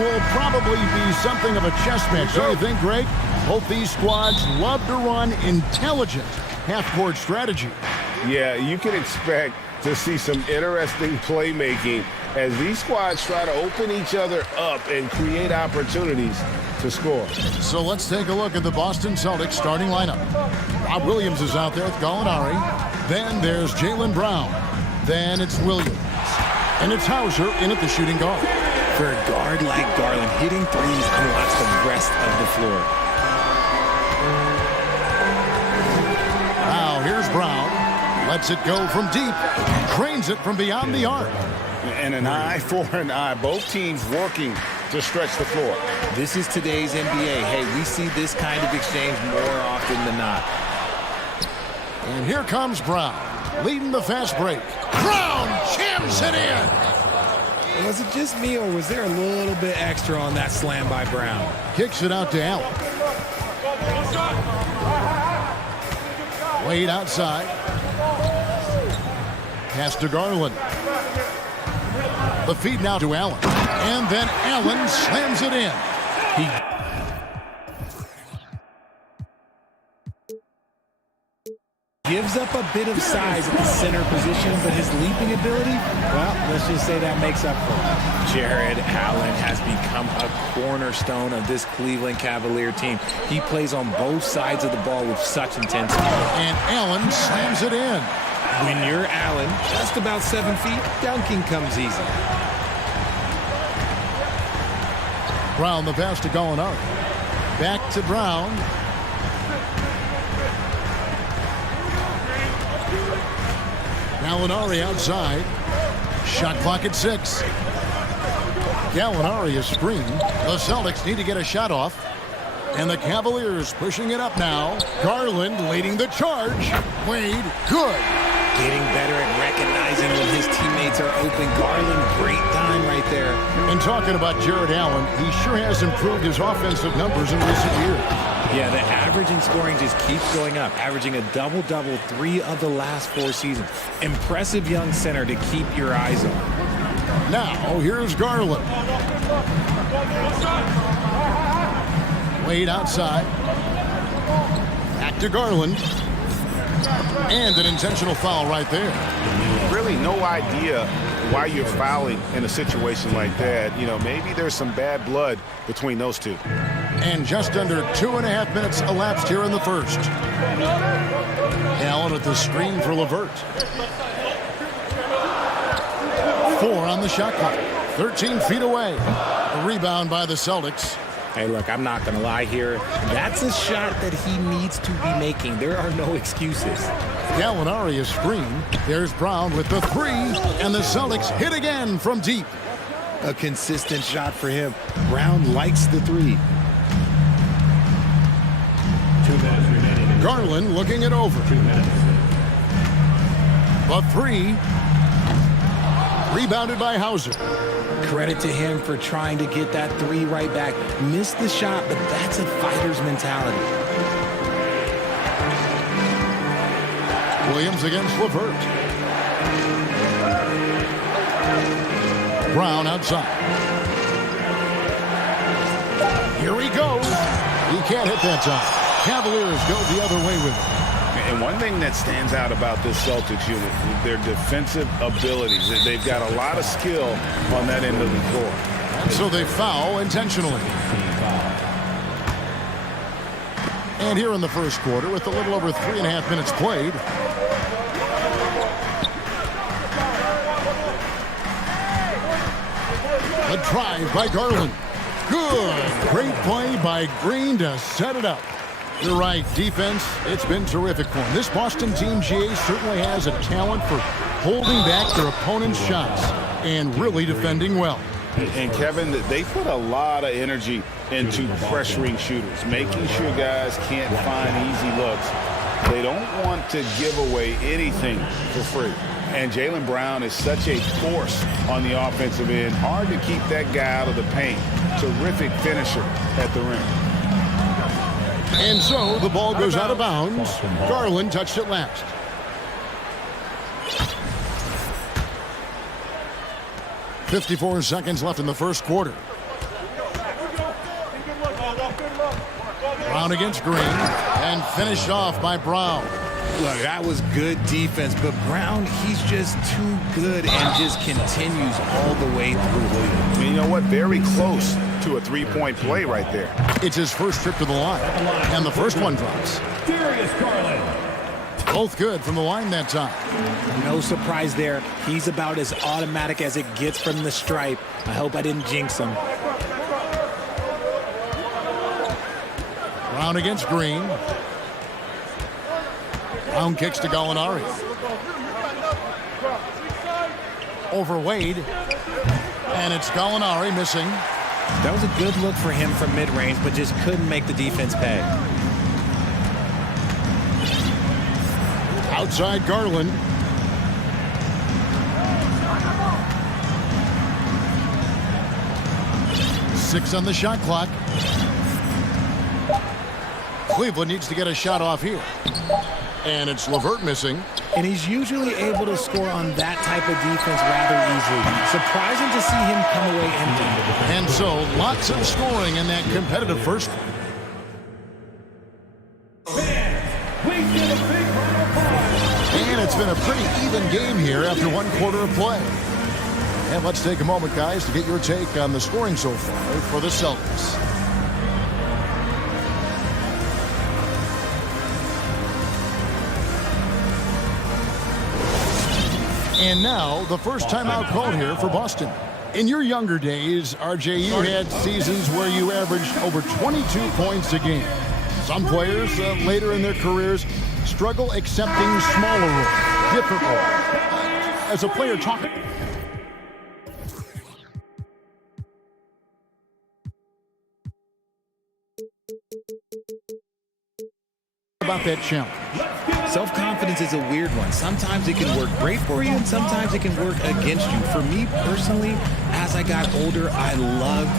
will probably be something of a chess match, don't you think, Greg? Both these squads love to run intelligent half-court strategy. Yeah, you can expect to see some interesting playmaking as these squads try to open each other up and create opportunities to score. So let's take a look at the Boston Celtics starting lineup. Rob Williams is out there with Gallinari. Then there's Jaylen Brown. Then it's Williams. And it's Hauser in at the shooting guard. For a guard like Garland, hitting threes unlocks the rest of the floor. Now here's Brown. Lets it go from deep. Cranes it from beyond the arc. And an eye for an eye. Both teams working to stretch the floor. This is today's NBA. Hey, we see this kind of exchange more often than not. And here comes Brown, leading the fast break. Brown jams it in. Was it just me, or was there a little bit extra on that slam by Brown? Kicks it out to Allen. Wade outside. Pass to Garland. The feed now to Allen. And then Allen slams it in. He gives up a bit of size at the center position, but his leaping ability, well, let's just say that makes up for it. Jared Allen has become a cornerstone of this Cleveland Cavalier team. He plays on both sides of the ball with such intensity. And Allen slams it in. When you're Allen, just about 7 feet, dunking comes easy. Brown, the pass to Gallinari. Back to Brown. Gallinari outside. Shot clock at 6. Gallinari is screened. The Celtics need to get a shot off. And the Cavaliers pushing it up now. Garland leading the charge. Wade, good. Getting better at recognizing when his teammates are open. Garland, great time right there. And talking about Jared Allen, he sure has improved his offensive numbers in recent years. Yeah, the average in scoring just keeps going up, averaging a double-double 3 of the last 4 seasons. Impressive young center to keep your eyes on. Now, here's Garland. Wade outside. Back to Garland. And an intentional foul right there. Really no idea why you're fouling in a situation like that. You know, maybe there's some bad blood between those two. And just under 2.5 minutes elapsed here in the first. Allen at the screen for LeVert. 4 on the shot clock. 13 feet away. A rebound by the Celtics. Hey, look, I'm not going to lie here. That's a shot that he needs to be making. There are no excuses. Gallinari is screened. There's Brown with the 3. And the Celtics hit again from deep. A consistent shot for him. Brown likes the 3. 2 minutes remaining. Garland looking it over. 2 minutes. The 3. Rebounded by Hauser. Credit to him for trying to get that 3 right back. Missed the shot, but that's a fighter's mentality. Williams against LeVert. Brown outside. Here he goes. He can't hit that time. Cavaliers go the other way with it. And one thing that stands out about this Celtics unit, their defensive abilities. They've got a lot of skill on that end of the floor. And so they foul intentionally. And here in the first quarter, with a little over 3.5 minutes played. A drive by Garland. Good. Great play by Green to set it up. You're right, defense, it's been terrific for him. This Boston team, GA, certainly has a talent for holding back their opponent's shots and really defending well. And Kevin, they put a lot of energy into pressuring shooters, making sure guys can't find easy looks. They don't want to give away anything for free. And Jaylen Brown is such a force on the offensive end. Hard to keep that guy out of the paint. Terrific finisher at the rim. And so the ball goes out of bounds. Garland touched it last. .54 seconds left in the first quarter. Brown against Green, and finished off by Brown. Look, that was good defense, but Brown, he's just too good and just continues all the way through. You know what? Very close to a three-point play right there. It's his first trip to the line, and the first one drops. Both good from the line that time. No surprise there. He's about as automatic as it gets from the stripe. I hope I didn't jinx him. Brown against Green. Brown kicks to Gallinari. Over Wade. And it's Gallinari missing. That was a good look for him from mid-range, but just couldn't make the defense pay. Outside Garland. Six on the shot clock. Cleveland needs to get a shot off here. And it's LeVert missing. And he's usually able to score on that type of defense rather easily. Surprising to see him come away empty. And so, lots of scoring in that competitive first. And it's been a pretty even game here after one quarter of play. And let's take a moment, guys, to get your take on the scoring so far for the Celtics. And now, the first timeout called here for Boston. In your younger days, RJ, you had seasons where you averaged over 22 points a game. Some players, later in their careers, struggle accepting smaller roles, different roles. As a player talking about that challenge. Self-confidence is a weird one. Sometimes it can work great for you, and sometimes it can work against you. For me personally, as I got older, I loved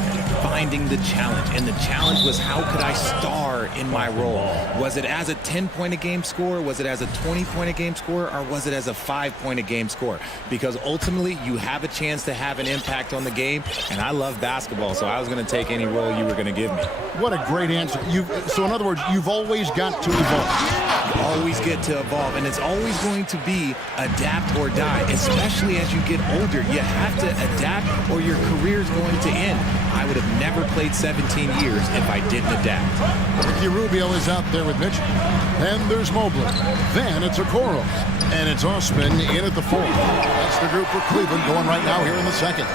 finding the challenge. And the challenge was, how could I star in my role? Was it as a 10-point-a-game scorer? Was it as a 20-point-a-game scorer? Or was it as a 5-point-a-game scorer? Because ultimately, you have a chance to have an impact on the game. And I love basketball, so I was going to take any role you were going to give me. What a great answer. So in other words, you've always got to evolve. You always get to evolve, and it's always going to be adapt or die, especially as you get older. You have to adapt or your career is going to end. I would have never played 17 years if I didn't adapt. Ricky Rubio is out there with Mitchell. Then there's Mobley. Then it's Okoro. And it's Osman in at the 4. That's the group for Cleveland going right now here in the second.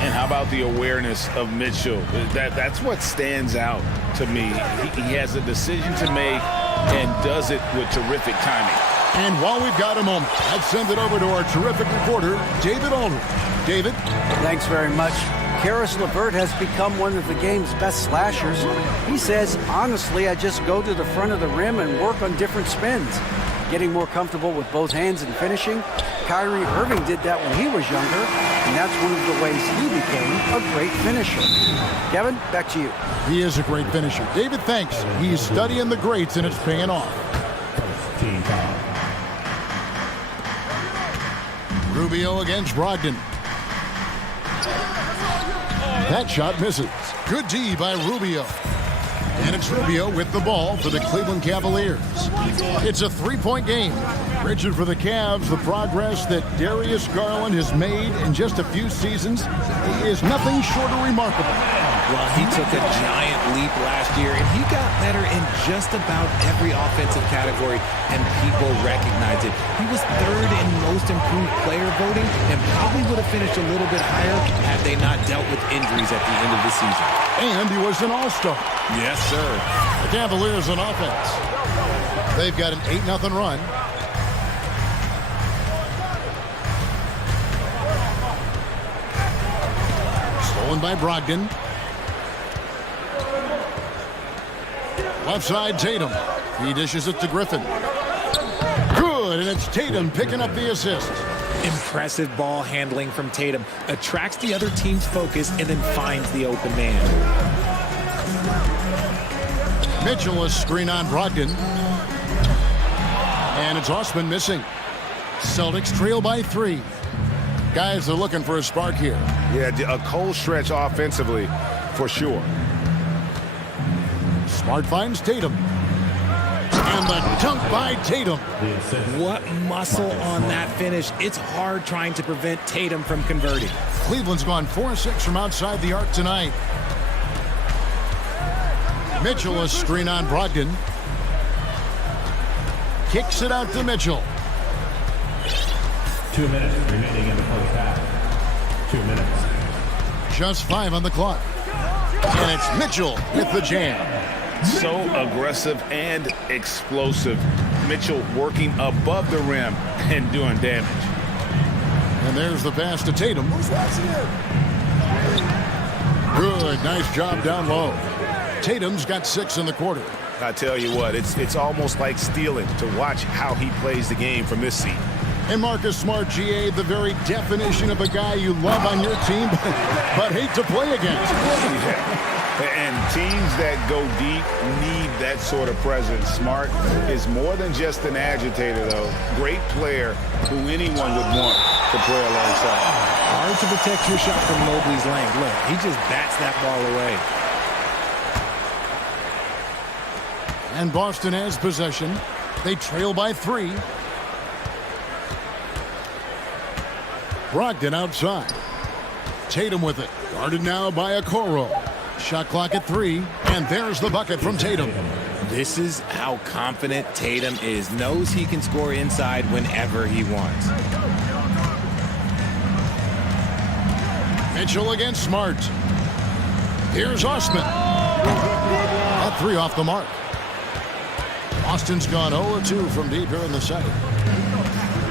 And how about the awareness of Mitchell? That's what stands out to me. He has a decision to make and does it with terrific timing. And while we've got a moment, let's send it over to our terrific reporter, David Aldridge. David? Thanks very much. Karis LeVert has become one of the game's best slashers. He says, honestly, I just go to the front of the rim and work on different spins. Getting more comfortable with both hands and finishing. Kyrie Irving did that when he was younger, and that's one of the ways he became a great finisher. Kevin, back to you. He is a great finisher. David, thanks. He's studying the greats, and it's paying off. Rubio against Brogdon. That shot misses. Good D by Rubio. And it's Rubio with the ball for the Cleveland Cavaliers. It's a 3-point game. Richard, for the Cavs, the progress that Darius Garland has made in just a few seasons is nothing short of remarkable. Well, he took a giant leap last year, and he got better in just about every offensive category, and people recognize it. He was 3rd in most improved player voting, and probably would have finished a little bit higher had they not dealt with injuries at the end of the season. And he was an all-star. Yes, sir. The Cavaliers on offense. They've got an 8-0 run. Stolen by Brogdon. Left side, Tatum. He dishes it to Griffin. Good, and it's Tatum picking up the assist. Impressive ball handling from Tatum. Attracts the other team's focus and then finds the open man. Mitchell is screen on Brogdon. And it's Osman missing. Celtics trail by 3. Guys are looking for a spark here. Yeah, a cold stretch offensively for sure. Smart finds Tatum. And the dunk by Tatum. What muscle on that finish. It's hard trying to prevent Tatum from converting. Cleveland's gone 4-6 from outside the arc tonight. Mitchell a screen on Brogdon. Kicks it out to Mitchell. 2 minutes remaining in the first half. 2 minutes. Just 5 on the clock. And it's Mitchell with the jam. So aggressive and explosive. Mitchell working above the rim and doing damage. And there's the pass to Tatum. Good, nice job down low. Tatum's got 6 in the quarter. I tell you what, it's almost like stealing to watch how he plays the game from this seat. And Marcus Smart, GA, the very definition of a guy you love on your team, but hate to play against. Yeah. And teams that go deep need that sort of presence. Smart is more than just an agitator, though. Great player who anyone would want to play alongside. Hard to protect your shot from Mobley's length. Look, he just bats that ball away. And Boston has possession. They trail by 3. Brogdon outside. Tatum with it. Guarded now by Okoro. Shot clock at 3. And there's the bucket from Tatum. This is how confident Tatum is. Knows he can score inside whenever he wants. Mitchell against Smart. Here's Osman. That 3 off the mark. Boston's gone 0-2 from deep here in the second.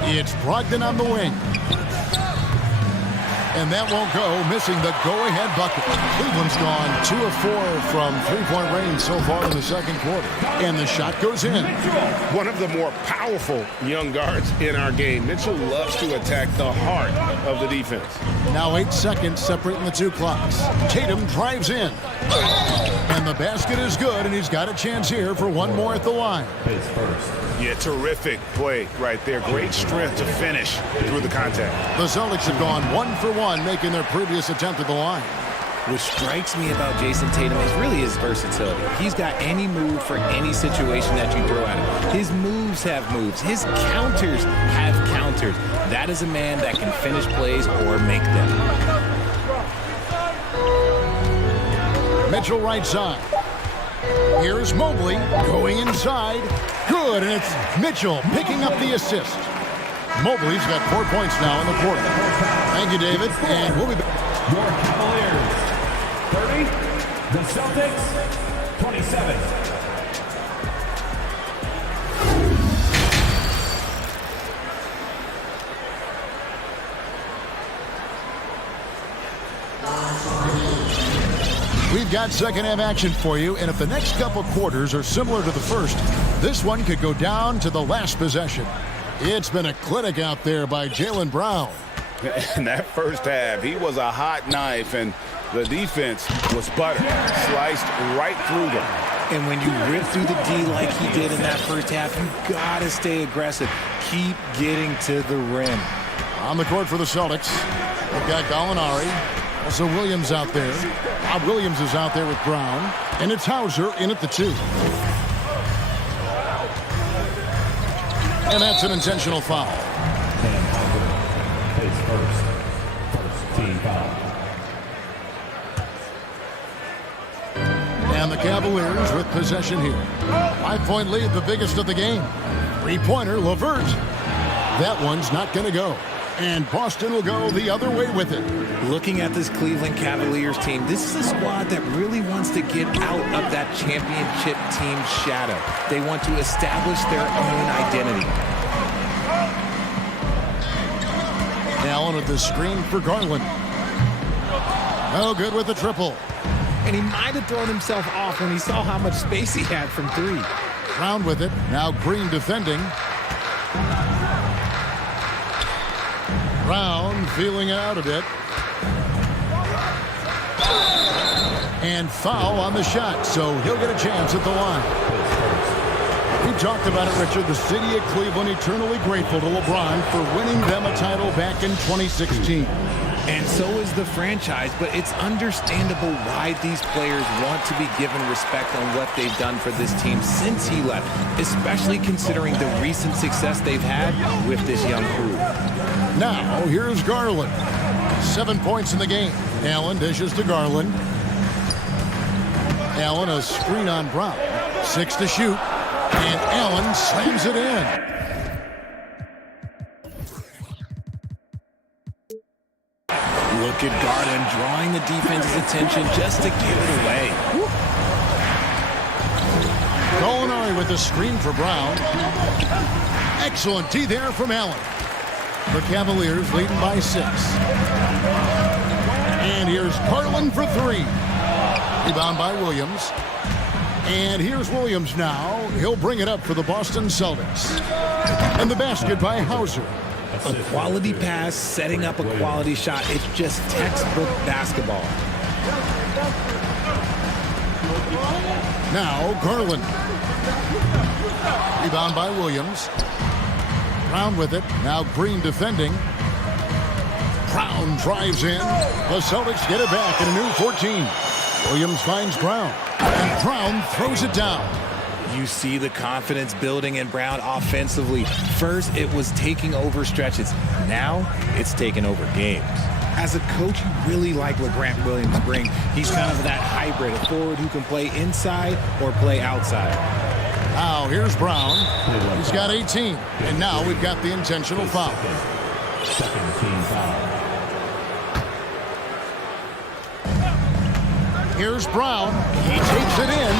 It's Brogdon on the wing. And that won't go, missing the go-ahead bucket. Cleveland's gone 2 of 4 from three-point range so far in the second quarter. And the shot goes in. One of the more powerful young guards in our game. Mitchell loves to attack the heart of the defense. Now 8 seconds separating the 2 clocks. Tatum drives in. And the basket is good, and he's got a chance here for one more at the line. Yeah, terrific play right there. Great strength to finish through the contact. The Celtics have gone 1 for 1, making their previous attempt at the line. What strikes me about Jason Tatum is really his versatility. He's got any move for any situation that you throw at him. His moves have moves. His counters have counters. That is a man that can finish plays or make them. Mitchell right side. Here's Mobley going inside. Good, and it's Mitchell picking up the assist. Mobley's got 4 points now in the quarter. Thank you, David, and we'll be back. Your Cavaliers, 30. The Celtics, 27. We've got second half action for you, and if the next couple quarters are similar to the first, this one could go down to the last possession. It's been a clinic out there by Jaylen Brown. In that first half, he was a hot knife, and the defense was butter, sliced right through them. And when you rip through the D like he did in that first half, you gotta stay aggressive. Keep getting to the rim. On the court for the Celtics, they've got Gallinari. Also Williams out there. Bob Williams is out there with Brown. And it's Hauser in at the 2. And that's an intentional foul. And Hauser is first team foul. And the Cavaliers with possession here. 5-point lead, the biggest of the game. 3-pointer, LeVert. That one's not going to go. And Boston will go the other way with it. Looking at this Cleveland Cavaliers team, this is a squad that really wants to get out of that championship team shadow. They want to establish their own identity. Allen with the screen for Garland. Oh, good with the triple. And he might have thrown himself off when he saw how much space he had from 3. Brown with it. Now Green defending. Brown feeling it out a bit. And foul on the shot, so he'll get a chance at the line. We talked about it, Richard. The city of Cleveland eternally grateful to LeBron for winning them a title back in 2016. And so is the franchise, but it's understandable why these players want to be given respect on what they've done for this team since he left, especially considering the recent success they've had with this young crew. Now, here's Garland. 7 points in the game. Allen dishes to Garland. Allen, a screen on Brown. 6 to shoot. And Allen slams it in. Look at Garland drawing the defense's attention just to give it away. Gallinari with the screen for Brown. Excellent D there from Allen. The Cavaliers leading by 6. And here's Garland for 3. Rebound by Williams. And here's Williams now. He'll bring it up for the Boston Celtics. And the basket by Hauser. A quality pass, setting up a quality shot. It's just textbook basketball. Now Garland. Rebound by Williams. Brown with it. Now Green defending. Brown drives in. The Celtics get it back in a new 14. Williams finds Brown. And Brown throws it down. You see the confidence building in Brown offensively. First, it was taking over stretches. Now, it's taking over games. As a coach, you really like what Grant Williams brings. He's kind of that hybrid, a forward who can play inside or play outside. Now, here's Brown. He's got 18. And now we've got the intentional foul. Second team foul. Here's Brown. He takes it in.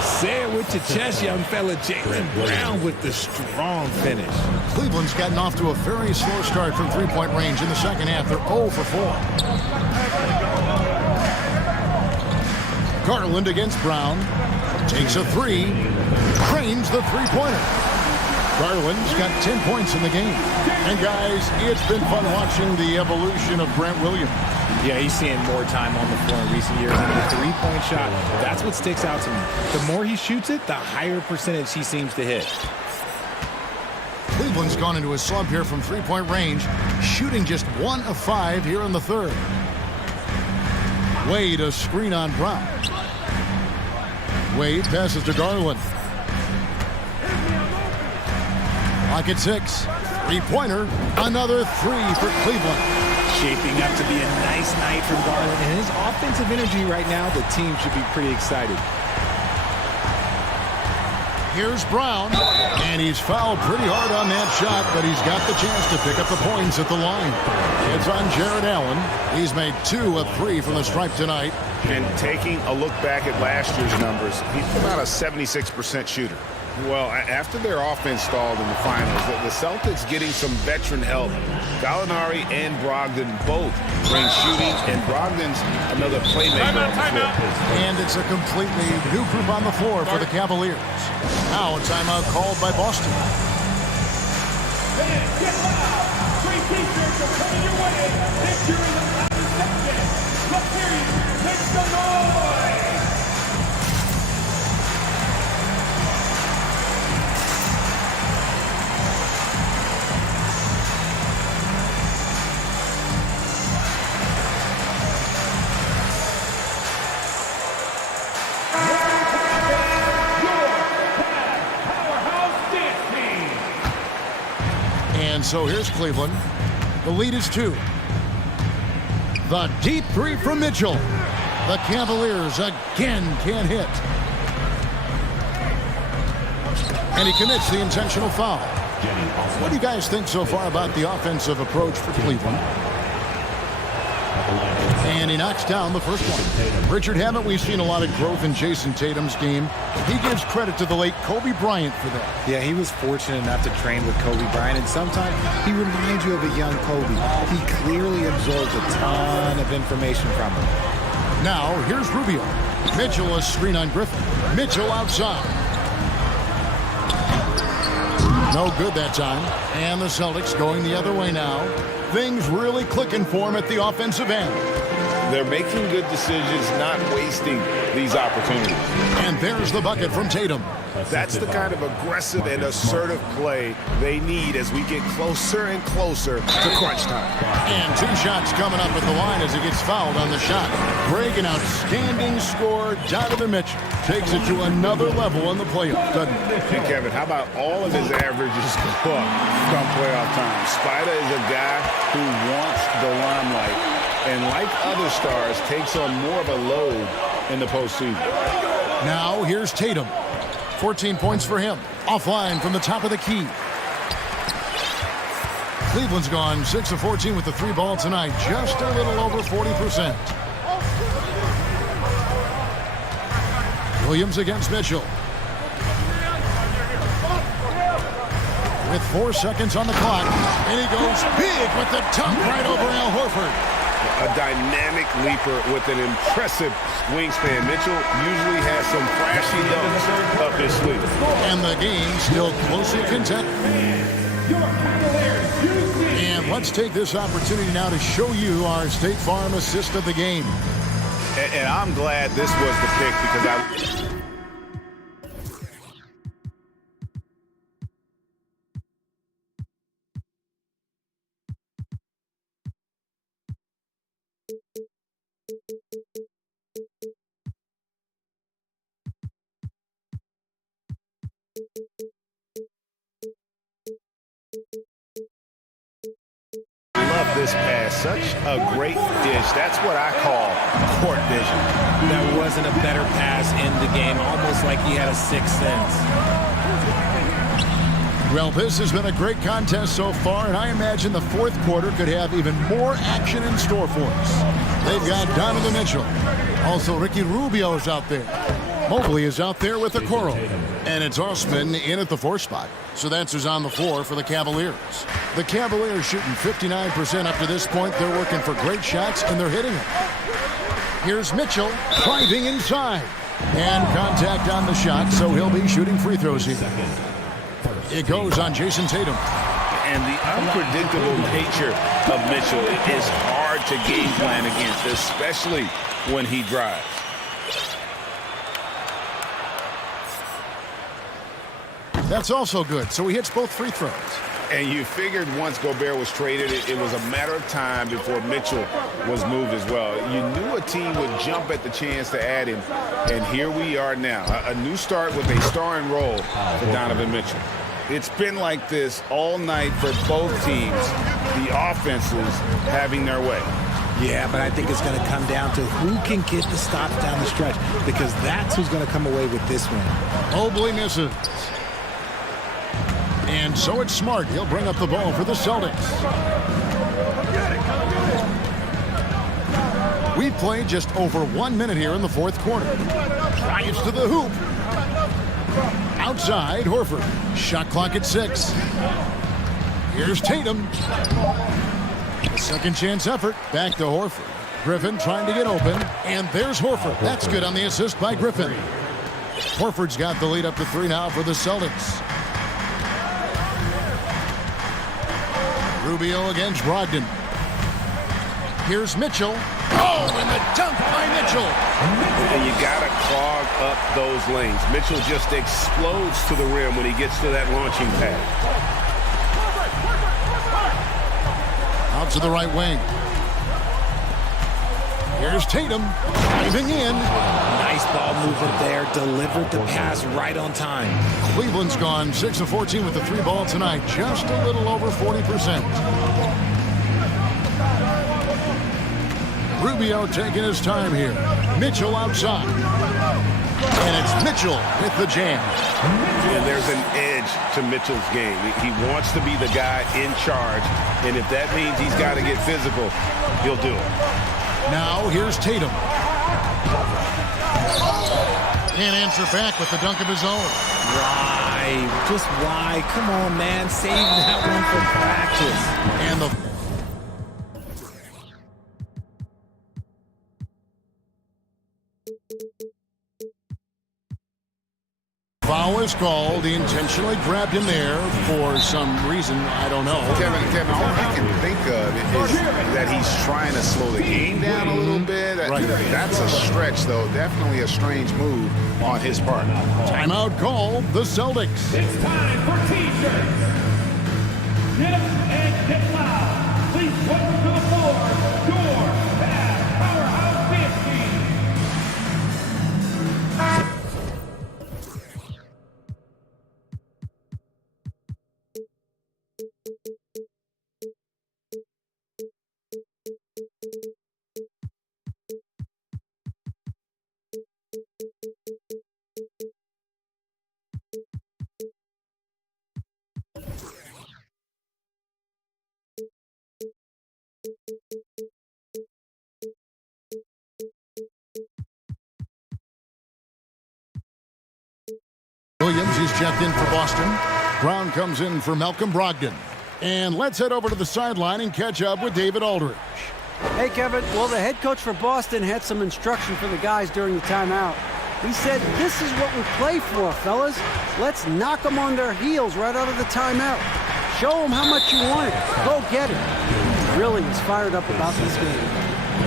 Say it with your chest, young fella. Jaylen Brown with the strong finish. Cleveland's gotten off to a very slow start from three-point range in the second half. They're 0 for 4. Garland against Brown. Takes a 3. Cranes the three-pointer. Garland's got 10 points in the game. And guys, it's been fun watching the evolution of Grant Williams. Yeah, he's seeing more time on the floor in recent years. And the three-point shot, that's what sticks out to me. The more he shoots it, the higher percentage he seems to hit. Cleveland's gone into a slump here from three-point range, shooting just 1 of 5 here in the third. Wade a screen on Brown. Wade passes to Garland. Clock at 6. Three-pointer. Another 3 for Cleveland. Shaping up to be a nice night from Garland. And his offensive energy right now, the team should be pretty excited. Here's Brown. And he's fouled pretty hard on that shot, but he's got the chance to pick up the points at the line. It's on Jared Allen. He's made 2 of 3 from the stripe tonight. And taking a look back at last year's numbers, he's about a 76% shooter. Well, after their offense stalled in the finals, the Celtics getting some veteran help. Gallinari and Brogdon both bring shooting, and Brogdon's another playmaker on the floor. And it's a completely new group on the floor for the Cavaliers. Now a timeout called by Boston. Get loud! 3 t-shirts are coming your way. This year in the private section. Let's hear you. Make some noise! And so here's Cleveland. The lead is 2. The deep 3 from Mitchell. The Cavaliers again can't hit. And he commits the intentional foul. What do you guys think so far about the offensive approach for Cleveland? And he knocks down the first one. Richard Hammett, we've seen a lot of growth in Jason Tatum's game. He gives credit to the late Kobe Bryant for that. Yeah, he was fortunate enough to train with Kobe Bryant, and sometimes he reminds you of a young Kobe. He clearly absorbs a ton of information from him. Now, here's Rubio. Mitchell a screen on Griffin. Mitchell outside. No good that time. And the Celtics going the other way now. Things really clicking for him at the offensive end. They're making good decisions, not wasting these opportunities. And there's the bucket from Tatum. That's the kind of aggressive and assertive play they need as we get closer and closer to crunch time. And 2 shots coming up at the line as he gets fouled on the shot. Greg, an outstanding score. Donovan Mitchell takes it to another level in the playoffs, doesn't he? And Kevin, how about all of his averages go up come playoff time? Spider is a guy who wants the limelight, and like other stars, takes on more of a load in the postseason. Now here's Tatum. 14 points for him. Offline from the top of the key. Cleveland's gone 6 of 14 with the 3 ball tonight. Just a little over 40%. Williams against Mitchell. With 4 seconds on the clock. And he goes big with the dunk right over Al Horford. A dynamic leaper with an impressive wingspan. Mitchell usually has some flashy dunks up his sleeve. And the game still closely contested. And let's take this opportunity now to show you our State Farm assist of the game. And I'm glad this was the pick because I... Love this pass. Such a great dish. That's what I call court vision. There wasn't a better pass in the game, almost like he had a sixth sense. Well, this has been a great contest so far, and I imagine the 4th quarter could have even more action in store for us. They've got Donovan Mitchell. Also, Ricky Rubio's out there. Mobley is out there with the coral. And it's Osman in at the 4th spot. So that's who's on the floor for the Cavaliers. The Cavaliers shooting 59% up to this point. They're working for great shots, and they're hitting them. Here's Mitchell driving inside. And contact on the shot, so he'll be shooting free throws here. It goes on Jason Tatum. And the unpredictable nature of Mitchell is hard to game plan against, especially when he drives. That's also good, so he hits both free throws. And you figured once Gobert was traded, it was a matter of time before Mitchell was moved as well. You knew a team would jump at the chance to add him, and here we are now. A new start with a starring role for Donovan Mitchell. It's been like this all night for both teams, the offenses having their way. Yeah, but I think it's going to come down to who can get the stops down the stretch, because that's who's going to come away with this one. Mobley misses. And so it's Smart. He'll bring up the ball for the Celtics. We've played just over 1 minute here in the 4th quarter. Drives to the hoop. Outside, Horford. Shot clock at 6. Here's Tatum. A second chance effort. Back to Horford. Griffin trying to get open. And there's Horford. That's good on the assist by Griffin. Horford's got the lead up to 3 now for the Celtics. Rubio against Brogdon. Here's Mitchell. Oh, and the dunk by Mitchell. And you got to clog up those lanes. Mitchell just explodes to the rim when he gets to that launching pad. Out to the right wing. Here's Tatum driving in. Nice ball movement there. Delivered the pass right on time. Cleveland's gone 6 of 14 with the 3 ball tonight. Just a little over 40%. Rubio taking his time here. Mitchell outside. And it's Mitchell with the jam. And there's an edge to Mitchell's game. He wants to be the guy in charge. And if that means he's got to get physical, he'll do it. Now here's Tatum. Can't answer back with the dunk of his own. Why? Just why? Come on, man. Save that one for practice. And the Foul is called. He intentionally grabbed him there for some reason. I don't know. Kevin, all I can think of is that he's trying to slow the game down a little bit. Right. That's a stretch, though. Definitely a strange move on his part. Timeout called. The Celtics. It's time for T-shirts. Get up and get loud. Please welcome to the floor, your fast powerhouse dance team. Williams, he's checked in for Boston. Brown comes in for Malcolm Brogdon. And let's head over to the sideline and catch up with David Aldridge. Hey, Kevin. Well, the head coach for Boston had some instruction for the guys during the timeout. He said, this is what we play for, fellas. Let's knock them on their heels right out of the timeout. Show them how much you want it. Go get it. He really is fired up about this game.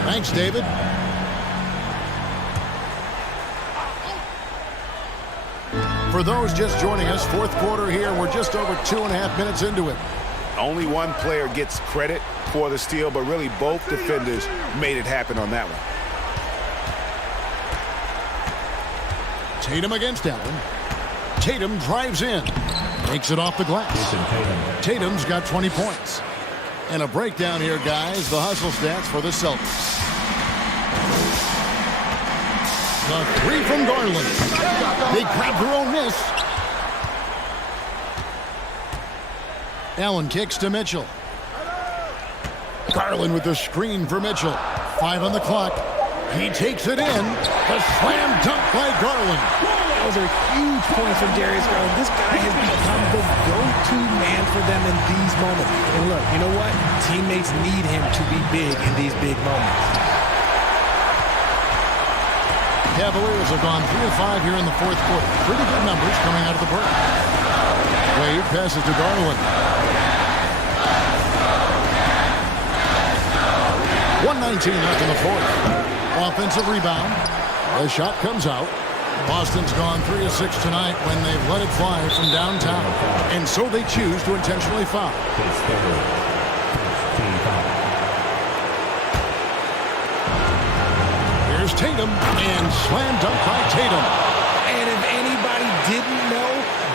Thanks, David. For those just joining us, fourth quarter here. We're just over 2.5 minutes into it. Only one player gets credit for the steal, but really both defenders made it happen on that one. Tatum against Allen. Tatum drives in. Takes it off the glass. Tatum's got 20 points. And a breakdown here, guys. The hustle stats for the Celtics. The three from Garland. They grab their own miss. Allen kicks to Mitchell. Garland with the screen for Mitchell. 5 on the clock. He takes it in. The slam dunk by Garland. Those are huge points from Darius Garland. This guy has become the go-to man for them in these moments. And look, you know what? Teammates need him to be big in these big moments. Cavaliers have gone 3 of 5 here in the fourth quarter. Pretty good numbers coming out of the break. Wade passes to Garland. 1:19 left in the fourth. Offensive rebound. The shot comes out. Boston's gone 3 of 6 tonight when they've let it fly from downtown. And so they choose to intentionally foul. Here's Tatum, and slam dunk by Tatum. And if anybody didn't know,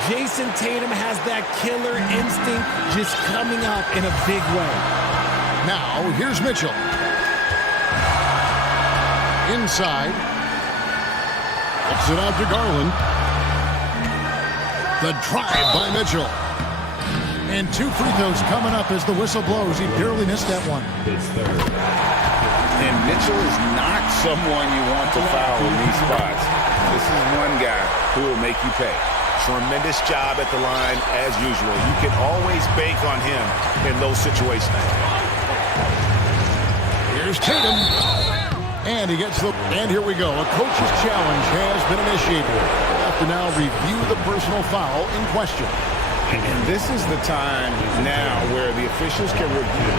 Jason Tatum has that killer instinct just coming out in a big way. Now, here's Mitchell. Inside. Kicks it out to Garland. The drive by Mitchell. And 2 free throws coming up as the whistle blows. He barely missed that one. And Mitchell is not someone you want to foul in these spots. This is one guy who will make you pay. Tremendous job at the line as usual. You can always bank on him in those situations. Here's Tatum. And he gets the... And here we go. A coach's challenge has been initiated. We'll have to now review the personal foul in question. And this is the time now where the officials can review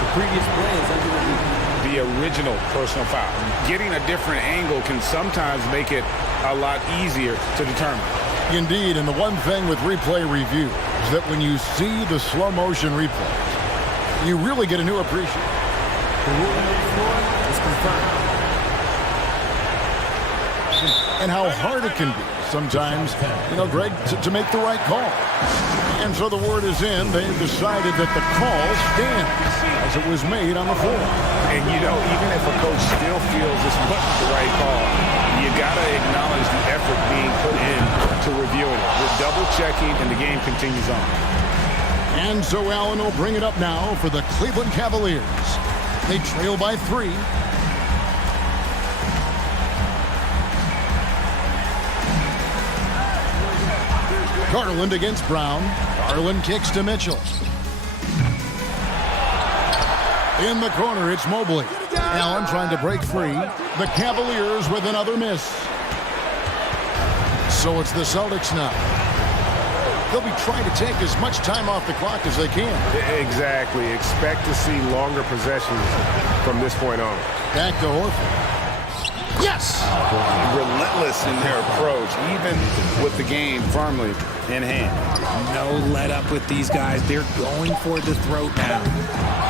The previous play is under review. the original personal foul. Getting a different angle can sometimes make it a lot easier to determine. Indeed, and the one thing with replay review is that when you see the slow motion replay, you really get a new appreciation. The ruling on the floor is confirmed. And how hard it can be sometimes, Greg, to make the right call. And so the word is in. They've decided that the call stands as it was made on the floor. And, even if a coach still feels this wasn't the right call, you got to acknowledge the effort being put in to reviewing it. We're double-checking, and the game continues on. And so Allen will bring it up now for the Cleveland Cavaliers. They trail by 3. Garland against Brown. Garland kicks to Mitchell. In the corner, it's Mobley. Allen trying to break free. The Cavaliers with another miss. So it's the Celtics now. They'll be trying to take as much time off the clock as they can. Exactly. Expect to see longer possessions from this point on. Back to Horford. Yes! Relentless in their approach, even with the game firmly in hand. No let up with these guys. They're going for the throat now.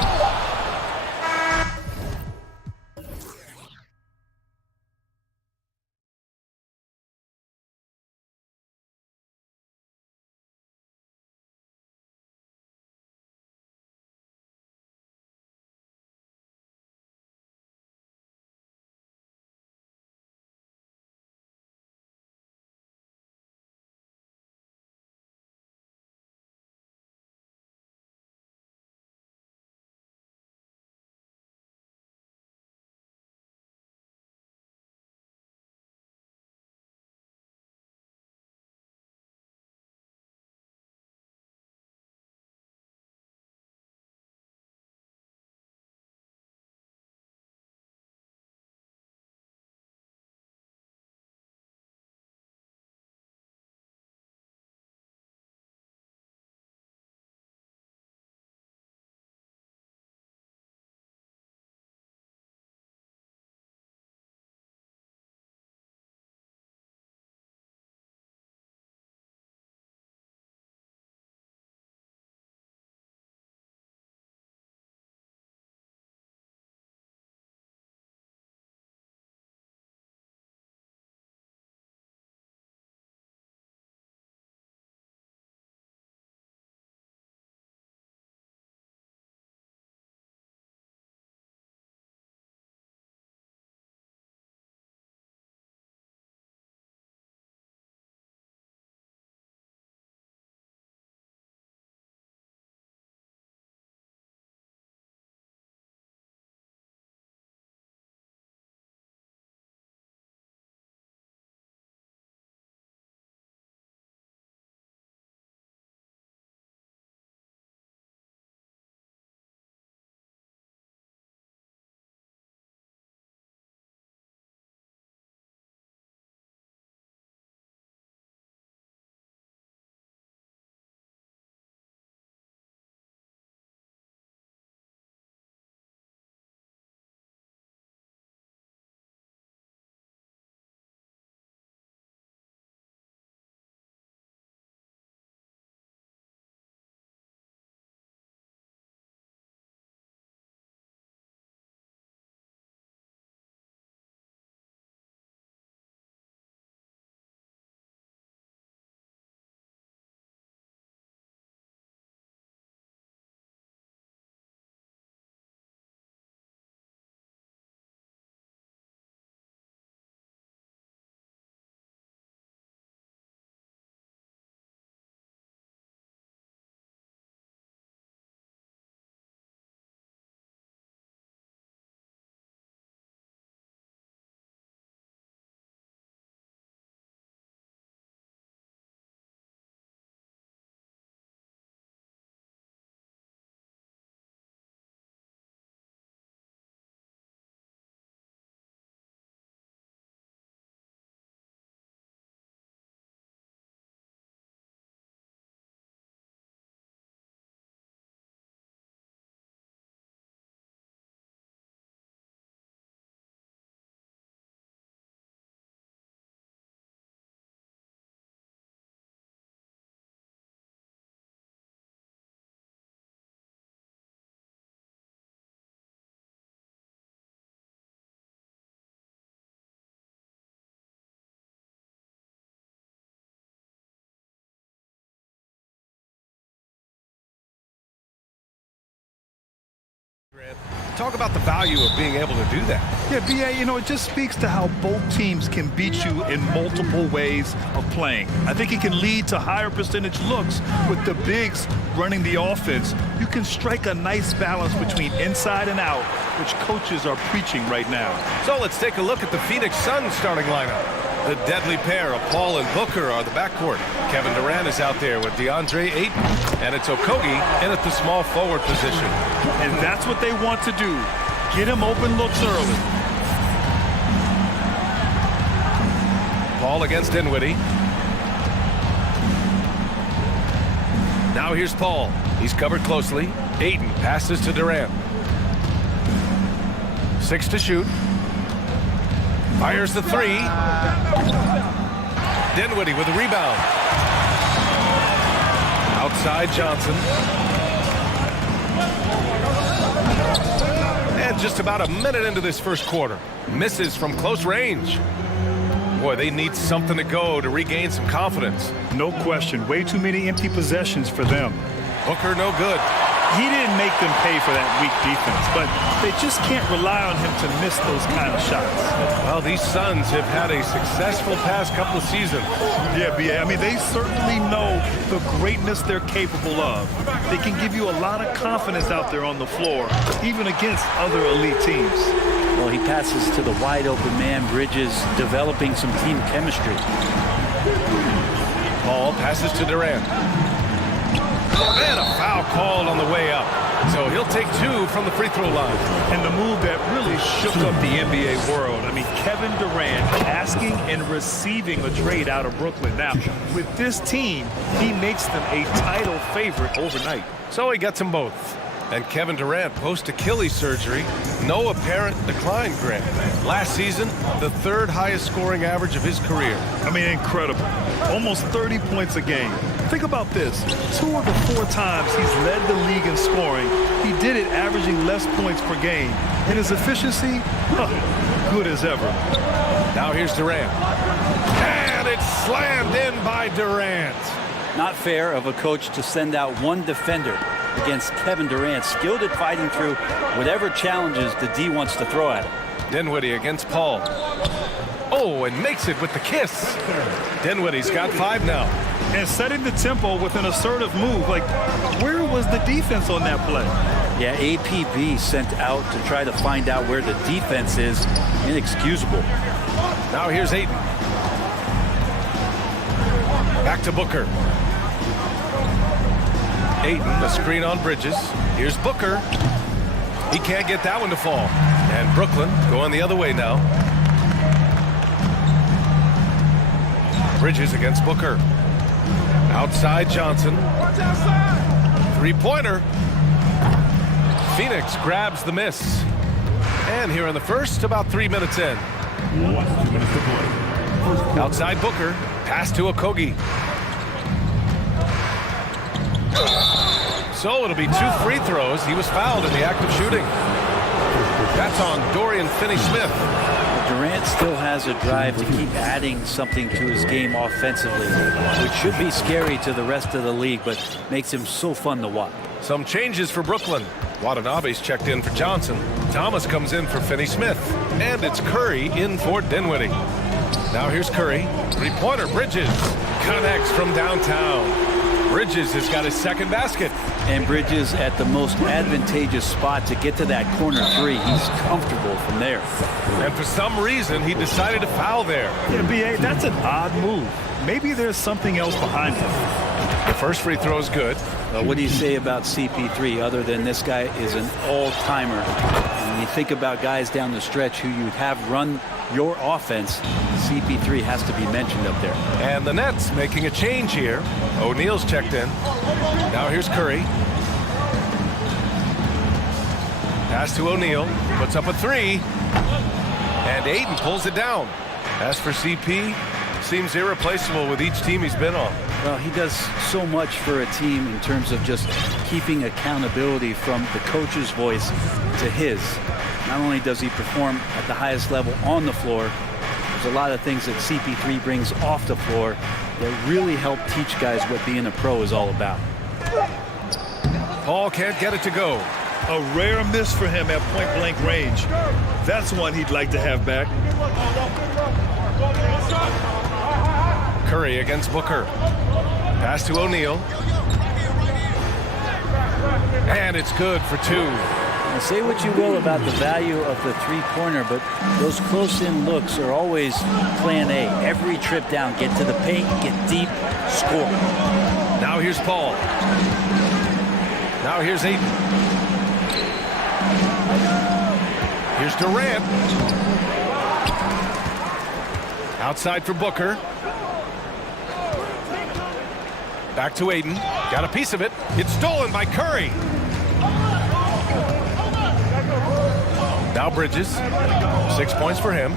Talk about the value of being able to do that. Yeah, BA, you know, it just speaks to how both teams can beat you in multiple ways of playing. I think it can lead to higher percentage looks with the bigs running the offense. You can strike a nice balance between inside and out, which coaches are preaching right now. So let's take a look at the Phoenix Suns starting lineup. The deadly pair of Paul and Booker are the backcourt. Kevin Durant is out there with DeAndre Ayton, and it's Okogie in at the small forward position. And that's what they want to do. Get him open looks early. Paul against Dinwiddie. Now here's Paul. He's covered closely. Ayton passes to Durant. 6 to shoot. Fires the 3. Dinwiddie with a rebound. Outside Johnson. And just about a minute into this first quarter. Misses from close range. Boy, they need something to go to regain some confidence. No question. Way too many empty possessions for them. Booker no good. He didn't make them pay for that weak defense, but they just can't rely on him to miss those kind of shots. Well, these Suns have had a successful past couple of seasons. Yeah, I mean, they certainly know the greatness they're capable of. They can give you a lot of confidence out there on the floor, even against other elite teams. Well, he passes to the wide open man. Bridges developing some team chemistry. Paul passes to Durant. And a foul called on the way up. So he'll take 2 from the free throw line. And the move that really shook up the NBA world. I mean, Kevin Durant asking and receiving a trade out of Brooklyn. Now, with this team, he makes them a title favorite overnight. So he gets them both. And Kevin Durant, post-Achilles surgery, no apparent decline, Grant. Last season, the 3rd highest scoring average of his career. I mean, incredible. Almost 30 points a game. Think about this. 2 of the 4 times he's led the league in scoring, he did it averaging less points per game. And his efficiency, good as ever. Now here's Durant. And it's slammed in by Durant. Not fair of a coach to send out one defender against Kevin Durant, skilled at fighting through whatever challenges the D wants to throw at him. Dinwiddie against Paul. Oh, and makes it with the kiss. Dinwiddie's got 5 now. And setting the tempo with an assertive move. Like, where was the defense on that play? Yeah, APB sent out to try to find out where the defense is. Inexcusable. Now here's Ayton. Back to Booker. Ayton, the screen on Bridges. Here's Booker. He can't get that one to fall. And Brooklyn going the other way now. Bridges against Booker. Outside Johnson. 3-pointer. Phoenix grabs the miss. And here in the first, about 3 minutes in. Outside Booker. Pass to Okogie. So it'll be 2 free throws. He was fouled in the act of shooting. That's on Dorian Finney-Smith. Durant still has a drive to keep adding something to his game offensively, which should be scary to the rest of the league, but makes him so fun to watch. Some changes for Brooklyn. Watanabe's checked in for Johnson. Thomas comes in for Finney-Smith. And it's Curry in for Dinwiddie. Now here's Curry. 3-pointer. Bridges connects from downtown. Bridges has got his 2nd basket. And Bridges at the most advantageous spot to get to that corner 3. He's comfortable from there. And for some reason, he decided to foul there. Yeah, B.A., that's an odd move. Maybe there's something else behind it. The first free throw is good. What do you say about CP3 other than this guy is an all-timer? And when you think about guys down the stretch who you'd have run your offense, CP3 has to be mentioned up there. And the Nets making a change here. O'Neal's checked in. Now here's Curry. Pass to O'Neal. Puts up a 3. And Ayton pulls it down. As for CP, seems irreplaceable with each team he's been on. Well, he does so much for a team in terms of just keeping accountability from the coach's voice to his. Not only does he perform at the highest level on the floor, there's a lot of things that CP3 brings off the floor that really help teach guys what being a pro is all about. Paul can't get it to go. A rare miss for him at point-blank range. That's one he'd like to have back. Curry against Booker. Pass to O'Neal. And it's good for 2. Now, say what you will about the value of the 3-pointer, but those close-in looks are always plan A. Every trip down, get to the paint, get deep, score. Now here's Paul. Now here's Ayton. Here's Durant. Outside for Booker. Back to Aiden. Got a piece of it. It's stolen by Curry. Now Bridges. 6 points for him.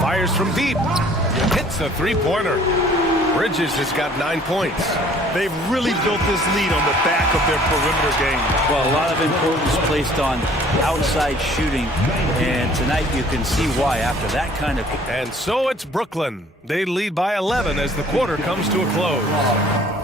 Fires from deep. Hits a three-pointer. Bridges has got 9 points. They've really built this lead on the back of their perimeter game. Well, a lot of importance placed on outside shooting, and tonight you can see why after that kind of... And so it's Brooklyn. They lead by 11 as the quarter comes to a close.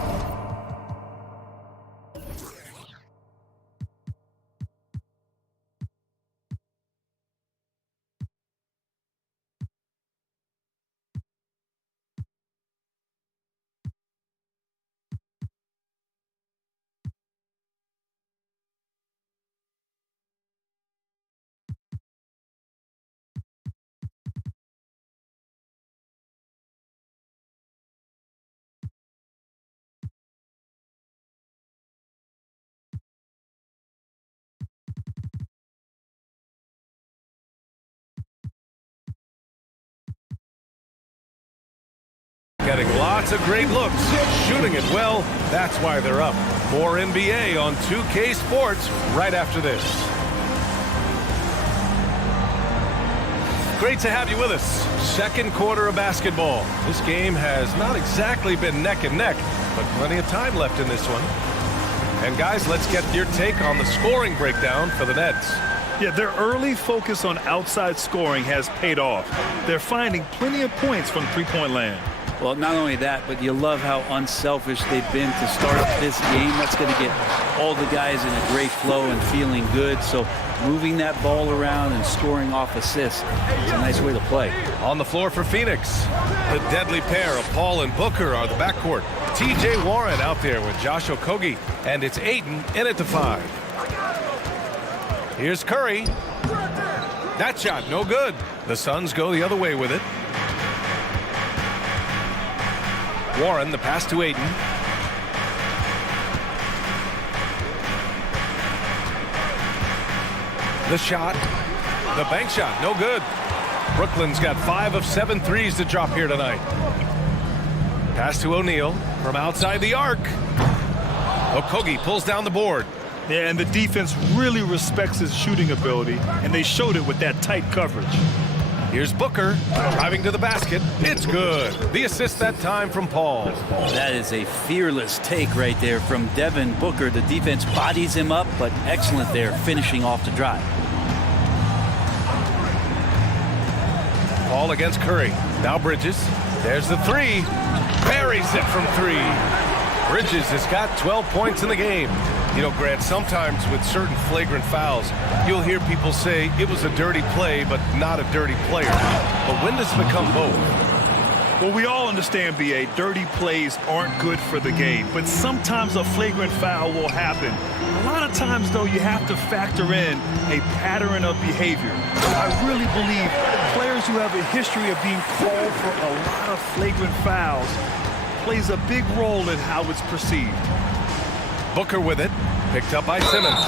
Getting lots of great looks, shooting it well. That's why they're up. More NBA on 2K Sports right after this. Great to have you with us. Second quarter of basketball. This game has not exactly been neck and neck, but plenty of time left in this one. And guys, let's get your take on the scoring breakdown for the Nets. Yeah, their early focus on outside scoring has paid off. They're finding plenty of points from three-point land. Well, not only that, but you love how unselfish they've been to start this game. That's going to get all the guys in a great flow and feeling good. So moving that ball around and scoring off assists is a nice way to play. On the floor for Phoenix, the deadly pair of Paul and Booker are the backcourt. TJ Warren out there with Josh Okogie, and it's Ayton in at the 5. Here's Curry. That shot, no good. The Suns go the other way with it. Warren, the pass to Ayton. The shot, the bank shot, no good. Brooklyn's got 5 of 7 threes to drop here tonight. Pass to O'Neal from outside the arc. Okogie pulls down the board. Yeah, and the defense really respects his shooting ability, and they showed it with that tight coverage. Here's Booker driving to the basket. It's good. The assist that time from Paul. That is a fearless take right there from Devin Booker. The defense bodies him up, but excellent there, finishing off the drive. Paul against Curry. Now Bridges. There's the 3. Buries it from 3. Bridges has got 12 points in the game. You know, Grant, sometimes with certain flagrant fouls, you'll hear people say it was a dirty play, but not a dirty player. But when does it become both? Well, we all understand, B.A., dirty plays aren't good for the game, but sometimes a flagrant foul will happen. A lot of times, though, you have to factor in a pattern of behavior. I really believe players who have a history of being called for a lot of flagrant fouls plays a big role in how it's perceived. Booker with it, picked up by Simmons.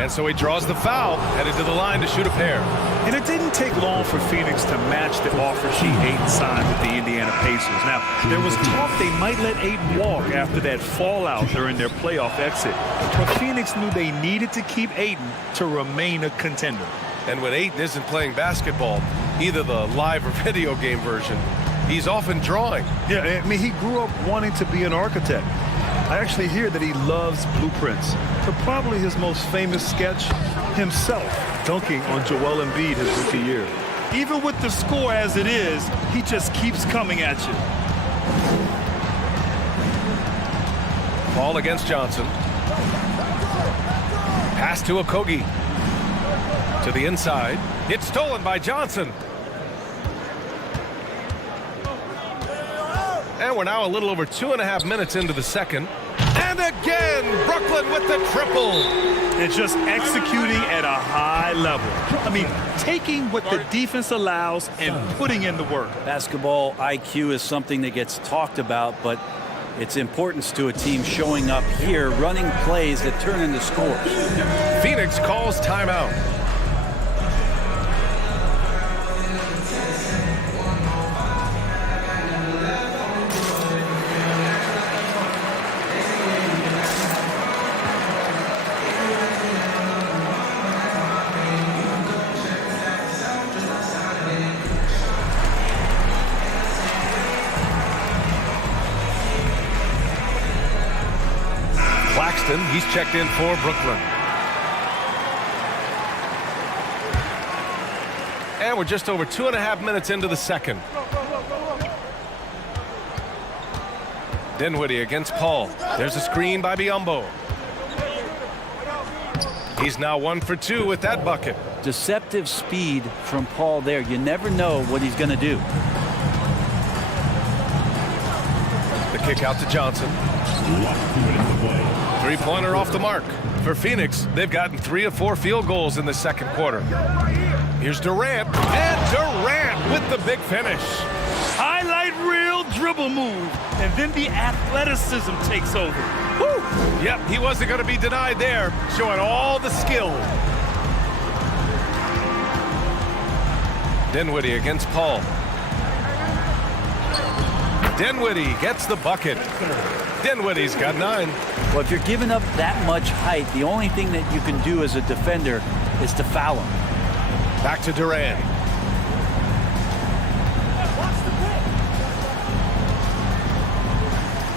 And so he draws the foul, headed to the line to shoot a pair. And it didn't take long for Phoenix to match the offer sheet Ayton signed with the Indiana Pacers. Now, there was talk they might let Ayton walk after that fallout during their playoff exit. But Phoenix knew they needed to keep Ayton to remain a contender. And when Ayton isn't playing basketball, either the live or video game version, he's often drawing. Yeah, I mean, he grew up wanting to be an architect. I actually hear that he loves blueprints. But probably his most famous sketch, himself dunking on Joel Embiid his rookie year. Even with the score as it is, he just keeps coming at you. Ball against Johnson. Pass to Okogie. To the inside. It's stolen by Johnson. And we're now a little over 2.5 minutes into the second. And again, Brooklyn with the triple. And just executing at a high level. I mean, taking what the defense allows and putting in the work. Basketball IQ is something that gets talked about, but its importance to a team showing up here, running plays that turn into scores. Phoenix calls timeout. Claxton. He's checked in for Brooklyn. And we're just over 2.5 minutes into the second. Dinwiddie against Paul. There's a screen by Biyombo. He's now 1 for 2 with that bucket. Deceptive speed from Paul there. You never know what he's going to do. The kick out to Johnson. 3-pointer off the mark. For Phoenix, they've gotten 3 of 4 field goals in the second quarter. Here's Durant, and Durant with the big finish. Highlight reel dribble move, and then the athleticism takes over. Woo! Yep, he wasn't going to be denied there, showing all the skill. Dinwiddie against Paul. Dinwiddie gets the bucket. Dinwiddie's got 9. Well, if you're giving up that much height, the only thing that you can do as a defender is to foul him. Back to Durant.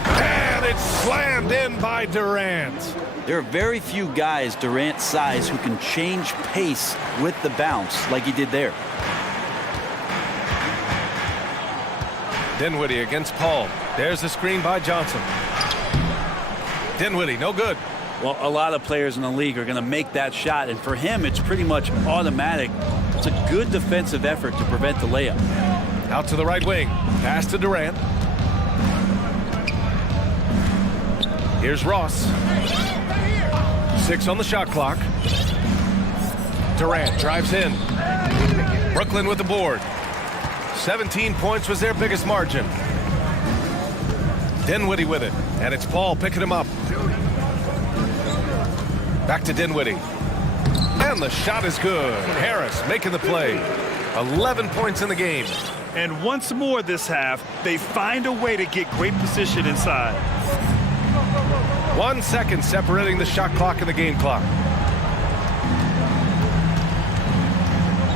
And it's slammed in by Durant. There are very few guys Durant's size who can change pace with the bounce like he did there. Dinwiddie against Paul. There's the screen by Johnson. Dinwiddie, no good. Well, a lot of players in the league are going to make that shot, and for him, it's pretty much automatic. It's a good defensive effort to prevent the layup. Out to the right wing. Pass to Durant. Here's Ross. 6 on the shot clock. Durant drives in. Brooklyn with the board. 17 points was their biggest margin. Dinwiddie with it, and it's Paul picking him up. Back to Dinwiddie. And the shot is good. Harris making the play. 11 points in the game. And once more this half, they find a way to get great position inside. 1 second separating the shot clock and the game clock.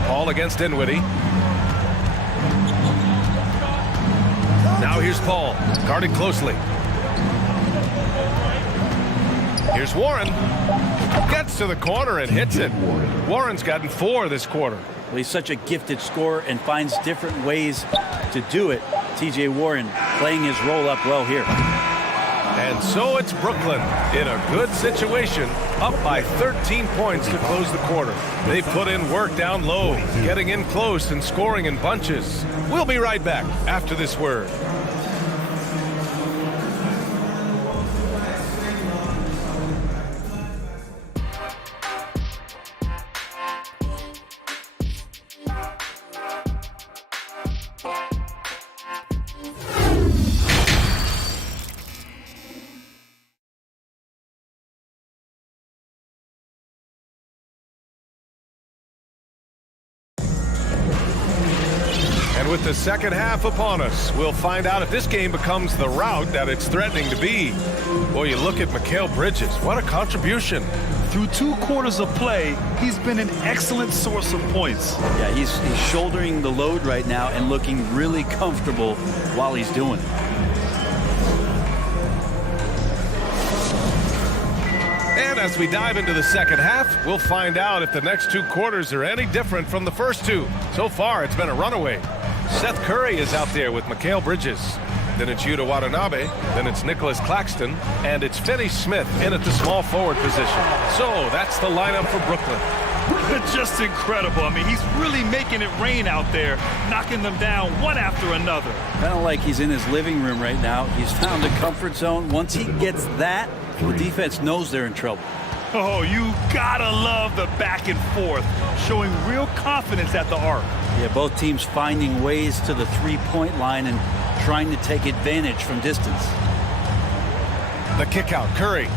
Paul against Dinwiddie. Now here's Paul, guarded closely. Here's Warren. Gets to the corner and hits it. Warren's gotten 4 this quarter. Well, he's such a gifted scorer and finds different ways to do it. T.J. Warren playing his role up well here. And so it's Brooklyn in a good situation, up by 13 points to close the quarter. They put in work down low, getting in close and scoring in bunches. We'll be right back after this word. With the second half upon us, we'll find out if this game becomes the rout that it's threatening to be. Boy, you look at Mikal Bridges. What a contribution. Through 2 quarters of play, he's been an excellent source of points. Yeah, he's shouldering the load right now and looking really comfortable while he's doing it. And as we dive into the second half, we'll find out if the next 2 quarters are any different from the first 2. So far, it's been a runaway. Seth Curry is out there with Mikal Bridges. Then it's Yuta Watanabe. Then it's Nicholas Claxton. And it's Finney Smith in at the small forward position. So that's the lineup for Brooklyn. Just incredible. I mean, he's really making it rain out there, knocking them down one after another. Kind of like he's in his living room right now. He's found a comfort zone. Once he gets that, the defense knows they're in trouble. Oh, you gotta love the back and forth, showing real confidence at the arc. Yeah, both teams finding ways to the three-point line and trying to take advantage from distance. The kick out, Curry.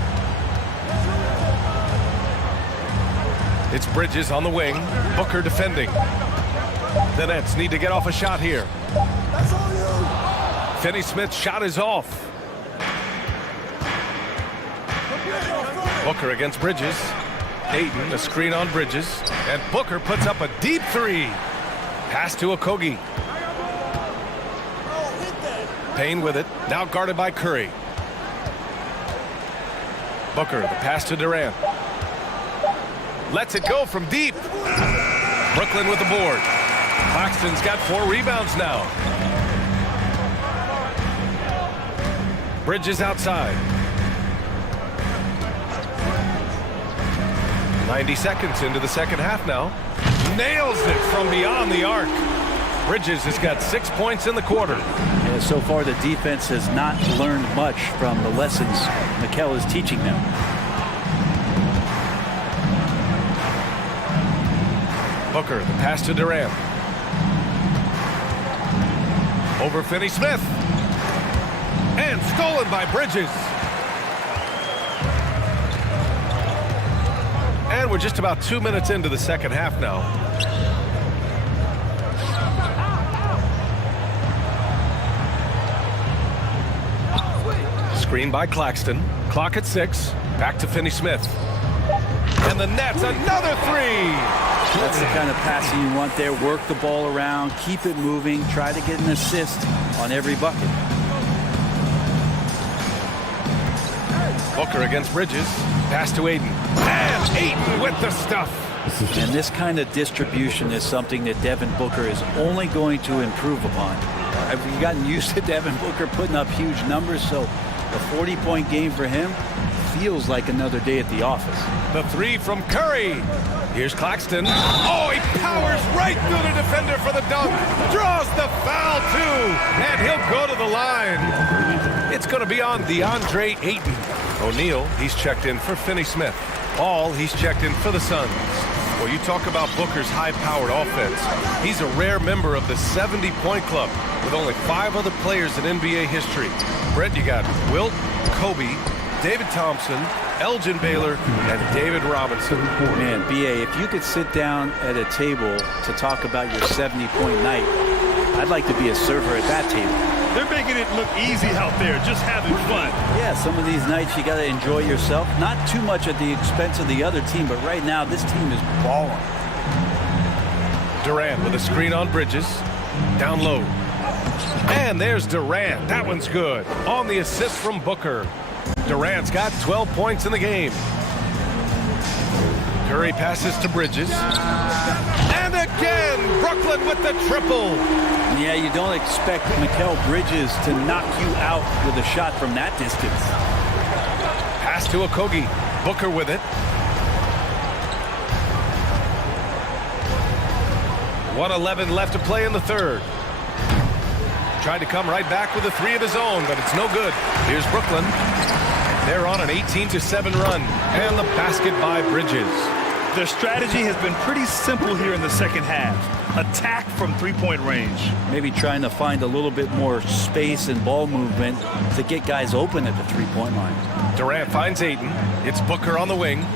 It's Bridges on the wing, Booker defending. The Nets need to get off a shot here. Finney Smith's shot is off. Booker against Bridges. Ayton, a screen on Bridges. And Booker puts up a deep 3. Pass to Okogie. Payne with it. Now guarded by Curry. Booker, the pass to Durant. Lets it go from deep. Brooklyn with the board. Claxton's got 4 rebounds now. Bridges outside. 90 seconds into the second half now. Nails it from beyond the arc. Bridges has got 6 points in the quarter. Yeah, so far the defense has not learned much from the lessons Mikal is teaching them. Booker, the pass to Durant. Over Finney-Smith. And stolen by Bridges. And we're just about 2 minutes into the second half now. Screen by Claxton. Clock at 6. Back to Finney-Smith. And the Nets, another 3! That's the kind of passing you want there. Work the ball around, keep it moving, try to get an assist on every bucket. Booker against Bridges. Pass to Aiden. And Aiden with the stuff. And this kind of distribution is something that Devin Booker is only going to improve upon. I've gotten used to Devin Booker putting up huge numbers, so a 40-point game for him feels like another day at the office. The 3 from Curry. Here's Claxton. Oh, he powers right through the defender for the dunk. Draws the foul, too. And he'll go to the line. It's going to be on DeAndre Ayton. O'Neal, he's checked in for Finney-Smith. Paul, he's checked in for the Suns. Well, you talk about Booker's high-powered offense. He's a rare member of the 70-point club with only 5 other players in NBA history. Brett, you got Wilt, Kobe, David Thompson, Elgin Baylor, and David Robinson. Man, B.A., if you could sit down at a table to talk about your 70-point night, I'd like to be a server at that table. They're making it look easy out there, just having fun. Yeah, some of these nights you got to enjoy yourself. Not too much at the expense of the other team, but right now this team is balling. Durant with a screen on Bridges. Down low. And there's Durant. That one's good. On the assist from Booker. Durant's got 12 points in the game. Curry passes to Bridges. And again, Brooklyn with the triple. Yeah, you don't expect Mikal Bridges to knock you out with a shot from that distance. Pass to Okogie. Booker with it. 1:11 left to play in the third. Tried to come right back with a 3 of his own, but it's no good. Here's Brooklyn. They're on an 18-7 run, and the basket by Bridges. Their strategy has been pretty simple here in the second half. Attack from three-point range. Maybe trying to find a little bit more space and ball movement to get guys open at the three-point line. Durant finds Ayton. It's Booker on the wing.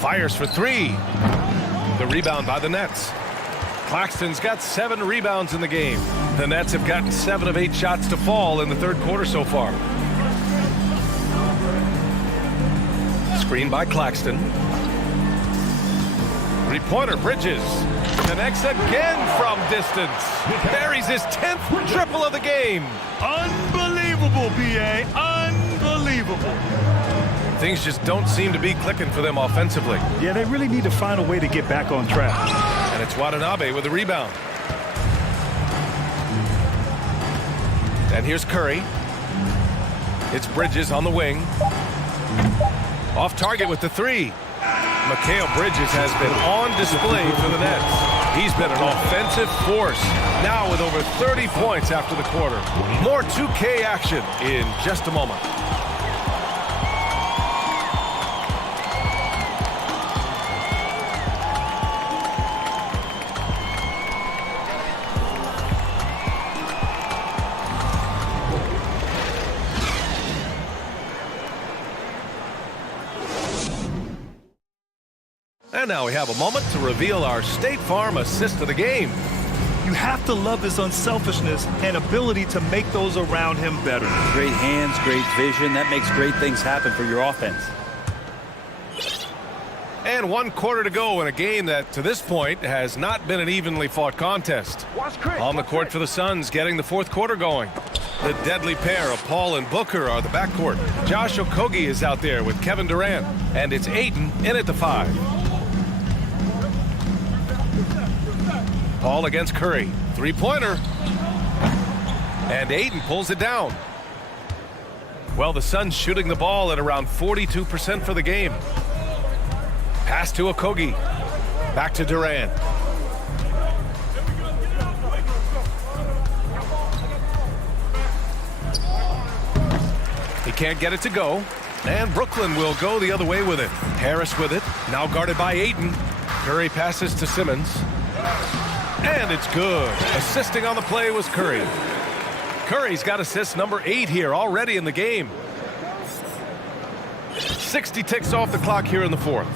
Fires for 3. The rebound by the Nets. Claxton's got 7 rebounds in the game. The Nets have gotten 7 of 8 shots to fall in the third quarter so far. Screen by Claxton. 3-pointer Bridges. Connects again from distance. Buries his 10th triple of the game. Unbelievable, B.A. Unbelievable. Things just don't seem to be clicking for them offensively. Yeah, they really need to find a way to get back on track. And it's Watanabe with a rebound. And here's Curry. It's Bridges on the wing. Off target with the 3. Mikal Bridges has been on display for the Nets. He's been an offensive force, now with over 30 points after the quarter. More 2K action in just a moment. And now we have a moment to reveal our State Farm assist of the game. You have to love his unselfishness and ability to make those around him better. Great hands, great vision. That makes great things happen for your offense. And 1 quarter to go in a game that, to this point, has not been an evenly fought contest. On the court for the Suns, getting the 4th quarter going. The deadly pair of Paul and Booker are the backcourt. Josh Okogie is out there with Kevin Durant. And it's Ayton in at the 5. Paul against Curry. 3-pointer. And Ayton pulls it down. Well, the Suns shooting the ball at around 42% for the game. Pass to Okogie. Back to Durant. He can't get it to go. And Brooklyn will go the other way with it. Harris with it. Now guarded by Ayton. Curry passes to Simmons. And it's good. Assisting on the play was Curry. Curry's got assist number 8 here already in the game. 60 ticks off the clock here in the 4th.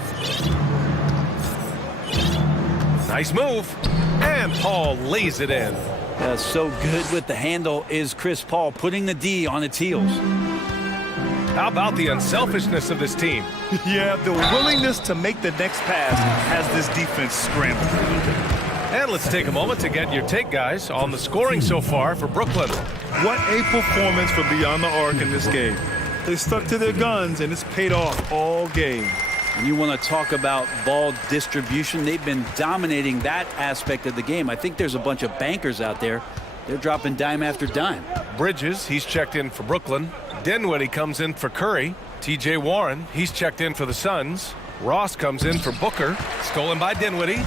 Nice move. And Paul lays it in. So good with the handle is Chris Paul, putting the D on its heels. How about the unselfishness of this team? Yeah, the willingness to make the next pass has this defense scrambled. And let's take a moment to get your take, guys, on the scoring so far for Brooklyn. What a performance for beyond the arc in this game. They stuck to their guns, and it's paid off all game. And you want to talk about ball distribution. They've been dominating that aspect of the game. I think there's a bunch of bankers out there. They're dropping dime after dime. Bridges, he's checked in for Brooklyn. Dinwiddie comes in for Curry. T.J. Warren, he's checked in for the Suns. Ross comes in for Booker. Stolen by Dinwiddie.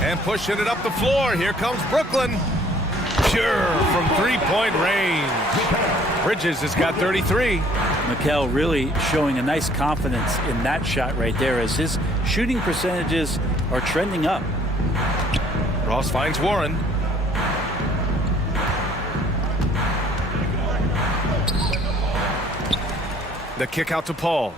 And pushing it up the floor. Here comes Brooklyn. Sure, from 3-point range. Bridges has got 33. Mikal really showing a nice confidence in that shot right there as his shooting percentages are trending up. Ross finds Warren. The kick out to Paul.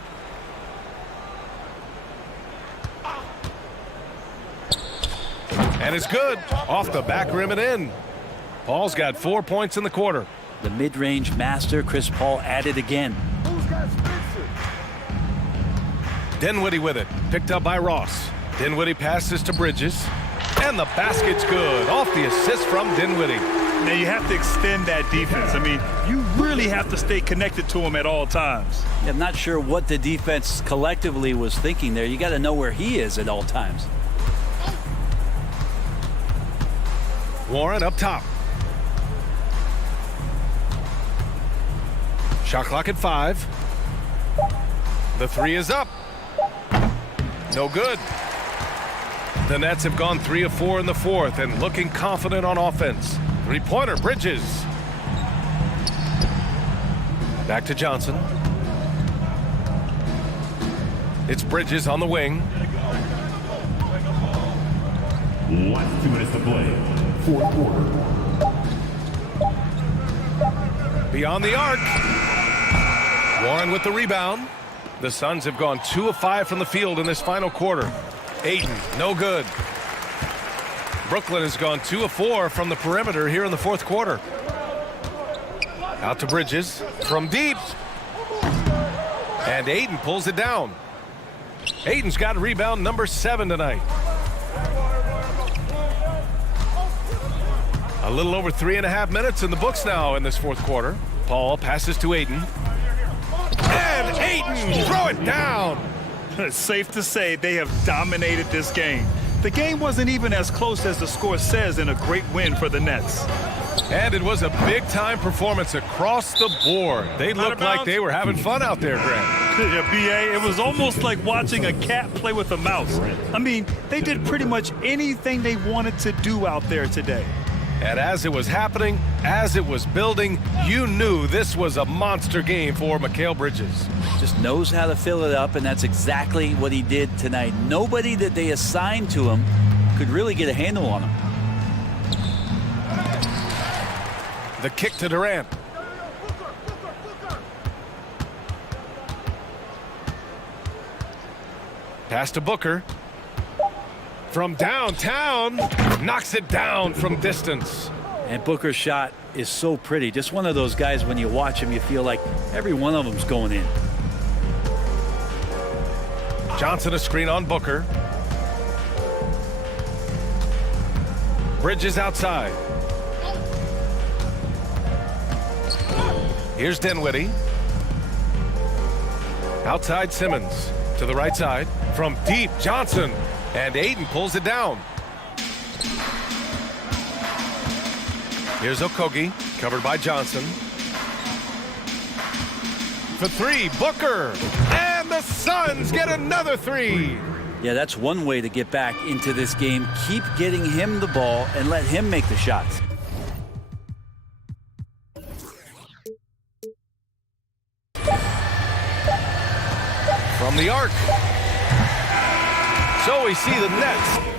And it's good. Off the back rim and in. Paul's got 4 points in the quarter. The mid-range master, Chris Paul, at it again. Dinwiddie with it. Picked up by Ross. Dinwiddie passes to Bridges. And the basket's good. Off the assist from Dinwiddie. Now you have to extend that defense. I mean, you really have to stay connected to him at all times. I'm not sure what the defense collectively was thinking there. You got to know where he is at all times. Warren up top. Shot clock at 5. The 3 is up. No good. The Nets have gone 3 of 4 in the 4th and looking confident on offense. 3-pointer, Bridges. Back to Johnson. It's Bridges on the wing. Last 2 minutes to play. 4th quarter. Beyond the arc. Warren with the rebound. The Suns have gone 2 of 5 from the field in this final quarter. Ayton, no good. Brooklyn has gone 2 of 4 from the perimeter here in the 4th quarter. Out to Bridges from deep. And Ayton pulls it down. Ayton's got rebound number 7 tonight. A little over 3.5 minutes in the books now in this 4th quarter. Paul passes to Ayton. And Ayton, throw it down. It's safe to say they have dominated this game. The game wasn't even as close as the score says in a great win for the Nets. And it was a big-time performance across the board. They looked like they were having fun out there, Grant. Yeah, B.A., it was almost like watching a cat play with a mouse. I mean, they did pretty much anything they wanted to do out there today. And as it was happening, as it was building, you knew this was a monster game for Mikal Bridges. Just knows how to fill it up, and that's exactly what he did tonight. Nobody that they assigned to him could really get a handle on him. The kick to Durant. Pass to Booker. From downtown, knocks it down from distance. And Booker's shot is so pretty. Just one of those guys, when you watch him, you feel like every one of them's going in. Johnson a screen on Booker. Bridges outside. Here's Dinwiddie. Outside Simmons to the right side. From deep, Johnson. And Ayton pulls it down. Here's Okogie, covered by Johnson. For three, Booker. And the Suns get another three. Yeah, that's one way to get back into this game. Keep getting him the ball and let him make the shots. From the arc. So we see the Nets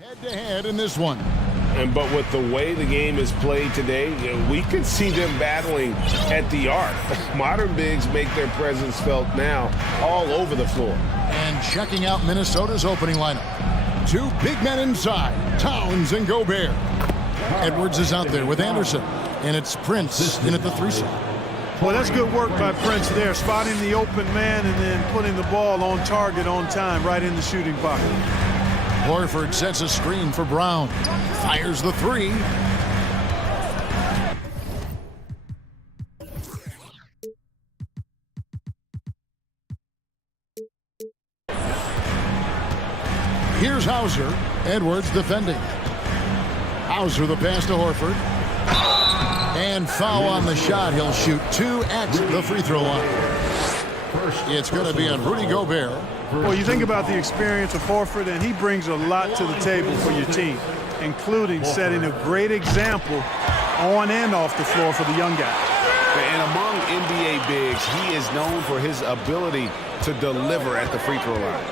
Head-to-head in this one. But with the way the game is played today, we could see them battling at the arc. Modern bigs make their presence felt now all over the floor. And checking out Minnesota's opening lineup. Two big men inside, Towns and Gobert. Edwards is out there with Anderson, and it's Prince in at the 3 slot. Well, that's good work by Prince there, spotting the open man and then putting the ball on target on time, right in the shooting pocket. Horford sets a screen for Brown. Fires the 3. Here's Hauser. Edwards defending. Hauser the pass to Horford. And foul on the shot. He'll shoot 2 at the free throw line. It's going to be on Rudy Gobert. Well, you think about the experience of Horford, and he brings a lot to the table for your team, including setting a great example on and off the floor for the young guy. And among NBA bigs, he is known for his ability to deliver at the free throw line.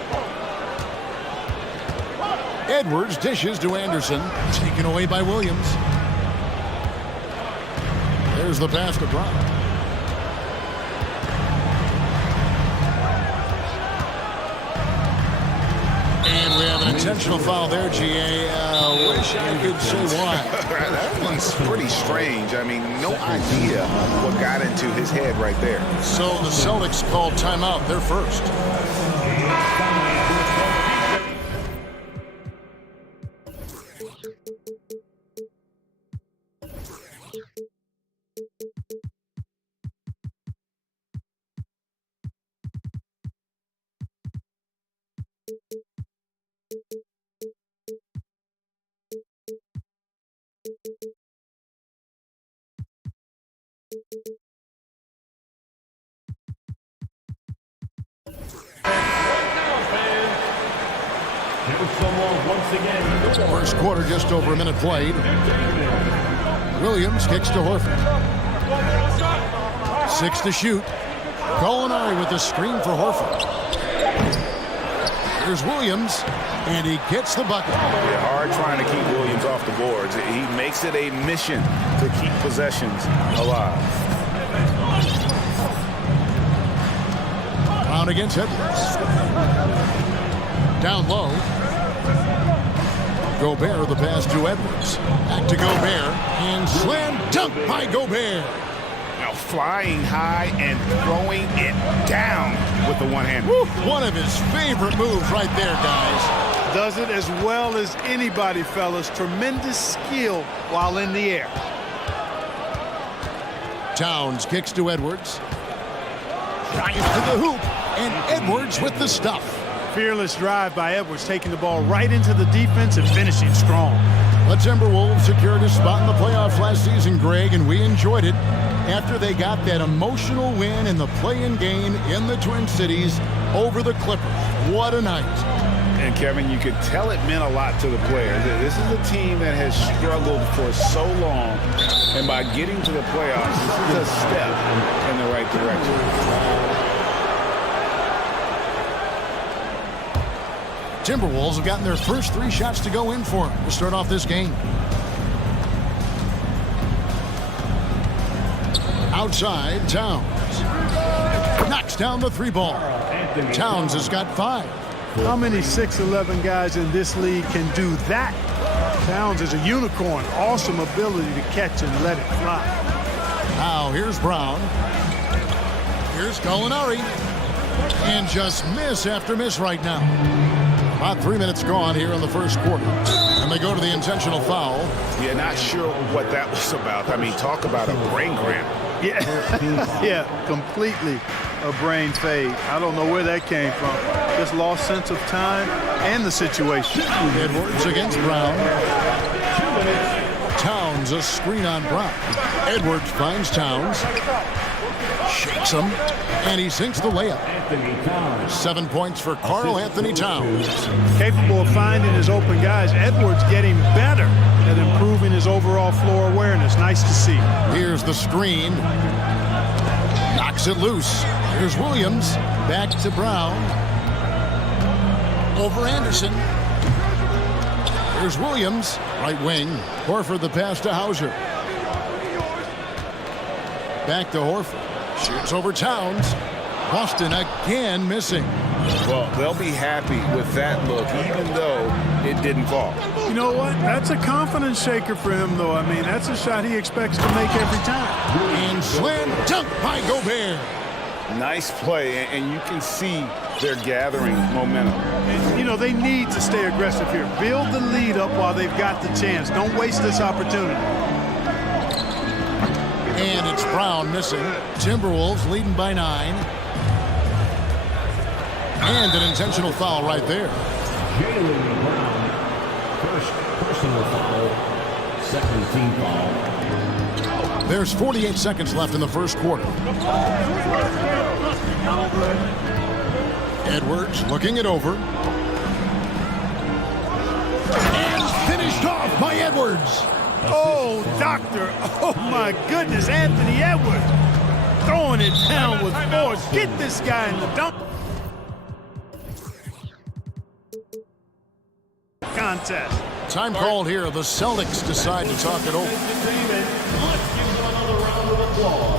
Edwards dishes to Anderson, taken away by Williams. There's the pass to Brown. And we have an intentional foul there, GA. Wish I could say why. That one's pretty strange. I mean, no idea what got into his head right there. So the Celtics called timeout. They're first. First quarter, just over a minute played. Williams kicks to Horford. 6 to shoot. Gallinari with the screen for Horford. Here's Williams, and he gets the bucket. Yeah, hard trying to keep Williams off the boards. He makes it a mission to keep possessions alive. Brown against Edwards. Down low. Gobert the pass to Edwards. Back to Gobert. And slam dunk by Gobert. Now flying high and throwing it down with the one hand. One of his favorite moves right there, guys. Does it as well as anybody, fellas. Tremendous skill while in the air. Towns kicks to Edwards. Drives to the hoop. And Edwards with the stuff. Fearless drive by Edwards, taking the ball right into the defense and finishing strong. The Timberwolves secured a spot in the playoffs last season, Greg, and we enjoyed it after they got that emotional win in the play-in game in the Twin Cities over the Clippers. What a night. And Kevin, you could tell it meant a lot to the players. This is a team that has struggled for so long, and by getting to the playoffs, this is a step in the right direction. Timberwolves have gotten their first 3 shots to go in for them to start off this game. Outside, Towns. Knocks down the 3 ball. Towns has got 5. How many 6'11" guys in this league can do that? Towns is a unicorn. Awesome ability to catch and let it fly. Now here's Brown. Here's Gallinari. And just miss after miss right now. About 3 minutes gone here in the first quarter. And they go to the intentional foul. Yeah, not sure what that was about. I mean, talk about a brain cramp. Yeah, yeah, completely a brain fade. I don't know where that came from. Just lost sense of time and the situation. Edwards against Brown. Towns a screen on Brown. Edwards finds Towns. Shakes him. And he sinks the layup. 7 points for Karl Anthony Towns. Capable of finding his open guys. Edwards getting better at improving his overall floor awareness. Nice to see. Here's the screen. Knocks it loose. Here's Williams. Back to Brown. Over Anderson. Here's Williams, right wing. Horford the pass to Hauser. Back to Horford. Shoots over Towns. Boston again missing. Well, they'll be happy with that look, even though it didn't fall. You know what? That's a confidence shaker for him, though. I mean, that's a shot he expects to make every time. And slam dunk by Gobert. Nice play, and you can see they're gathering momentum. And, you know, they need to stay aggressive here. Build the lead up while they've got the chance. Don't waste this opportunity. And it's Brown missing. Timberwolves leading by 9. And an intentional foul right there. Jaylen Brown, first personal foul, second team foul. There's 48 seconds left in the first quarter. Edwards looking it over. And finished off by Edwards. Oh, doctor. Oh, my goodness. Anthony Edwards throwing it down with force. Get this guy in the dunk contest. Time called here. The Celtics decide to talk it over. Let's give one another round of applause.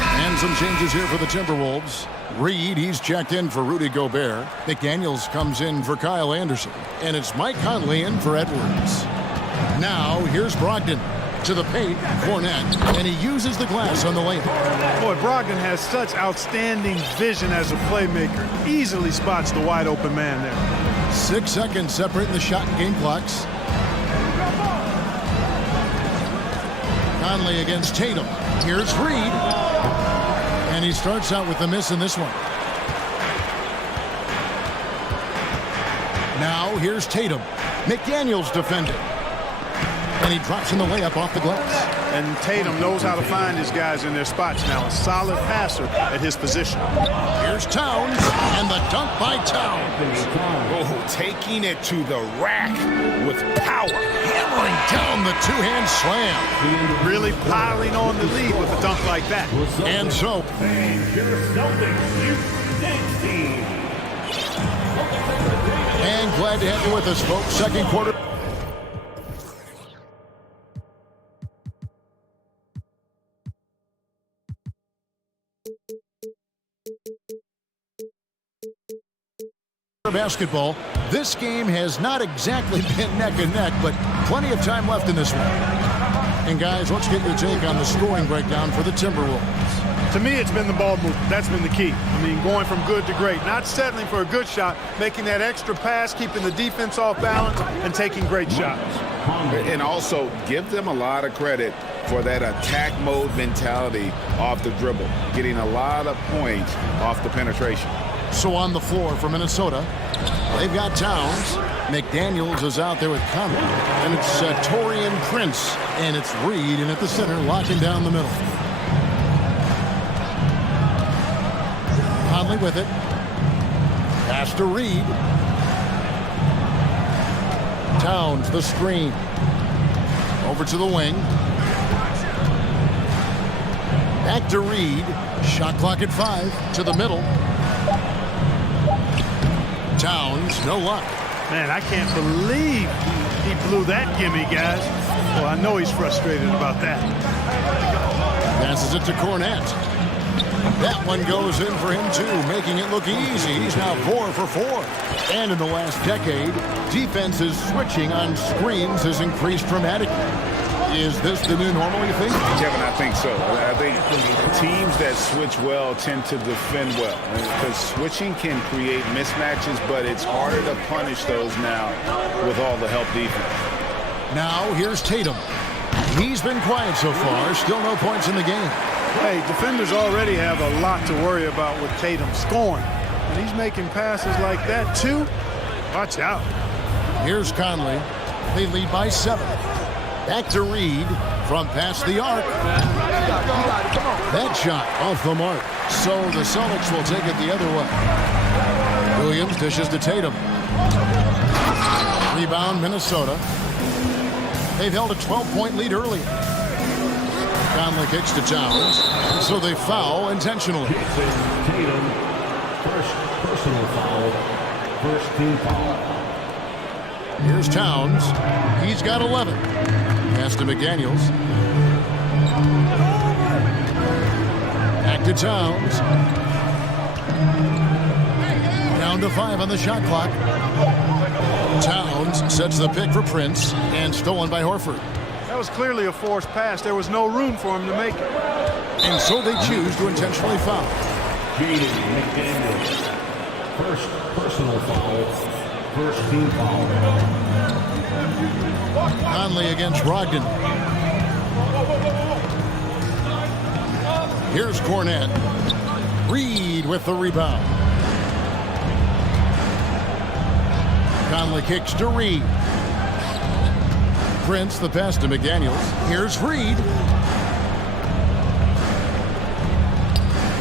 And some changes here for the Timberwolves. Reed, he's checked in for Rudy Gobert. McDaniels comes in for Kyle Anderson. And it's Mike Conley in for Edwards. Now, here's Brogdon to the paint, Fournette, and he uses the glass on the lane. Boy, Brogdon has such outstanding vision as a playmaker. Easily spots the wide open man there. 6 seconds separating the shot and game clocks. Conley against Tatum. Here's Reed. And he starts out with the miss in this one. Now here's Tatum. McDaniels defending. And he drops in the layup off the glass. And Tatum knows how to find his guys in their spots now. A solid passer at his position. Here's Towns. And the dunk by Towns. Oh, taking it to the rack with power. Hammering down the two-hand slam. Really piling on the lead with a dunk like that. And so. And glad to have you with us, folks. Second quarter. Basketball. This game has not exactly been neck and neck, but plenty of time left in this one. And guys, let's get your take on the scoring breakdown for the Timberwolves. To me, it's been the ball movement. That's been the key. I mean, going from good to great. Not settling for a good shot, making that extra pass, keeping the defense off balance, and taking great shots. And also, give them a lot of credit for that attack mode mentality off the dribble. Getting a lot of points off the penetration. So on the floor for Minnesota, they've got Towns. McDaniels is out there with Conley. And it's Taurean Prince. And it's Reed in at the center, locking down the middle. Conley with it. Pass to Reed. Towns, the screen. Over to the wing. Back to Reed. Shot clock at 5. To the middle. Towns, no luck. Man, I can't believe he blew that gimme, guys. Well, I know he's frustrated about that. Passes it to Cornette. That one goes in for him, too, making it look easy. He's now 4 for 4. And in the last decade, defenses switching on screens has increased dramatically. Is this the new normal, you think? Kevin, I think so. I think teams that switch well tend to defend well. Because switching can create mismatches, but it's harder to punish those now with all the help defense. Now, here's Tatum. He's been quiet so far. Still no points in the game. Hey, defenders already have a lot to worry about with Tatum scoring. And he's making passes like that, too. Watch out. Here's Conley. They lead by 7. Back to Reed from past the arc. That shot off the mark. So the Celtics will take it the other way. Williams dishes to Tatum. Rebound, Minnesota. They've held a 12-point lead early. Conley kicks to Towns, so they foul intentionally. Tatum, first personal foul, first team foul. Here's Towns. He's got 11. Pass to McDaniels. Back to Towns. Down to 5 on the shot clock. Towns sets the pick for Prince, and stolen by Horford. That was clearly a forced pass. There was no room for him to make it. And so they choose to intentionally foul. McDaniels, first personal foul, first team foul. Conley against Brogdon. Here's Cornette. Reed with the rebound. Conley kicks to Reed. Prince, the pass to McDaniels. Here's Reed.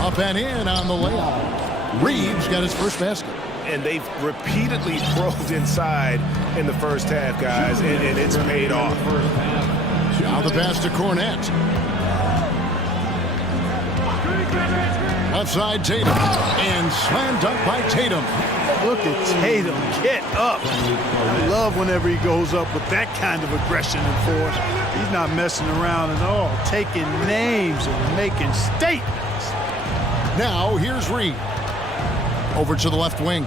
Up and in on the layup. Reed's got his first basket. And they've repeatedly probed inside in the first half, guys, and it's paid off. Now the pass to Cornette. Left side Tatum. And slam dunk by Tatum. Look at Tatum. Get up. I love whenever he goes up with that kind of aggression and force. He's not messing around at all. Taking names and making statements. Now here's Reed. Over to the left wing.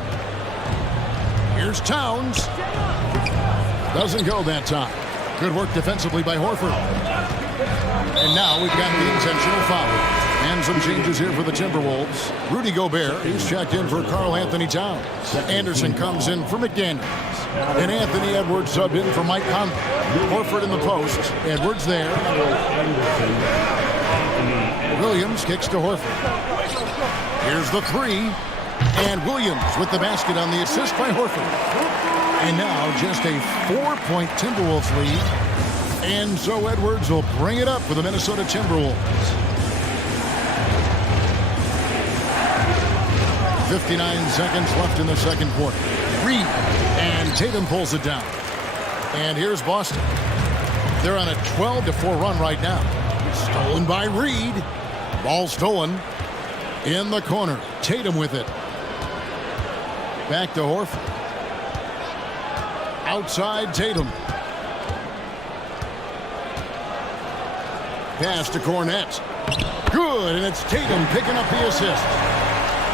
Here's Towns. Doesn't go that time. Good work defensively by Horford. And now we've got the intentional foul. And some changes here for the Timberwolves. Rudy Gobert, he's checked in for Karl Anthony Towns. Anderson comes in for McDaniels. And Anthony Edwards subbed in for Mike Conley. Horford in the post. Edwards there. Williams kicks to Horford. Here's the three. And Williams with the basket on the assist by Horford. And now just a 4-point Timberwolves lead. And so Edwards will bring it up for the Minnesota Timberwolves. 59 seconds left in the second quarter. Reed and Tatum pulls it down. And here's Boston. They're on a 12-4 run right now. Stolen by Reed. Ball stolen in the corner. Tatum with it. Back to Horford. Outside Tatum. Pass to Cornette. Good, and it's Tatum picking up the assist.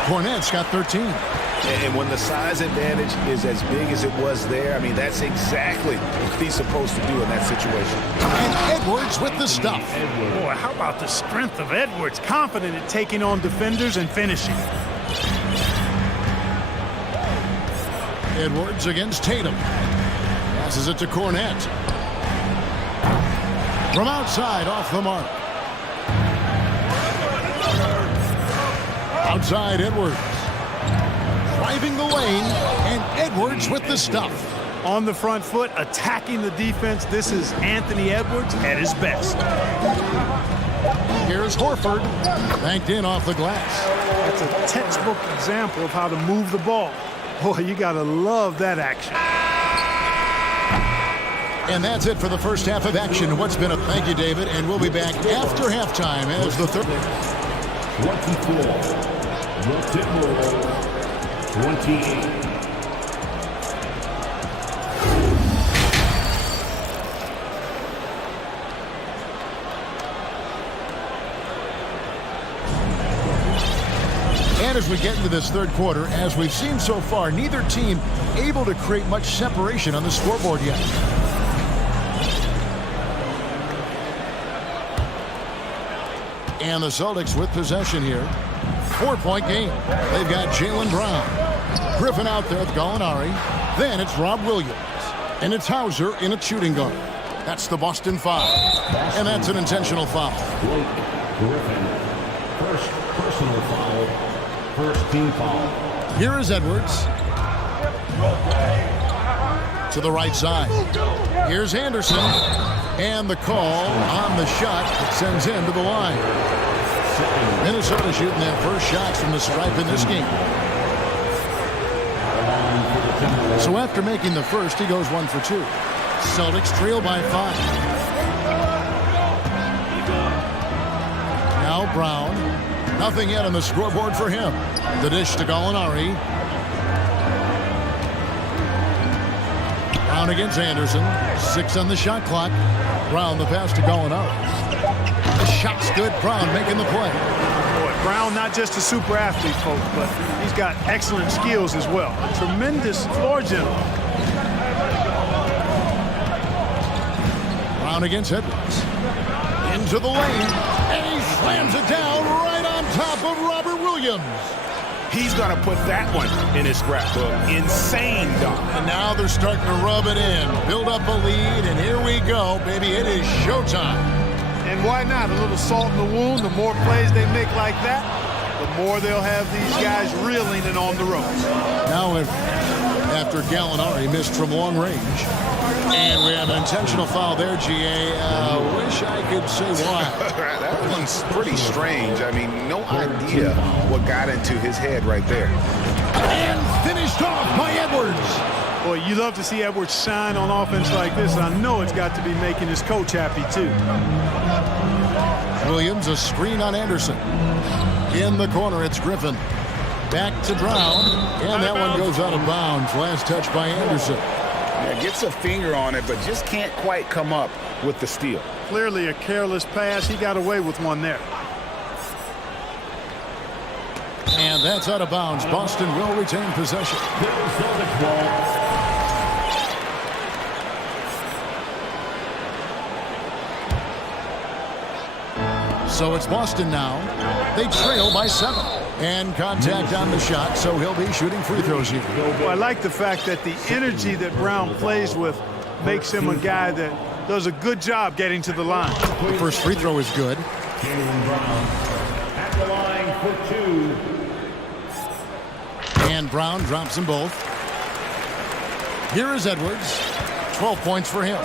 Cornette's got 13. And when the size advantage is as big as it was there, I mean, that's exactly what he's supposed to do in that situation. And Edwards with the stuff. Boy, how about the strength of Edwards? Confident at taking on defenders and finishing. Edwards against Tatum. Passes it to Cornette. From outside, off the mark. Outside Edwards. Driving the lane, and Edwards with the stuff. On the front foot, attacking the defense. This is Anthony Edwards at his best. Here's Horford. Banked in off the glass. That's a textbook example of how to move the ball. Boy, you got to love that action. And that's it for the first half of action. What's been a thank you, David, and we'll be back after halftime as the third. 24. The Timberwolves, 28. And as we get into this third quarter, as we've seen so far, neither team able to create much separation on the scoreboard yet. And the Celtics with possession here. 4-point game. They've got Jaylen Brown. Griffin out there with Gallinari. Then it's Rob Williams. And it's Hauser in a shooting guard. That's the Boston foul. And that's an intentional foul. Griffin, first personal foul, first team foul. Here is Edwards. To the right side. Here's Anderson. And the call on the shot that sends him to the line. Minnesota shooting their first shots from the stripe in this game. So after making the first, he goes 1 for 2. Celtics trail by 5. Now Brown. Nothing yet on the scoreboard for him. The dish to Gallinari. Brown against Anderson. 6 on the shot clock. Brown the pass to Gallinari. The shot's good. Brown making the play. Boy, Brown not just a super athlete, folks, but he's got excellent skills as well. A tremendous floor general. Brown against Edwards. Into the lane. And he slams it down right on top of Robert Williams. He's going to put that one in his scrapbook. Insane dunk. And now they're starting to rub it in. Build up a lead, and here we go, baby. It is showtime. And why not? A little salt in the wound. The more plays they make like that, the more they'll have these guys reeling and on the ropes. Now after Gallinari missed from long range. And we have an intentional foul there, GA. Wish I could say why. That one's pretty strange. I mean, no idea what got into his head right there. And finished off by Edwards. Boy, you love to see Edwards shine on offense like this. I know it's got to be making his coach happy, too. Williams, a screen on Anderson. In the corner, it's Griffin. Back to Brown. And that one goes out of bounds. Last touch by Anderson. Yeah, gets a finger on it, but just can't quite come up with the steal. Clearly a careless pass. He got away with one there. And that's out of bounds. Boston will retain possession. So it's Boston now. They trail by 7. And contact on the shot, so he'll be shooting free throws here. Well, I like the fact that the energy that Brown plays with makes him a guy that does a good job getting to the line. The first free throw is good. Brown at the line for 2. And Brown drops them both. Here is Edwards. 12 points for him.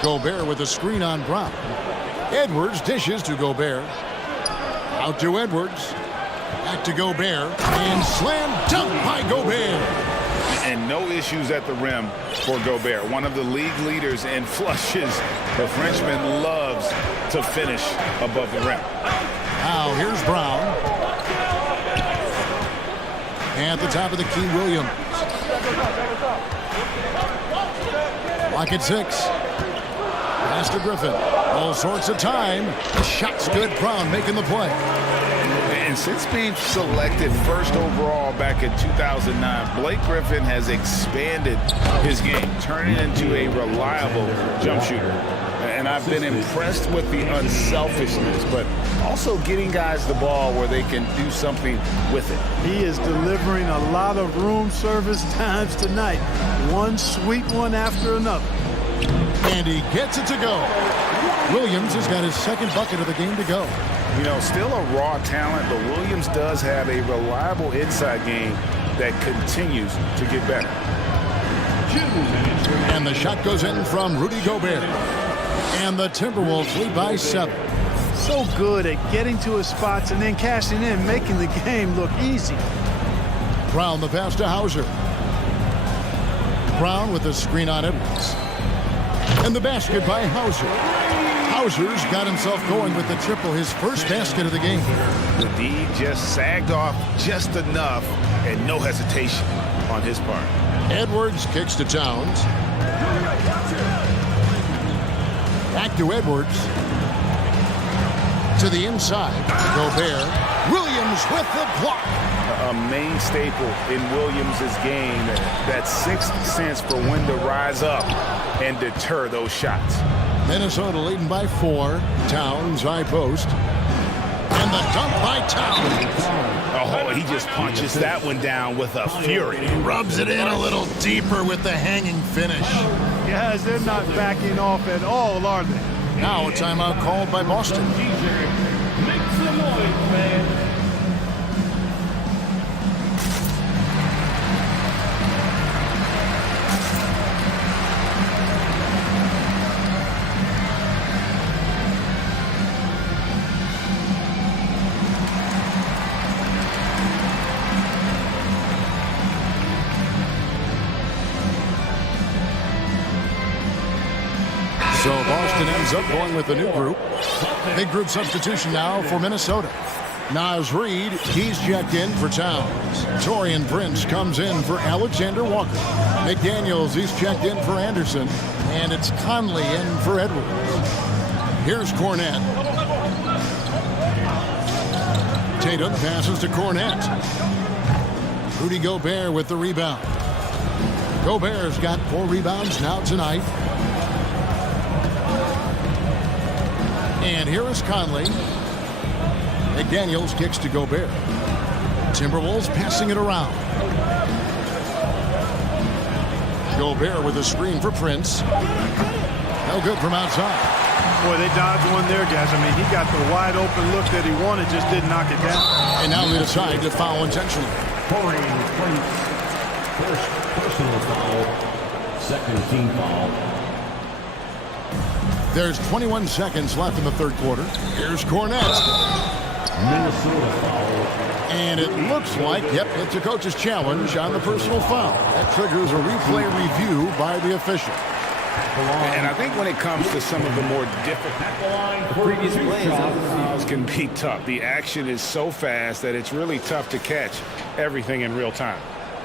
Gobert with a screen on Brown. Edwards dishes to Gobert. Out to Edwards. Back to Gobert. And slam dunk by Gobert. And no issues at the rim for Gobert. One of the league leaders in flushes. The Frenchman loves to finish above the rim. Now here's Brown. And at the top of the key, Williams. Lock at 6. Pass to Griffin. All sorts of time. The shot's good. Brown making the play. And since being selected first overall back in 2009, Blake Griffin has expanded his game, turning into a reliable jump shooter. And I've been impressed with the unselfishness, but also getting guys the ball where they can do something with it. He is delivering a lot of room service times tonight. One sweet one after another. And he gets it to go. Williams has got his second bucket of the game to go. You know, still a raw talent, but Williams does have a reliable inside game that continues to get better. And the shot goes in from Rudy Gobert. And the Timberwolves lead by 7. So good at getting to his spots and then cashing in, making the game look easy. Brown the pass to Hauser. Brown with the screen on Edwards. And the basket by Hauser. Hauser's got himself going with the triple, his first basket of the game. The D just sagged off just enough and no hesitation on his part. Edwards kicks to Towns. Back to Edwards. To the inside. Gobert. Williams with the block. A main staple in Williams' game, that sixth sense for when to rise up and deter those shots. Minnesota leading by 4. Towns high post. And the dunk by Towns. Oh, he just punches that one down with a fury. Rubs it in a little deeper with the hanging finish. Guys, they're not backing off at all, are they? Now a timeout called by Boston. Make some noise, man. Boston ends up going with a new group. Big group substitution now for Minnesota. Naz Reid, he's checked in for Towns. Torian Prince comes in for Alexander Walker. McDaniels, he's checked in for Anderson. And it's Conley in for Edwards. Here's Cornette. Tatum passes to Cornette. Rudy Gobert with the rebound. Gobert's got 4 rebounds now tonight. And here is Conley. McDaniels kicks to Gobert. Timberwolves passing it around. Gobert with a screen for Prince. No good from outside. Boy, they dodged one there, guys. I mean, he got the wide open look that he wanted, just didn't knock it down. And now they decide to foul intentionally. Pouring Prince. First personal foul. Second team foul. There's 21 seconds left in the third quarter. Here's Cornette. Minnesota foul. And it looks like, yep, it's a coach's challenge on the personal foul. That triggers a replay review by the official. And I think when it comes to some of the more difficult previous plays, fouls can be tough. The action is so fast that it's really tough to catch everything in real time.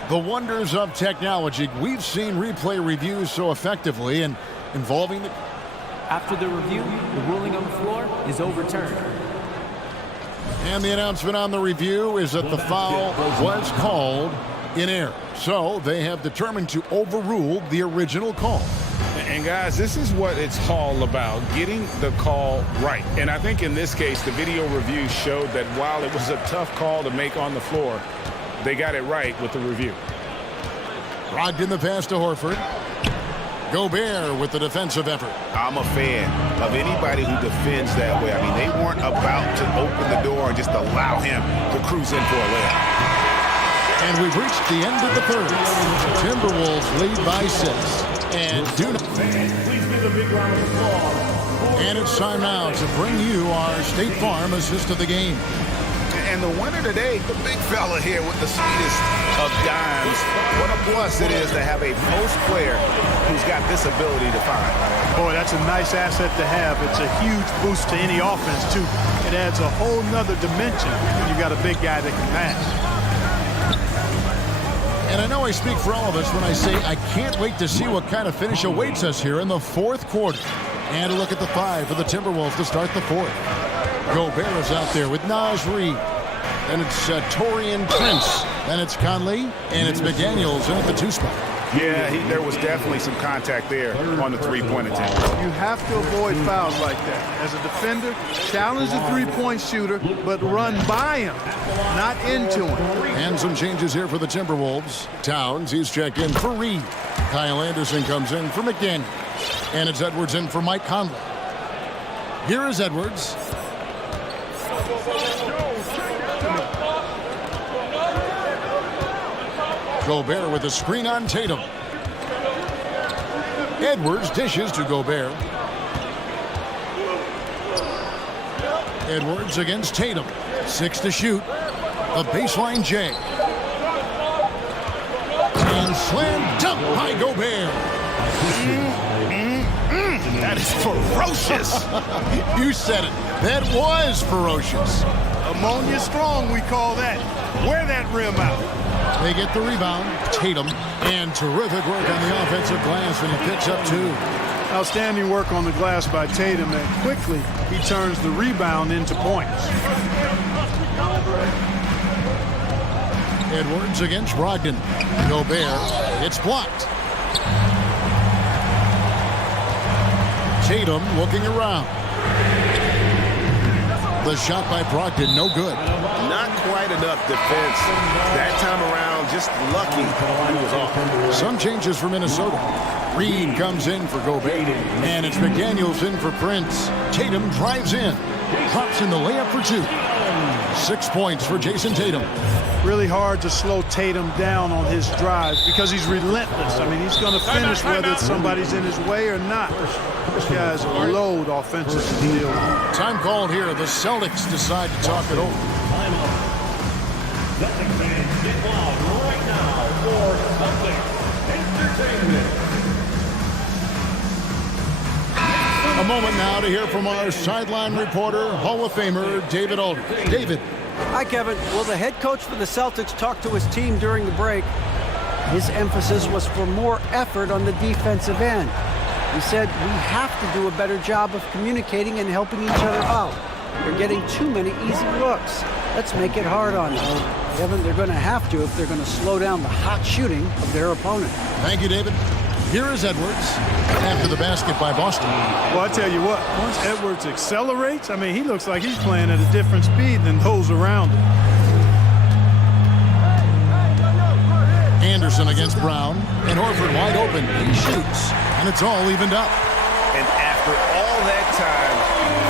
The wonders of technology. We've seen replay reviews so effectively and involving the... After the review, the ruling on the floor is overturned. And the announcement on the review is that the foul was called in error. So they have determined to overrule the original call. And guys, this is what it's all about, getting the call right. And I think in this case, the video review showed that while it was a tough call to make on the floor, they got it right with the review. Brogdon the pass to Horford. Gobert with the defensive effort. I'm a fan of anybody who defends that way. I mean, they weren't about to open the door and just allow him to cruise in for a layup. And we've reached the end of the third. Timberwolves lead by 6. And do not. And it's time now to bring you our State Farm assist of the game. And the winner today, the big fella here with the sweetest of dimes. What a plus it is to have a post player who's got this ability to find. Boy, that's a nice asset to have. It's a huge boost to any offense, too. It adds a whole nother dimension when you've got a big guy that can pass. And I know I speak for all of us when I say I can't wait to see what kind of finish awaits us here in the fourth quarter. And a look at the 5 for the Timberwolves to start the fourth. Gobert is out there with Naz Reid. And it's Torian Prince. Then it's Conley. And it's McDaniels in at the 2 spot. Yeah, there was definitely some contact there on the three-point attempt. You have to avoid fouls like that. As a defender, challenge the three-point shooter, but run by him, not into him. And some changes here for the Timberwolves. Towns, he's checked in for Reid. Kyle Anderson comes in for McDaniels. And it's Edwards in for Mike Conley. Here is Edwards. Gobert with a screen on Tatum. Edwards dishes to Gobert. Edwards against Tatum. 6 to shoot. A baseline J. And slam dunk by Gobert. That is ferocious. You said it. That was ferocious. Ammonia strong, we call that. Wear that rim out. They get the rebound. Tatum. And terrific work on the offensive glass, and he picks up 2. Outstanding work on the glass by Tatum, and quickly he turns the rebound into points. Edwards against Brogdon. Gobert. It's blocked. Tatum looking around. The shot by Brogdon, no good. Not quite enough defense that time around. Just lucky he was off. Some changes for Minnesota. Reid comes in for Gobert. And it's McDaniels in for Prince. Tatum drives in. Drops in the layup for 2. 6 points for Jason Tatum. Really hard to slow Tatum down on his drives because he's relentless. I mean, he's going to finish whether somebody's in his way or not. This guy's a load offensive to deal with. Time called here. The Celtics decide to talk it over. Celtics fans, get loud right now for Celtics Entertainment. A moment now to hear from our sideline reporter, Hall of Famer David Aldridge. David. Hi, Kevin. Well, the head coach for the Celtics talked to his team during the break. His emphasis was for more effort on the defensive end. He said, we have to do a better job of communicating and helping each other out. They're getting too many easy looks. Let's make it hard on them. Kevin, they're going to have to if they're going to slow down the hot shooting of their opponent. Thank you, David. Here is Edwards after the basket by Boston. Well, I tell you what, once Edwards accelerates, I mean, he looks like he's playing at a different speed than those around him. Anderson against Brown, and Horford wide open. He shoots, and it's all evened up. And after all that time,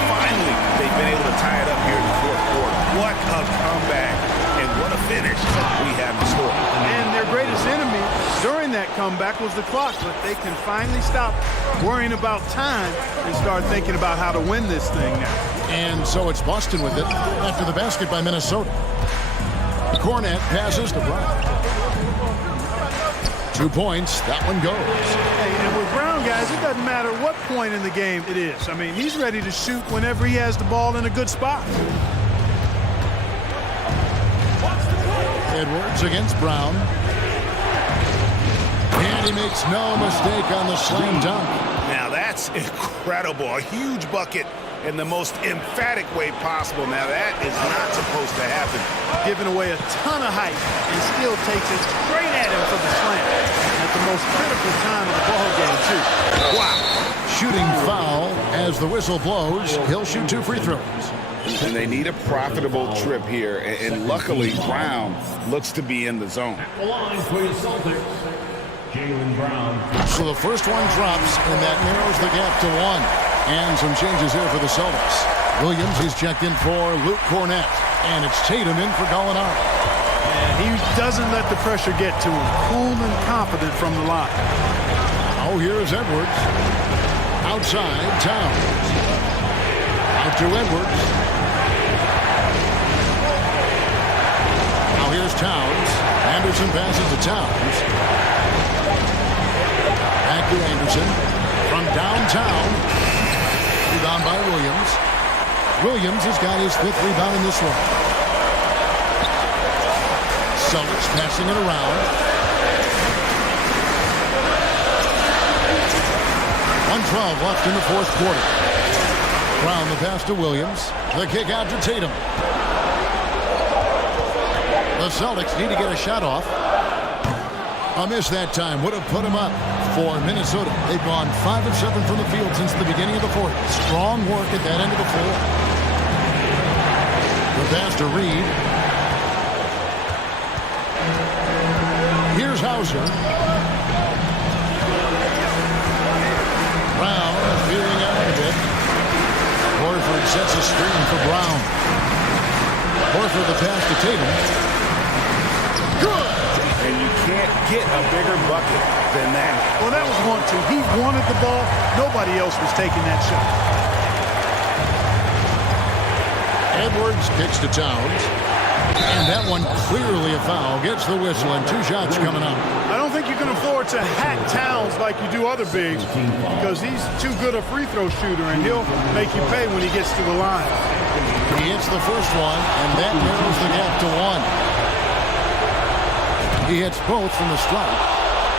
finally, they've been able to tie it up here in the fourth quarter. What a comeback, and what a finish we have in store. And their greatest enemy during that comeback was the clock, but they can finally stop worrying about time and start thinking about how to win this thing now. And so it's Boston with it after the basket by Minnesota. Cornette passes to Brown. 2 points, that one goes. Hey, and with Brown, guys, it doesn't matter what point in the game it is. I mean, he's ready to shoot whenever he has the ball in a good spot. Edwards against Brown. And he makes no mistake on the slam dunk. Now that's incredible. A huge bucket in the most emphatic way possible. Now that is not supposed to happen. Giving away a ton of height and still takes it straight at him for the slam. At the most critical time of the ball game, too. Wow. Shooting foul as the whistle blows. He'll shoot 2 free throws. And they need a profitable trip here. And luckily, Brown looks to be in the zone. So the first one drops, and that narrows the gap to 1. And some changes here for the Celtics. Williams, he's checked in for Luke Cornette. And it's Tatum in for Gallinari. And he doesn't let the pressure get to him. Cool and confident from the line. Oh, here's Edwards. Outside, Towns. Out to Edwards. Now here's Towns. Anderson passes to Towns. Back to Anderson. From downtown. Rebound by Williams. Williams has got his 5th rebound in this one. Celtics passing it around. 1:12 left in the fourth quarter. Brown the pass to Williams. The kick out to Tatum. The Celtics need to get a shot off. A miss that time would have put him up for Minnesota. They've gone 5 of 7 from the field since the beginning of the fourth. Strong work at that end of the floor. The pass to Reed. Here's Hauser. Brown feeling out a bit. Horford sets a screen for Brown. Horford the pass to Tatum. Good! And you can't get a bigger bucket than that. Well, that was 1-2. He wanted the ball. Nobody else was taking that shot. Edwards kicks to Towns. And that one clearly a foul. Gets the whistle and 2 shots coming up. I don't think you can afford to hack Towns like you do other bigs because he's too good a free throw shooter and he'll make you pay when he gets to the line. He hits the first one, and that narrows the gap to 1. He hits both from the stripe.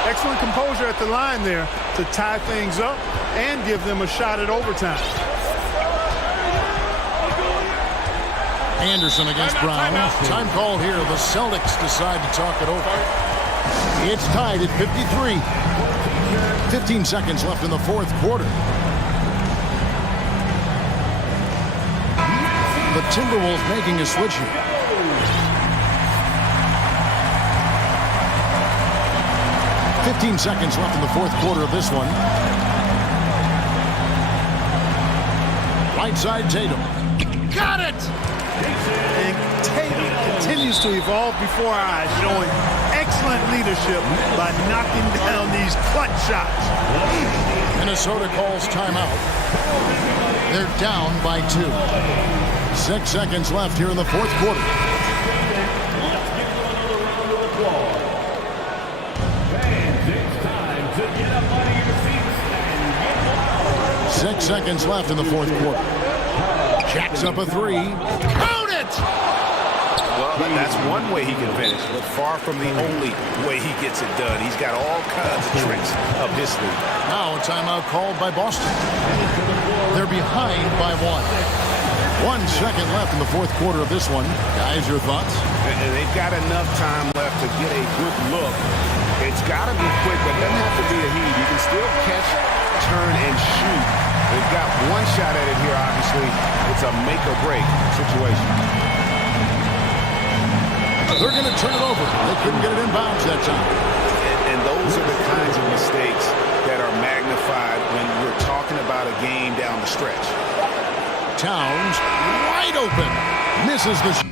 Excellent composure at the line there to tie things up and give them a shot at overtime. Anderson against Brown. Time called here. The Celtics decide to talk it over. It's tied at 53. 15 seconds left in the fourth quarter. The Timberwolves making a switch here. $15 seconds left in the fourth quarter of this one. Right side, Tatum. Got it! And Tatum continues to evolve before our eyes, showing excellent leadership by knocking down these clutch shots. Minnesota calls timeout. They're down by 2. 6 seconds left here in the fourth quarter. 6 seconds left in the fourth quarter. Jacks up a three. Count it! Well, that's one way he can finish, but far from the only way he gets it done. He's got all kinds of tricks up his sleeve. Now a timeout called by Boston. They're behind by 1 second left in the fourth quarter of this one. Guys, your thoughts? And they've got enough time left to get a good look. It's got to be quick, but it doesn't have to be a heat. You can still catch, turn, and shoot. They've got one shot at it here, obviously. It's a make-or-break situation. They're going to turn it over. They couldn't get it in bounds that time. And those are the kinds of mistakes that are magnified when we're talking about a game down the stretch. Towns wide open. Misses the shot.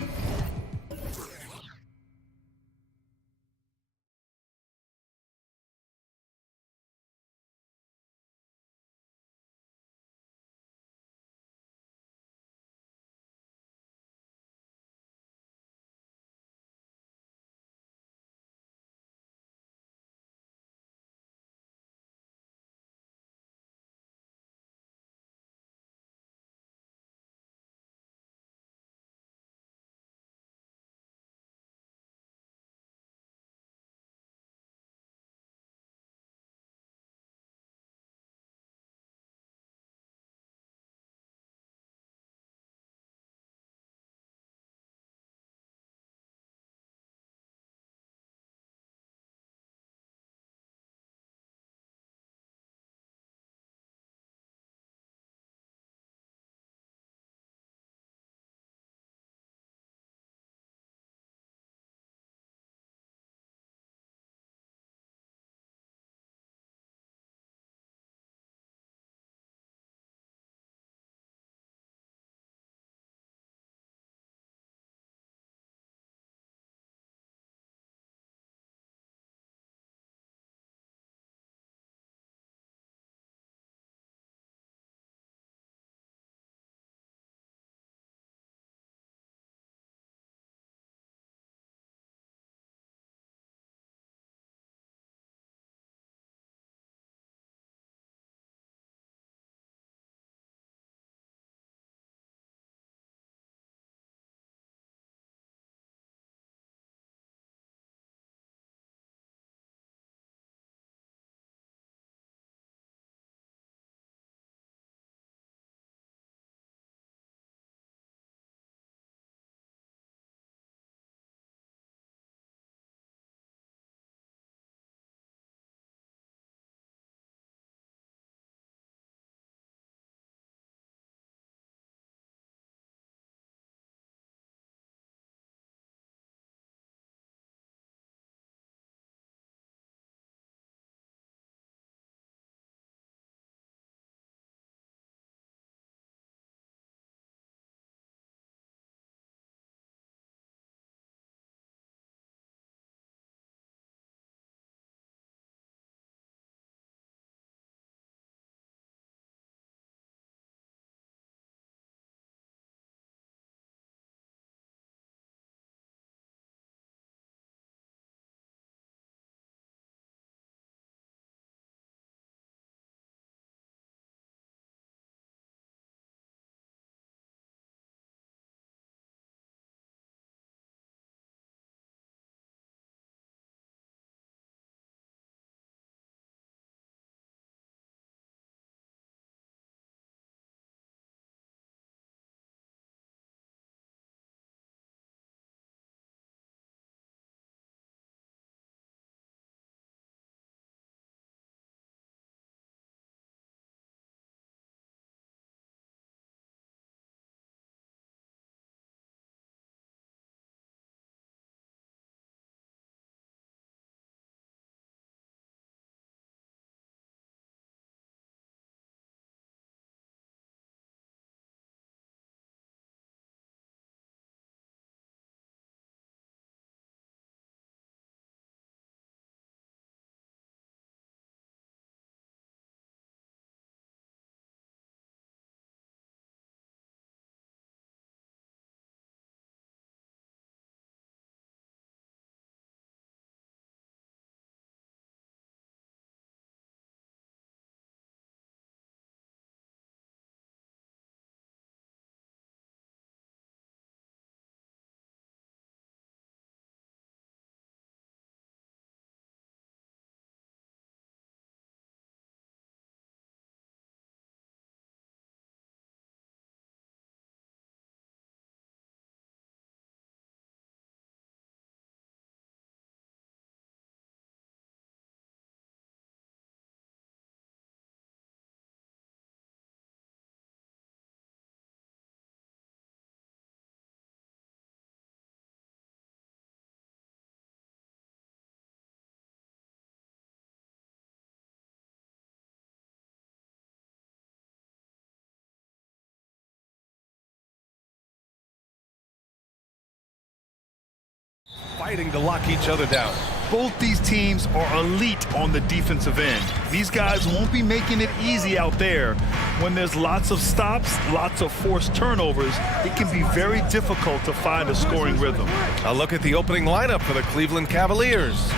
fighting to lock each other down. Both these teams are elite on the defensive end. These guys won't be making it easy out there. When there's lots of stops, lots of forced turnovers, it can be very difficult to find a scoring rhythm. A look at the opening lineup for the Cleveland Cavaliers.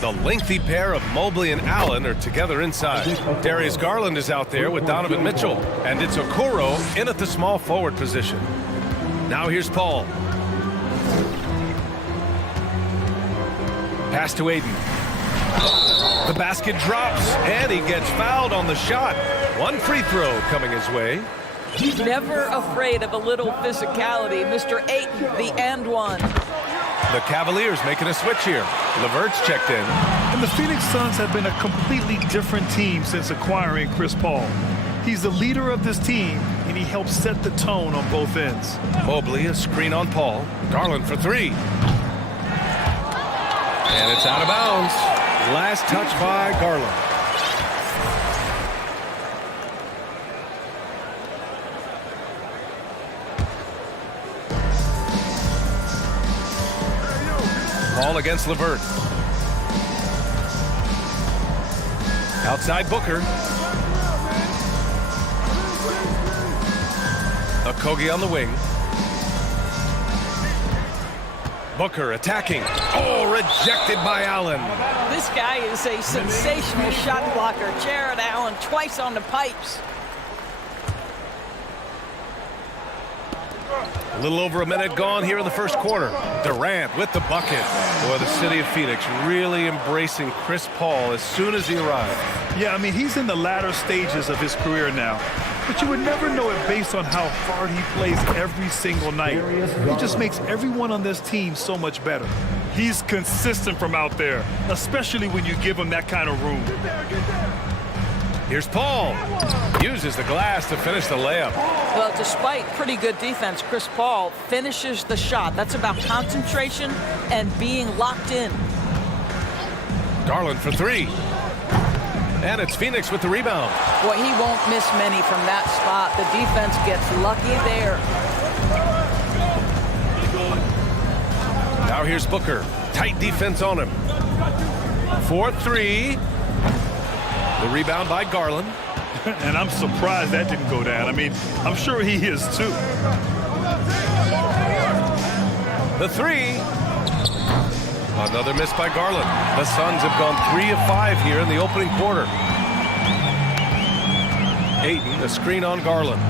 The lengthy pair of Mobley and Allen are together inside. Darius Garland is out there with Donovan Mitchell. And it's Okoro in at the small forward position. Now here's Paul. Pass to Aiden. The basket drops, and he gets fouled on the shot. One free throw coming his way. He's never afraid of a little physicality. Mr. Ayton, the and one. The Cavaliers making a switch here. LeVert's checked in. And the Phoenix Suns have been a completely different team since acquiring Chris Paul. He's the leader of this team, and he helps set the tone on both ends. Mobley, a screen on Paul. Garland for three. And it's out of bounds. Last touch by Garland. Paul against LeVert. Outside Booker. Okogie on the wing. Booker attacking. Oh, rejected by Allen. This guy is a sensational shot blocker. Jared Allen twice on the pipes. A little over a minute gone here in the first quarter. Durant with the bucket. Boy, the city of Phoenix really embracing Chris Paul as soon as he arrived. Yeah, I mean, he's in the latter stages of his career now. But you would never know it based on how hard he plays every single night. He just makes everyone on this team so much better. He's consistent from out there, especially when you give him that kind of room. Here's Paul. Uses the glass to finish the layup. Well, despite pretty good defense, Chris Paul finishes the shot. That's about concentration and being locked in. Garland for three. And it's Phoenix with the rebound. Boy, he won't miss many from that spot. The defense gets lucky there. Now here's Booker. Tight defense on him. 4-3. The rebound by Garland. And I'm surprised that didn't go down. I mean, I'm sure he is too. The three. Another miss by Garland. The Suns have gone 3 of 5 here in the opening quarter. Ayton, a screen on Garland.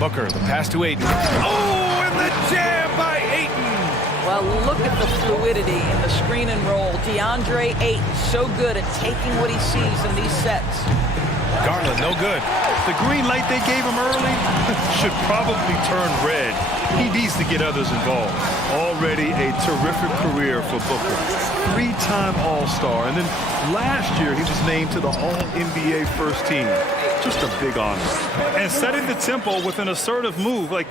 Booker, the pass to Ayton. Oh, and the jam by Ayton. Well, look at the fluidity in the screen and roll. DeAndre Ayton, so good at taking what he sees in these sets. Garland, no good. The green light they gave him early should probably turn red. He needs to get others involved. Already a terrific career for Booker. 3-time All-Star. And then last year, he was named to the All-NBA first team. Just a big honor. And setting the tempo with an assertive move. Like,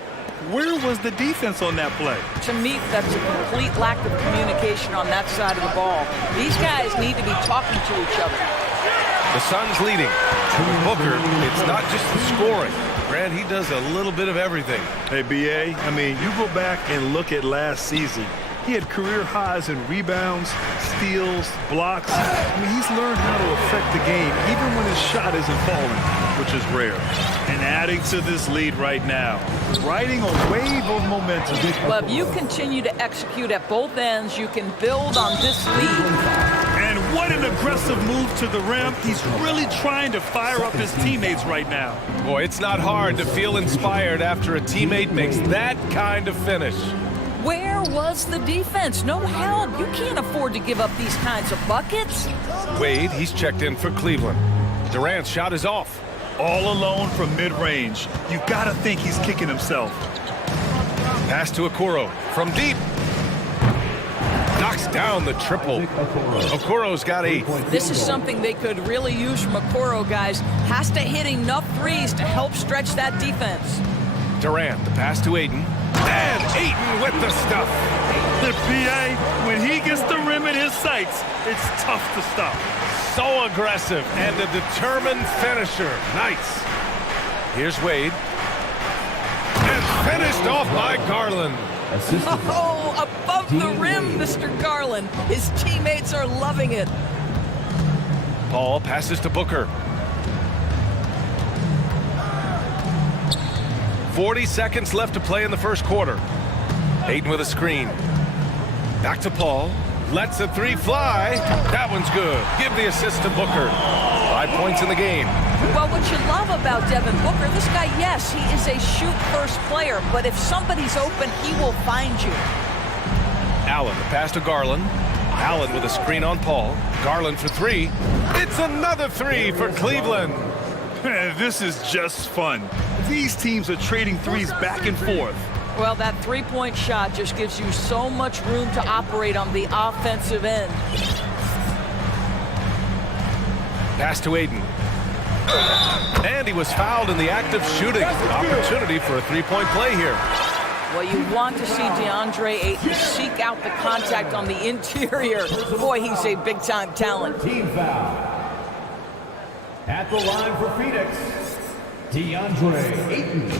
where was the defense on that play? To me, that's a complete lack of communication on that side of the ball. These guys need to be talking to each other. The Suns leading. Booker, it's not just the scoring. Grant, he does a little bit of everything. Hey, B.A., I mean, you go back and look at last season. He had career highs in rebounds, steals, blocks. I mean, he's learned how to affect the game, even when his shot isn't falling, which is rare. And adding to this lead right now, riding a wave of momentum. Well, if you continue to execute at both ends, you can build on this lead. And what an aggressive move to the rim. He's really trying to fire up his teammates right now. Boy, it's not hard to feel inspired after a teammate makes that kind of finish. Where was the defense? No help. You can't afford to give up these kinds of buckets. Wade, he's checked in for Cleveland. Durant's shot is off. All alone from mid-range. You gotta think he's kicking himself. Pass to Okoro from deep. Knocks down the triple. Okoro's got 8. This is something they could really use from Okoro, guys. Has to hit enough threes to help stretch that defense. Durant, the pass to Ayton. And Ayton with the stuff. The PA, when he gets the rim in his sights, it's tough to stop. So aggressive and a determined finisher. Nice. Here's Wade. And finished off by Garland. Oh, above above the rim, Mr. Garland. His teammates are loving it. Paul passes to Booker. 40 seconds left to play in the first quarter. Ayton with a screen. Back to Paul. Lets a three fly. That one's good. Give the assist to Booker. 5 points in the game. Well, what you love about Devin Booker, this guy, yes, he is a shoot-first player, but if somebody's open, he will find you. Allen, the pass to Garland. Allen with a screen on Paul. Garland for three. It's another three for Cleveland. Man, this is just fun. These teams are trading threes back and forth. Well, that three-point shot just gives you so much room to operate on the offensive end. Pass to Ayton. And he was fouled in the act of shooting. Opportunity for a three-point play here. Well, you want to see DeAndre Ayton seek out the contact on the interior. Boy, he's a big-time talent. Team foul. At the line for Phoenix, DeAndre Ayton.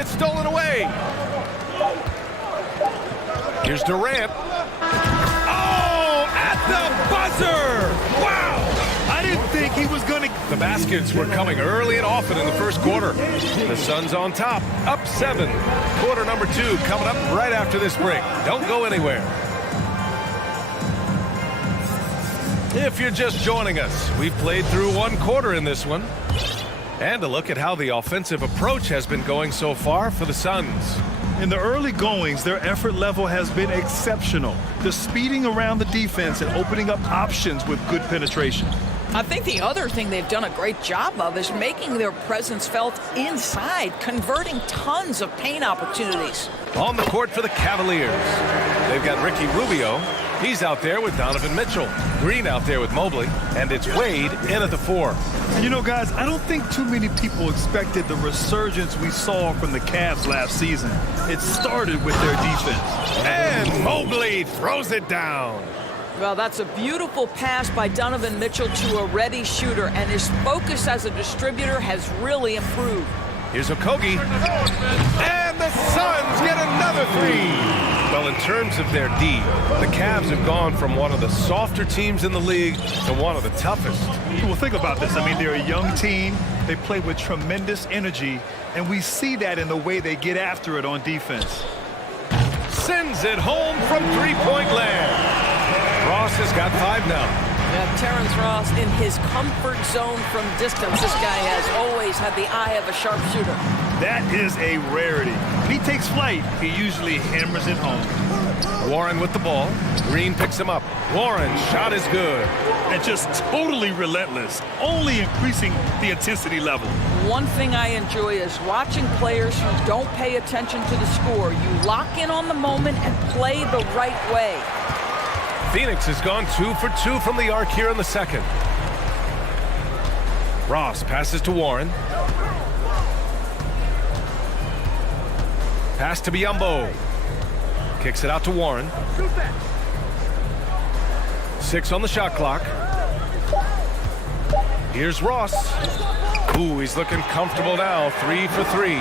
It's stolen away. Here's Durant. Oh, at the buzzer! Wow! I didn't think he was going to... The baskets were coming early and often in the first quarter. The Suns on top, up 7. Quarter number 2 coming up right after this break. Don't go anywhere. If you're just joining us, we've played through 1 quarter in this one. And a look at how the offensive approach has been going so far for the Suns. In the early goings, their effort level has been exceptional. They're speeding around the defense and opening up options with good penetration. I think the other thing they've done a great job of is making their presence felt inside, converting tons of paint opportunities. On the court for the Cavaliers, they've got Ricky Rubio. He's out there with Donovan Mitchell. Green out there with Mobley. And it's Wade in at the 4. And you know, guys, I don't think too many people expected the resurgence we saw from the Cavs last season. It started with their defense. And Mobley throws it down. Well, that's a beautiful pass by Donovan Mitchell to a ready shooter, and his focus as a distributor has really improved. Here's Okogie. And the Suns get another 3. Well, in terms of their D, the Cavs have gone from one of the softer teams in the league to one of the toughest. Well, think about this. I mean, they're a young team. They play with tremendous energy, and we see that in the way they get after it on defense. Sends it home from three-point land. Ross has got 5 now. Yeah, Terrence Ross in his comfort zone from distance. This guy has always had the eye of a sharpshooter. That is a rarity. When he takes flight, he usually hammers it home. Warren with the ball. Green picks him up. Warren's shot is good. And just totally relentless, only increasing the intensity level. One thing I enjoy is watching players who don't pay attention to the score. You lock in on the moment and play the right way. Phoenix has gone 2 for 2 from the arc here in the second. Ross passes to Warren. Pass to Biyombo. Kicks it out to Warren. 6 on the shot clock. Here's Ross. Ooh, he's looking comfortable now. 3 for 3.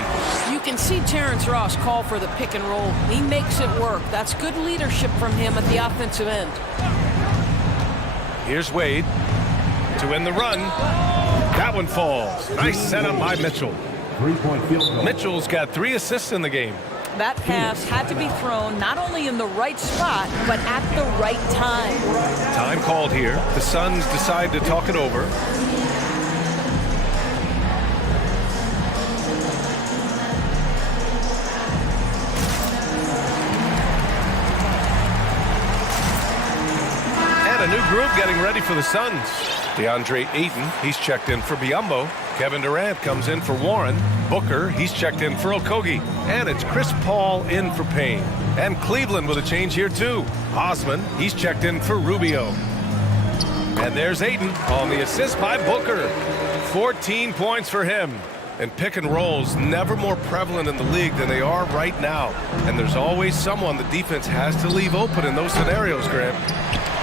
You can see Terrence Ross call for the pick and roll. He makes it work. That's good leadership from him at the offensive end. Here's Wade to win the run. That one falls. Nice setup by Mitchell. 3-point field goal. Mitchell's got 3 assists in the game. That pass had to be thrown not only in the right spot, but at the right time. Time called here. The Suns decide to talk it over. And a new group getting ready for the Suns. DeAndre Ayton, he's checked in for Biyombo. Kevin Durant comes in for Warren. Booker, he's checked in for Okogie. And it's Chris Paul in for Payne. And Cleveland with a change here too. Osman, he's checked in for Rubio. And there's Ayton on the assist by Booker. 14 points for him. And pick and rolls never more prevalent in the league than they are right now. And there's always someone the defense has to leave open in those scenarios, Grant.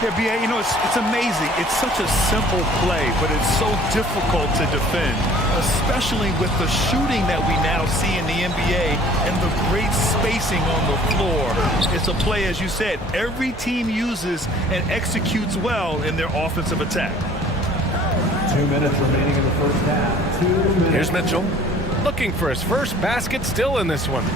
Yeah, B.A., you know, it's amazing. It's such a simple play, but it's so difficult to defend, especially with the shooting that we now see in the NBA and the great spacing on the floor. It's a play, as you said, every team uses and executes well in their offensive attack. 2 minutes remaining in the first half. 2 minutes. Here's Mitchell, looking for his first basket, still in this one.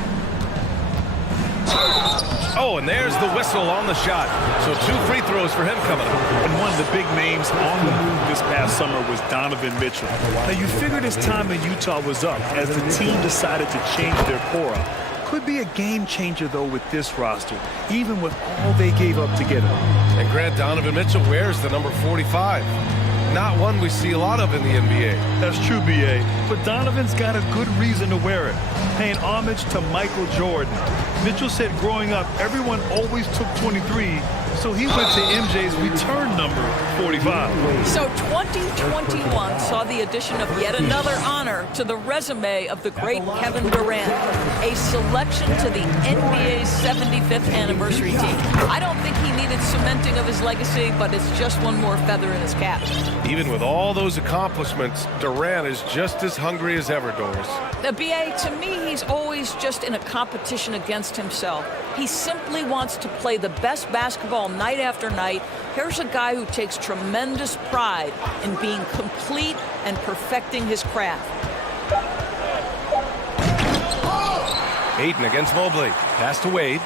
Oh, and there's the whistle on the shot. So 2 free throws for him coming up. And one of the big names on the move this past summer was Donovan Mitchell. Now, you figured his time in Utah was up as the team decided to change their core up. Could be a game changer, though, with this roster, even with all they gave up to get him. And Grant, Donovan Mitchell wears the number 45. Not one we see a lot of in the NBA. That's true, B.A., but Donovan's got a good reason to wear it, paying homage to Michael Jordan. Mitchell said growing up, everyone always took 23, so he went to MJ's return number, 45. So 2021 saw the addition of yet another honor to the resume of the great Kevin Durant, a selection to the NBA's 75th anniversary team. I don't think he needed cementing of his legacy, but it's just one more feather in his cap. Even with all those accomplishments, Durant is just as hungry as ever, Doris. The BA, to me, he's always just in a competition against himself. He simply wants to play the best basketball night after night. Here's a guy who takes tremendous pride in being complete and perfecting his craft. Ayton against Mobley. Pass to Wade.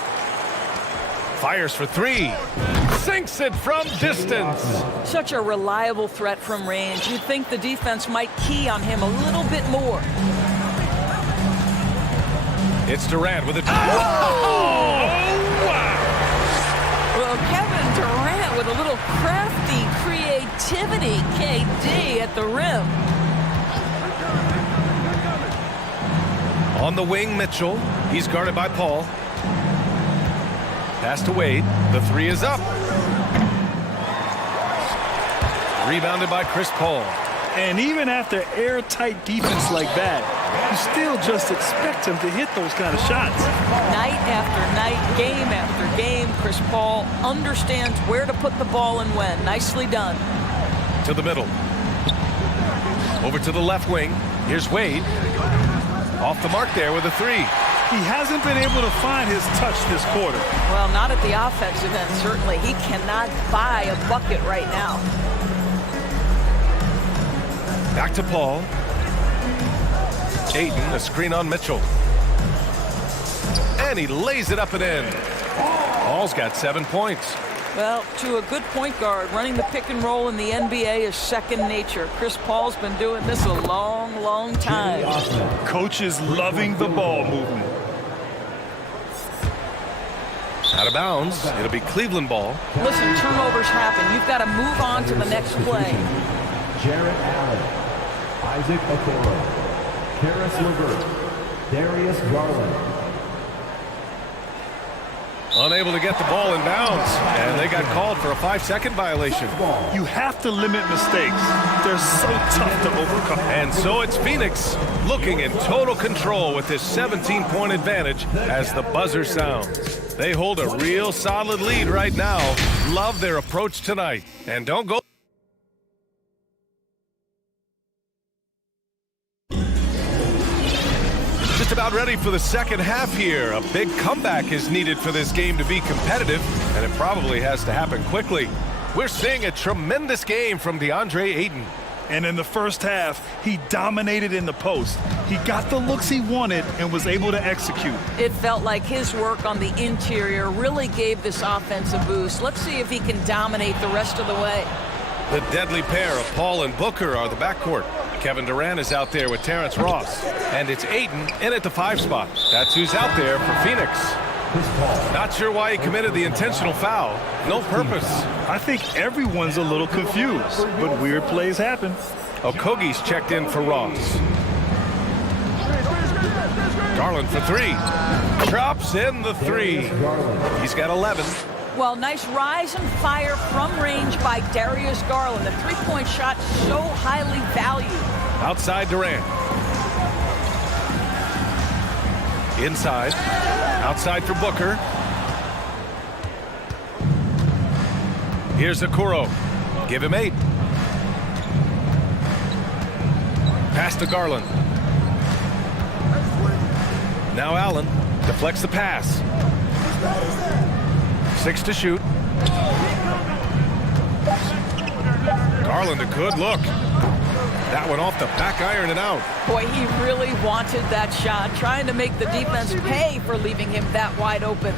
Fires for 3. Sinks it from distance. Such a reliable threat from range. You'd think the defense might key on him a little bit more. It's Durant with a... Wow! Well, Kevin Durant with a little crafty creativity, KD at the rim. On the wing, Mitchell. He's guarded by Paul. Pass to Wade. The 3 is up. Rebounded by Chris Paul. And even after airtight defense like that, you still just expect him to hit those kind of shots. Night after night, game after game, Chris Paul understands where to put the ball and when. Nicely done. To the middle. Over to the left wing. Here's Wade. Off the mark there with a 3. He hasn't been able to find his touch this quarter. Well, not at the offensive end, certainly. He cannot buy a bucket right now. Back to Paul. Ayton, a screen on Mitchell. And he lays it up and in. Paul's got 7 points. Well, to a good point guard, running the pick and roll in the NBA is second nature. Chris Paul's been doing this a long, long time. Coach is loving the ball movement. Out of bounds. It'll be Cleveland ball. Listen, turnovers happen. You've got to move on to the next play. Jarrett Allen, Isaac Okoro, Karis LeVert, Darius Garland. Unable to get the ball in bounds, and they got called for a 5-second violation. You have to limit mistakes. They're so tough to overcome. And so it's Phoenix looking in total control with this 17-point advantage as the buzzer sounds. They hold a real solid lead right now. Love their approach tonight. And don't go... Just about ready for the second half here. A big comeback is needed for this game to be competitive, and it probably has to happen quickly. We're seeing a tremendous game from DeAndre Ayton. And in the first half, he dominated in the post. He got the looks he wanted and was able to execute. It felt like his work on the interior really gave this offense a boost. Let's see if he can dominate the rest of the way. The deadly pair of Paul and Booker are the backcourt. Kevin Durant is out there with Terrence Ross. And it's Ayton in at the 5 spot. That's who's out there for Phoenix. Not sure why he committed the intentional foul. No purpose. I think everyone's a little confused, but weird plays happen. Okogie's checked in for Ross. Garland for 3. Drops in the 3. He's got 11. Well, nice rise and fire from range by Darius Garland. The three-point shot so highly valued. Outside Durant. Inside. Outside for Booker. Here's Okoro. Give him 8. Pass to Garland. Now Allen deflects the pass. 6 to shoot. Garland, a good look. That one off the back iron and out. Boy, he really wanted that shot, trying to make the defense pay for leaving him that wide open.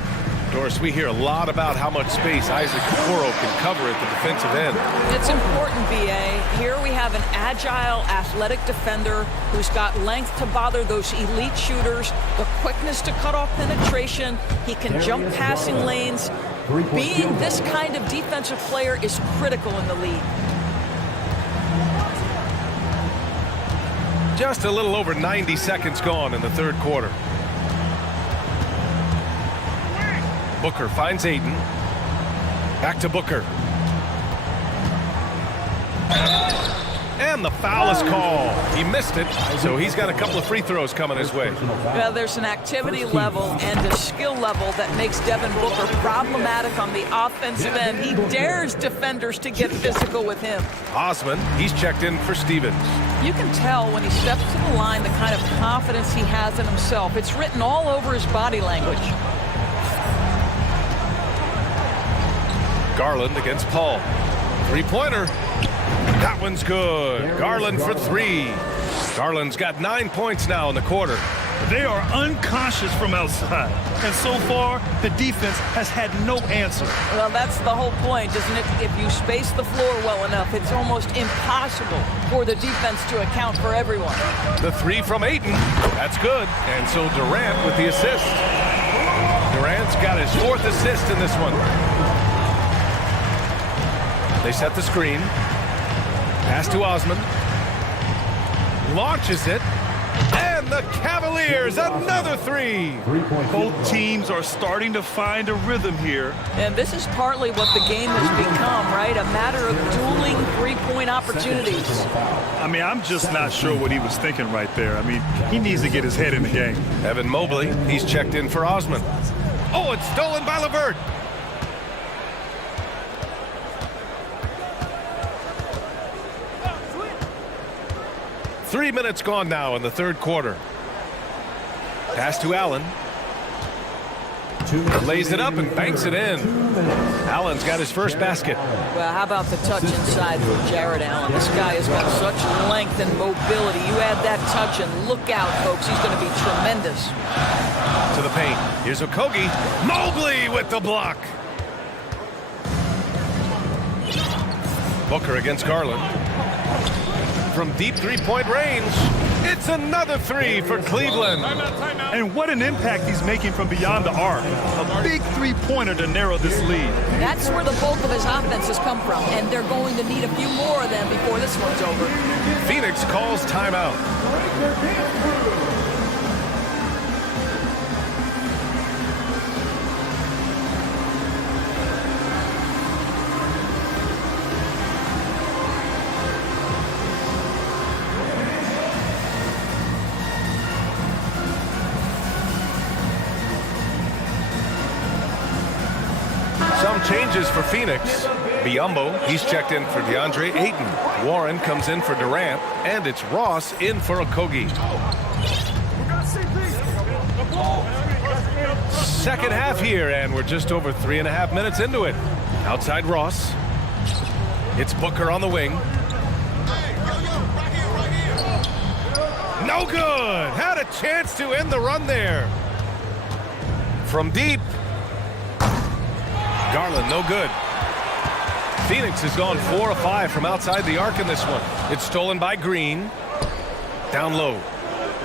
Doris, we hear a lot about how much space Isaac Okoro can cover at the defensive end. It's important, B.A. Here we have an agile, athletic defender who's got length to bother those elite shooters, the quickness to cut off penetration. He can jump passing lanes. Being this kind of defensive player is critical in the league. Just a little over 90 seconds gone in the third quarter. Booker finds Ayton. Back to Booker. And the foul is called. He missed it, so he's got a couple of free throws coming his way. Well, there's an activity level and a skill level that makes Devin Booker problematic on the offensive end. He dares defenders to get physical with him. Osman, he's checked in for Stevens. You can tell when he steps to the line the kind of confidence he has in himself. It's written all over his body language. Garland against Paul. Three-pointer. That one's good. Garland for 3. Garland's got 9 points now in the quarter. They are unconscious from outside. And so far, the defense has had no answer. Well, that's the whole point, isn't it? If you space the floor well enough, it's almost impossible for the defense to account for everyone. The 3 from Ayton. That's good. And so Durant with the assist. Durant's got his 4th assist in this one. They set the screen. Pass to Osman. Launches it. And the Cavaliers, another 3. Both teams are starting to find a rhythm here. And this is partly what the game has become, right? A matter of dueling three-point opportunities. I mean, I'm just not sure what he was thinking right there. I mean, he needs to get his head in the game. Evan Mobley, he's checked in for Osman. Oh, it's stolen by LeVert. Three minutes gone now in the third quarter. Pass to Allen. Lays it up and banks it in. Allen's got his first basket. Well, how about the touch inside for Jared Allen? This guy has got such length and mobility. You add that touch and look out, folks. He's going to be tremendous. To the paint. Here's Okogie. Mobley with the block. Booker against Garland. From deep three-point range, it's another 3 for Cleveland. And what an impact he's making from beyond the arc. A big three-pointer to narrow this lead. That's where the bulk of his offense has come from, and they're going to need a few more of them before this one's over. Phoenix calls timeout. Some changes for Phoenix. Biyombo, he's checked in for DeAndre Ayton. Warren comes in for Durant, and it's Ross in for Okogie. Second half here, and we're just over 3.5 minutes into it. Outside Ross. It's Booker on the wing. No good! Had a chance to end the run there. From deep. Garland, no good. Phoenix has gone 4 of 5 from outside the arc in this one. It's stolen by Green. Down low.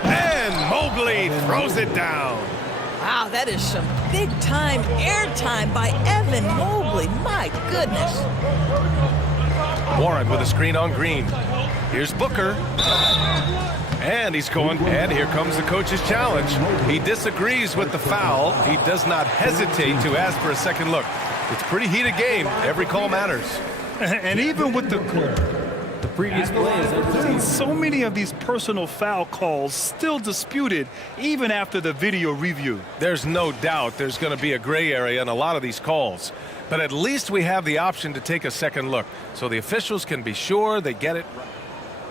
And Mobley throws it down. Wow, that is some big-time airtime by Evan Mobley. My goodness. Warren with a screen on Green. Here's Booker. And he's going, and here comes the coach's challenge. He disagrees with the foul. He does not hesitate to ask for a second look. It's a pretty heated game. Every call matters. And even with the previous play is overturned. So many of these personal foul calls still disputed even after the video review. There's no doubt there's going to be a gray area in a lot of these calls. But at least we have the option to take a second look, so the officials can be sure they get it right.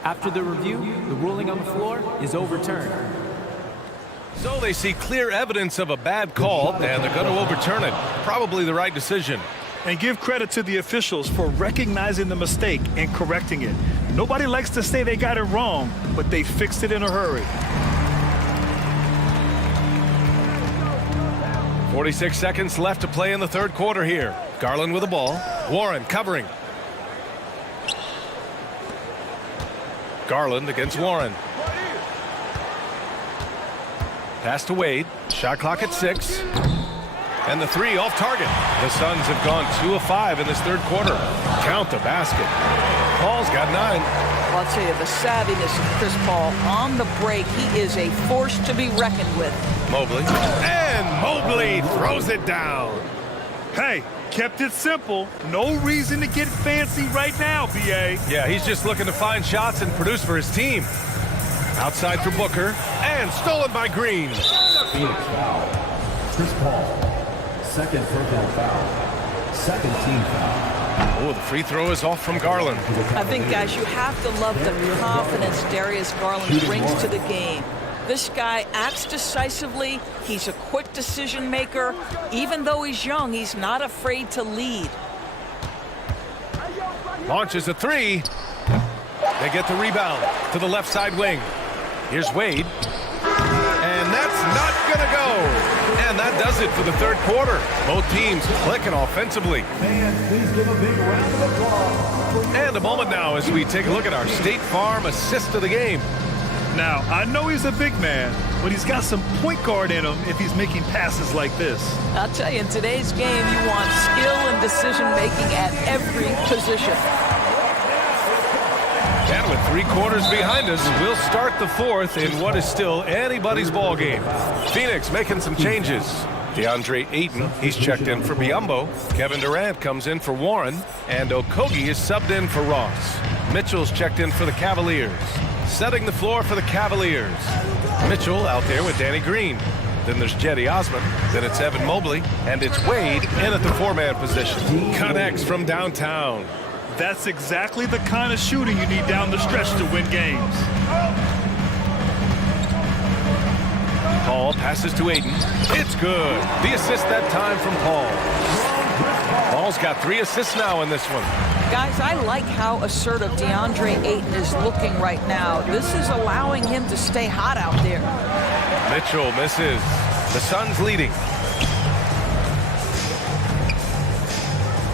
After the review, the ruling on the floor is overturned. So they see clear evidence of a bad call, and they're going to overturn it. Probably the right decision. And give credit to the officials for recognizing the mistake and correcting it. Nobody likes to say they got it wrong, but they fixed it in a hurry. 46 seconds left to play in the third quarter here. Garland with the ball. Warren covering. Garland against Warren. Pass to Wade. Shot clock at 6. And the three off target. The Suns have gone 2 of 5 in this third quarter. Count the basket. Paul's got 9. Well, I'll tell you, the savviness of Chris Paul on the break, he is a force to be reckoned with. Mobley. And Mobley throws it down. Hey, kept it simple. No reason to get fancy right now, BA. Yeah, he's just looking to find shots and produce for his team. Outside for Booker. And stolen by Green. Phoenix foul. Chris Paul. Second personal foul. Second team foul. Oh, the free throw is off from Garland. I think, guys, you have to love the confidence Darius Garland brings to the game. This guy acts decisively. He's a quick decision maker. Even though he's young, he's not afraid to lead. Launches a three. They get the rebound to the left side wing. Here's Wade. And that's not going to go. And that does it for the third quarter. Both teams clicking offensively. Please give a big round of applause. And a moment now as we take a look at our State Farm assist of the game. Now, I know he's a big man, but he's got some point guard in him if he's making passes like this. I'll tell you, in today's game, you want skill and decision-making at every position. And with 3 quarters behind us, we'll start the fourth in what is still anybody's ball game. Phoenix making some changes. DeAndre Ayton, he's checked in for Biyombo. Kevin Durant comes in for Warren. And Okogie is subbed in for Ross. Mitchell's checked in for the Cavaliers. Setting the floor for the Cavaliers. Mitchell out there with Danny Green. Then there's Jetty Osman. Then it's Evan Mobley. And it's Wade in at the 4-man position. Connects from downtown. That's exactly the kind of shooting you need down the stretch to win games. Paul passes to Ayton. It's good. The assist that time from Paul. Paul's got 3 assists now in this one. Guys, I like how assertive DeAndre Ayton is looking right now. This is allowing him to stay hot out there. Mitchell misses. The Suns leading.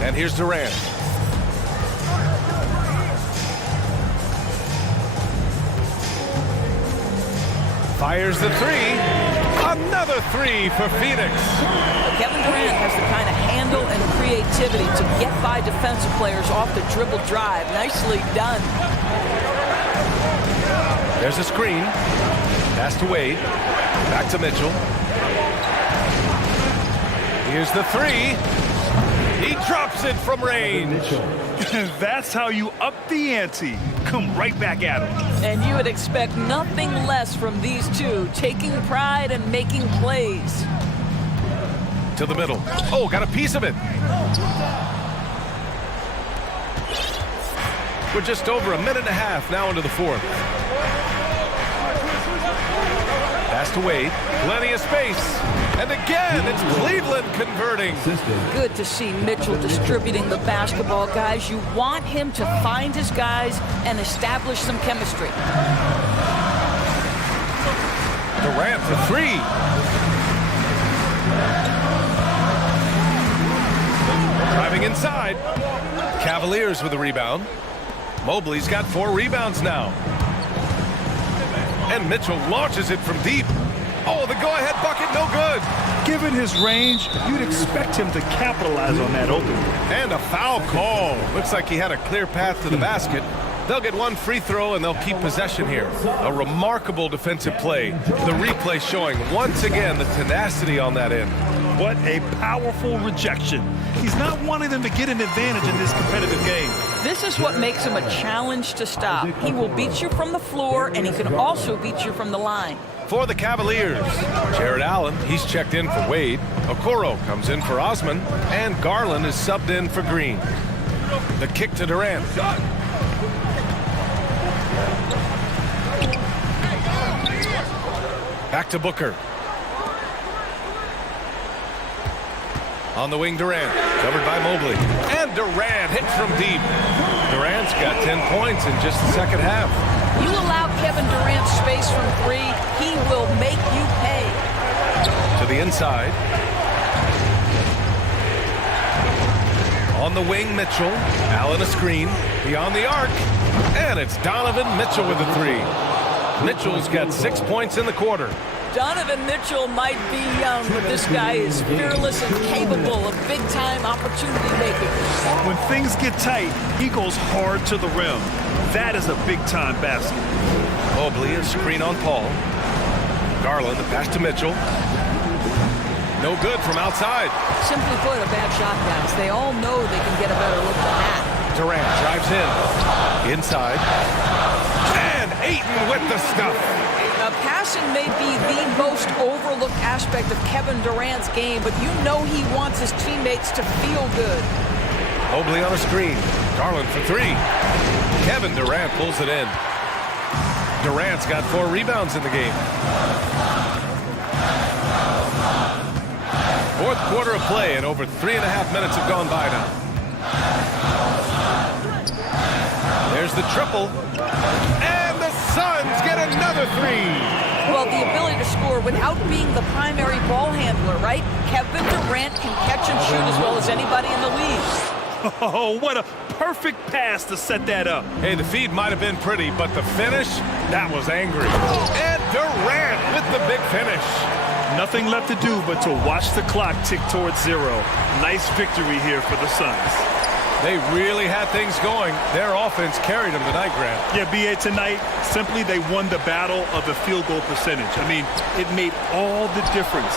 And here's Durant. Fires the 3. Another 3 for Phoenix. Kevin Durant has the kind of handle and creativity to get by defensive players off the dribble drive. Nicely done. There's a screen. Pass to Wade. Back to Mitchell. Here's the 3. He drops it from range. That's how you up the ante. Come right back at him. And you would expect nothing less from these two, taking pride and making plays. To the middle. Oh, got a piece of it. We're just over a minute and a half now into the fourth. Pass to Wade. Plenty of space. And again, it's Cleveland converting. Good to see Mitchell distributing the basketball, guys. You want him to find his guys and establish some chemistry. Durant for 3. Driving inside. Cavaliers with a rebound. Mobley's got 4 rebounds now. And Mitchell launches it from deep. Oh, the go-ahead bucket, no good. Given his range, you'd expect him to capitalize on that opening. And a foul call. Looks like he had a clear path to the basket. They'll get 1 free throw and they'll keep possession here. A remarkable defensive play. The replay showing once again the tenacity on that end. What a powerful rejection. He's not wanting them to get an advantage in this competitive game. This is what makes him a challenge to stop. He will beat you from the floor, and he can also beat you from the line. For the Cavaliers, Jared Allen, he's checked in for Wade. Okoro comes in for Osman, and Garland is subbed in for Green. The kick to Durant. Back to Booker. On the wing, Durant, covered by Mobley. And Durant hits from deep. Durant's got 10 points in just the second half. You allow Kevin Durant space from three, he will make you pay. To the inside. On the wing, Mitchell. Allen a screen. Beyond the arc. And it's Donovan Mitchell with the three. Mitchell's got 6 points in the quarter. Donovan Mitchell might be young, but this guy is fearless and capable of big-time opportunity making. When things get tight, he goes hard to the rim. That is a big-time basket. Mobley, a screen on Paul. Garland, the pass to Mitchell. No good from outside. Simply put, a bad shot, guys. They all know they can get a better look than that. Durant drives in. Inside. And Ayton with the stuff. Now, passing may be the most overlooked aspect of Kevin Durant's game, but you know he wants his teammates to feel good. Mobley on a screen. Garland for three. Kevin Durant pulls it in. Durant's got 4 rebounds in the game. Fourth quarter of play, and over 3.5 minutes have gone by now. There's the triple. And the Suns get another three. Well, the ability to score without being the primary ball handler, right? Kevin Durant can catch and shoot as well as anybody in the league. Oh, what a perfect pass to set that up. Hey, the feed might have been pretty, but the finish, that was angry. And Durant with the big finish. Nothing left to do but to watch the clock tick towards zero. Nice victory here for the Suns. They really had things going. Their offense carried them tonight, Grant. Yeah, B.A., tonight, simply they won the battle of the field goal percentage. I mean, it made all the difference.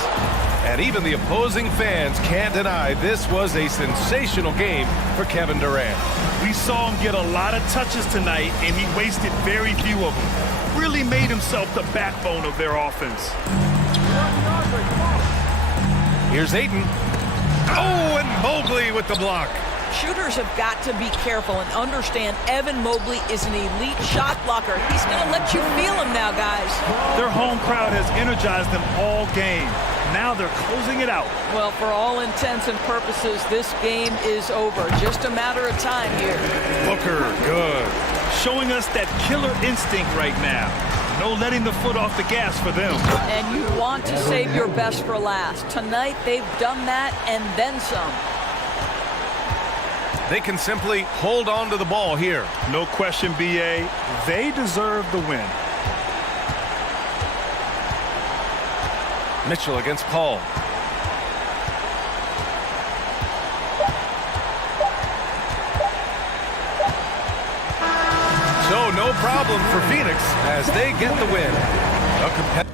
And even the opposing fans can't deny this was a sensational game for Kevin Durant. We saw him get a lot of touches tonight, and he wasted very few of them. Really made himself the backbone of their offense. Here's Ayton. Oh, and Mobley with the block. Shooters have got to be careful and understand Evan Mobley is an elite shot blocker. He's going to let you feel him now, guys. Their home crowd has energized them all game. Now they're closing it out. Well, for all intents and purposes, this game is over. Just a matter of time here. Booker, good. Showing us that killer instinct right now. No letting the foot off the gas for them. And you want to save your best for last. Tonight, they've done that and then some. They can simply hold on to the ball here. No question, B.A. They deserve the win. Mitchell against Paul. So no problem for Phoenix as they get the win. A competitive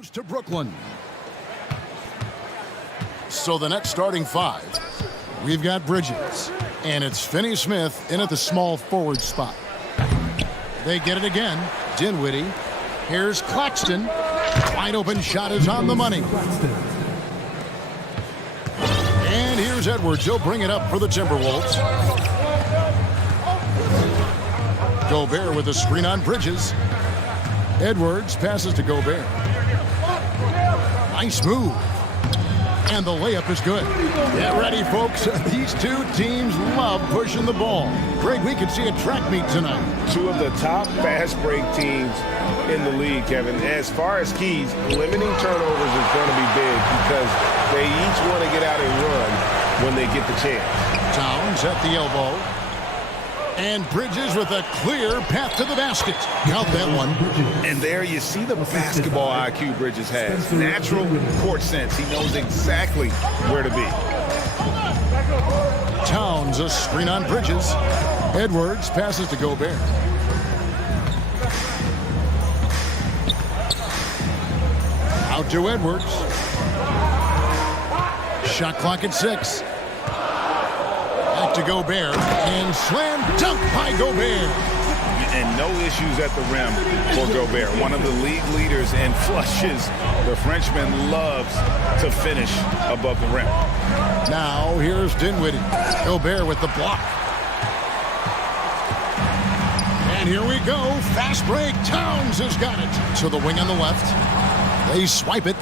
Goes to Brooklyn. So the next starting five, we've got Bridges, and it's Finney-Smith in at the small forward spot. They get it again. Dinwiddie. Here's Claxton. Wide open shot is on the money. And here's Edwards. He'll bring it up for the Timberwolves. Gobert with a screen on Bridges. Edwards passes to Gobert. Nice move. And the layup is good. Get ready, folks. These two teams love pushing the ball. Greg, we could see a track meet tonight. Two of the top fast break teams in the league, Kevin. As far as keys, limiting turnovers is going to be big because they each want to get out and run when they get the chance. Towns at the elbow. And Bridges with a clear path to the basket. Count that one. And there you see the basketball IQ Bridges has. Natural court sense. He knows exactly where to be. Towns a screen on Bridges. Edwards passes to Gobert. Out to Edwards. Shot clock at 6. Back to Gobert. And slam dunk by Gobert. And no issues at the rim for Gobert. One of the league leaders in flushes. The Frenchman loves to finish above the rim. Now here's Dinwiddie. Gobert with the block. And here we go. Fast break. Towns has got it. To the wing on the left. They swipe it.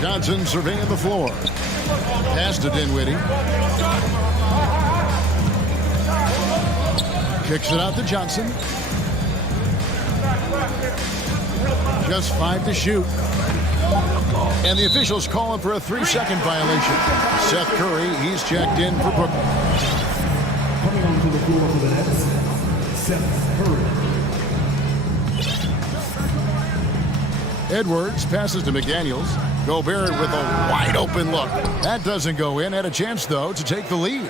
Johnson surveying the floor. Pass to Dinwiddie. Kicks it out to Johnson. Just 5 to shoot. And the officials calling for a 3-second violation. Seth Curry, he's checked in for Brooklyn. Coming onto the floor for the Nets, Seth Curry. Edwards passes to McDaniels. Gobert with a wide open look. That doesn't go in. Had a chance, though, to take the lead.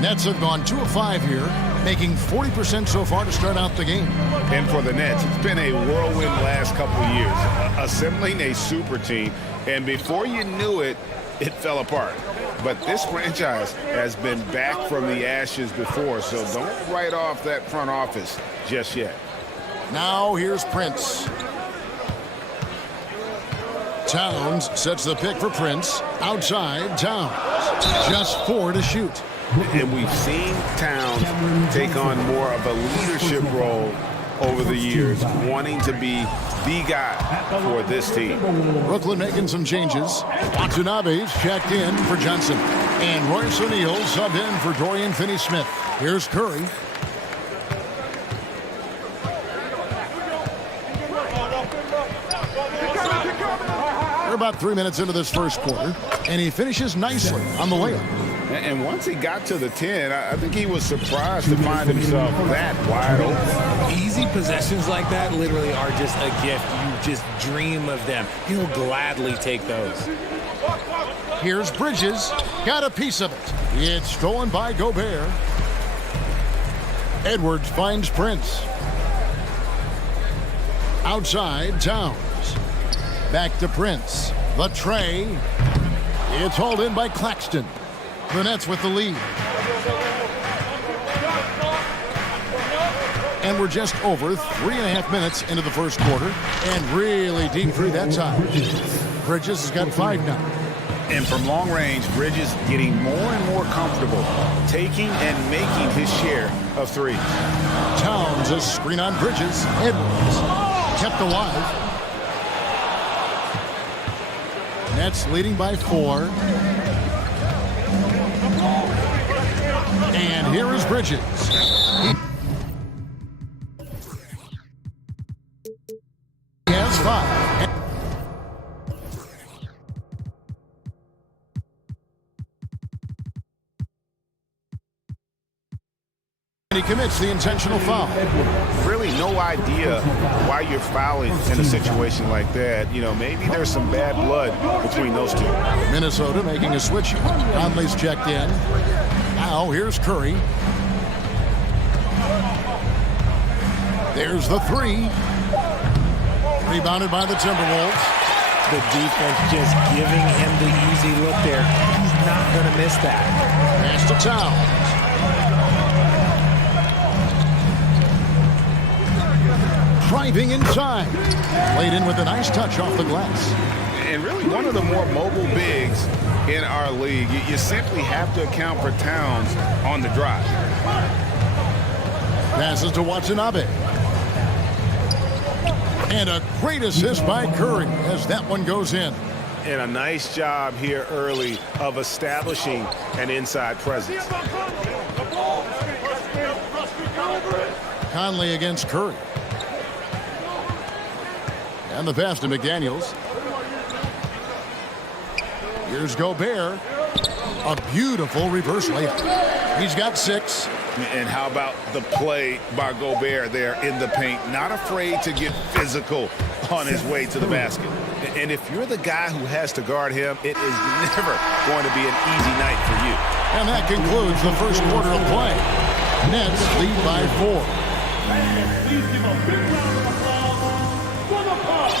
Nets have gone 2 of 5 here, making 40% so far to start out the game. And for the Nets, it's been a whirlwind last couple of years. Assembling a super team, and before you knew it, it fell apart. But this franchise has been back from the ashes before, so don't write off that front office just yet. Now here's Prince. Towns sets the pick for Prince. Outside, Towns. Just 4 to shoot. And we've seen Towns take on more of a leadership role over the years, wanting to be the guy for this team. Brooklyn making some changes. Watanabe's checked in for Johnson. And Royce O'Neal subbed in for Dorian Finney-Smith. Here's Curry. We're about 3 minutes into this first quarter, and he finishes nicely on the layup. And once he got to the 10, I think he was surprised to find himself that wide open. Easy possessions like that literally are just a gift. You just dream of them. He'll gladly take those. Here's Bridges. Got a piece of it. It's stolen by Gobert. Edwards finds Prince. Outside, Towns. Back to Prince. The tray. It's hauled in by Claxton. The Nets with the lead. And we're just over 3.5 minutes into the first quarter, and really deep through that time. Bridges has got 5 now. And from long range, Bridges getting more and more comfortable, taking and making his share of threes. Towns a screen on Bridges. Edwards kept alive. Nets leading by 4. And here is Bridges. He has 5. And he commits the intentional foul. Really no idea why you're fouling in a situation like that. You know, maybe there's some bad blood between those two. Minnesota making a switch. Conley's checked in. Now here's Curry. There's the three. Rebounded by the Timberwolves. The defense just giving him the easy look there. He's not going to miss that. Pass to Towns. Driving inside. Played in with a nice touch off the glass. And really one of the more mobile bigs in our league. You simply have to account for Towns on the drive. Passes to Watanabe. And a great assist by Curry as that one goes in. And a nice job here early of establishing an inside presence. Conley against Curry. And the pass to McDaniels. Here's Gobert. A beautiful reverse layup. He's got 6. And how about the play by Gobert there in the paint? Not afraid to get physical on his way to the basket. And if you're the guy who has to guard him, it is never going to be an easy night for you. And that concludes the first quarter of play. Nets lead by 4. Please give a big round of applause for the Bucks.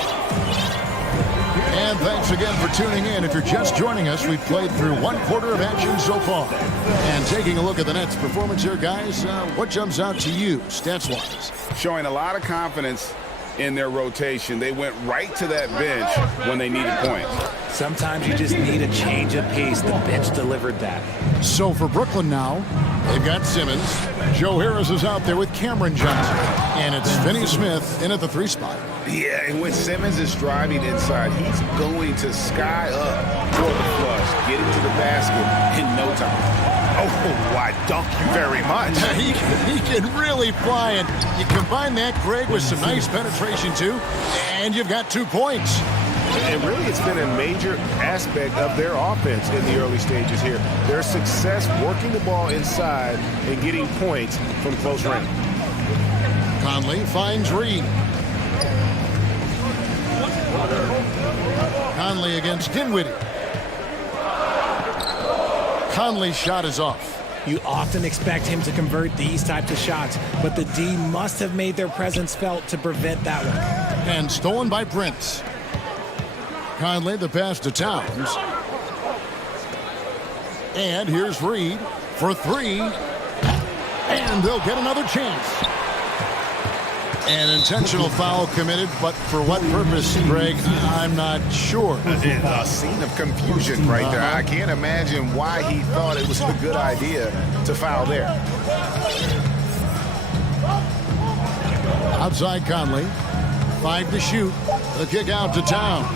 And thanks again for tuning in. If you're just joining us, we've played through one quarter of action so far. And taking a look at the Nets' performance here, guys, what jumps out to you, stats-wise? Showing a lot of confidence in their rotation. They went right to that bench when they needed points. Sometimes you just need a change of pace. The bench delivered that. So for Brooklyn now, they've got Simmons. Joe Harris is out there with Cameron Johnson. And it's Finney Smith in at the 3 spot. Yeah, and when Simmons is driving inside, he's going to sky up for the flush, getting to the basket in no time. Oh, why, thank you very much. He can really fly, and you combine that, Greg, with some nice penetration, too, and you've got 2 points. And really, it's been a major aspect of their offense in the early stages here. Their success working the ball inside and getting points from close range. Conley finds Reed. Conley against Dinwiddie. Conley's shot is off. You often expect him to convert these types of shots, but the D must have made their presence felt to prevent that one. And stolen by Prince. Conley, the pass to Towns. And here's Reed for 3. And they'll get another chance. An intentional foul committed, but for what purpose, Greg, I'm not sure. A scene of confusion right there. I can't imagine why he thought it was a good idea to foul there. Outside Conley. 5 to shoot. The kick out to Towns.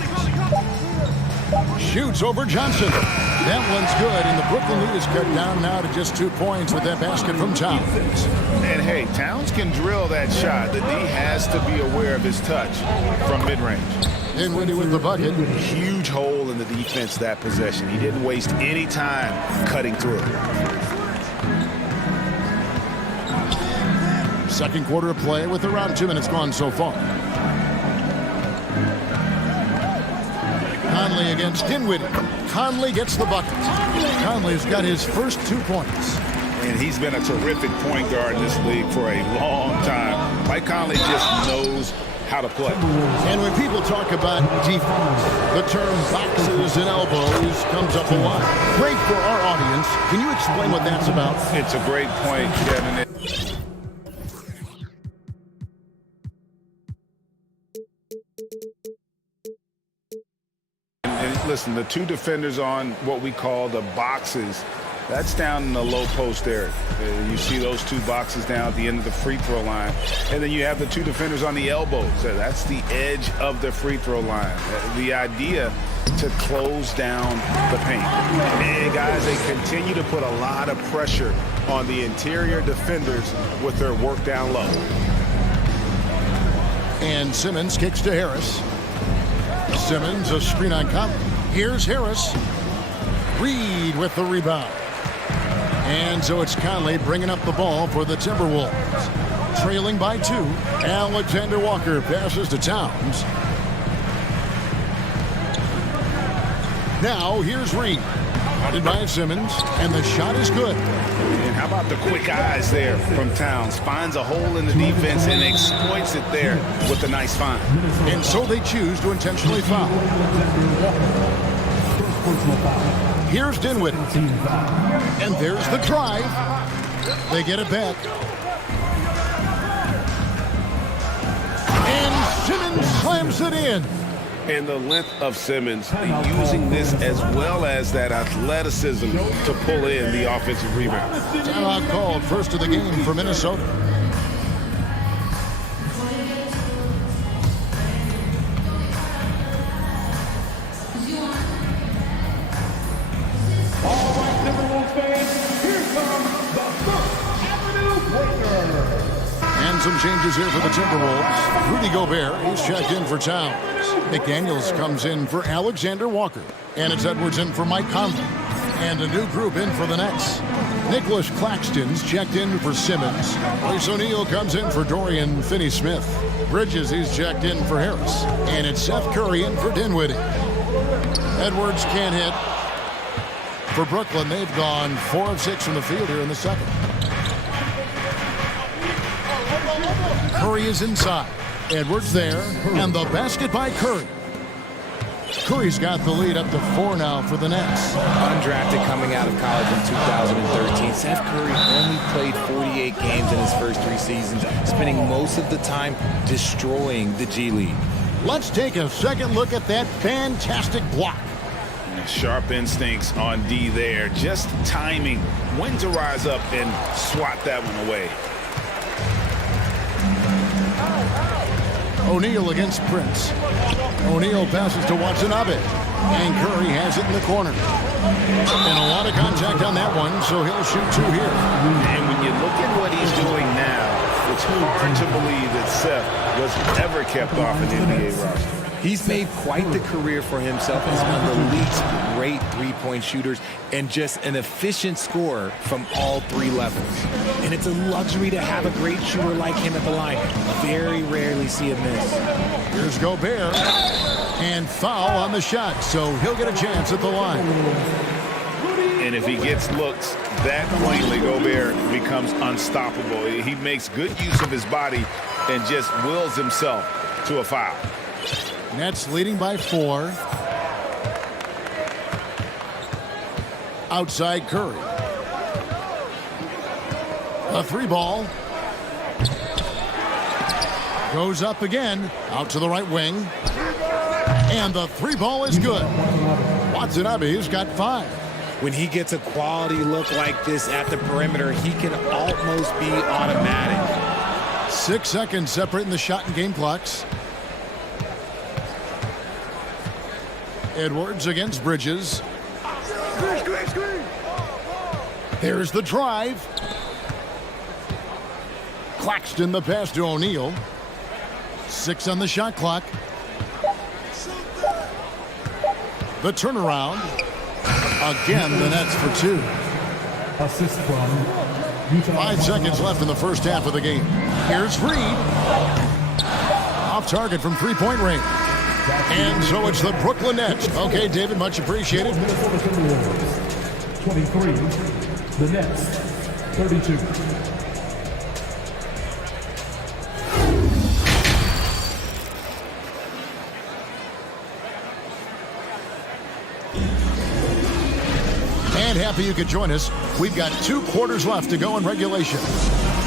Shoots over Johnson. That one's good, and the Brooklyn lead is cut down now to just 2 points with that basket from Towns. And hey, Towns can drill that shot. The D has to be aware of his touch from mid-range. Dinwiddie with the bucket. Huge hole in the defense that possession. He didn't waste any time cutting through. Second quarter of play with around 2 minutes gone so far. Conley against Dinwiddie. Conley gets the bucket. Conley's got his first 2 points. And he's been a terrific point guard in this league for a long time. Mike Conley just knows how to play. And when people talk about defense, the term boxes and elbows comes up a lot. Great for our audience. Can you explain what that's about? It's a great point, Kevin. Listen, the 2 defenders on what we call the boxes, that's down in the low post area. You see those 2 boxes down at the end of the free throw line. And then you have the 2 defenders on the elbows. That's the edge of the free throw line. The idea to close down the paint. And guys, they continue to put a lot of pressure on the interior defenders with their work down low. And Simmons kicks to Harris. Simmons, a screen on Conley. Here's Harris. Reed with the rebound. And so it's Conley bringing up the ball for the Timberwolves. Trailing by 2. Alexander Walker passes to Towns. Now here's Reed. Guarded by Simmons, and the shot is good. And how about the quick eyes there from Towns? Finds a hole in the defense and exploits it there with a nice find. And so they choose to intentionally foul. Here's Dinwiddie. And there's the drive. They get it back. And Simmons slams it in. And the length of Simmons, using this as well as that athleticism to pull in the offensive rebound. Timeout called, first of the game for Minnesota. All right, Timberwolves fans, here comes the First Avenue Breaker. And some changes here for the Timberwolves. Rudy Gobert, he's checked in for Towns. McDaniels comes in for Alexander Walker. And it's Edwards in for Mike Conley. And a new group in for the Nets. Nicholas Claxton's checked in for Simmons. Royce O'Neal comes in for Dorian Finney-Smith. Bridges, he's checked in for Harris. And it's Seth Curry in for Dinwiddie. Edwards can't hit. For Brooklyn, they've gone 4 of 6 from the field here in the second. Curry is inside. Edwards there, and the basket by Curry. Curry's got the lead up to 4 now for the Nets. Undrafted coming out of college in 2013, Seth Curry only played 48 games in his first 3 seasons, spending most of the time destroying the G League. Let's take a second look at that fantastic block. Sharp instincts on D there. Just timing when to rise up and swat that one away. O'Neal against Prince. O'Neal passes to Watanabe. And Curry has it in the corner. And a lot of contact on that one, so he'll shoot 2 here. And when you look at what he's doing now, it's hard to believe that Seth was ever kept off an NBA roster. He's made quite the career for himself as one of the league's great three-point shooters and just an efficient scorer from all 3 levels. And it's a luxury to have a great shooter like him at the line. Very rarely see a miss. Here's Gobert. And foul on the shot, so he'll get a chance at the line. And if he gets looks that plainly, Gobert becomes unstoppable. He makes good use of his body and just wills himself to a foul. Nets leading by 4. Outside Curry. A 3 ball. Goes up again. Out to the right wing. And the 3 ball is good. Watanabe's got 5. When he gets a quality look like this at the perimeter, he can almost be automatic. 6 seconds separating the shot and game clocks. Edwards against Bridges. There's the drive. Claxton the pass to O'Neal. 6 on the shot clock. The turnaround. Again, the Nets for 2. Assist from Utah. 5 seconds left in the first half of the game. Here's Reed. Off target from 3-point range. And so it's the Brooklyn Nets. Okay, David, much appreciated. Minnesota Timberwolves, 23. The Nets, 32. And happy you could join us. We've got 2 quarters left to go in regulation.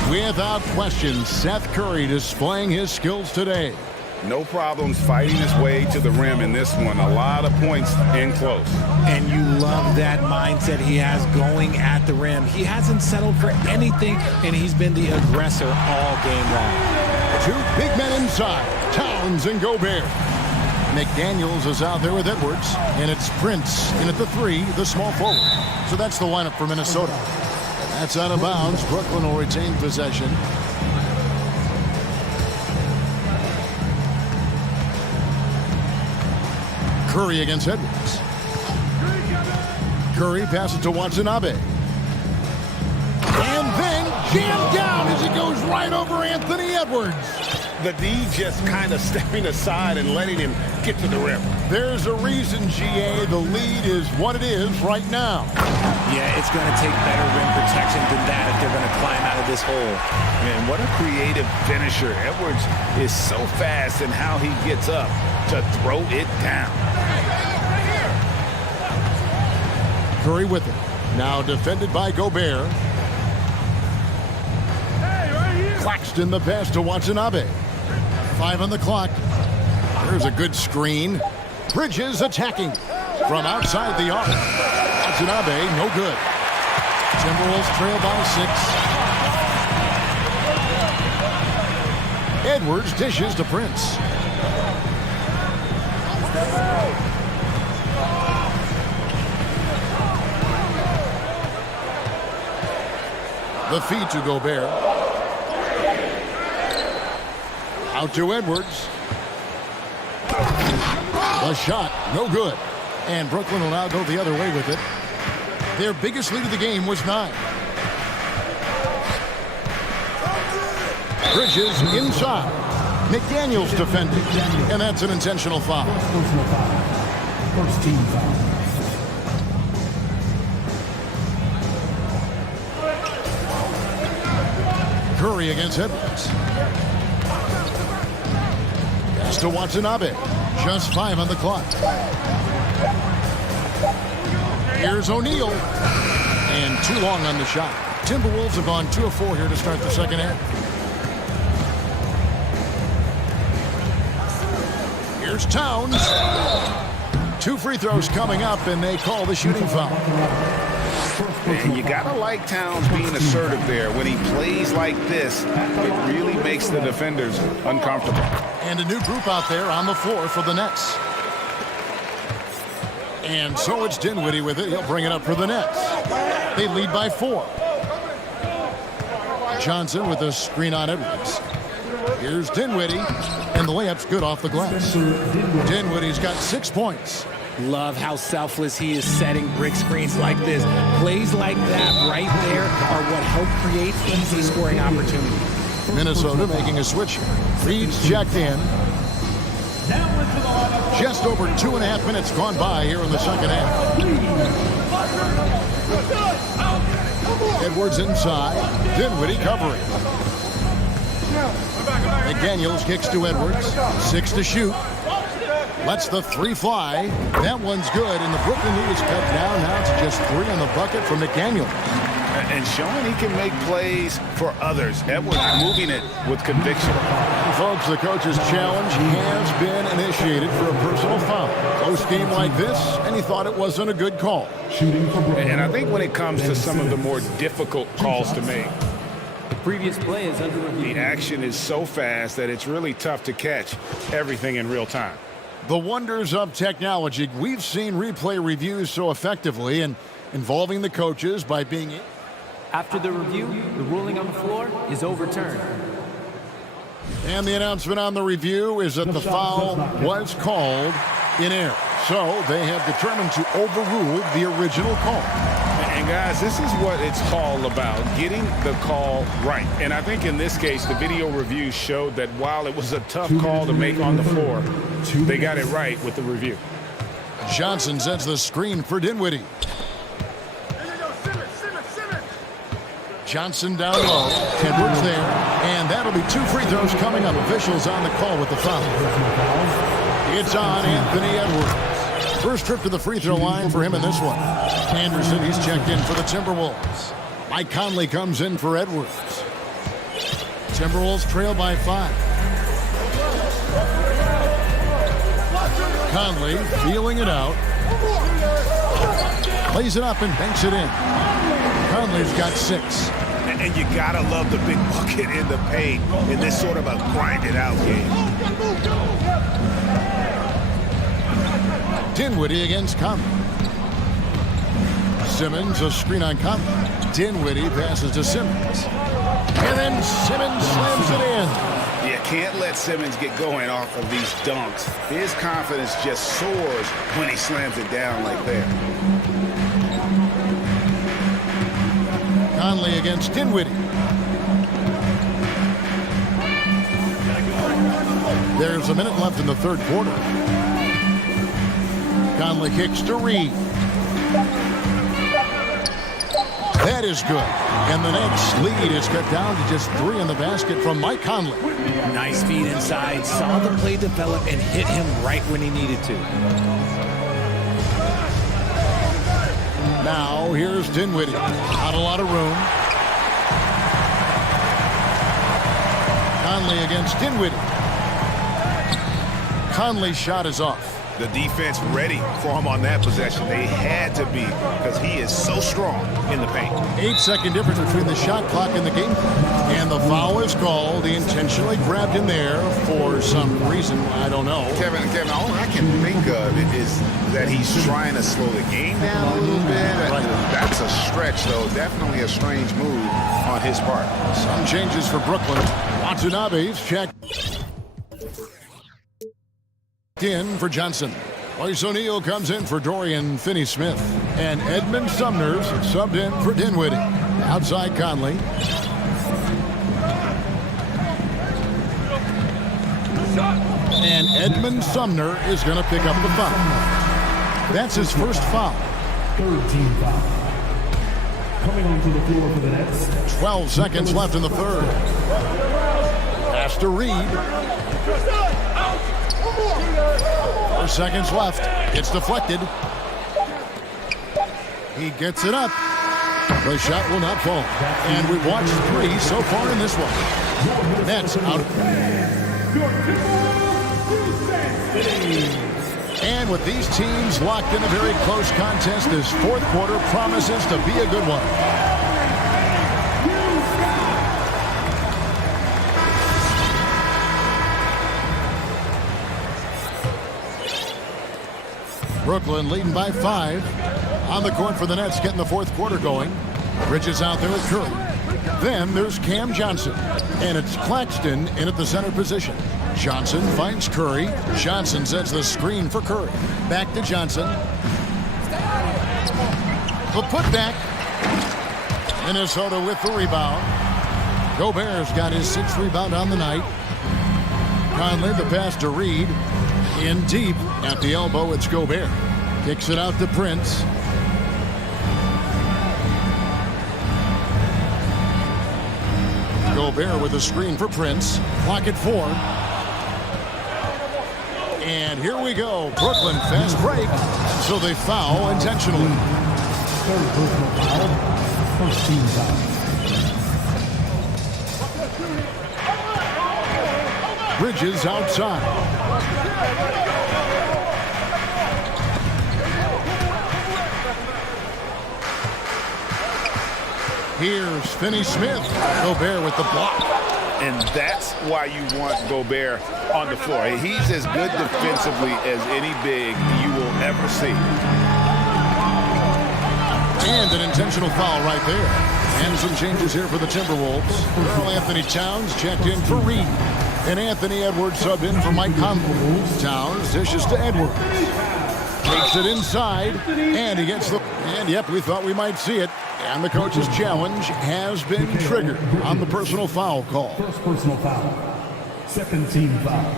Without question, Seth Curry displaying his skills today. No problems fighting his way to the rim in this one. A lot of points in close. And you love that mindset he has going at the rim. He hasn't settled for anything, and he's been the aggressor all game long. 2 big men inside, Towns and Gobert. McDaniels is out there with Edwards, and it's Prince in at the 3, the small forward. So that's the lineup for Minnesota. That's out of bounds. Brooklyn will retain possession. Curry against Edwards. Curry passes to Watanabe. And then jammed down as it goes right over Anthony Edwards. the D just kind of stepping aside and letting him get to the rim. There's a reason, GA, the lead is what it is right now. Yeah, it's going to take better rim protection than that if they're going to climb out of this hole. And what a creative finisher. Edwards is so fast in how he gets up to throw it down. Curry with it. Now defended by Gobert. Claxton the pass to Watanabe. 5 on the clock. There's a good screen. Bridges attacking from outside the arc. Watanabe, no good. Timberwolves trail by 6. Edwards dishes to Prince. The feed to Gobert. Out to Edwards. The shot, no good. And Brooklyn will now go the other way with it. Their biggest lead of the game was 9. Bridges inside. McDaniels defending. And that's an intentional foul. Personal foul. First team foul. Curry against Edwards. Pass to Watanabe. Just 5 on the clock. Here's O'Neal. And too long on the shot. Timberwolves have gone 2 of 4 here to start the second half. Here's Towns. 2 free throws coming up, and they call the shooting foul. And you gotta like Towns being assertive there. When he plays like this, it really makes the defenders uncomfortable. And a new group out there on the floor for the Nets. And so it's Dinwiddie with it. He'll bring it up for the Nets. They lead by 4. Johnson with a screen on Edwards. Here's Dinwiddie, and the layup's good off the glass. Dinwiddie's got 6 points. Love how selfless he is setting brick screens like this. Plays like that right there are what help create easy scoring opportunities. Minnesota making a switch. Reed's checked in. Just over 2.5 minutes gone by here in the second half. Edwards inside. Dinwiddie covering. McDaniels kicks to Edwards. 6 to shoot. Lets the 3 fly. That one's good, and the Brooklyn lead is cut down. Now it's just 3 on the bucket for McDaniels. And showing he can make plays for others. Edwards moving it with conviction. Folks, the coach's challenge has been initiated for a personal foul. Close game like this, and he thought it wasn't a good call. And I think when it comes to some of the more difficult calls to make, The previous play is under review. the action is so fast that it's really tough to catch everything in real time. The wonders of technology. We've seen replay reviews so effectively and involving the coaches by being... After the review, the ruling on the floor is overturned. And the announcement on the review is that the foul was called in error. So they have determined to overrule the original call. And guys, this is what it's all about, getting the call right. And I think in this case, the video review showed that while it was a tough call to make on the floor, they got it right with the review. Johnson sets the screen for Dinwiddie. Johnson down low. Edwards there. And that'll be 2 free throws coming up. Officials on the call with the foul. It's on Anthony Edwards. First trip to the free throw line for him in this one. Anderson, he's checked in for the Timberwolves. Mike Conley comes in for Edwards. Timberwolves trail by 5. Conley feeling it out. Plays it up and banks it in. Conley's got 6. And you gotta love the big bucket in the paint in this sort of a grinded out game. Dinwiddie against Conley. Simmons, a screen on Conley. Dinwiddie passes to Simmons. And then Simmons slams it in. You can't let Simmons get going off of these dunks. His confidence just soars when he slams it down like that. Conley against Dinwiddie. There's a minute left in the third quarter. Conley kicks to Reed. That is good. And the Nets lead is cut down to just 3 in the basket from Mike Conley. Nice feed inside. Saw the play develop and hit him right when he needed to. Now here's Dinwiddie. Not a lot of room. Conley against Dinwiddie. Conley's shot is off. The defense ready for him on that possession. They had to be because he is so strong in the paint. 8-second difference between the shot clock and the game clock. And the foul is called. He intentionally grabbed him there for some reason. I don't know. Kevin, all I can think of is that he's trying to slow the game down a little bit. Right. That's a stretch, though. Definitely a strange move on his part. Some changes for Brooklyn. Watanabe's check in for Johnson. Royce O'Neal comes in for Dorian Finney-Smith. And Edmund Sumner's subbed in for Dinwiddie. Outside Conley. And Edmund Sumner is going to pick up the foul. That's his first foul. Third team foul. Coming onto the floor for the Nets. 12 seconds left in the third. Pass to Reed. 4 seconds left. It's deflected. He gets it up. The shot will not fall. And we've watched 3 so far in this one. Nets out. And with these teams locked in a very close contest, this fourth quarter promises to be a good one. Brooklyn leading by 5. On the court for the Nets, getting the fourth quarter going. Bridges out there with Curry. Then there's Cam Johnson. And it's Claxton in at the center position. Johnson finds Curry. Johnson sets the screen for Curry. Back to Johnson. The putback. Minnesota with the rebound. Gobert's got his 6th rebound on the night. Conley, the pass to Reed. In deep at the elbow, it's Gobert. Kicks it out to Prince. Gobert with a screen for Prince. Clock at 4. And here we go. Brooklyn fast break. So they foul intentionally. Third personal foul. First team foul. Bridges outside. Here's Finney-Smith. Gobert with the block. And that's why you want Gobert on the floor. He's as good defensively as any big you will ever see. And an intentional foul right there. And some changes here for the Timberwolves. Earl Anthony Towns checked in for Reed. And Anthony Edwards subbed in for Mike Conley. Towns dishes to Edwards. Takes it inside. And he gets the... And yep, we thought we might see it. And the coach's challenge has been triggered on the personal foul call. First personal foul. Second team foul.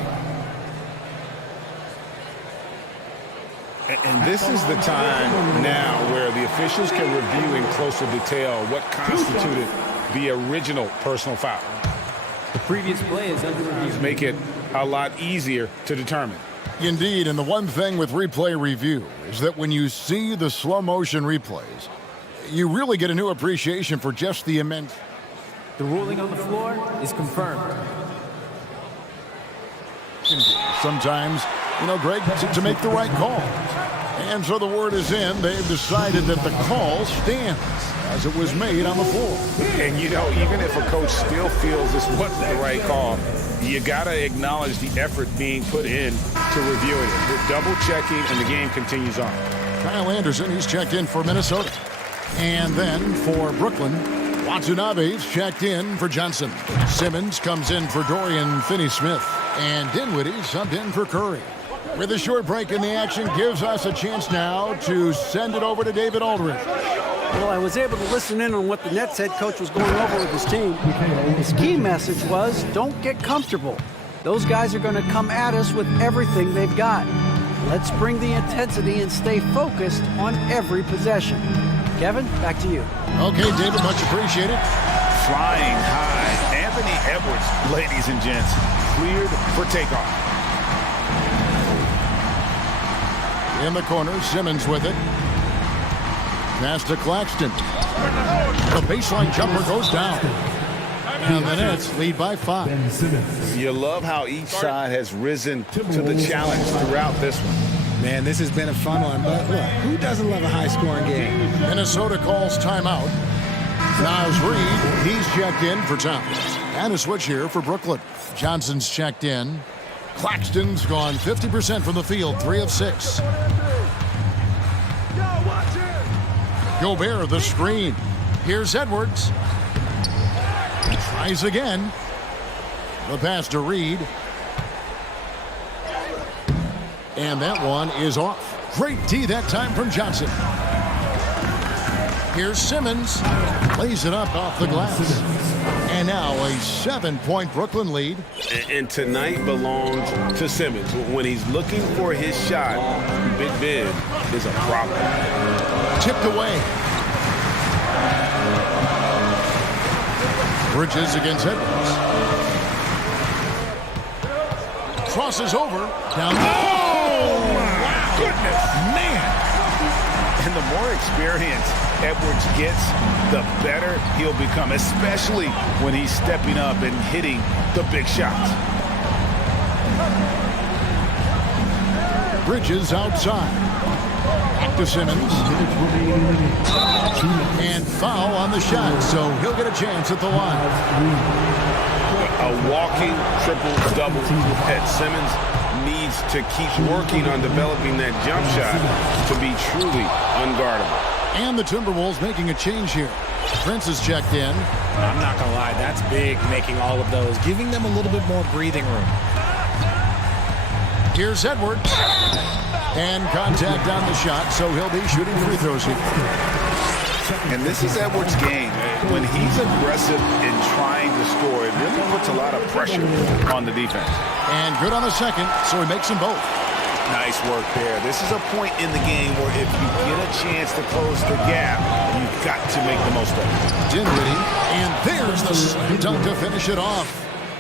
And this is the time now where the officials can review in closer detail what constituted the original personal foul. The previous play is under review. Make it a lot easier to determine. Indeed, and the one thing with replay review is that when you see the slow motion replays, you really get a new appreciation for just the immense. The ruling on the floor is confirmed. Sometimes, Greg, to make the right call. And so the word is in. They've decided that the call stands as it was made on the floor. And, even if a coach still feels this wasn't the right call, you got to acknowledge the effort being put in to reviewing it. They're double-checking, and the game continues on. Kyle Anderson, he's checked in for Minnesota. And then for Brooklyn, Watanabe's checked in for Johnson. Simmons comes in for Dorian Finney-Smith. And Dinwiddie subbed in for Curry. With a short break in the action, gives us a chance now to send it over to David Aldridge. Well, I was able to listen in on what the Nets head coach was going over with his team. His key message was, don't get comfortable. Those guys are going to come at us with everything they've got. Let's bring the intensity and stay focused on every possession. Kevin, back to you. Okay, David, much appreciated. Flying high. Anthony Edwards, ladies and gents, cleared for takeoff. In the corner, Simmons with it. Pass to Claxton. The baseline jumper goes down. And the Nets lead by 5. You love how each side has risen to the challenge throughout this one. Man, this has been a fun one, but look, who doesn't love a high-scoring game? Minnesota calls timeout. Naz Reid, he's checked in for time. And a switch here for Brooklyn. Johnson's checked in. Claxton's gone 50% from the field, 3 of 6. Gobert, the screen. Here's Edwards. Tries again. The pass to Reid. And that one is off. Great D that time from Johnson. Here's Simmons. Lays it up off the glass. And now a 7-point Brooklyn lead. And tonight belongs to Simmons. When he's looking for his shot, Big Ben is a problem. Tipped away. Bridges against Edwards. Crosses over. Down. Oh, my goodness. Man. And the more experience Edwards gets, the better he'll become, especially when he's stepping up and hitting the big shots. Bridges outside. Back to Simmons. And foul on the shot, so he'll get a chance at the line. A walking triple-double. Ed Simmons needs to keep working on developing that jump shot to be truly unguardable. And the Timberwolves making a change here. Prince is checked in. I'm not going to lie, that's big, making all of those, giving them a little bit more breathing room. Here's Edwards. And contact on the shot, so he'll be shooting free throws here. And this is Edwards' game. When he's aggressive in trying to score, it really puts a lot of pressure on the defense. And good on the second, so he makes them both. Nice work there. This is a point in the game where if you get a chance to close the gap, you've got to make the most of it. Dinwiddie, and there's the slam dunk to finish it off.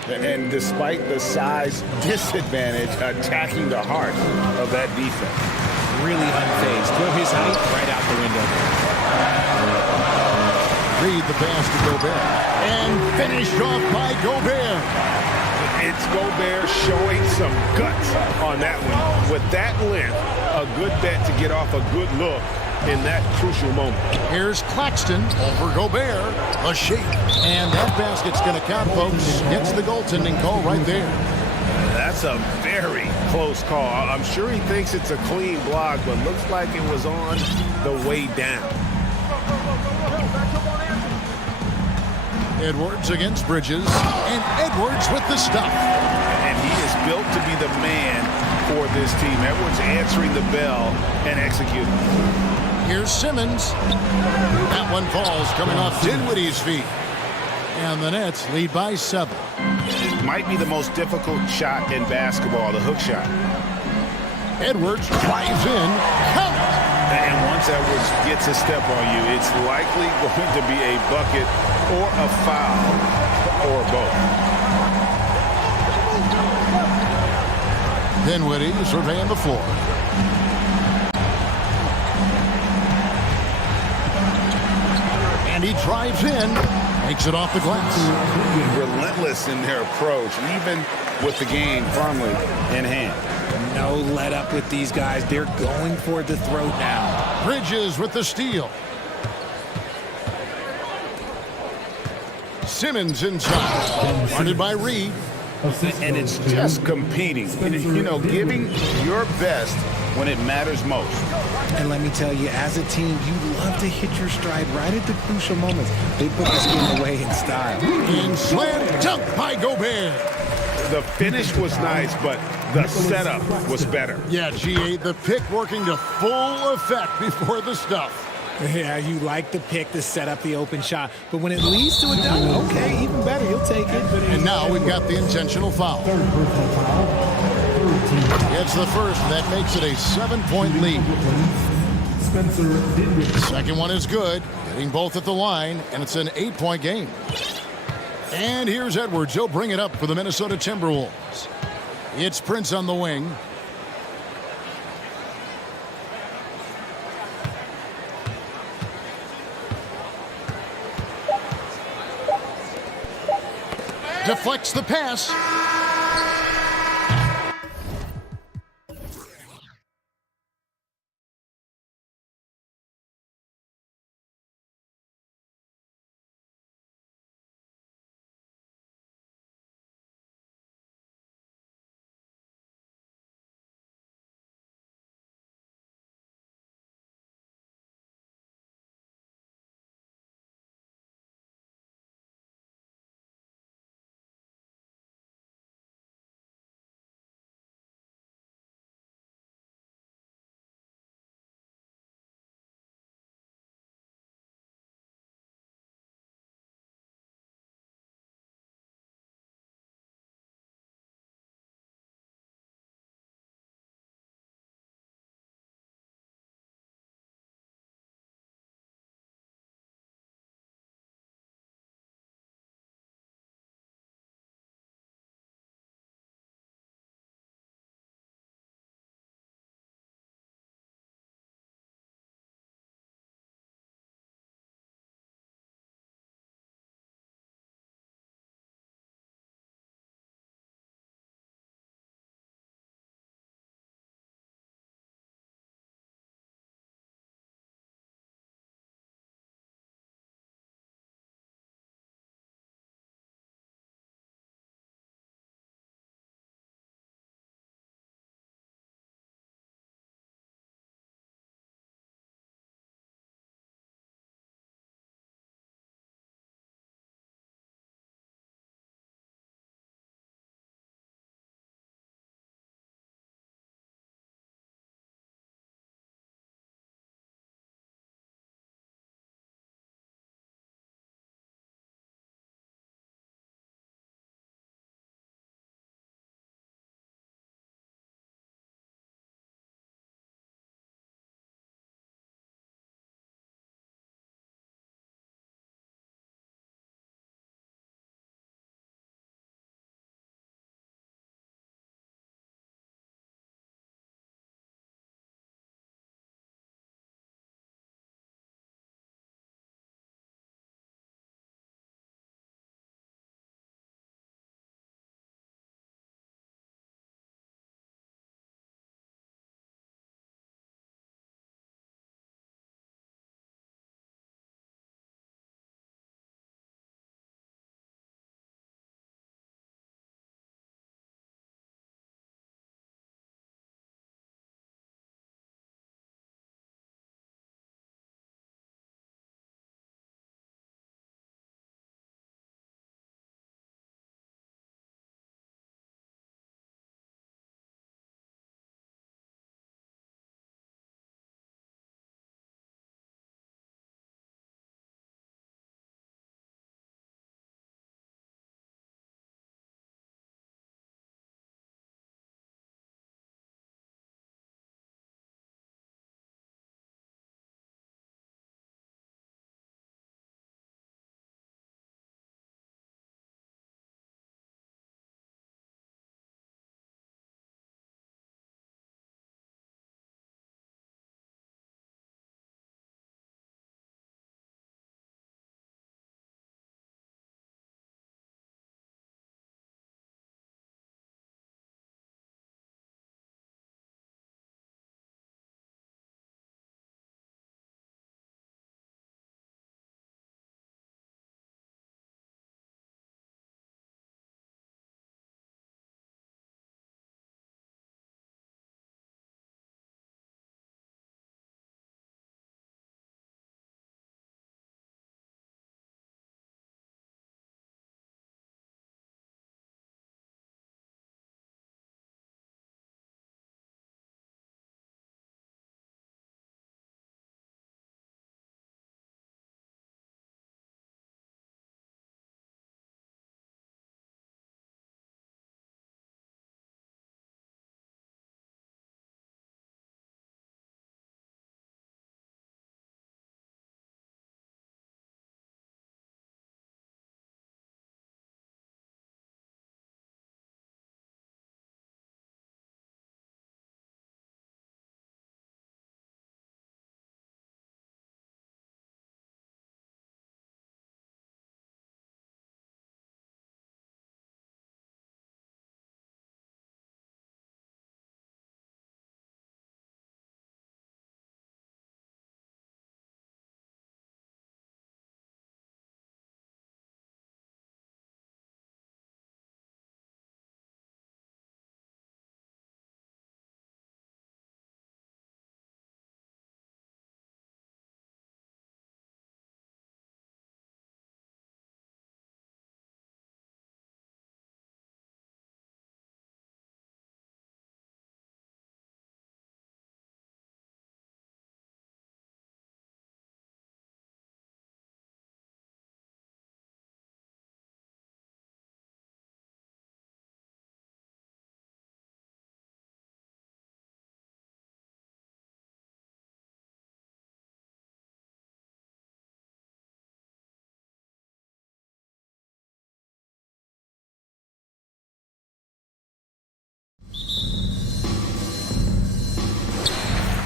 And despite the size disadvantage, attacking the heart of that defense. Really unfazed. Throw his height right out the window. Reid the pass to Gobert. And finished off by Gobert. It's Gobert showing some guts on that one. With that length, a good bet to get off a good look in that crucial moment. Here's Claxton over Gobert. A shake. And that basket's going to count, folks. Gets the goaltending call right there. That's a very close call. I'm sure he thinks it's a clean block, but looks like it was on the way down. Edwards against Bridges. And Edwards with the stuff. And he is built to be the man for this team. Edwards answering the bell and executing. Here's Simmons. That one falls coming off Dinwiddie's feet. And the Nets lead by 7. It might be the most difficult shot in basketball, the hook shot. Edwards drives in. Count it. And once Edwards gets a step on you, it's likely going to be a bucket or a foul or both. Dinwiddie surveying the floor. And he drives in, makes it off the glass. Relentless in their approach, even with the game firmly in hand. No let up with these guys. They're going for the throat now. Bridges with the steal. Simmons inside. Guarded by Reid. And it's just competing. You know, giving your best when it matters most. And let me tell you, as a team, you love to hit your stride right at the crucial moments. They put this game away in style. And slam dunk by Gobert. The finish was nice, but the setup was better. Yeah, GA, the pick working to full effect before the stuff. Yeah, you like the pick to set up the open shot. But when it leads to a dunk, okay, even better. You'll take it. And now we've got the intentional foul. Third personal foul. It's the first, and that makes it a 7-point lead. Spencer Dinwiddie. Second one is good, getting both at the line, and it's an 8-point game. And here's Edwards. He'll bring it up for the Minnesota Timberwolves. It's Prince on the wing. Deflects the pass.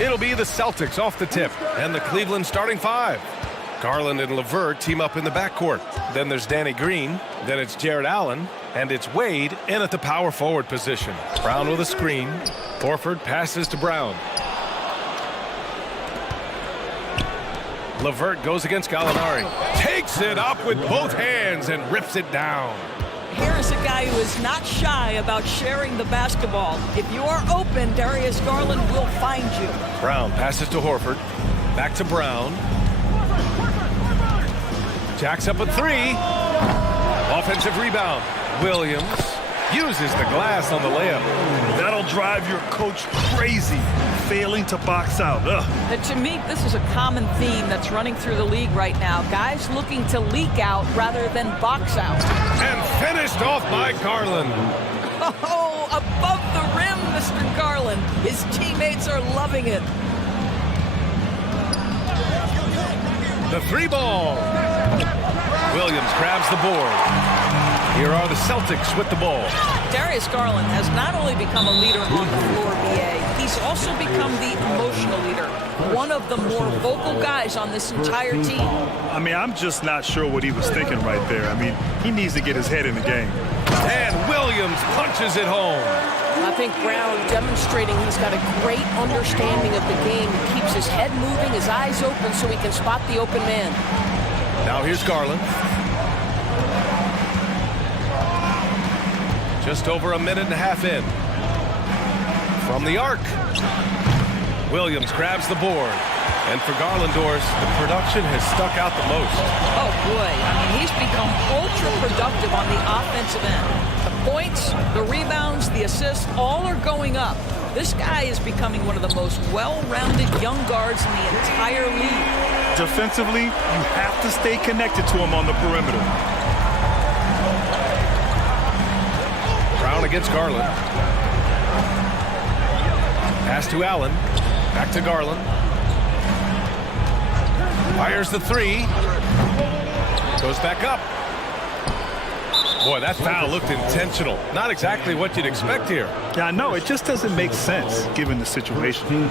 It'll be the Celtics off the tip, and the Cleveland starting five. Garland and LeVert team up in the backcourt. Then there's Danny Green. Then it's Jared Allen. And it's Wade in at the power forward position. Brown with a screen. Horford passes to Brown. LeVert goes against Gallinari. Takes it up with both hands and rips it down. Here is a guy who is not shy about sharing the basketball. If you are open, Darius Garland will find you. Brown passes to Horford. Back to Brown. Jacks up a three. Offensive rebound. Williams uses the glass on the layup. That'll drive your coach crazy, failing to box out. And to me, this is a common theme that's running through the league right now. Guys looking to leak out rather than box out. And finished off by Garland. Oh, above the rim, Mr. Garland. His teammates are loving it. The three ball. Williams grabs the board. Here are the Celtics with the ball. Darius Garland has not only become a leader on the floor, BA, he's also become the emotional leader. One of the more vocal guys on this entire team. I mean, I'm just not sure what he was thinking right there. I mean, he needs to get his head in the game. And Williams punches it home. I think Brown demonstrating he's got a great understanding of the game. He keeps his head moving, his eyes open so he can spot the open man. Now here's Garland. Just over a minute and a half in. From the arc. Williams grabs the board. And for Garlandors, the production has stuck out the most. Oh, boy. I mean, he's become ultra-productive on the offensive end. The points, the rebounds, the assists, all are going up. This guy is becoming one of the most well-rounded young guards in the entire league. Defensively, you have to stay connected to him on the perimeter. Brown against Garland. Pass to Allen. Back to Garland. Fires the three. Goes back up. Boy, that foul looked intentional. Not exactly what you'd expect here. Yeah, I know. It just doesn't make sense given the situation.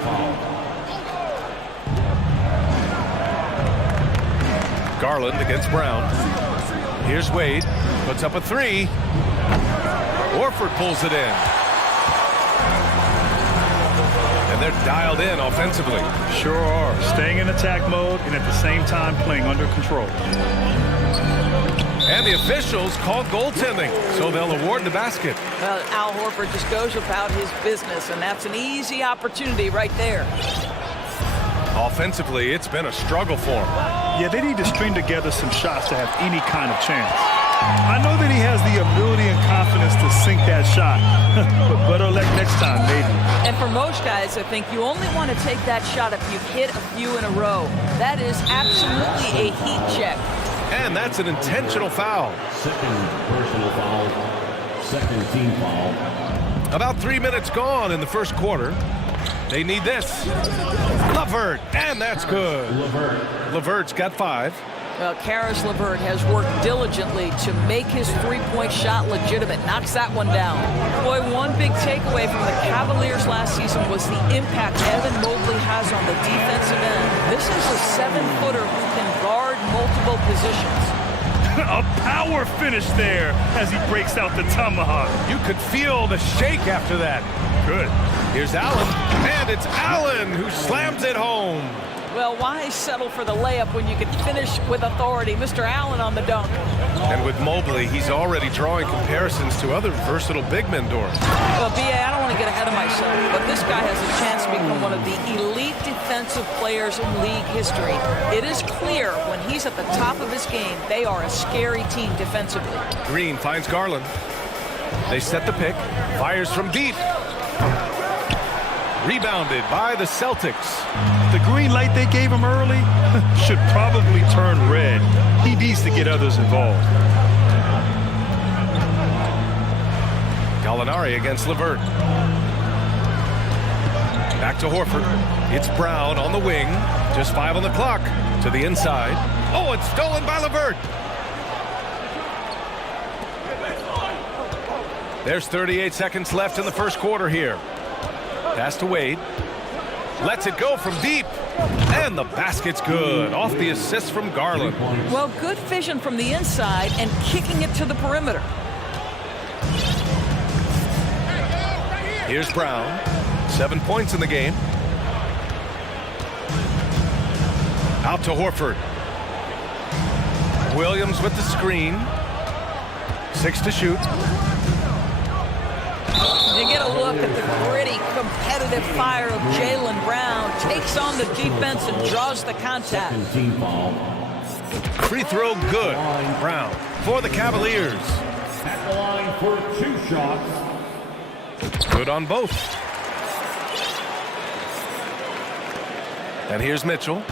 Garland against Brown. Here's Wade. Puts up a three. Horford pulls it in. And they're dialed in offensively. Sure are. Staying in attack mode and at the same time playing under control. And the officials called goaltending, so they'll award the basket. Well, Al Horford just goes about his business, and that's an easy opportunity right there. Offensively, it's been a struggle for him. Yeah, they need to string together some shots to have any kind of chance. I know that he has the ability and confidence to sink that shot, but better luck next time, maybe. And for most guys, I think you only want to take that shot if you've hit a few in a row. That is absolutely a heat check. And that's an intentional foul. Second personal foul. Second team foul. About 3 minutes gone in the first quarter. They need this. LeVert, and that's good. LeVert's got 5. Well, Caris LeVert has worked diligently to make his three-point shot legitimate. Knocks that one down. Boy, one big takeaway from the Cavaliers last season was the impact Evan Mobley has on the defensive end. This is a 7-footer who can guard multiple positions. A power finish there as he breaks out the tomahawk. You could feel the shake after that. Good. Here's Allen, and it's Allen who slams it home. Well, why settle for the layup when you can finish with authority? Mr. Allen on the dunk. And with Mobley, he's already drawing comparisons to other versatile big men, Doris. Well, B.A., I don't want to get ahead of myself, but this guy has a chance to become one of the elite defensive players in league history. It is clear when he's at the top of his game, they are a scary team defensively. Green finds Garland. They set the pick. Fires from deep. Rebounded by the Celtics. The green light they gave him early should probably turn red. He needs to get others involved. Gallinari against LeVert. Back to Horford. It's Brown on the wing. Just 5 on the clock. To the inside. Oh, it's stolen by LeVert. There's 38 seconds left in the first quarter here. Pass to Wade. Lets it go from deep. And the basket's good. Off the assist from Garland. Well, good vision from the inside and kicking it to the perimeter. Here's Brown. 7 points in the game. Out to Horford. Williams with the screen. 6 to shoot. You get a look at the gritty, competitive fire of Jaylen Brown. Takes on the defense and draws the contact. Free throw good. Brown for the Cavaliers. At the line for 2 shots. Good on both. And here's Mitchell.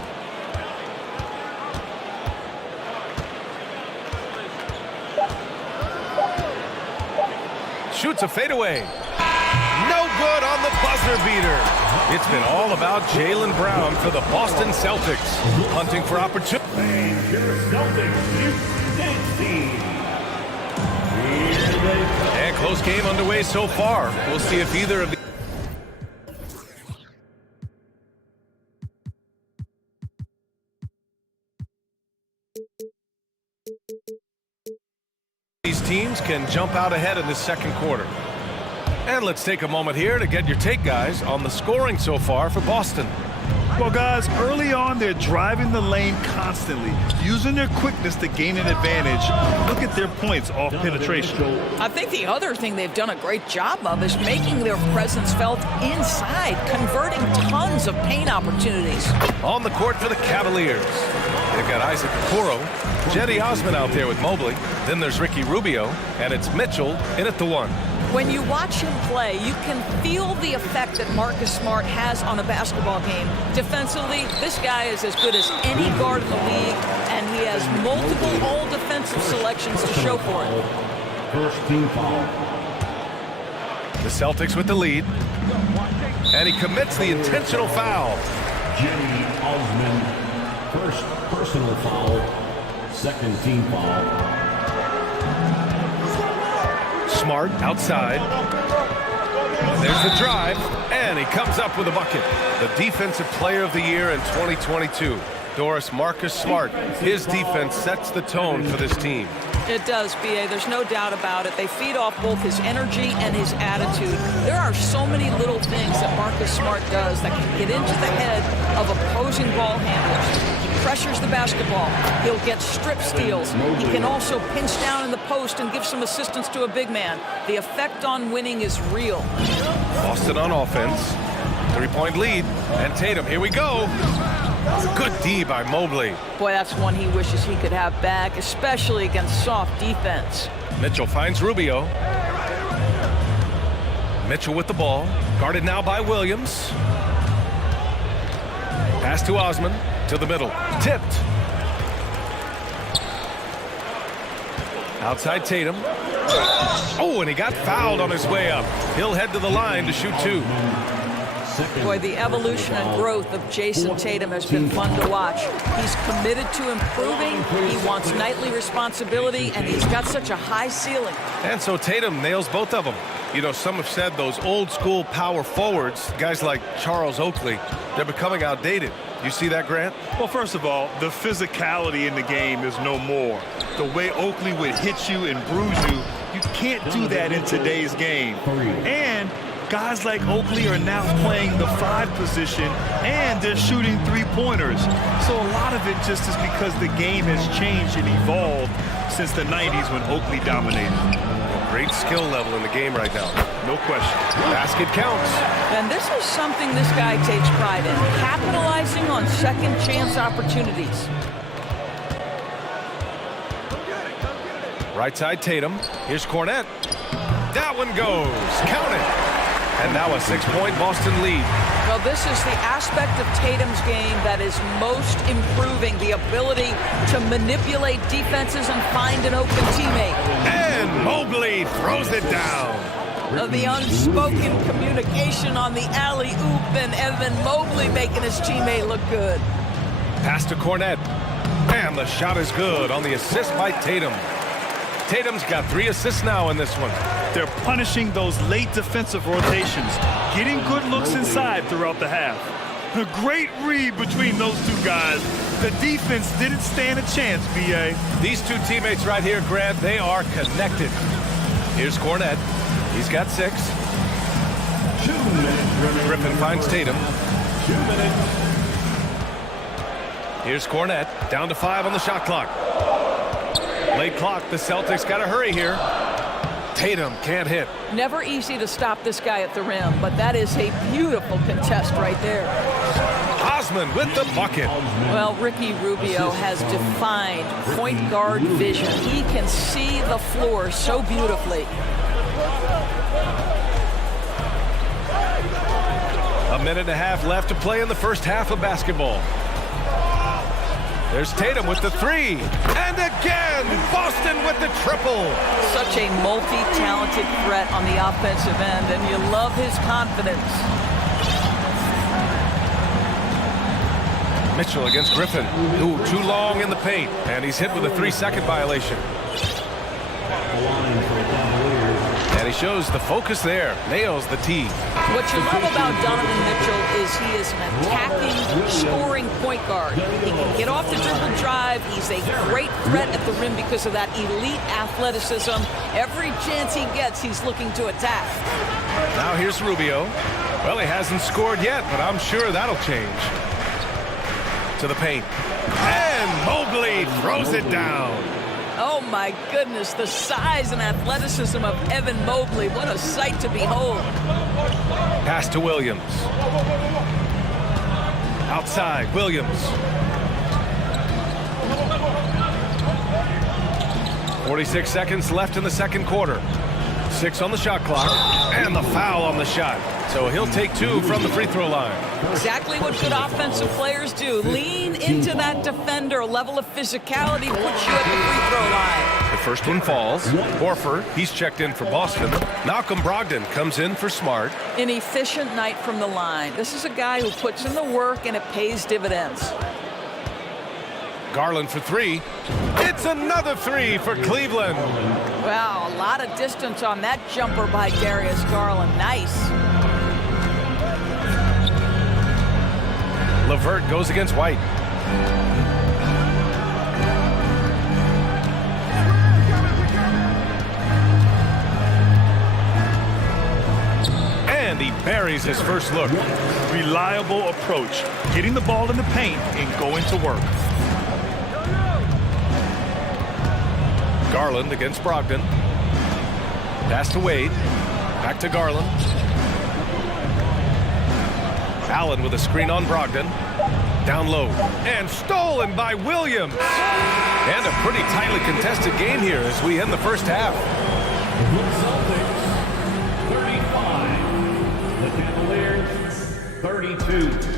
Shoots a fadeaway. No good on the buzzer beater. It's been all about Jaylen Brown for the Boston Celtics. Hunting for opportunity. And close game underway so far. We'll see if either of these teams can jump out ahead in the second quarter. And let's take a moment here to get your take, guys, on the scoring so far for Boston. Well, guys, early on, they're driving the lane constantly, using their quickness to gain an advantage. Look at their points off penetration. I think the other thing they've done a great job of is making their presence felt inside, converting tons of paint opportunities. On the court for the Cavaliers. They've got Isaac Okoro, Jetty Osman out there with Mobley. Then there's Ricky Rubio, and it's Mitchell in at the 1. When you watch him play, you can feel the effect that Marcus Smart has on a basketball game. Defensively, this guy is as good as any guard in the league, and he has multiple all-defensive selections to show for it. First team foul. The Celtics with the lead. And he commits the intentional foul. Jenny Osman, first personal foul, second team foul. Smart outside. There's the drive, and he comes up with a bucket. The Defensive Player of the Year in 2022, Doris Marcus Smart. His defense sets the tone for this team. It does, B.A. There's no doubt about it. They feed off both his energy and his attitude. There are so many little things that Marcus Smart does that can get into the head of opposing ball handlers. He pressures the basketball. He'll get strip steals. He can also pinch down in the post and give some assistance to a big man. The effect on winning is real. Boston on offense. 3-point lead. And Tatum, here we go. Good D by Mobley. Boy, that's one he wishes he could have back, especially against soft defense. Mitchell finds Rubio. Mitchell with the ball. Guarded now by Williams. Pass to Osman. To the middle. Tipped. Outside Tatum. Oh, and he got fouled on his way up. He'll head to the line to shoot 2. Boy, the evolution and growth of Jason Tatum has been fun to watch. He's committed to improving, he wants nightly responsibility, and he's got such a high ceiling. And so Tatum nails both of them. You know, some have said those old school power forwards, guys like Charles Oakley, they're becoming outdated. You see that, Grant? Well, first of all, the physicality in the game is no more. The way Oakley would hit you and bruise you, you can't do that in today's game. And guys like Oakley are now playing the 5 position, and they're shooting 3-pointers. So a lot of it just is because the game has changed and evolved since the 90s when Oakley dominated. Great skill level in the game right now. No question. Basket counts. And this is something this guy takes pride in, capitalizing on second chance opportunities. Right side Tatum. Here's Cornette. That one goes. Count it. And now a 6-point Boston lead. Well, this is the aspect of Tatum's game that is most improving, the ability to manipulate defenses and find an open teammate. And Mobley throws it down. The unspoken communication on the alley-oop, and Evan Mobley making his teammate look good. Pass to Cornette. And the shot is good on the assist by Tatum. Tatum's got 3 assists now in this one. They're punishing those late defensive rotations, getting good looks inside throughout the half. A great read between those two guys. The defense didn't stand a chance, B.A. These two teammates right here, Grant, they are connected. Here's Cornette. He's got 6. 2 minutes. Griffin finds Tatum. 2 minutes. Here's Cornette. Down to 5 on the shot clock. Late clock. The Celtics got to hurry here. Tatum can't hit. Never easy to stop this guy at the rim, but that is a beautiful contest right there. Osman with the bucket. Well, Ricky Rubio has defined point guard vision. He can see the floor so beautifully. A minute and a half left to play in the first half of basketball. There's Tatum with the 3. And again, Boston with the triple. Such a multi-talented threat on the offensive end, and you love his confidence. Mitchell against Griffin. Ooh, too long in the paint. And he's hit with a 3-second violation. And he shows the focus there. Nails the tee. What you love about Donovan Mitchell is he is an attacking, scoring point guard. He can get off the dribble drive. He's a great threat at the rim because of that elite athleticism. Every chance he gets, he's looking to attack. Now here's Rubio. Well, he hasn't scored yet, but I'm sure that'll change. To the paint. And Mobley throws it down. Oh, my goodness, the size and athleticism of Evan Mobley. What a sight to behold. Pass to Williams. Outside, Williams. 46 seconds left in the second quarter. 6 on the shot clock. And the foul on the shot. So he'll take 2 from the free throw line. Exactly what good offensive players do. Lean into that defender. A level of physicality puts you at the free throw line. The first one falls. Horford, he's checked in for Boston. Malcolm Brogdon comes in for Smart. An efficient night from the line. This is a guy who puts in the work and it pays dividends. Garland for 3. It's another 3 for Cleveland. Wow, a lot of distance on that jumper by Darius Garland. Nice. LeVert goes against White. And he buries his first look. Reliable approach. Getting the ball in the paint and going to work. Garland against Brogdon. Pass to Wade. Back to Garland. Allen with a screen on Brogdon. Down low. And stolen by Williams. And a pretty tightly contested game here as we end the first half. The Cavaliers, 32.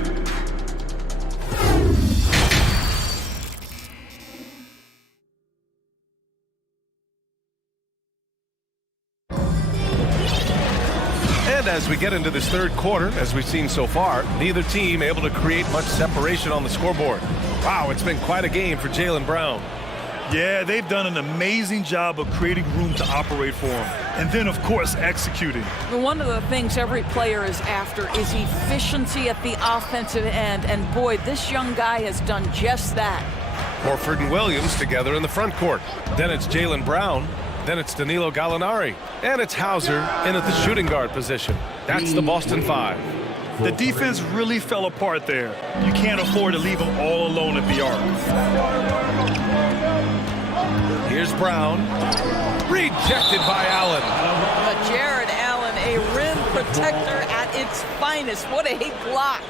As we get into this third quarter, as we've seen so far, neither team able to create much separation on the scoreboard. Wow, it's been quite a game for Jaylen Brown. Yeah, they've done an amazing job of creating room to operate for him. And then, of course, executing. One of the things every player is after is efficiency at the offensive end. And boy, this young guy has done just that. Horford and Williams together in the front court. Then it's Jaylen Brown. Then it's Danilo Gallinari. And it's Hauser in at the shooting guard position. That's the Boston 5. The defense really fell apart there. You can't afford to leave them all alone at the arc. Here's Brown. Rejected by Allen. Jared Allen, a rim protector at its finest. What a block.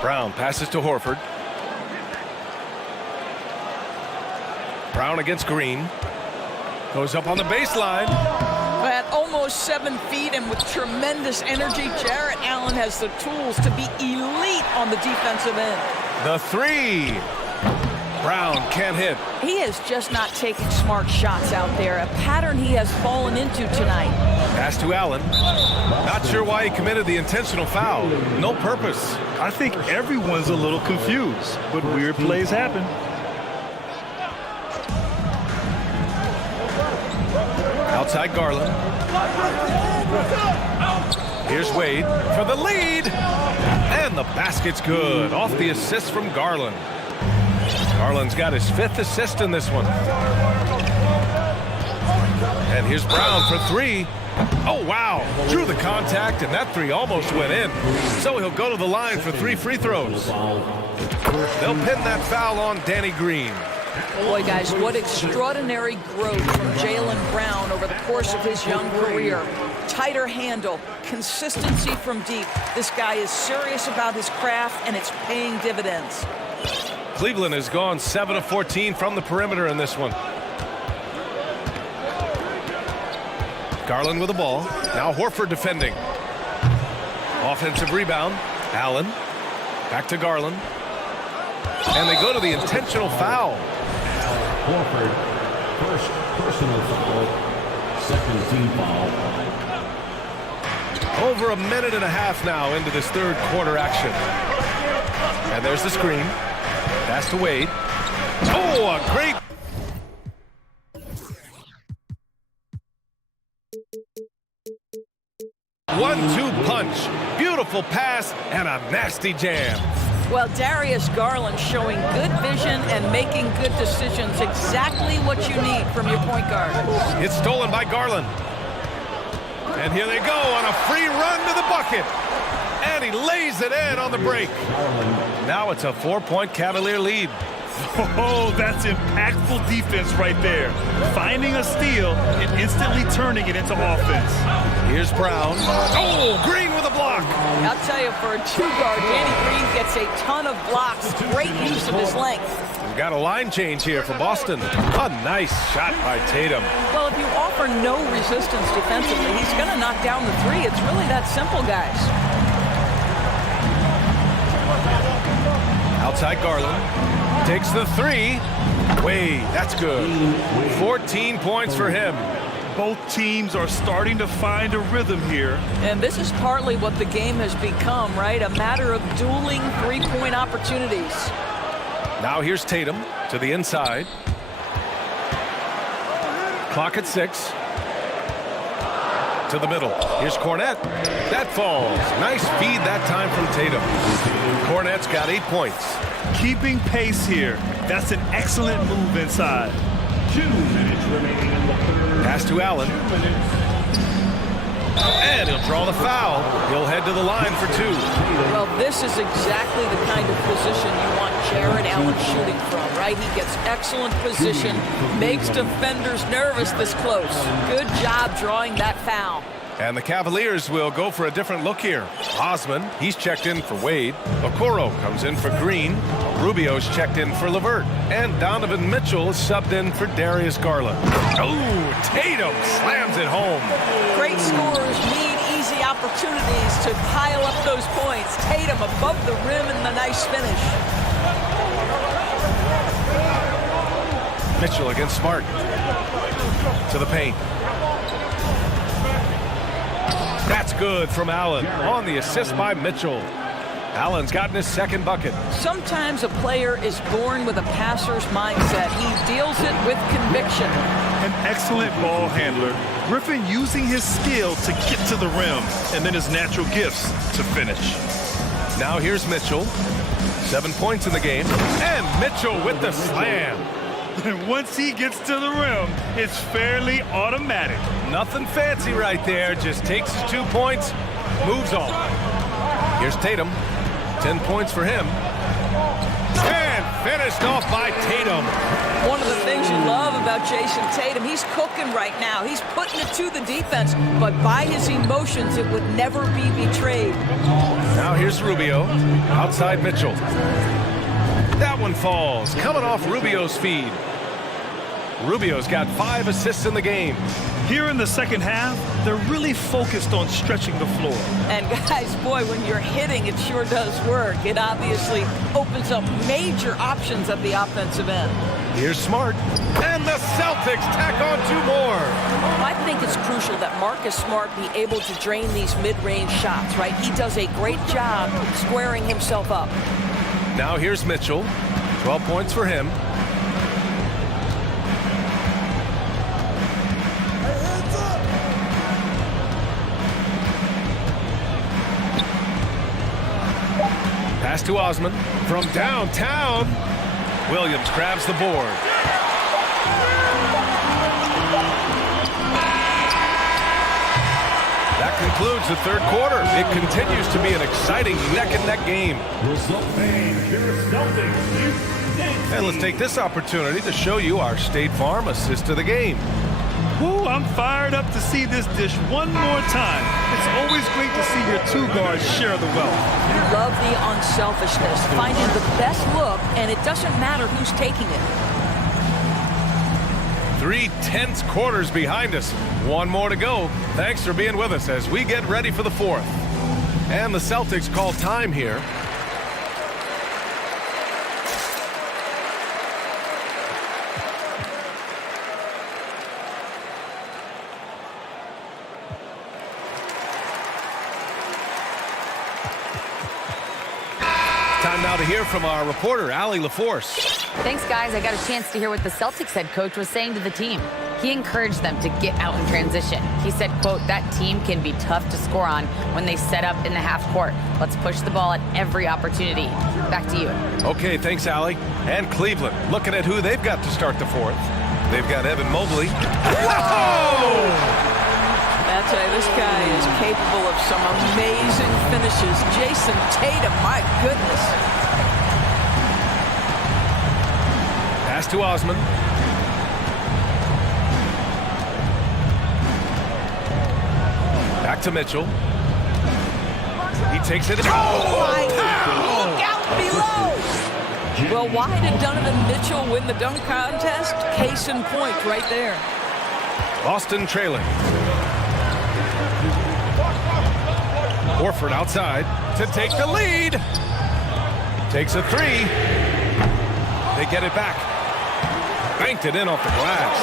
Brown passes to Horford. Brown against Green. Goes up on the baseline. At almost 7 feet and with tremendous energy, Jared Allen has the tools to be elite on the defensive end. The 3. Brown can't hit. He is just not taking smart shots out there, a pattern he has fallen into tonight. Pass to Allen. Not sure why he committed the intentional foul. No purpose. I think everyone's a little confused, but weird plays happen. Outside Garland. Here's Wade for the lead. And the basket's good. Off the assist from Garland. Garland's got his 5th assist in this one. And here's Brown for 3. Oh, wow. Drew the contact, and that 3 almost went in. So he'll go to the line for 3 free throws. They'll pin that foul on Danny Green. Boy, guys, what extraordinary growth from Jaylen Brown over the course of his young career. Tighter handle, consistency from deep. This guy is serious about his craft, and it's paying dividends. Cleveland has gone 7 of 14 from the perimeter in this one. Garland with the ball. Now Horford defending. Offensive rebound. Allen. Back to Garland. And they go to the intentional foul. Horford, first personal foul, second team foul. Over a minute and a half now into this 3rd quarter action. And there's the screen. Pass to Wade. Oh, a great... One-two punch. Beautiful pass and a nasty jam. Well, Darius Garland showing good vision and making good decisions. Exactly what you need from your point guard. It's stolen by Garland. And here they go on a free run to the bucket. And he lays it in on the break. Now it's a 4-point Cavalier lead. Oh, that's impactful defense right there. Finding a steal and instantly turning it into offense. Here's Brown. Oh, Green with a block. I'll tell you, for a 2-guard, Danny Green gets a ton of blocks. Great use of his length. We've got a line change here for Boston. A nice shot by Tatum. Well, if you offer no resistance defensively, he's going to knock down the 3. It's really that simple, guys. Outside Garland. Takes the 3. Wade, that's good. 14 points for him. Both teams are starting to find a rhythm here. And this is partly what the game has become, right? A matter of dueling 3-point opportunities. Now here's Tatum to the inside. Clock at 6. To the middle. Here's Cornette. That falls. Nice feed that time from Tatum. Cornette's got 8 points. Keeping pace here. That's an excellent move inside. 2 minutes remaining in the 3rd. Pass to Allen. And he'll draw the foul. He'll head to the line for 2. Well, this is exactly the kind of position you want Jared Allen shooting from, right? He gets excellent position, makes defenders nervous this close. Good job drawing that foul. And the Cavaliers will go for a different look here. Osman, he's checked in for Wade. Okoro comes in for Green. Rubio's checked in for LeVert. And Donovan Mitchell is subbed in for Darius Garland. Oh, Tatum slams it home. Great scorers need easy opportunities to pile up those points. Tatum above the rim and the nice finish. Mitchell against Smart. To the paint. That's good from Allen on the assist by Mitchell. Allen's gotten his 2nd bucket. Sometimes a player is born with a passer's mindset. He deals it with conviction. An excellent ball handler. Griffin using his skill to get to the rim and then his natural gifts to finish. Now here's Mitchell. 7 points in the game. And Mitchell with the slam. And once he gets to the rim, it's fairly automatic. Nothing fancy right there. Just takes his 2 points, moves on. Here's Tatum. 10 points for him. And finished off by Tatum. One of the things you love about Jason Tatum, he's cooking right now. He's putting it to the defense, but by his emotions, it would never be betrayed. Now here's Rubio. Outside Mitchell. That one falls, coming off Rubio's feed. Rubio's got 5 assists in the game. Here in the second half, they're really focused on stretching the floor. And guys, boy, when you're hitting, it sure does work. It obviously opens up major options at the offensive end. Here's Smart. And the Celtics tack on 2 more. I think it's crucial that Marcus Smart be able to drain these mid-range shots, right? He does a great job squaring himself up. Now here's Mitchell. 12 points for him. to Osman from downtown. Williams grabs the board. That concludes the third quarter. It continues to be an exciting neck-and-neck game. And let's take this opportunity to show you our State Farm assist of the game. Ooh, I'm fired up to see this dish one more time. It's always great to see your two guards share the wealth. You love the unselfishness, finding the best look, and it doesn't matter who's taking it. 3 tense quarters behind us. One more to go. Thanks for being with us as we get ready for the fourth. And the Celtics call time here. Time now to hear from our reporter, Allie LaForce. Thanks, guys. I got a chance to hear what the Celtics head coach was saying to the team. He encouraged them to get out in transition. He said, quote, that team can be tough to score on when they set up in the half court. Let's push the ball at every opportunity. Back to you. Okay, thanks, Allie. And Cleveland, looking at who they've got to start the fourth. They've got Evan Mobley. Whoa! I'll tell you, this guy is capable of some amazing finishes. Jason Tatum, my goodness. Pass to Osman. Back to Mitchell. He takes it. Oh, my God. Look out below. Well, why did Donovan Mitchell win the dunk contest? Case in point right there. Boston trailing. Horford outside to take the lead. Takes a three. They get it back. Banked it in off the glass.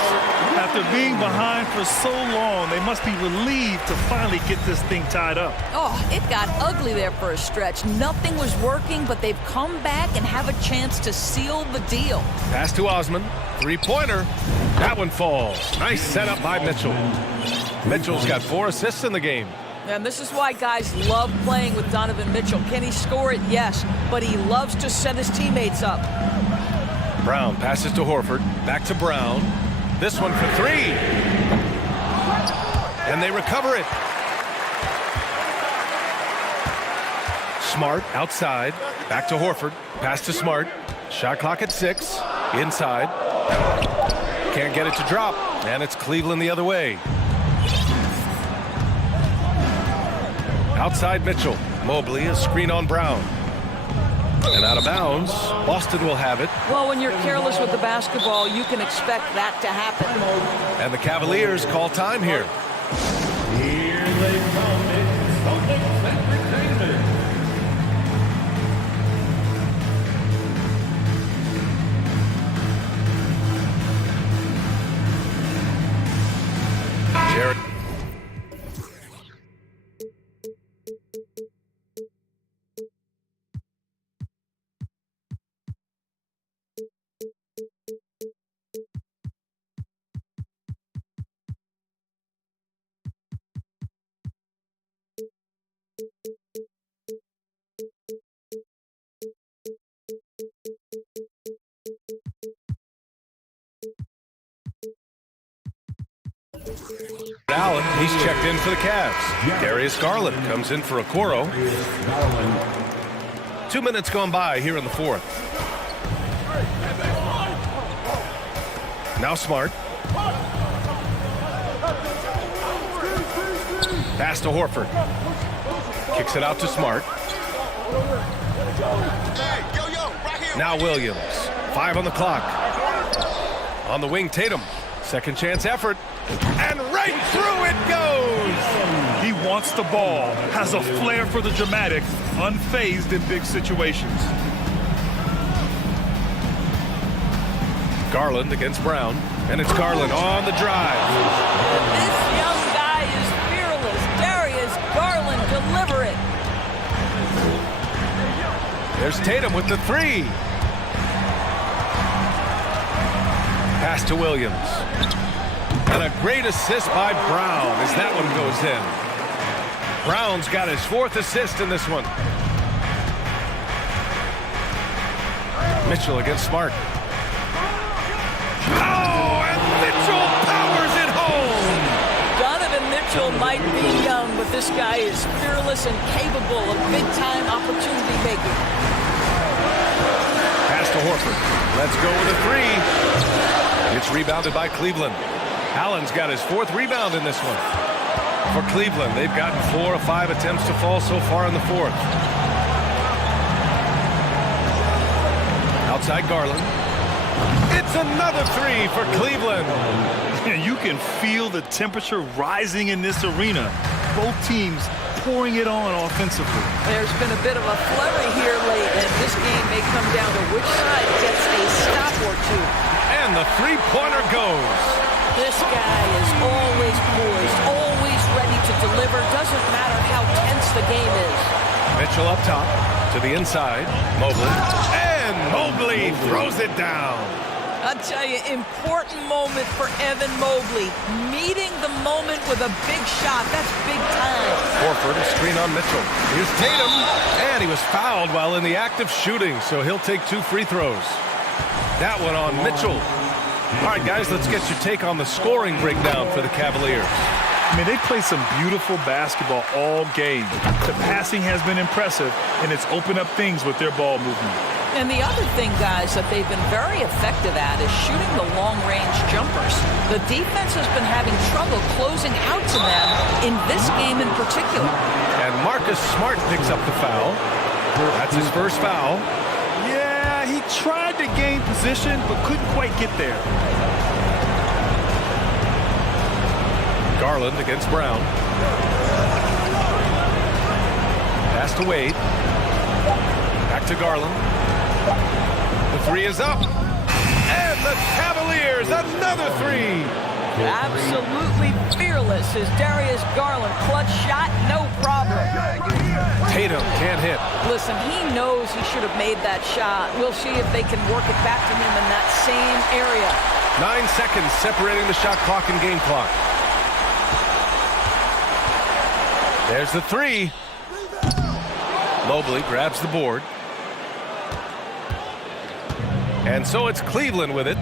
After being behind for so long, they must be relieved to finally get this thing tied up. Oh, it got ugly there for a stretch. Nothing was working, but they've come back and have a chance to seal the deal. Pass to Osman. Three-pointer. That one falls. Nice setup by Mitchell. Mitchell's got 4 assists in the game. And this is why guys love playing with Donovan Mitchell. Can he score it? Yes. But he loves to set his teammates up. Brown passes to Horford. Back to Brown. This one for 3. And they recover it. Smart outside. Back to Horford. Pass to Smart. Shot clock at 6. Inside. Can't get it to drop. And it's Cleveland the other way. Outside Mitchell. Mobley, a screen on Brown. And out of bounds. Boston will have it. Well, when you're careless with the basketball, you can expect that to happen. And the Cavaliers call time here. Here they come. It's Celtics Entertainment. Jared. Allen, he's checked in for the Cavs. Darius Garland comes in for Okoro. 2 minutes gone by here in the fourth. Now Smart. Pass to Horford. Kicks it out to Smart. Now Williams. 5 on the clock. On the wing, Tatum. Second chance effort. And right through it goes! He wants the ball, has a flair for the dramatic, unfazed in big situations. Garland against Brown, and it's Garland on the drive. This young guy is fearless. Darius Garland, deliver it. There's Tatum with the 3. Pass to Williams. And a great assist by Brown as that one goes in. Brown's got his 4th assist in this one. Mitchell against Smart. Oh, and Mitchell powers it home. Donovan Mitchell might be young, but this guy is fearless and capable of big-time opportunity making. Pass to Horford. Let's go with a three. It's rebounded by Cleveland. Allen's got his 4th rebound in this one. For Cleveland, they've gotten 4 of 5 attempts to fall so far in the 4th. Outside Garland. It's another three for Cleveland. You can feel the temperature rising in this arena. Both teams pouring it on offensively. There's been a bit of a flurry here late, and this game may come down to which side gets a stop or two. And the three-pointer goes. This guy is always poised, always ready to deliver. Doesn't matter how tense the game is. Mitchell up top to the inside. Mobley. And Mobley throws it down. I'll tell you, important moment for Evan Mobley. Meeting the moment with a big shot. That's big time. Horford, a screen on Mitchell. Here's Tatum. And he was fouled while in the act of shooting, so he'll take 2 free throws. That one on Mitchell. All right, guys, let's get your take on the scoring breakdown for the Cavaliers. I mean, they play some beautiful basketball all game. The passing has been impressive, and it's opened up things with their ball movement. And the other thing, guys, that they've been very effective at is shooting the long-range jumpers. The defense has been having trouble closing out to them in this game in particular. And Marcus Smart picks up the foul. That's his first foul. Yeah, he tried to gain position, but couldn't quite get there. Garland against Brown. Pass to Wade. Back to Garland. The three is up. And the Cavaliers, another three. Absolutely fearless is Darius Garland. Clutch shot, no problem. Tatum can't hit. Listen, he knows he should have made that shot. We'll see if they can work it back to him in that same area. 9 seconds separating the shot clock and game clock. There's the three. Mobley grabs the board. And so it's Cleveland with it.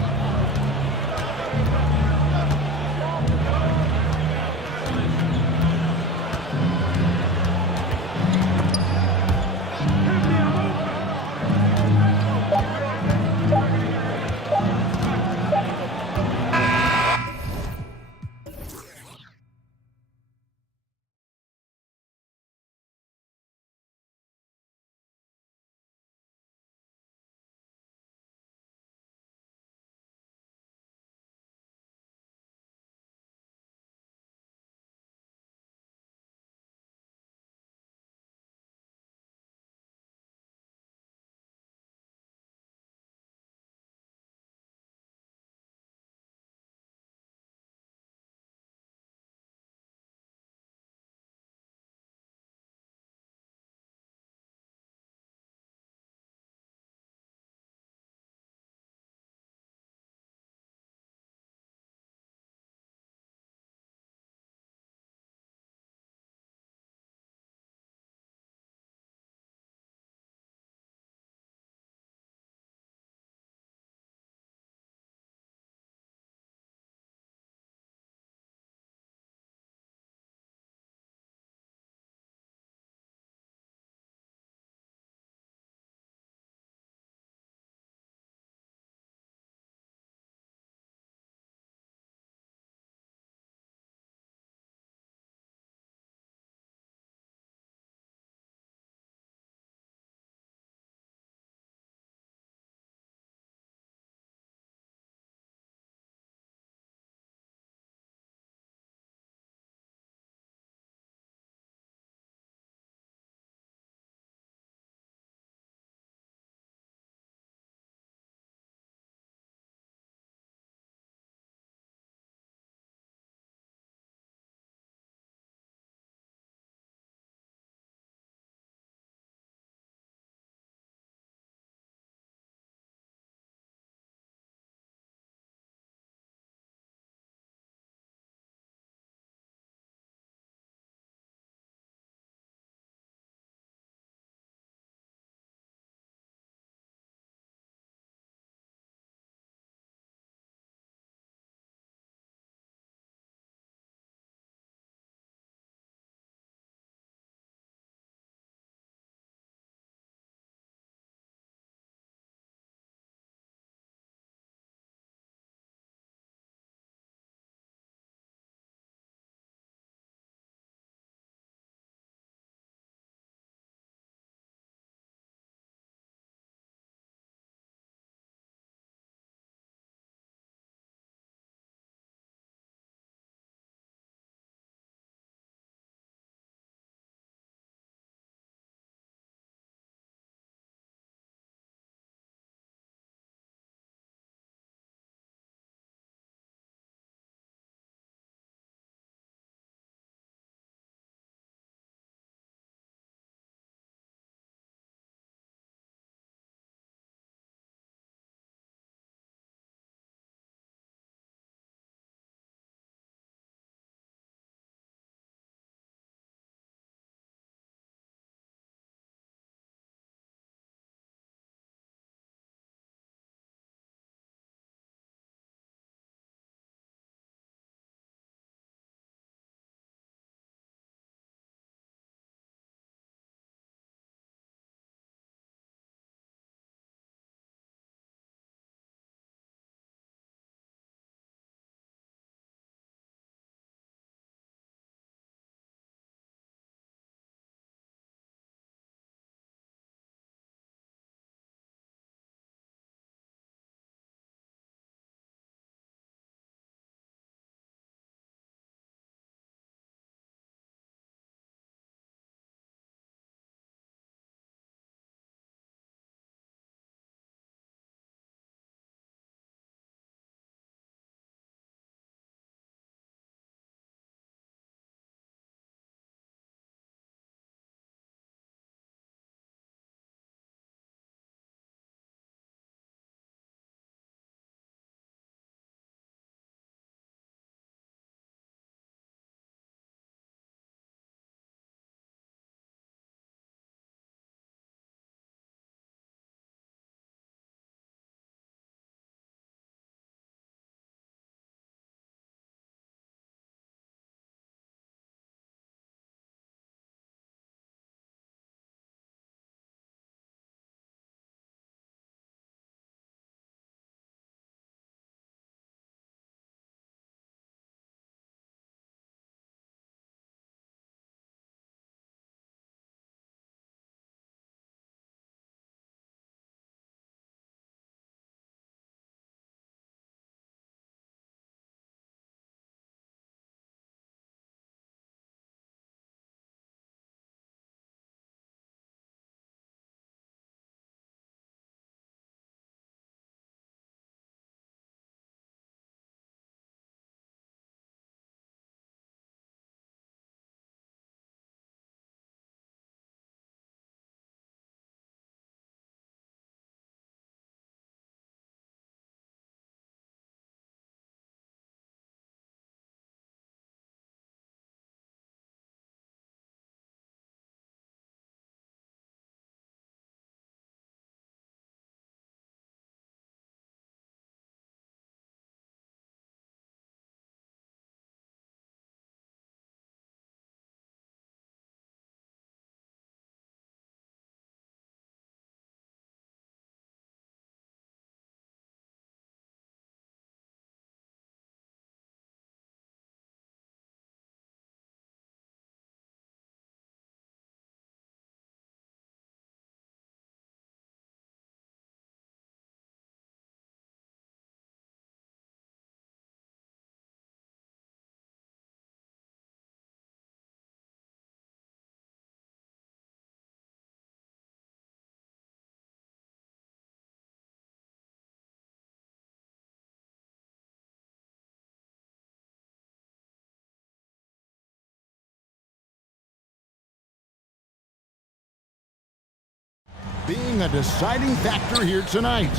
being a deciding factor here tonight.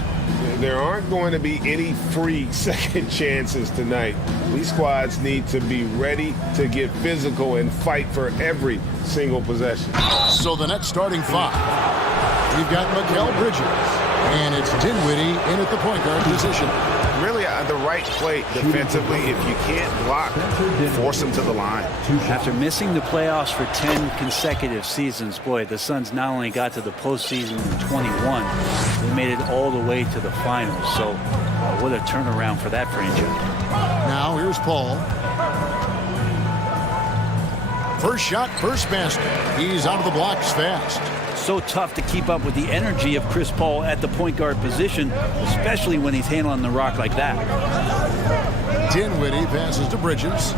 There aren't going to be any free second chances tonight. These squads need to be ready to get physical and fight for every single possession. So the net starting five. We've got Mikal Bridges, and it's Dinwiddie in at the point guard position. Really the right play defensively. If you can't block, force them to the line. After missing the playoffs for 10 consecutive seasons, boy, the Suns not only got to the postseason in 21, they made it all the way to the finals. So what a turnaround for that franchise. Now here's Paul. First shot, first basket. He's out of the blocks fast. So tough to keep up with the energy of Chris Paul at the point guard position, especially when he's handling the rock like that. Dinwiddie passes to Bridges.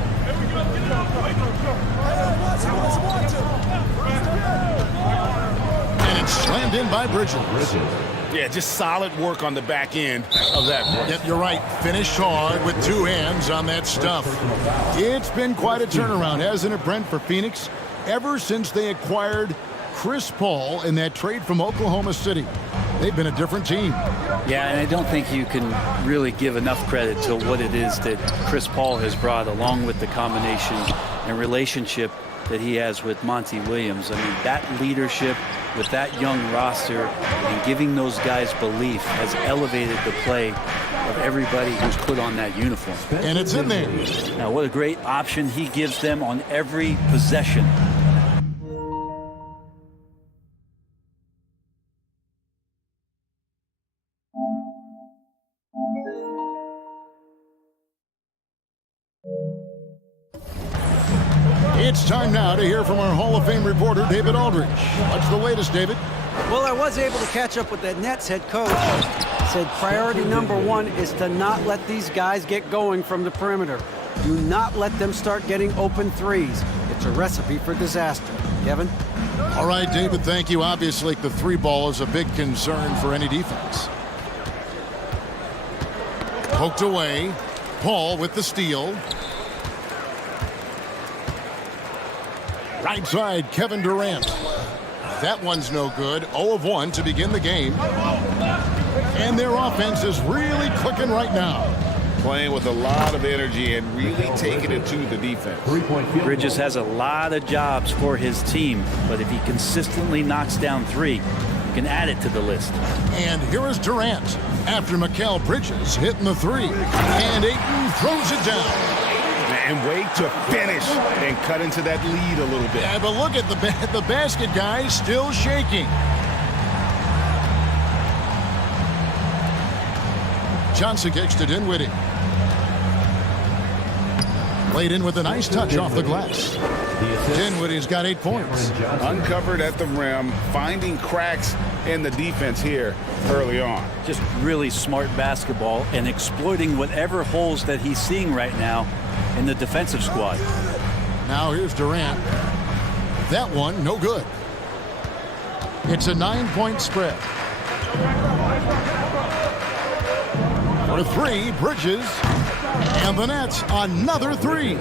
And it's slammed in by Bridges. Yeah, just solid work on the back end of that play. Yep, you're right. Finished hard with two hands on that stuff. It's been quite a turnaround, hasn't it, Brent, for Phoenix? Ever since they acquired Chris Paul in that trade from Oklahoma City. They've been a different team. Yeah, and I don't think you can really give enough credit to what it is that Chris Paul has brought, along with the combination and relationship that he has with Monty Williams. I mean, that leadership with that young roster and giving those guys belief has elevated the play of everybody who's put on that uniform. And it's in there. Now, what a great option he gives them on every possession. It's time now to hear from our Hall of Fame reporter, David Aldridge. What's the latest, David? Well, I was able to catch up with that Nets head coach. Said priority number one is to not let these guys get going from the perimeter. Do not let them start getting open threes. It's a recipe for disaster. Kevin? All right, David, thank you. Obviously, the three ball is a big concern for any defense. Poked away. Paul with the steal. Right side, Kevin Durant. That one's no good. 0 of 1 to begin the game. And their offense is really clicking right now. Playing with a lot of energy and really taking it to the defense. Bridges has a lot of jobs for his team, but if he consistently knocks down three, you can add it to the list. And here is Durant after Mikal Bridges hitting the three. And Ayton throws it down. And wait to finish and cut into that lead a little bit. Yeah, but look at the basket, guys, still shaking. Johnson kicks to Dinwiddie. Laid in with a nice touch off the glass. Dinwiddie's got 8 points. Uncovered at the rim, finding cracks in the defense here early on. Just really smart basketball and exploiting whatever holes that he's seeing right now in the defensive squad. Now here's Durant. That one, no good. It's a 9-point spread. For three, Bridges. And the Nets, another three.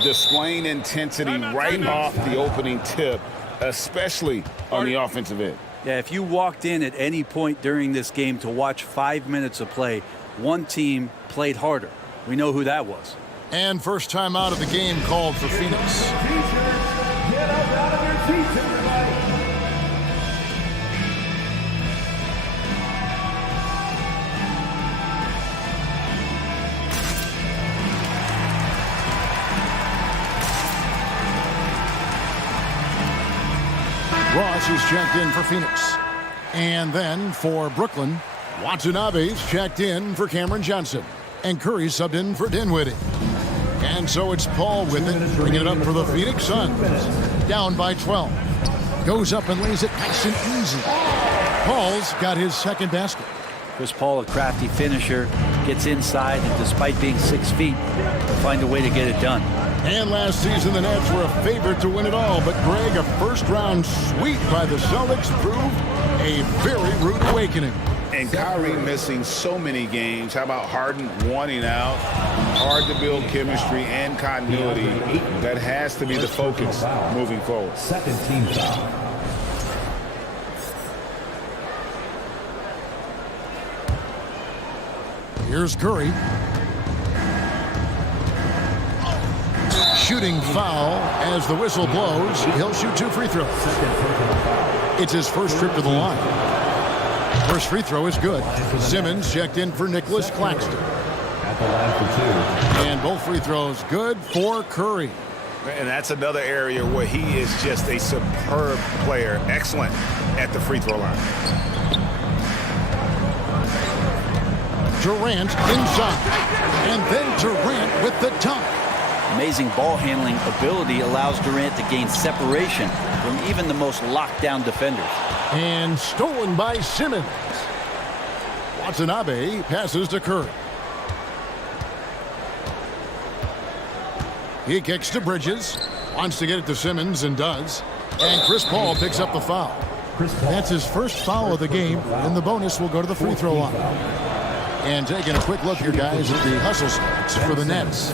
Displaying intensity right off the opening tip, especially on the offensive end. Yeah, if you walked in at any point during this game to watch 5 minutes of play, one team played harder. We know who that was. And first time out of the game called for Phoenix. Get up out of your seats, everybody. Ross is checked in for Phoenix. And then for Brooklyn, Watanabe's checked in for Cameron Johnson. And Curry subbed in for Dinwiddie. And so it's Paul with it, bringing it up for the Phoenix Suns. Down by 12. Goes up and lays it nice and easy. Paul's got his second basket. Chris Paul, a crafty finisher, gets inside, and despite being 6 feet, will find a way to get it done. And last season, the Nets were a favorite to win it all. But, Greg, a first-round sweep by the Celtics proved a very rude awakening. And Kyrie missing so many games. How about Harden wanting out? Hard to build chemistry and continuity. That has to be the focus moving forward. Second team foul. Here's Curry. Shooting foul as the whistle blows. He'll shoot 2 free throws. It's his first trip to the line. First free throw is good. Simmons checked in for Nicholas Claxton. At the line for 2. And both free throws good for Curry. And that's another area where he is just a superb player. Excellent at the free throw line. Durant inside. And then Durant with the dunk. Amazing ball handling ability allows Durant to gain separation from even the most locked down defenders. And stolen by Simmons. Watanabe passes to Curry. He kicks to Bridges. Wants to get it to Simmons and does. And Chris Paul picks up the foul. That's his first foul of the game, and the bonus will go to the free throw line. And taking a quick look here, guys, at the hustle stats for the Nets.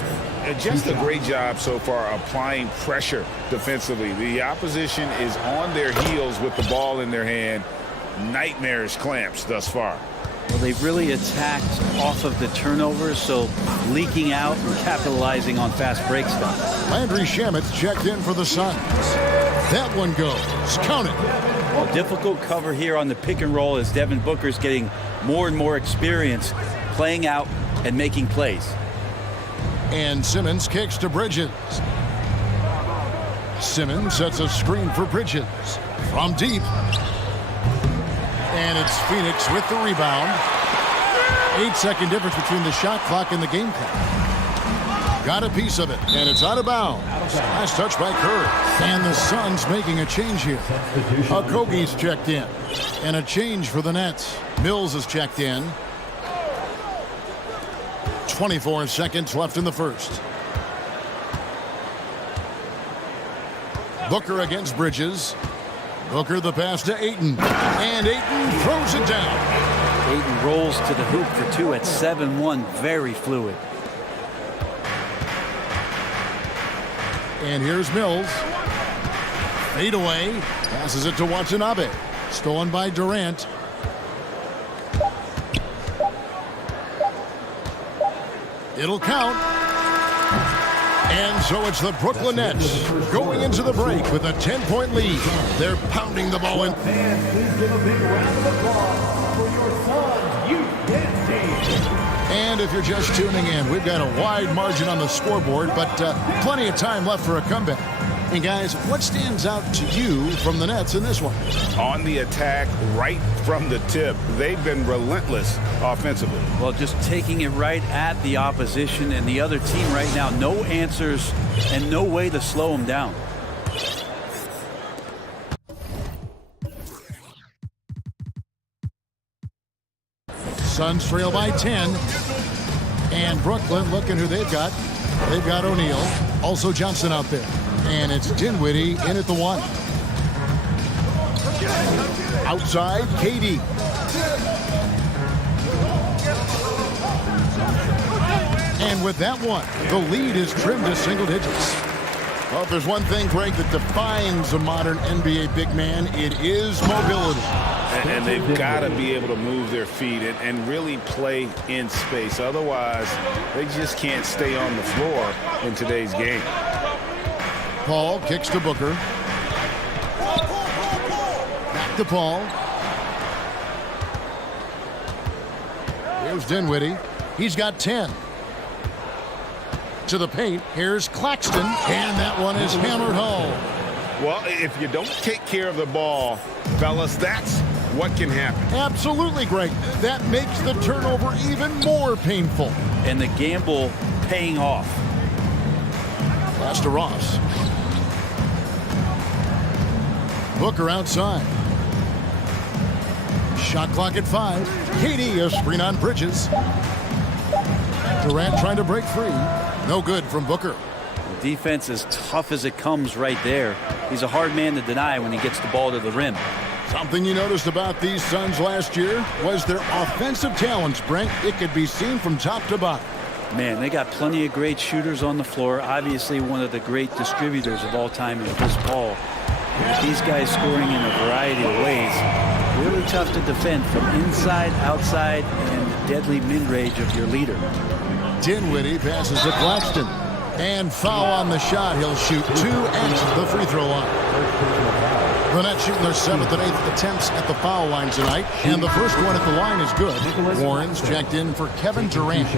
Just a great job so far applying pressure defensively. The opposition is on their heels with the ball in their hand. Nightmarish clamps thus far. Well, they've really attacked off of the turnovers, so leaking out and capitalizing on fast break stuff. Landry Shamet's checked in for the Suns. That one goes. Count it. Well, difficult cover here on the pick and roll as Devin Booker's getting more and more experience playing out and making plays. And Simmons kicks to Bridges. Simmons sets a screen for Bridges. From deep. And it's Phoenix with the rebound. 8-second difference between the shot clock and the game clock. Got a piece of it, and it's out of bounds. Last touch by Curry. And the Suns making a change here. Okogie's checked in. And a change for the Nets. Mills is checked in. 24 seconds left in the first. Booker against Bridges. Booker the pass to Ayton. And Ayton throws it down. Ayton rolls to the hoop for 2 at 7-1. Very fluid. And here's Mills. Fade away. Passes it to Watanabe. Stolen by Durant. It'll count. And so it's the Brooklyn Nets going into the break with a 10-point lead. They're pounding the ball in. Fans, please give a big round of applause for your Suns youth dance team. And if you're just tuning in, we've got a wide margin on the scoreboard, but plenty of time left for a comeback. And guys, what stands out to you from the Nets in this one? On the attack, right from the tip, they've been relentless offensively. Well, just taking it right at the opposition and the other team right now. No answers and no way to slow them down. Suns trail by 10. And Brooklyn, looking who they've got. They've got O'Neal. Also Johnson out there. And it's Dinwiddie in at the 1. Outside, KD. And with that one, the lead is trimmed to single digits. Well, if there's one thing, Greg, that defines a modern NBA big man, it is mobility. And they've got to be able to move their feet and really play in space. Otherwise, they just can't stay on the floor in today's game. Paul kicks to Booker. Back to Paul. Here's Dinwiddie. He's got 10. To the paint. Here's Claxton. And that one is hammered home. Well, if you don't take care of the ball, fellas, that's what can happen. Absolutely, Greg. That makes the turnover even more painful. And the gamble paying off. Pass to Ross. Booker outside. Shot clock at 5. KD a screen on Bridges. Durant trying to break free. No good from Booker. The defense is tough as it comes right there. He's a hard man to deny when he gets the ball to the rim. Something you noticed about these Suns last year was their offensive talents, Brent. It could be seen from top to bottom. Man, they got plenty of great shooters on the floor. Obviously, one of the great distributors of all time in Chris Paul. With these guys scoring in a variety of ways, really tough to defend from inside, outside, and deadly mid-range of your leader. Dinwiddie passes to Claxton. And foul on the shot. He'll shoot 2 at the free throw line. The Nets shooting their 7th and 8th attempts at the foul line tonight. And the first one at the line is good. Warren's checked in for Kevin Durant.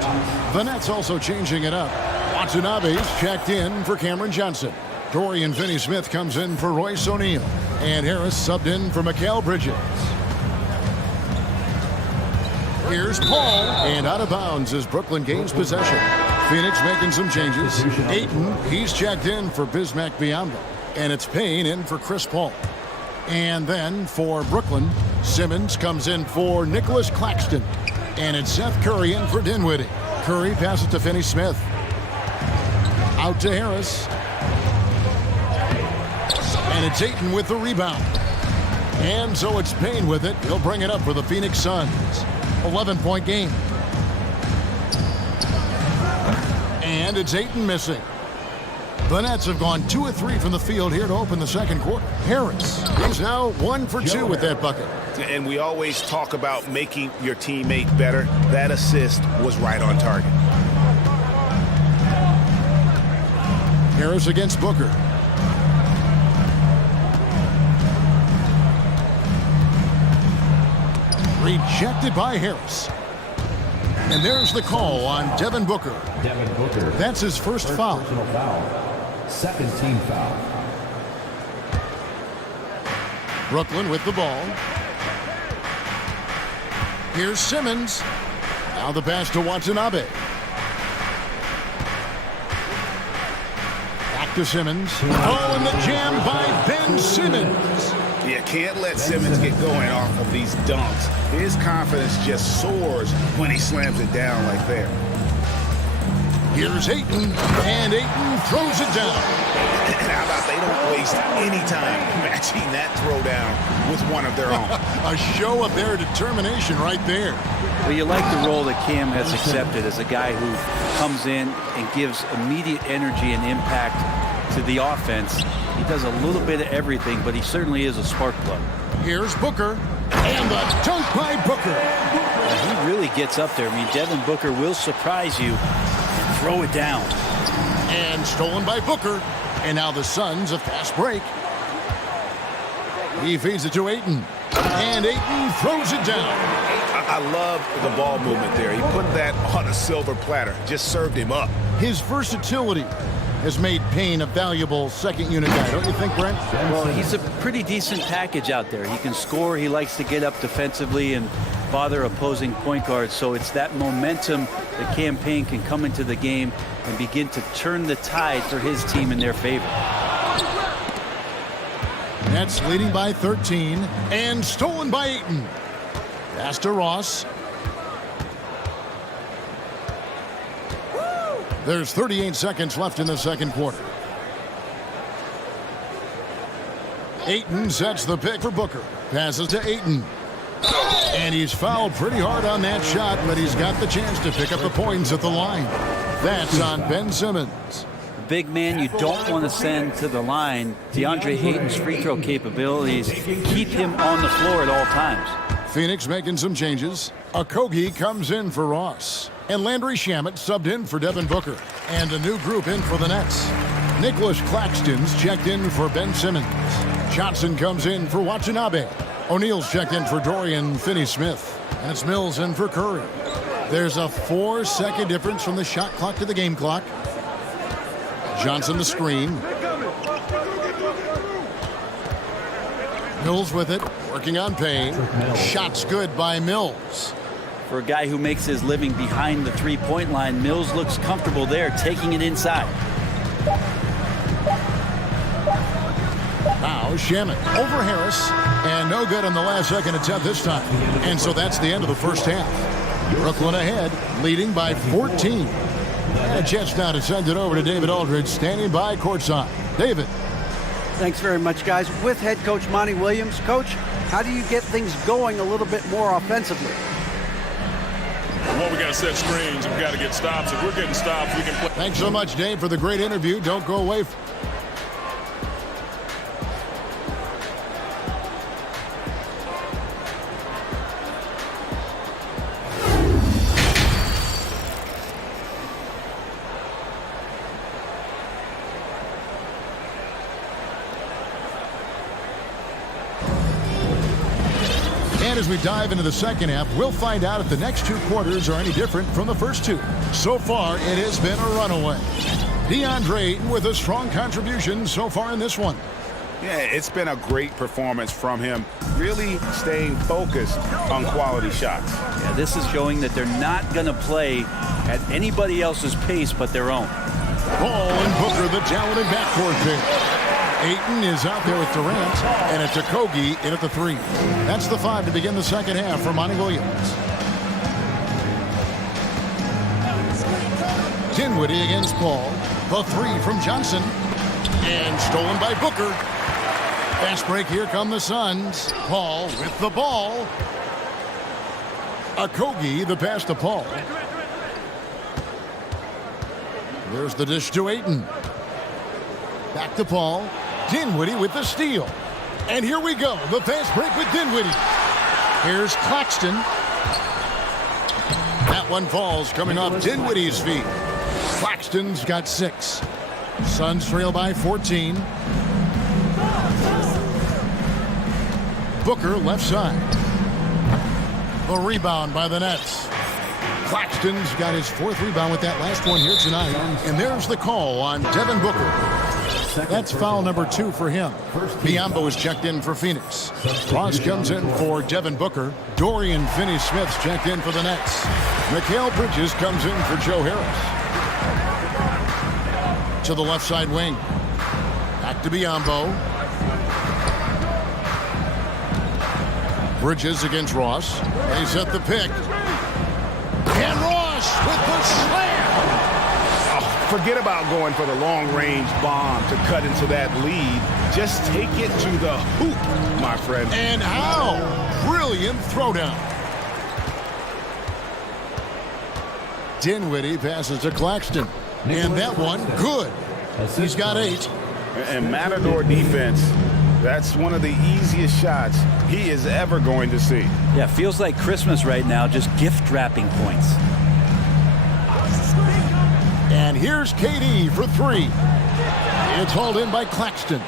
The Nets also changing it up. Watanabe's checked in for Cameron Johnson. Dorian Finney-Smith comes in for Royce O'Neal. And Harris subbed in for Mikal Bridges. Here's Paul. And out of bounds as Brooklyn gains possession. Phoenix making some changes. Ayton, he's checked in for Bismack Biyombo. And it's Payne in for Chris Paul. And then for Brooklyn, Simmons comes in for Nicholas Claxton. And it's Seth Curry in for Dinwiddie. Curry passes to Finney-Smith. Out to Harris. And it's Ayton with the rebound. And so it's Payne with it. He'll bring it up for the Phoenix Suns. 11-point game. And it's Ayton missing. The Nets have gone 2 of 3 from the field here to open the second quarter. Harris is now 1 for 2 with that bucket. And we always talk about making your teammate better. That assist was right on target. Harris against Booker. Rejected by Harris. And there's the call on Devin Booker. Devin Booker. That's his first foul. Foul. Second team foul. Brooklyn with the ball. Here's Simmons. Now the pass to Watanabe. Back to Simmons. Oh, and the jam by Ben Simmons. You can't let Simmons get going off of these dunks. His confidence just soars when he slams it down like that. Here's Ayton, and Ayton throws it down. And how about they don't waste any time matching that throwdown with one of their own. A show of their determination right there. Well, you like the role that Cam has accepted as a guy who comes in and gives immediate energy and impact to the offense. He does a little bit of everything, but he certainly is a spark plug. Here's Booker, and the dunk by Booker. He really gets up there. I mean, Devin Booker will surprise you and throw it down. And stolen by Booker. And now the Suns a fast break. He feeds it to Ayton. And Ayton throws it down. I love the ball movement there. He put that on a silver platter. Just served him up. His versatility has made Payne a valuable second unit guy, don't you think, Brent? Well, he's a pretty decent package out there. He can score. He likes to get up defensively and bother opposing point guards. So it's that momentum that Cam Payne can come into the game and begin to turn the tide for his team in their favor. Nets leading by 13 and stolen by Ayton. Pass to Ross. There's 38 seconds left in the second quarter. Ayton sets the pick for Booker. Passes to Ayton. And he's fouled pretty hard on that shot, but he's got the chance to pick up the points at the line. That's on Ben Simmons. Big man you don't want to send to the line. DeAndre Ayton's free throw capabilities keep him on the floor at all times. Phoenix making some changes. Okogie comes in for Ross. And Landry Shamet subbed in for Devin Booker. And a new group in for the Nets. Nicholas Claxton's checked in for Ben Simmons. Johnson comes in for Watanabe. O'Neal's checked in for Dorian Finney-Smith. And it's Mills in for Curry. There's a 4-second difference from the shot clock to the game clock. Johnson the screen. Mills with it, working on Payne. Shots good by Mills. For a guy who makes his living behind the three-point line, Mills looks comfortable there, taking it inside. Now Shamet over Harris, and no good on the last second attempt this time. And so that's the end of the first half. Brooklyn ahead, leading by 14. And a chance now to send it over to David Aldridge, standing by courtside. David. Thanks very much, guys. With head coach Monty Williams. Coach, how do you get things going a little bit more offensively? Well, we got to set screens. We've got to get stops. If we're getting stops, we can play. Thanks so much, Dave, for the great interview. Don't go away. as we dive into the second half, we'll find out if the next two quarters are any different from the first two. So far, it has been a runaway. DeAndre Ayton with a strong contribution so far in this one. Yeah, it's been a great performance from him, really staying focused on quality shots. Yeah, this is showing that they're not going to play at anybody else's pace but their own. Ball and Booker, the talented backcourt pick. Ayton is out there with Durant, and it's Okogie in at the three. That's the 5 to begin the second half for Monty Williams. Dinwiddie against Paul. The 3 from Johnson. And stolen by Booker. Fast break, here come the Suns. Paul with the ball. Okogie, the pass to Paul. There's the dish to Ayton. Back to Paul. Dinwiddie with the steal. And here we go. The fast break with Dinwiddie. Here's Claxton. That one falls coming off Dinwiddie's feet. Claxton's got 6. Suns trail by 14. Booker left side. The rebound by the Nets. Claxton's got his 4th rebound with that last one here tonight. And there's the call on Devin Booker. That's foul number 2 for him. Biyombo is checked in for Phoenix. Ross comes in for Devin Booker. Dorian Finney-Smith's checked in for the Nets. Mikal Bridges comes in for Joe Harris. To the left side wing. Back to Biyombo. Bridges against Ross. They set the pick. And Ross with the slam. Forget about going for the long-range bomb to cut into that lead. Just take it to the hoop, my friend. And how? Brilliant throwdown. Dinwiddie passes to Claxton. And that one, good. He's got 8. And Matador defense, that's one of the easiest shots he is ever going to see. Yeah, feels like Christmas right now, just gift wrapping points. And here's KD for 3. It's hauled in by Claxton.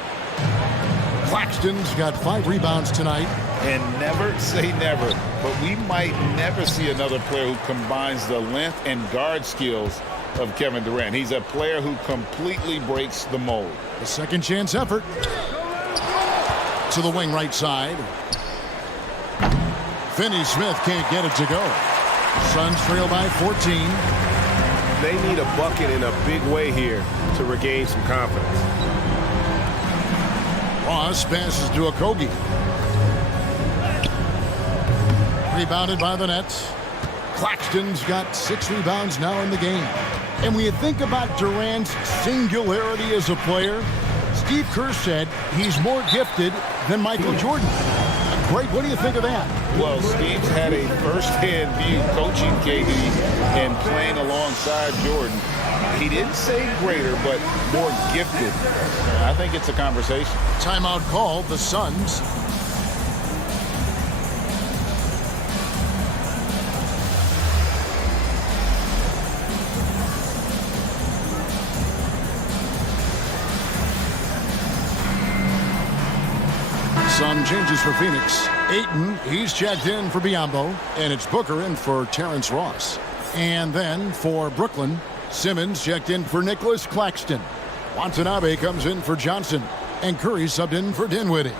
Claxton's got 5 rebounds tonight. And never say never, but we might never see another player who combines the length and guard skills of Kevin Durant. He's a player who completely breaks the mold. A second chance effort. To the wing right side. Finney-Smith can't get it to go. Suns trail by 14. They need a bucket in a big way here to regain some confidence. Ross passes to Okogie. Rebounded by the Nets. Claxton's got 6 rebounds now in the game. And when you think about Durant's singularity as a player, Steve Kerr said he's more gifted than Michael Jordan. Greg, what do you think of that? Well, Steve's had a first-hand view coaching KD and playing alongside Jordan. He didn't say greater, but more gifted. I think it's a conversation. Timeout called, the Suns. Some changes for Phoenix. Ayton, he's checked in for Biyombo, and it's Booker in for Terrence Ross. And then for Brooklyn, Simmons checked in for Nicholas Claxton. Watanabe comes in for Johnson, and Curry subbed in for Dinwiddie.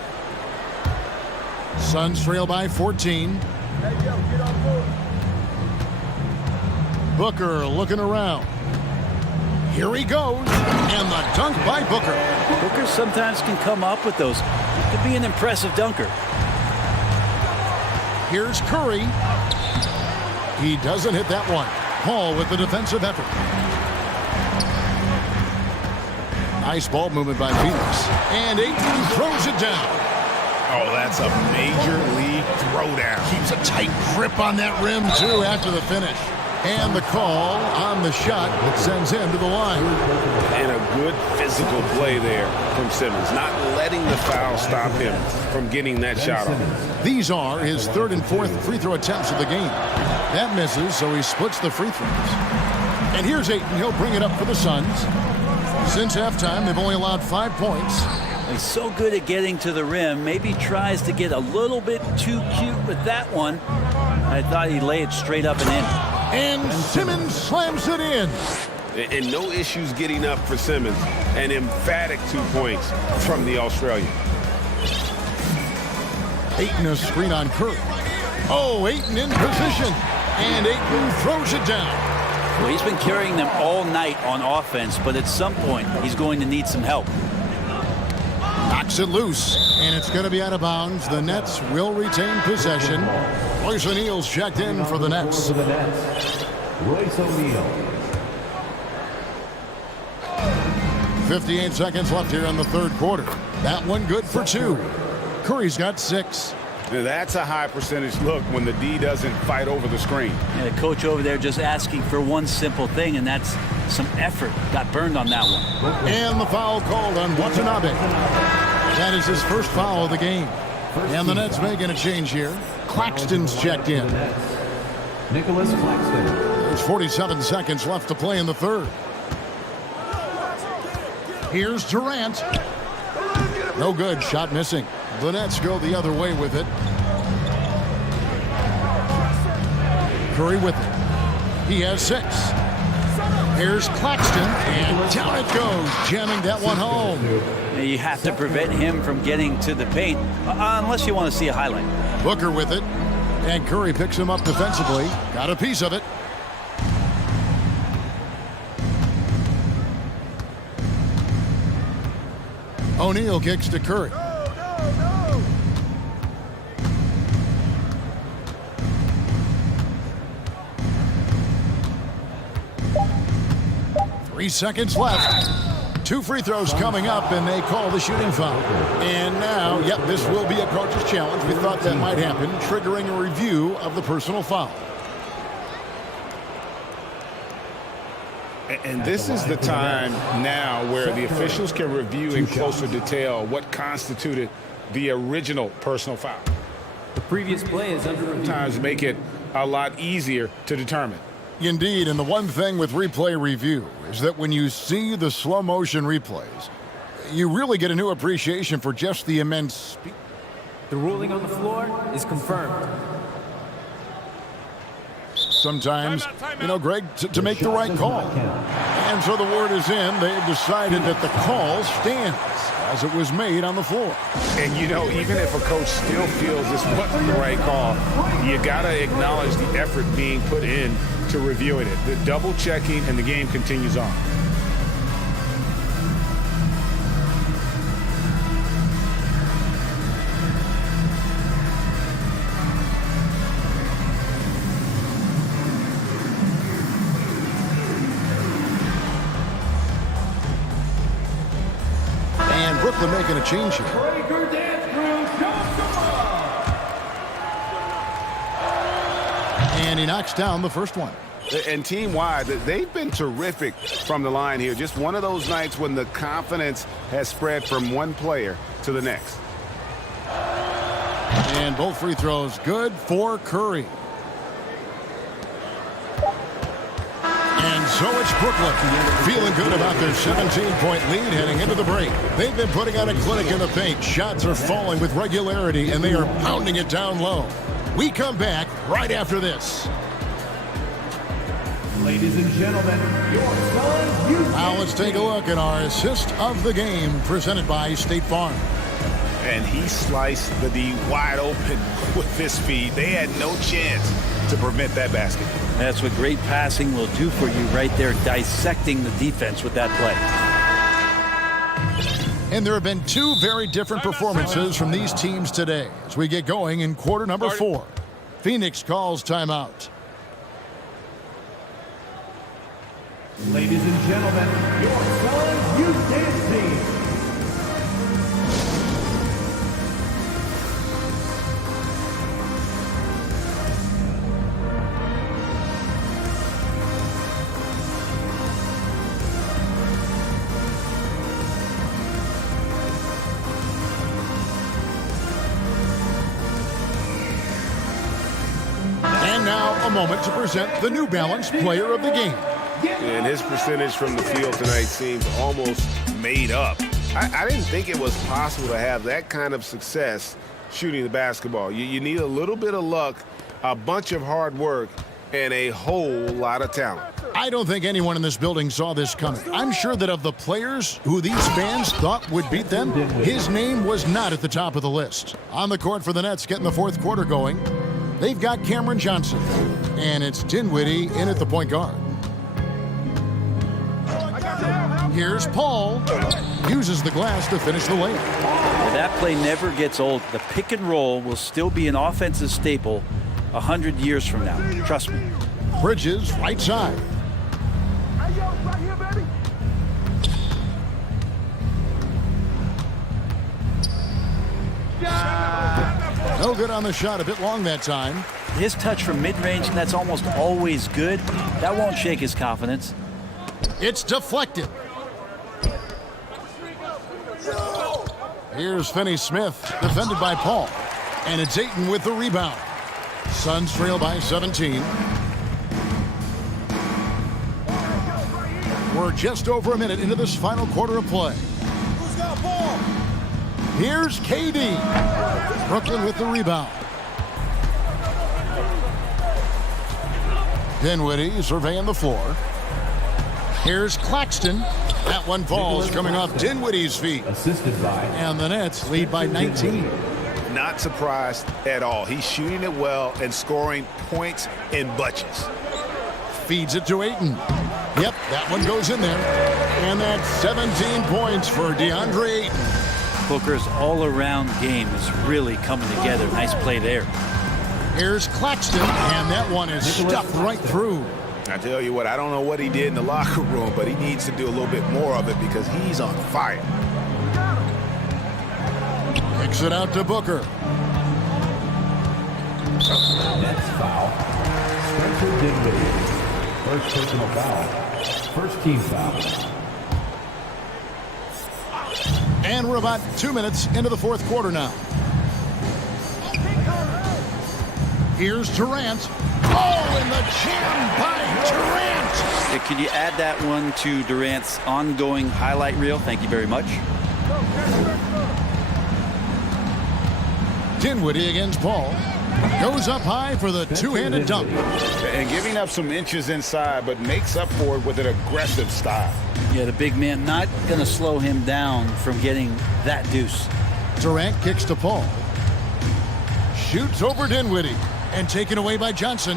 Suns trail by 14. Booker looking around. Here he goes, and the dunk by Booker. Booker sometimes can come up with those. Could be an impressive dunker. Here's Curry. He doesn't hit that one. Paul with the defensive effort. Nice ball movement by Phoenix. And Ayton throws it down. Oh, that's a major league throwdown. Keeps a tight grip on that rim, too, after the finish. And the call on the shot that sends him to the line. And a good physical play there from Simmons, not letting the foul stop him from getting that shot off. These are his 3rd and 4th free throw attempts of the game. That misses, so he splits the free throws. And here's Ayton. He'll bring it up for the Suns. Since halftime, they've only allowed 5 points. He's so good at getting to the rim. Maybe tries to get a little bit too cute with that one. I thought he'd lay it straight up and in. And Simmons slams it in. And no issues getting up for Simmons. An emphatic 2 points from the Australian. Ayton a screen on Curry. Oh, Ayton in position. And Ayton throws it down. Well, he's been carrying them all night on offense, but at some point, he's going to need some help. Knocks it loose, and it's going to be out of bounds. The Nets will retain possession. Royce O'Neal's checked in for the Nets. Royce O'Neal. 58 seconds left here in the third quarter. That one good for 2. Curry's got 6. Now that's a high percentage look when the D doesn't fight over the screen. And the coach over there just asking for one simple thing, and that's some effort. Got burned on that one. And the foul called on Watanabe. That is his first foul of the game. And the Nets making a change here. Claxton's checked in. Nicholas Claxton. There's 47 seconds left to play in the third. Here's Durant. No good. Shot missing. The Nets go the other way with it. Curry with it. He has 6. Here's Claxton, and down it goes, jamming that one home. You have to prevent him from getting to the paint, unless you want to see a highlight. Booker with it, and Curry picks him up defensively. Got a piece of it. O'Neal kicks to Curry. 3 seconds left. 2 free throws coming up, and they call the shooting foul. And now, yep, this will be a coach's challenge. We thought that might happen, triggering a review of the personal foul. And this is the time now where the officials can review in closer detail what constituted the original personal foul. The previous play is under review. Sometimes make it a lot easier to determine. Indeed, and the one thing with replay review is that when you see the slow motion replays, you really get a new appreciation for just the immense speed. The ruling on the floor is confirmed. Sometimes, you know, Greg, to make the right call. And so the word is in. They have decided that the call stands as it was made on the floor. And, you know, even if a coach still feels this wasn't the right call, you got to acknowledge the effort being put in to reviewing it. The double checking, and the game continues on. And Brooklyn making a change here. And he knocks down the first one. And team-wide, they've been terrific from the line here. Just one of those nights when the confidence has spread from one player to the next. And both free throws good for Curry. And so it's Brooklyn feeling good about their 17-point lead heading into the break. They've been putting on a clinic in the paint. Shots are falling with regularity, and they are pounding it down low. We come back right after this. Ladies and gentlemen, your son, you. Now let's take a look at our assist of the game presented by State Farm. And he sliced the D wide open with this speed. They had no chance to prevent that basket. That's what great passing will do for you right there, dissecting the defense with that play. And there have been 2 very different performances from these teams today as we get going in quarter number 4. Phoenix calls timeout. Ladies and gentlemen, your son, you dance team. And now a moment to present the New Balance Player of the Game. And his percentage from the field tonight seems almost made up. I didn't think it was possible to have that kind of success shooting the basketball. You need a little bit of luck, a bunch of hard work, and a whole lot of talent. I don't think anyone in this building saw this coming. I'm sure that of the players who these fans thought would beat them, his name was not at the top of the list. On the court for the Nets, getting the fourth quarter going, they've got Cameron Johnson, and it's Dinwiddie in at the point guard. Here's Paul, uses the glass to finish the layup. That play never gets old. The pick and roll will still be an offensive staple 100 years from now. Trust me. Bridges, right side. No good on the shot, a bit long that time. His touch from mid-range, and that's almost always good. That won't shake his confidence. It's deflected. Here's Finney-Smith, defended by Paul. And it's Ayton with the rebound. Suns trail by 17. We're just over a minute into this final quarter of play. Who's got ball? Here's KD. Brooklyn with the rebound. Dinwiddie surveying the floor. Here's Claxton. That one falls coming off Dinwiddie's feet. Assisted by. And the Nets lead by 19. Not surprised at all. He's shooting it well and scoring points in bunches. Feeds it to Ayton. Yep, that one goes in there. And that's 17 points for DeAndre Ayton. Booker's all-around game is really coming together. Nice play there. Here's Claxton, and that one is stuffed right through. I tell you what, I don't know what he did in the locker room, but he needs to do a little bit more of it because he's on fire. Kicks it out to Booker. Nets foul. Spencer Dinwiddie. First personal foul. First team foul. And we're about 2 minutes into the fourth quarter now. Here's Durant. Oh, and the jam by Durant. Can you add that one to Durant's ongoing highlight reel? Thank you very much. Dinwiddie against Paul. Goes up high for the two-handed dunk. And giving up some inches inside, but makes up for it with an aggressive style. Yeah, the big man not going to slow him down from getting that deuce. Durant kicks to Paul. Shoots over Dinwiddie. And taken away by Johnson.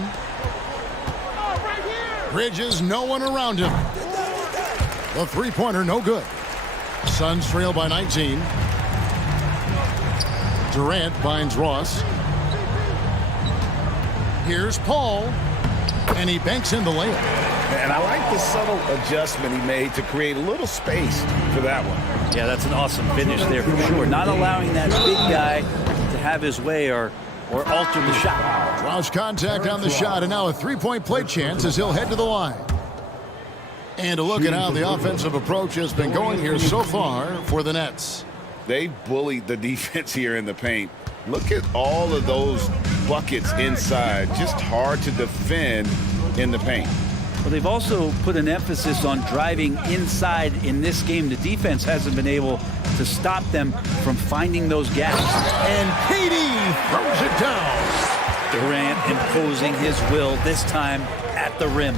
Bridges, no one around him. The three-pointer, no good. Suns trail by 19. Durant finds Ross. Here's Paul. And he banks in the layup. And I like the subtle adjustment he made to create a little space for that one. Yeah, that's an awesome finish there for sure. Not allowing that big guy to have his way or alter the shot. Draws contact on the shot, and now a three-point play chance as he'll head to the line. And a look at how the offensive approach has been going here so far for the Nets. They bullied the defense here in the paint. Look at all of those buckets inside. Just hard to defend in the paint. Well, they've also put an emphasis on driving inside in this game. The defense hasn't been able to stop them from finding those gaps. And KD throws it down. Durant imposing his will, this time at the rim.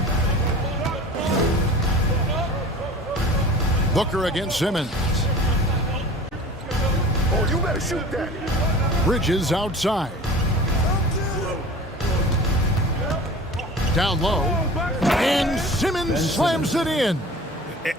Booker against Simmons. Oh, you better shoot that. Bridges outside. Down low. And Simmons slams it in.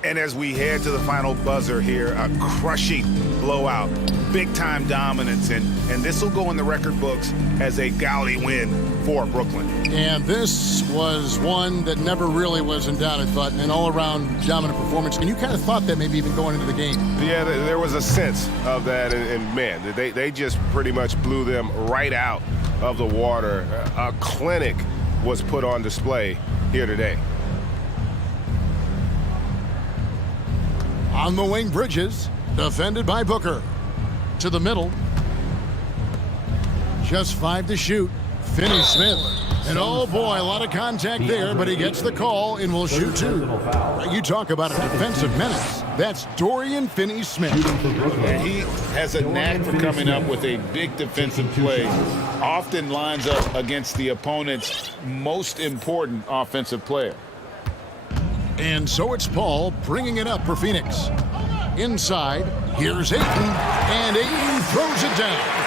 And as we head to the final buzzer here, a crushing blowout, big-time dominance, and this will go in the record books as a gaudy win for Brooklyn. And this was one that never really was in doubt, I thought, an all-around dominant performance. And you kind of thought that maybe even going into the game. Yeah, there was a sense of that, and man, they just pretty much blew them right out of the water. A clinic was put on display here today. On the wing, Bridges, defended by Booker. To the middle. Just 5 to shoot. Finney-Smith And oh boy, a lot of contact there, but he gets the call and will shoot two. You talk about a defensive menace. That's Dorian Finney-Smith. He has a knack for coming up with a big defensive play. Often lines up against the opponent's most important offensive player. And so it's Paul bringing it up for Phoenix. Inside, here's Ayton, and Ayton throws it down.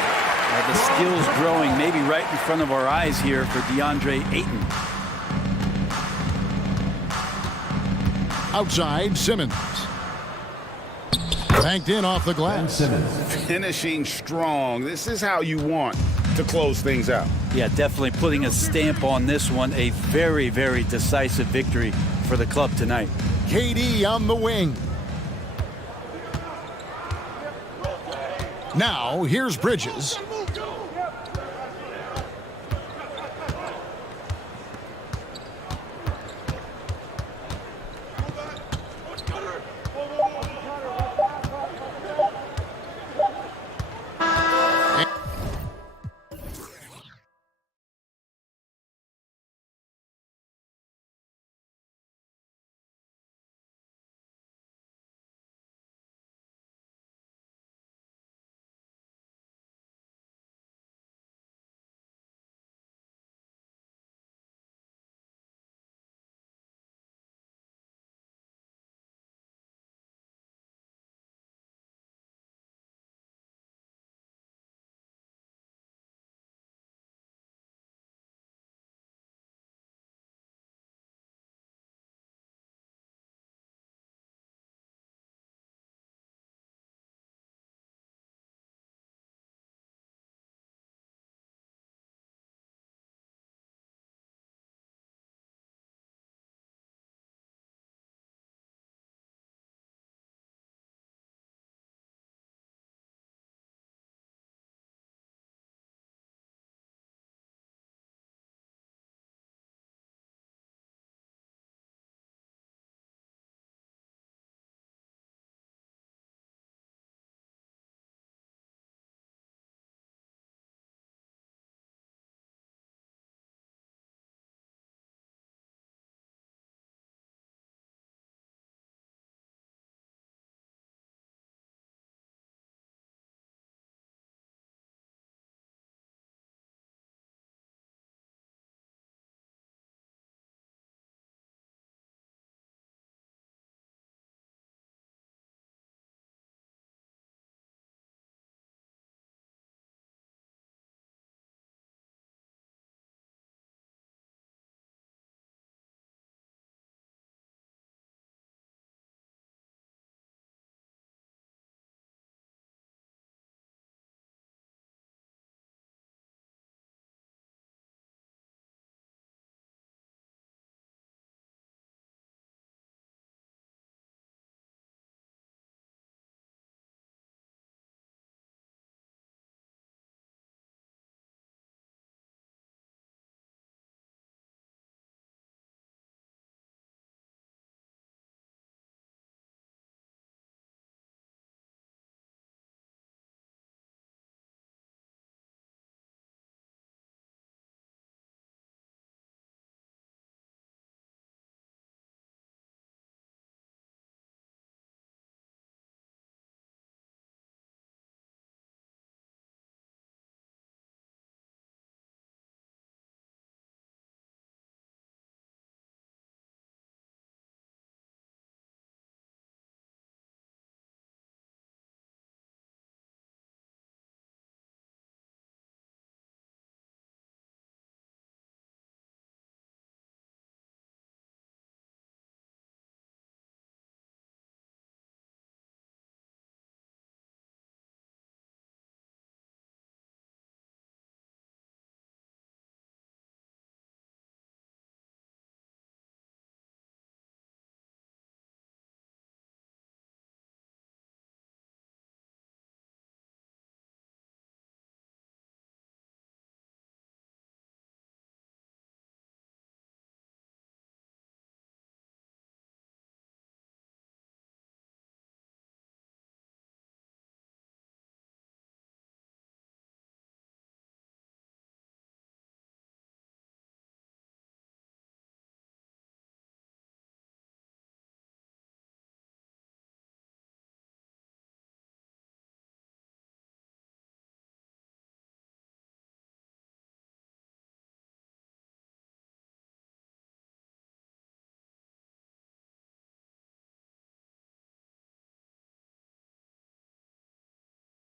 The skills growing maybe right in front of our eyes here for DeAndre Ayton. Outside, Simmons. Banked in off the glass. Finishing strong. This is how you want to close things out. Yeah, definitely putting a stamp on this one. A very, very decisive victory for the club tonight. KD on the wing. Now, here's Bridges.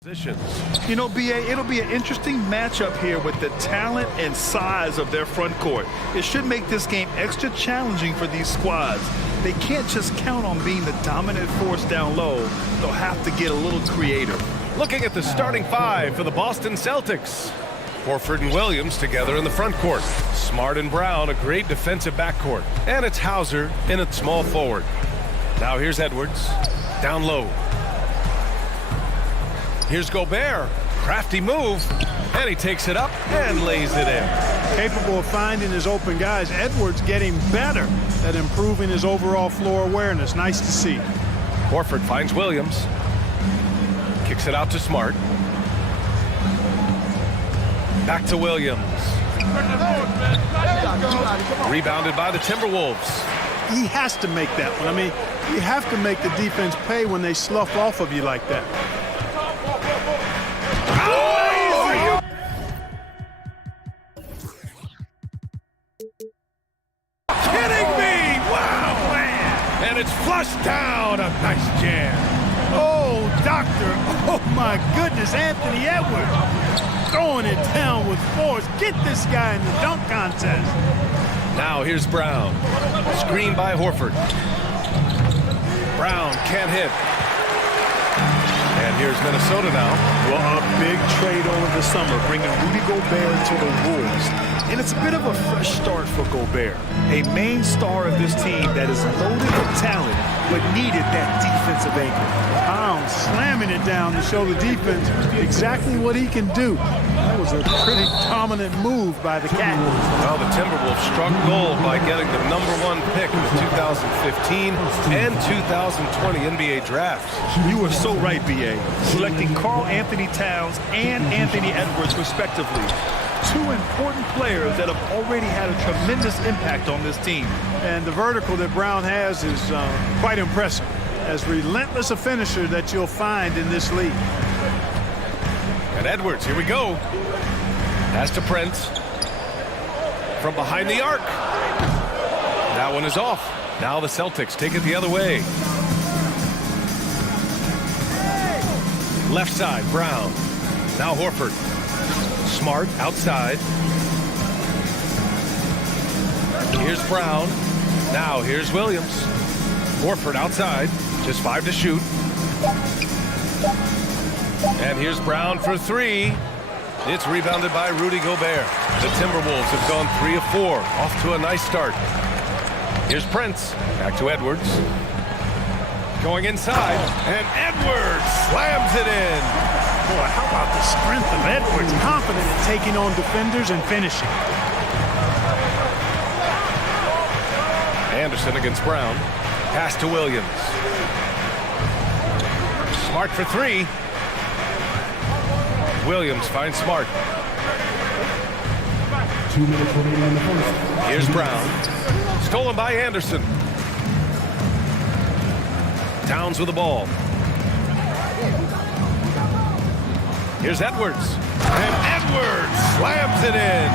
You know, BA, it'll be an interesting matchup here with the talent and size of their front court. It should make this game extra challenging for these squads. They can't just count on being the dominant force down low. They'll have to get a little creative. Looking at the starting five for the Boston Celtics. Horford and Williams together in the front court. Smart and Brown, a great defensive backcourt. And it's Hauser in at small forward. Now here's Edwards, down low. Here's Gobert, crafty move, and he takes it up and lays it in. Capable of finding his open guys. Edwards getting better at improving his overall floor awareness. Nice to see. Horford finds Williams, kicks it out to Smart. Back to Williams. Rebounded by the Timberwolves. He has to make that one. I mean, you have to make the defense pay when they slough off of you like that. Kidding me! Wow, man! And it's flushed down. A nice jam. Oh, doctor. Oh, my goodness. Anthony Edwards throwing it down with force. Get this guy in the dunk contest. Now here's Brown. Screen by Horford. Brown can't hit. And here's Minnesota now. Well, a big trade over the summer, bringing Rudy Gobert to the Wolves. And it's a bit of a fresh start for Gobert, a main star of this team that is loaded with talent, but needed that defensive anchor. Pound slamming it down to show the defense exactly what he can do. That was a pretty dominant move by the Cat. Well, the Timberwolves struck gold by getting the #1 pick in the 2015 and 2020 NBA drafts. You are so right, BA. Selecting Karl Anthony Towns and Anthony Edwards, respectively. Two important players that have already had a tremendous impact on this team. And the vertical that Brown has is quite impressive. As relentless a finisher that you'll find in this league. And Edwards, here we go. Pass to Prince. From behind the arc. That one is off. Now the Celtics take it the other way. Left side, Brown. Now Horford. Smart outside. Here's Brown. Now here's Williams. Horford outside. Just 5 to shoot. And here's Brown for 3. It's rebounded by Rudy Gobert. The Timberwolves have gone 3 of 4. Off to a nice start. Here's Prince. Back to Edwards. Going inside. And Edwards slams it in. Boy, how about the strength of Edwards? Confident in taking on defenders and finishing. Anderson against Brown. Pass to Williams. Smart for 3. Williams finds Smart. 2 minutes remaining in the first. Here's Brown. Stolen by Anderson. Towns with the ball. Here's Edwards. And Edwards slams it in.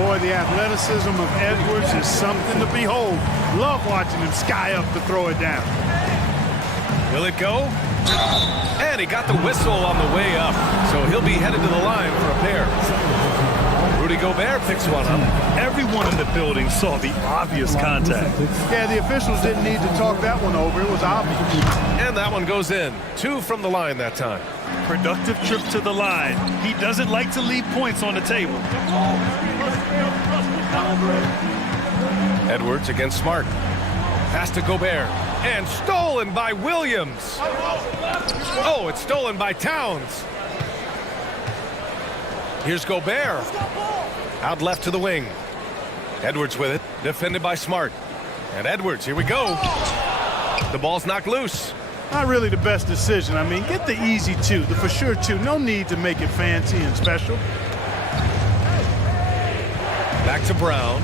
Boy, the athleticism of Edwards is something to behold. Love watching him sky up to throw it down. Will it go? And he got the whistle on the way up, so he'll be headed to the line for a pair. Rudy Gobert picks one up. Everyone in the building saw the obvious contact. Yeah, the officials didn't need to talk that one over. It was obvious. And that one goes in. 2 from the line that time. Productive trip to the line. He doesn't like to leave points on the table. Edwards against Smart. Pass to Gobert. And stolen by Williams. Oh, it's stolen by Towns. Here's Gobert. Out left to the wing. Edwards with it. Defended by Smart. And Edwards, here we go. The ball's knocked loose. Not really the best decision. I mean, get the easy 2, the for sure 2. No need to make it fancy and special. Back to Brown.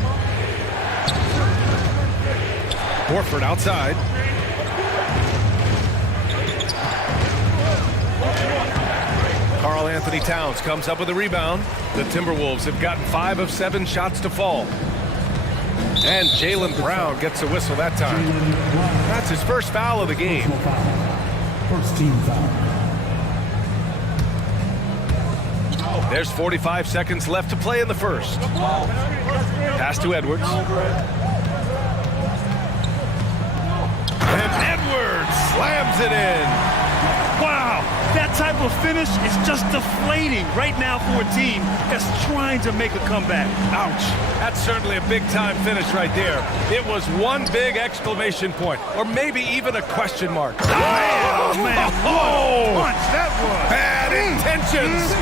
Horford outside. Karl Anthony Towns comes up with a rebound. The Timberwolves have gotten 5 of 7 shots to fall. And Jaylen Brown gets a whistle that time. That's his first foul of the game. First team foul. There's 45 seconds left to play in the first. Pass to Edwards. And Edwards slams it in. Wow, that type of finish is just deflating right now for a team that's trying to make a comeback. Ouch. That's certainly a big-time finish right there. It was one big exclamation point, or maybe even a question mark. Oh, man, what a punch that was. Bad intentions.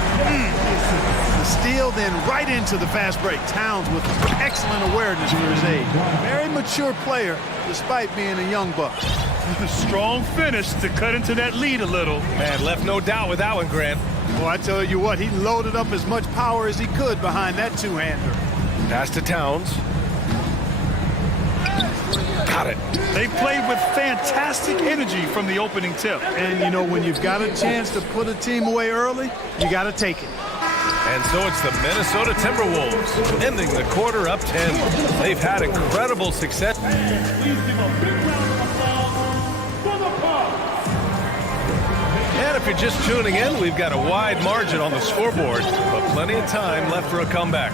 The steal, then right into the fast break. Towns with excellent awareness for his age. Very mature player, despite being a young buck. Strong finish to cut into that lead a little. Man, left no doubt with that one, Grant. Well, I tell you what, he loaded up as much power as he could behind that two-hander. Pass to Towns. Got it. They played with fantastic energy from the opening tip. And, you know, when you've got a chance to put a team away early, you got to take it. And so it's the Minnesota Timberwolves ending the quarter up 10. They've had incredible success. And if you're just tuning in, we've got a wide margin on the scoreboard, but plenty of time left for a comeback.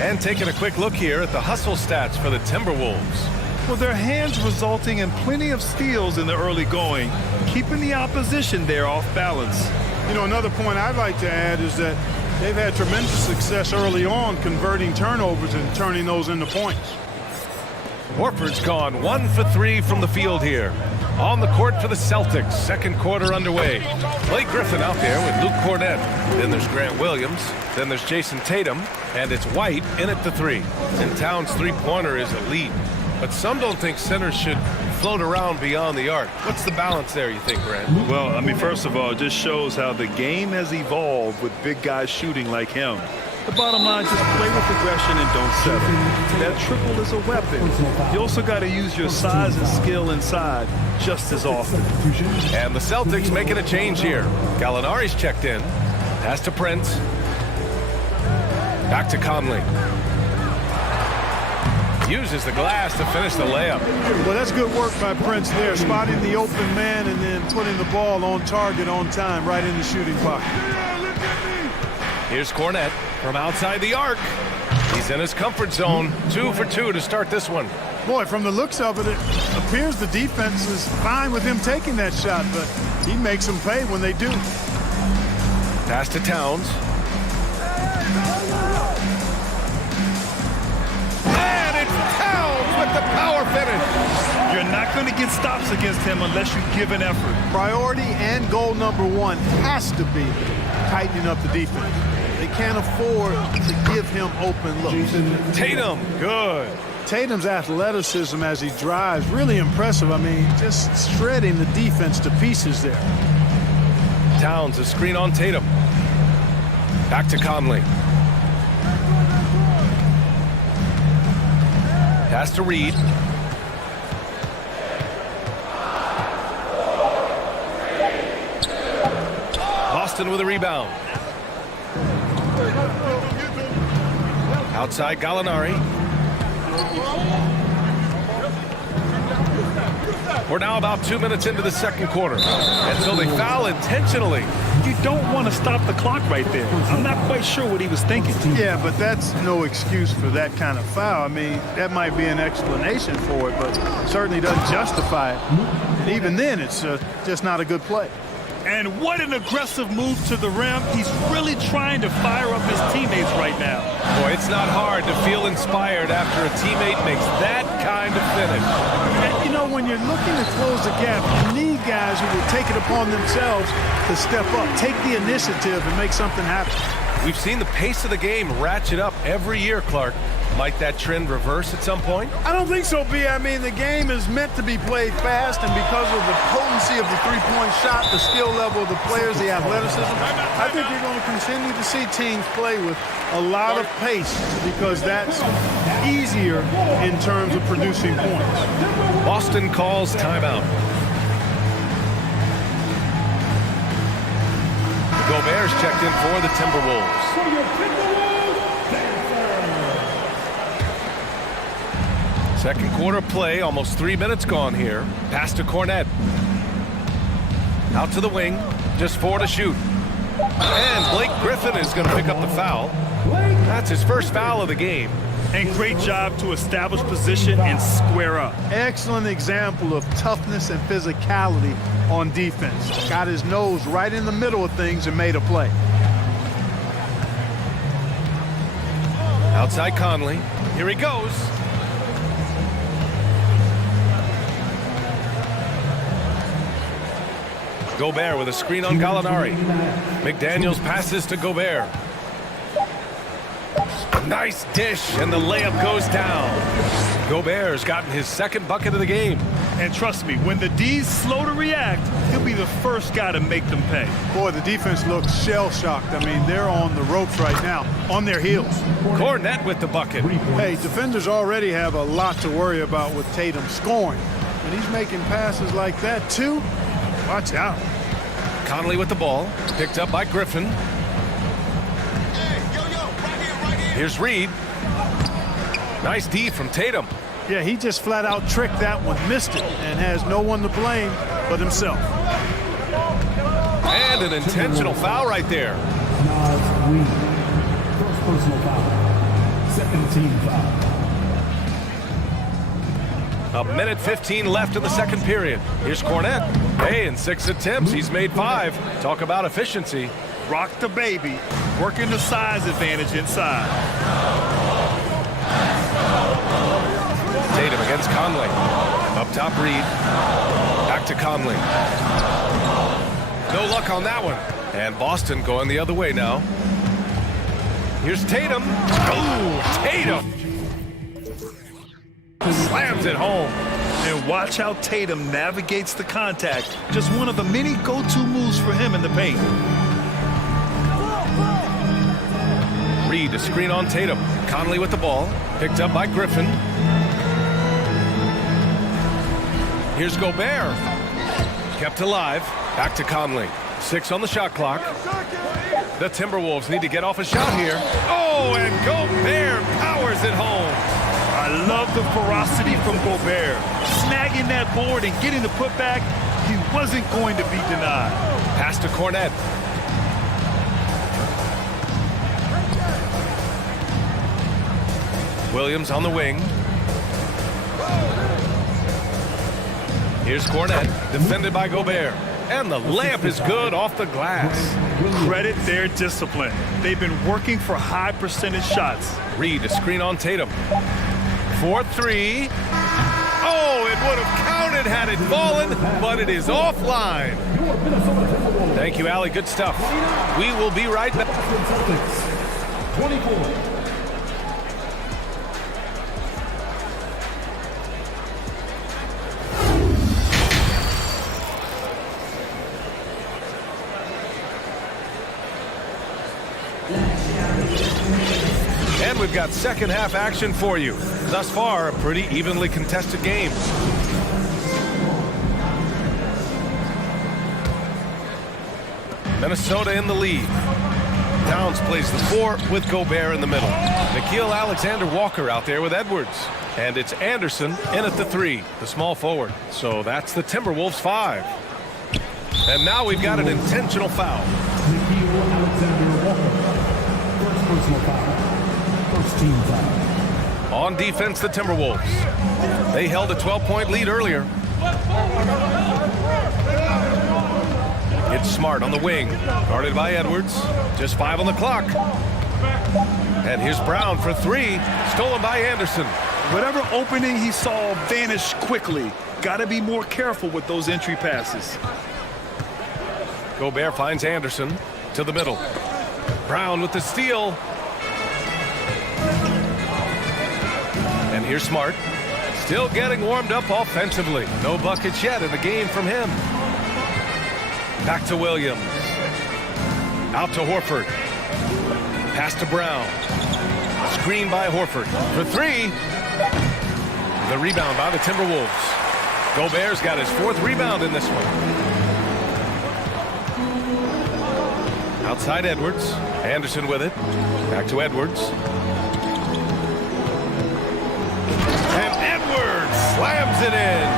And taking a quick look here at the hustle stats for the Timberwolves. Well, their hands resulting in plenty of steals in the early going, keeping the opposition there off balance. You know, another point I'd like to add is that they've had tremendous success early on converting turnovers and turning those into points. Horford's gone 1 for 3 from the field here. On the court for the Celtics, second quarter underway. Blake Griffin out there with Luke Cornett. Then there's Grant Williams. Then there's Jason Tatum. And it's White in at the 3. And Towns' three-pointer is elite. But some don't think centers should float around beyond the arc. What's the balance there, you think, Grant? Well, I mean, first of all, it just shows how the game has evolved with big guys shooting like him. The bottom line, just play with aggression and don't settle. That triple is a weapon. You also got to use your size and skill inside just as often. And the Celtics making a change here. Gallinari's checked in. Pass to Prince. Back to Conley. Uses the glass to finish the layup. Well, that's good work by Prince there, spotting the open man and then putting the ball on target on time right in the shooting pocket. Here's Cornett from outside the arc. He's in his comfort zone. 2 for 2 to start this one. Boy, from the looks of it, it appears the defense is fine with him taking that shot, but he makes them pay when they do. Pass to Towns. And it's Towns with the power finish. You're not going to get stops against him unless you give an effort. Priority and goal number one has to be tightening up the defense. They can't afford to give him open looks. Tatum, good. Tatum's athleticism as he drives, really impressive. I mean, just shredding the defense to pieces there. Towns, a screen on Tatum. Back to Conley. Pass to Reed. Boston with a rebound. Outside Gallinari. We're now about 2 minutes into the second quarter. And so they foul intentionally. You don't want to stop the clock right there. I'm not quite sure what he was thinking. Yeah, but that's no excuse for that kind of foul. I mean, that might be an explanation for it, but certainly doesn't justify it. And even then, it's just not a good play. And what an aggressive move to the rim. He's really trying to fire up his teammates right now. Boy, it's not hard to feel inspired after a teammate makes that kind of finish. And, you know, when you're looking to close the gap, you need guys who will take it upon themselves to step up, take the initiative, and make something happen. We've seen the pace of the game ratchet up every year, Clark. Might that trend reverse at some point? I don't think so, B. I mean, the game is meant to be played fast, and because of the potency of the three-point shot, the skill level of the players, the athleticism, I think you're going to continue to see teams play with a lot of pace because that's easier in terms of producing points. Boston calls timeout. Gobert's checked in for the Timberwolves. Second quarter play, almost 3 minutes gone here. Pass to Cornett. Out to the wing, just 4 to shoot. And Blake Griffin is going to pick up the foul. That's his first foul of the game. And great job to establish position and square up. Excellent example of toughness and physicality on defense. Got his nose right in the middle of things and made a play. Outside Conley. Here he goes. Gobert with a screen on Gallinari. McDaniels passes to Gobert. Nice dish, and the layup goes down. Gobert's gotten his second bucket of the game. And trust me, when the D's slow to react, he'll be the first guy to make them pay. Boy, the defense looks shell-shocked. I mean, they're on the ropes right now, on their heels. Cornette with the bucket. Hey, defenders already have a lot to worry about with Tatum scoring. And he's making passes like that, too. Watch out. Conley with the ball, picked up by Griffin. Here's Reed. Nice D from Tatum. Yeah, he just flat out tricked that one, missed it, and has no one to blame but himself. And an intentional foul right there. First personal foul. Second team foul. A minute 15 left in the second period. Here's Cornette. Hey, in 6 attempts, he's made 5. Talk about efficiency. Rock the baby, working the size advantage inside. Tatum against Conley. Up top, Reed. Back to Conley. No luck on that one. And Boston going the other way now. Here's Tatum. Oh, Tatum! Slams it home. And watch how Tatum navigates the contact. Just one of the many go-to moves for him in the paint. Reed, a screen on Tatum. Conley with the ball. Picked up by Griffin. Here's Gobert. Kept alive. Back to Conley. 6 on the shot clock. The Timberwolves need to get off a shot here. Oh, and Gobert powers it home. I love the ferocity from Gobert. Snagging that board and getting the putback, he wasn't going to be denied. Pass to Cornette. Williams on the wing. Here's Cornette, defended by Gobert. And the layup is good off the glass. Credit their discipline. They've been working for high percentage shots. Reed, a screen on Tatum. 4-3. Oh, it would have counted had it fallen, but it is offline. Thank you, Allie. Good stuff. We will be right back. 24. And we've got second half action for you. Thus far, a pretty evenly contested game. Minnesota in the lead. Towns plays the 4 with Gobert in the middle. Nickeil Alexander-Walker out there with Edwards. And it's Anderson in at the 3, the small forward. So that's the Timberwolves 5. And now we've got an intentional foul. Nickeil Alexander-Walker. First personal foul. First team foul. On defense, the Timberwolves. They held a 12-point lead earlier. It's Smart on the wing, guarded by Edwards. Just 5 on the clock. And here's Brown for 3, stolen by Anderson. Whatever opening he saw vanished quickly. Got to be more careful with those entry passes. Gobert finds Anderson to the middle. Brown with the steal. And here's Smart. Still getting warmed up offensively. No buckets yet in the game from him. Back to Williams. Out to Horford. Pass to Brown. Screen by Horford. For 3. The rebound by the Timberwolves. Gobert's got his 4th rebound in this one. Outside Edwards. Anderson with it. Back to Edwards. And Edwards slams it in.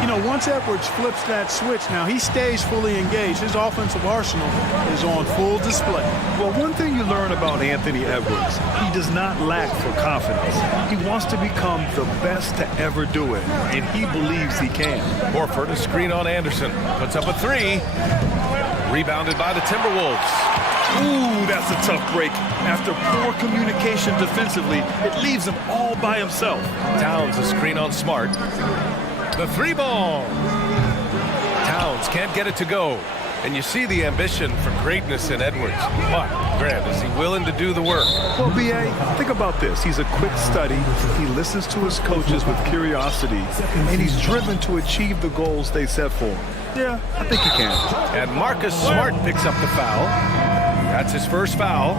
You know, once Edwards flips that switch, now he stays fully engaged. His offensive arsenal is on full display. Well, one thing you learn about Anthony Edwards, he does not lack for confidence. He wants to become the best to ever do it, and he believes he can. Horford, a screen on Anderson. Puts up a three. Rebounded by the Timberwolves. Ooh, that's a tough break. After poor communication defensively, it leaves him all by himself. Towns, a screen on Smart. The three ball. Towns can't get it to go. And you see the ambition for greatness in Edwards. But, Grant, is he willing to do the work? Well, B.A., think about this. He's a quick study. He listens to his coaches with curiosity. And he's driven to achieve the goals they set for him. Yeah, I think he can. And Marcus Smart picks up the foul. That's his first foul.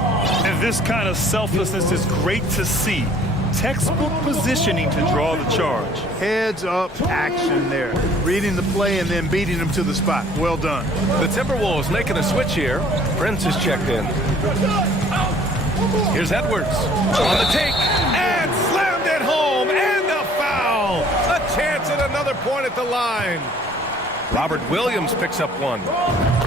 And this kind of selflessness is great to see. Textbook positioning to draw the charge. Heads up action there. Reading the play and then beating him to the spot. Well done. The Timberwolves making a switch here. Prince is checked in. Here's Edwards on the take and slammed it home, and the foul. A chance at another point at the line. Robert Williams picks up one.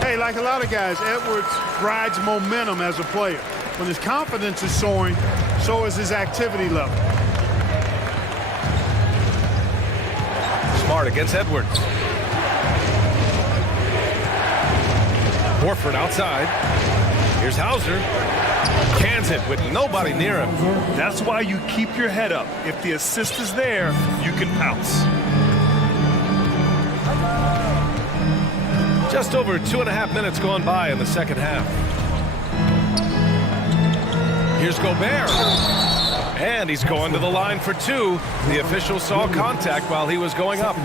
Hey, like a lot of guys, Edwards rides momentum as a player. When his confidence is soaring, so is his activity level. Smart against Edwards. Horford outside. Here's Hauser. Cans it with nobody near him. That's why you keep your head up. If the assist is there, you can pounce. Just over 2.5 minutes gone by in the second half. Here's Gobert. And he's going to the line for two. The official saw contact while he was going up.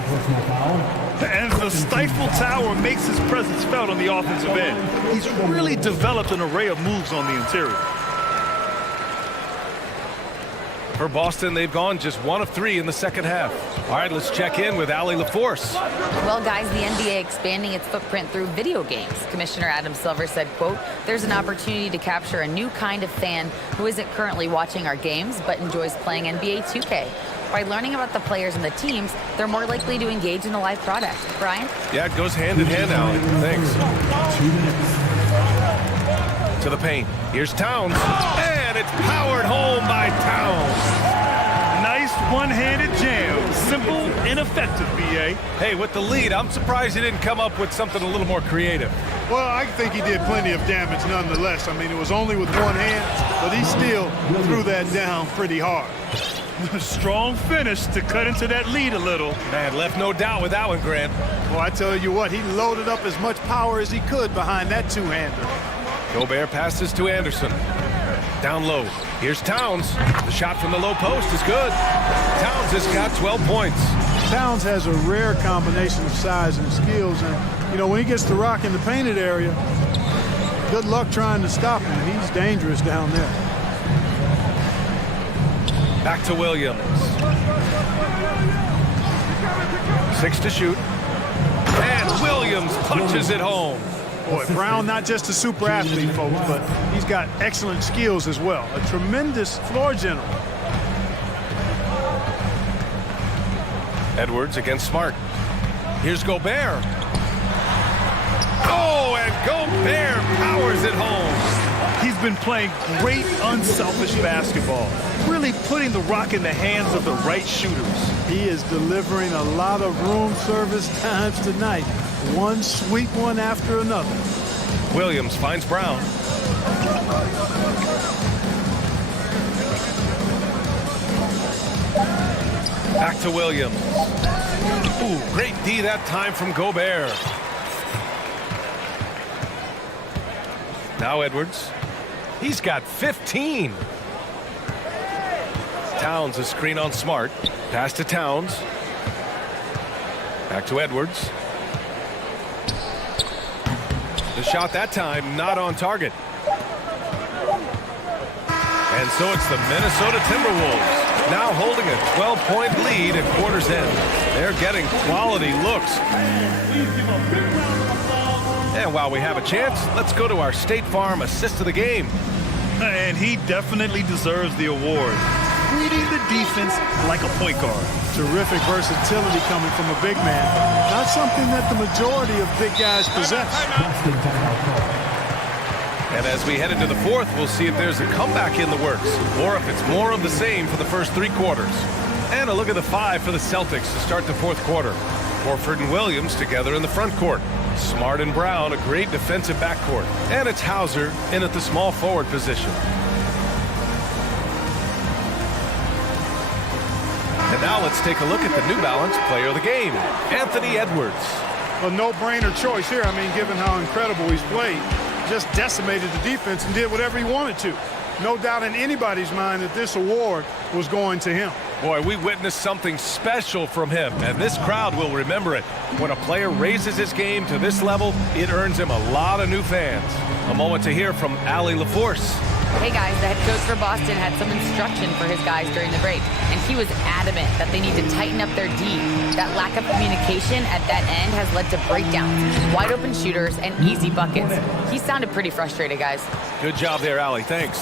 And the stifle tower makes his presence felt on the offensive end. He's really developed an array of moves on the interior. For Boston, they've gone just 1 of 3 in the second half. All right, let's check in with Allie LaForce. Well, guys, the NBA expanding its footprint through video games. Commissioner Adam Silver said, quote, there's an opportunity to capture a new kind of fan who isn't currently watching our games but enjoys playing NBA 2K. By learning about the players and the teams, they're more likely to engage in the live product. Brian? Yeah, it goes hand in hand, Allie. Thanks. 2 minutes. To the paint. Here's Towns. And it's powered home by Towns. Nice one-handed jam. Simple and effective, B.A. Hey, with the lead, I'm surprised he didn't come up with something a little more creative. Well, I think he did plenty of damage nonetheless. I mean, it was only with one hand, but he still threw that down pretty hard. Strong finish to cut into that lead a little. Man, left no doubt with that one, Grant. Well, I tell you what, he loaded up as much power as he could behind that two-hander. Gobert passes to Anderson. Down low. Here's Towns. The shot from the low post is good. Towns has got 12 points. Towns has a rare combination of size and skills, and, you know, when he gets the rock in the painted area, good luck trying to stop him. He's dangerous down there. Back to Williams. 6 to shoot. And Williams punches it home. Boy, Brown, not just a super athlete, folks, but he's got excellent skills as well. A tremendous floor general. Edwards against Smart. Here's Gobert. Oh, and Gobert powers it home. He's been playing great, unselfish basketball, really putting the rock in the hands of the right shooters. He is delivering a lot of room service times tonight. One sweet one after another. Williams finds Brown. Back to Williams. Ooh, great D that time from Gobert. Now Edwards. He's got 15. Towns a screen on Smart. Pass to Towns. Back to Edwards. The shot that time not on target. And so it's the Minnesota Timberwolves now holding a 12-point lead at quarter's end. They're getting quality looks. And while we have a chance, let's go to our State Farm assist of the game. And he definitely deserves the award. reading the defense like a point guard. Terrific versatility coming from a big man. Not something that the majority of big guys possess. And as we head into the fourth, we'll see if there's a comeback in the works or if it's more of the same for the first 3 quarters. And a look at the 5 for the Celtics to start the fourth quarter. Horford and Williams together in the front court. Smart and Brown, a great defensive backcourt. And it's Hauser in at the small forward position. And now let's take a look at the New Balance player of the game, Anthony Edwards. A no-brainer choice here. I mean, given how incredible he's played, just decimated the defense and did whatever he wanted to. No doubt in anybody's mind that this award was going to him. Boy, we witnessed something special from him, and this crowd will remember it. When a player raises his game to this level, it earns him a lot of new fans. A moment to hear from Allie LaForce. Hey guys, the head coach for Boston had some instruction for his guys during the break, and he was adamant that they need to tighten up their D. That lack of communication at that end has led to breakdowns, wide open shooters, and easy buckets. He sounded pretty frustrated, guys. Good job there, Allie. Thanks.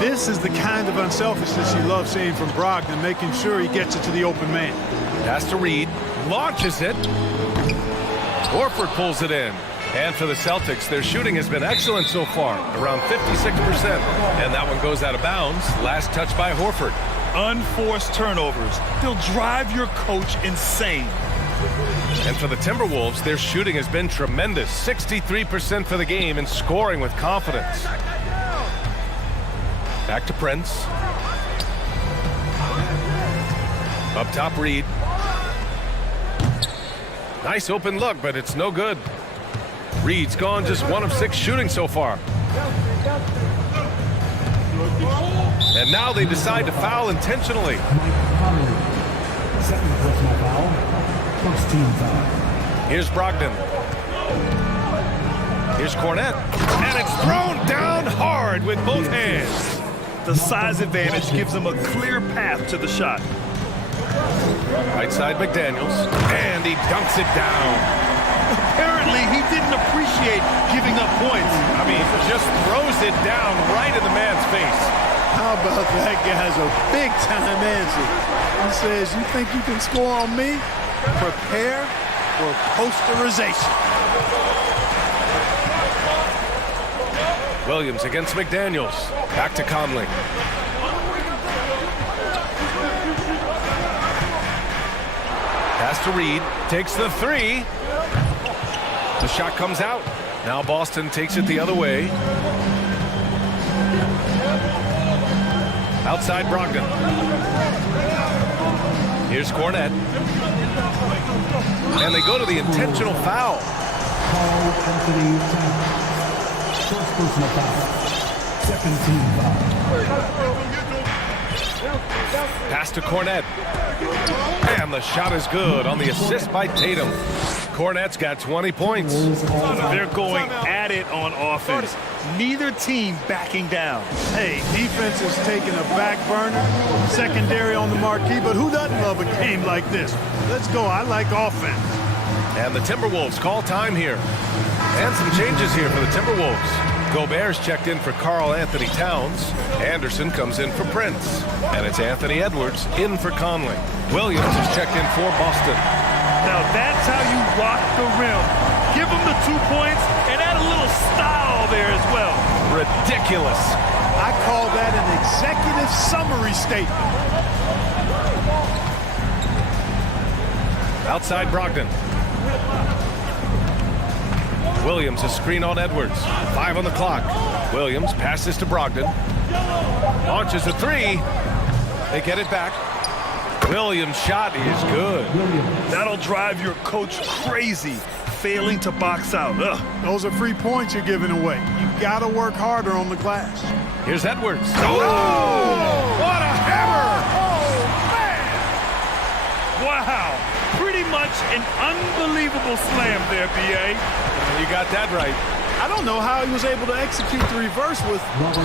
This is the kind of unselfishness you love seeing from Brogdon, making sure he gets it to the open man. Pass to Reed, launches it. Horford pulls it in. And for the Celtics, their shooting has been excellent so far, around 56%. And that one goes out of bounds. Last touch by Horford. Unforced turnovers. They'll drive your coach insane. And for the Timberwolves, their shooting has been tremendous. 63% for the game and scoring with confidence. Back to Prince. Up top, Reed. Nice open look, but it's no good. Reed's gone just 1 of 6 shooting so far. And now they decide to foul intentionally. Second personal foul. First team foul. Here's Brogdon. Here's Cornette. And it's thrown down hard with both hands. The size advantage gives them a clear path to the shot. Right side McDaniels. And he dunks it down. Apparently, he didn't appreciate giving up points. I mean, just throws it down right in the man's face. How about that guy's a big-time answer? He says, you think you can score on me? Prepare for posterization. Williams against McDaniels. Back to Conley. Pass to Reed. Takes the 3. The shot comes out. Now Boston takes it the other way. Outside Brogdon. Here's Cornette. And they go to the intentional foul. Anthony first personal foul. Second team foul. Pass to Cornette. And the shot is good on the assist by Tatum. Cornette's got 20 points. They're going at it on offense. Neither team backing down. Hey, defense is taking a back burner, secondary on the marquee, but who doesn't love a game like this? Let's go. I like offense. And the Timberwolves call time here. And some changes here for the Timberwolves. Gobert's checked in for Karl Anthony Towns. Anderson comes in for Prince. And it's Anthony Edwards in for Conley. Williams is checked in for Boston. Now that's how you rock the rim. Give them the 2 points and add a little style there as well. Ridiculous. I call that an executive summary statement. Outside Brogdon. Williams a screen on Edwards. 5 on the clock. Williams passes to Brogdon. Launches a 3. They get it back. Williams' shot is good. That'll drive your coach crazy, failing to box out. Ugh. Those are free points you're giving away. You gotta work harder on the glass. Here's Edwards. Oh! What a hammer! Oh, man! Wow. Pretty much an unbelievable slam there, B.A. You got that right. I don't know how he was able to execute the reverse with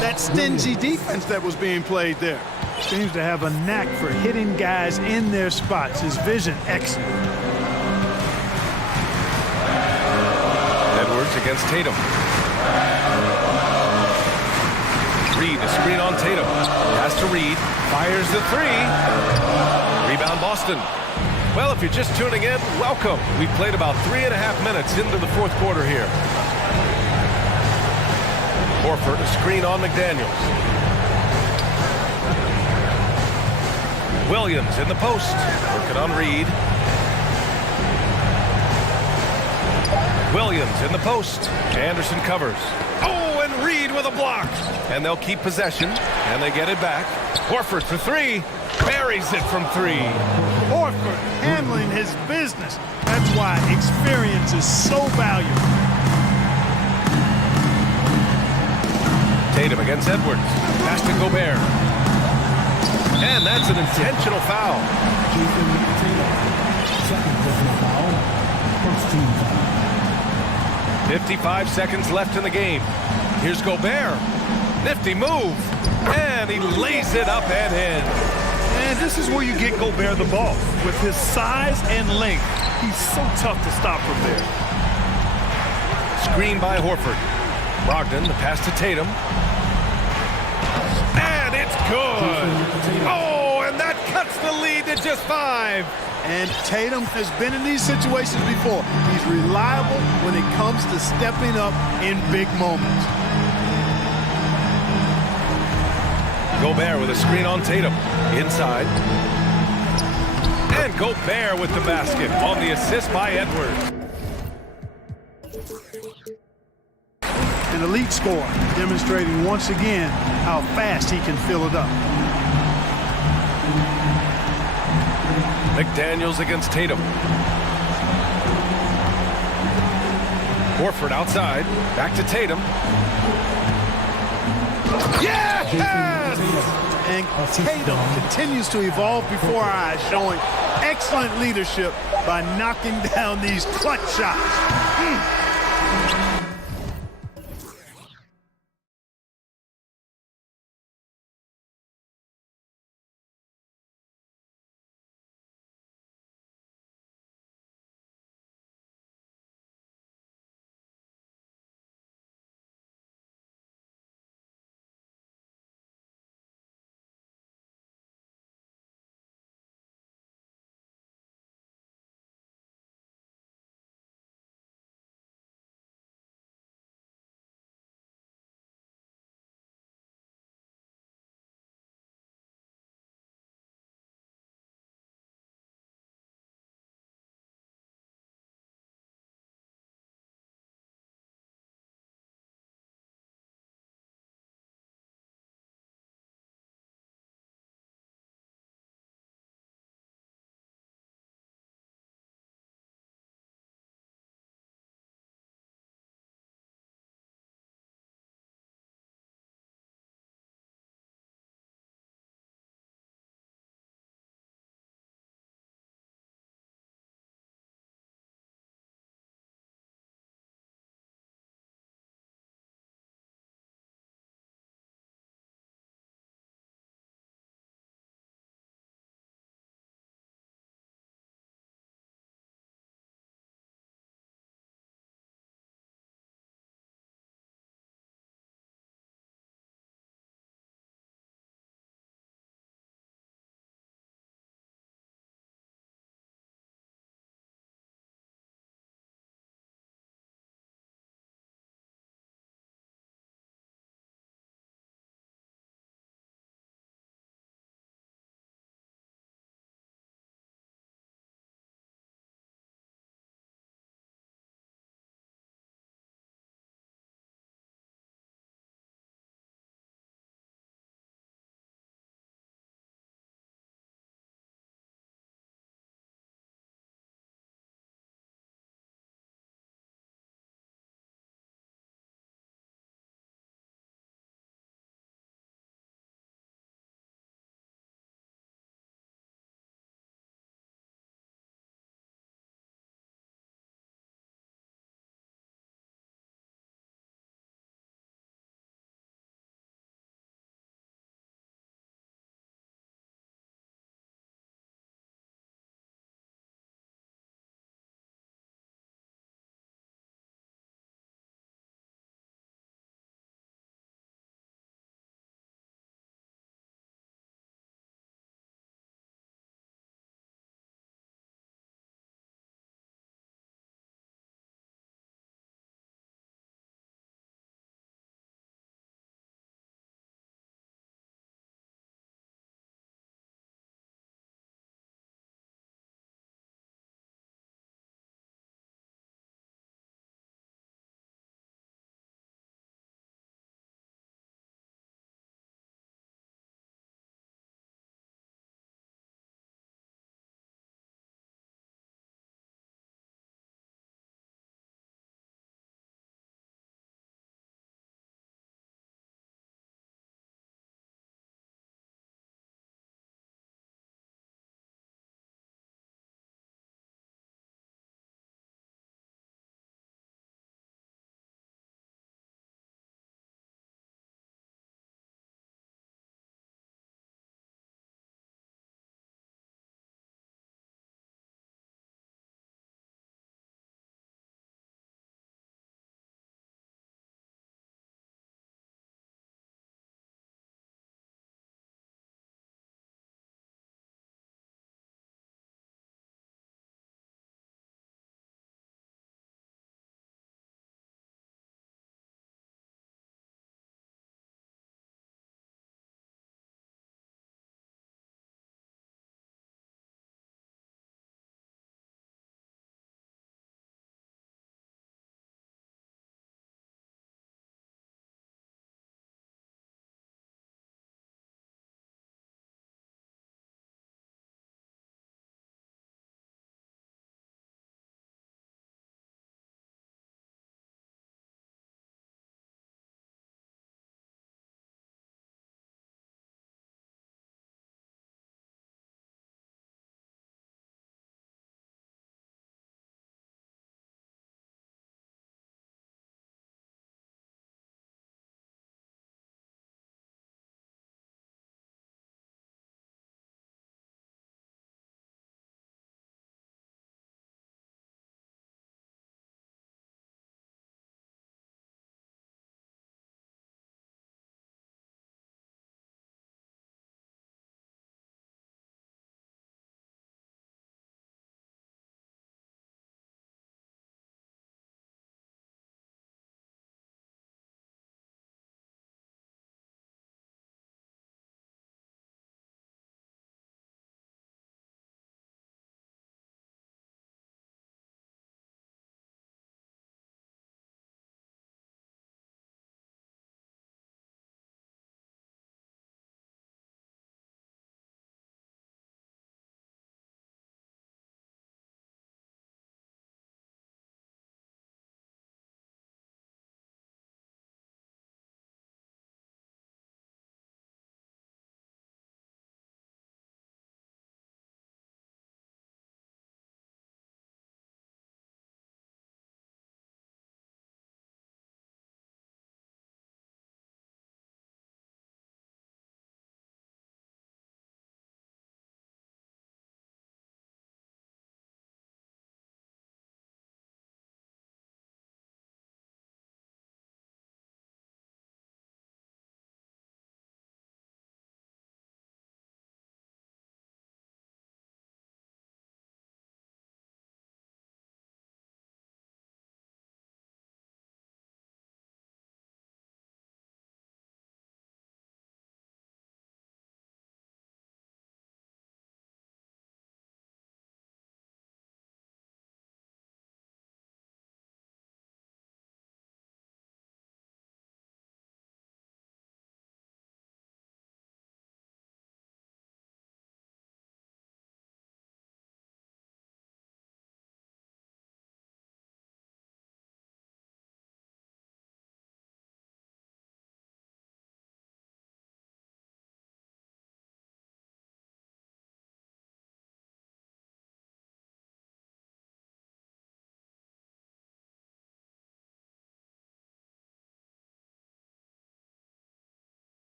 that stingy defense that was being played there. Seems to have a knack for hitting guys in their spots. His vision, excellent. Edwards against Tatum. Reed, a screen on Tatum. Pass to Reed. Fires the three. Rebound Boston. Well, if you're just tuning in, welcome. We've played about 3.5 minutes into the fourth quarter here. Horford, a screen on McDaniels. Williams in the post, working on Reed. Williams in the post. Anderson covers. Oh, and Reed with a block. And they'll keep possession, and they get it back. Horford for three. Buries it from three. Horford handling his business. That's why experience is so valuable. Tatum against Edwards. Pass to Gobert. And that's an intentional foul. 55 seconds left in the game. Here's Gobert. Nifty move. And he lays it up and in. And this is where you get Gobert the ball. With his size and length, he's so tough to stop from there. Screen by Horford. Brogdon, the pass to Tatum. And it's good. Oh, and that cuts the lead to just 5. And Tatum has been in these situations before. He's reliable when it comes to stepping up in big moments. Gobert with a screen on Tatum. Inside. And Gobert with the basket on the assist by Edwards. An elite scorer, demonstrating once again how fast he can fill it up. McDaniels against Tatum. Horford outside. Back to Tatum. Yes! And Tatum continues to evolve before our eyes, showing excellent leadership by knocking down these clutch shots.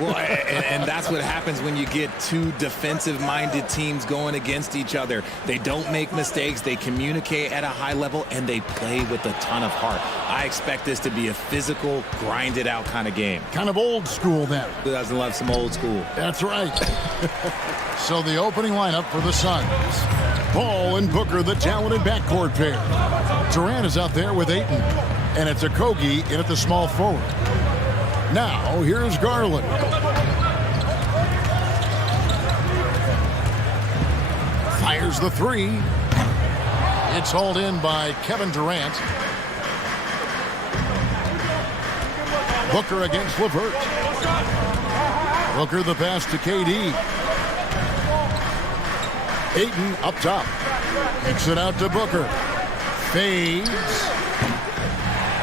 Well, and that's what happens when you get two defensive-minded teams going against each other. They don't make mistakes, they communicate at a high level, and they play with a ton of heart. I expect this to be a physical, grinded-out kind of game. Kind of old school then. Who doesn't love some old school? That's right. So the opening lineup for the Suns. Paul and Booker, the talented backcourt pair. Durant is out there with Ayton. And it's Okogie in at the small forward. Now, here's Garland. Fires the three. It's hauled in by Kevin Durant. Booker against LeVert. Booker the pass to KD. Ayton up top. Kicks it out to Booker. Fades.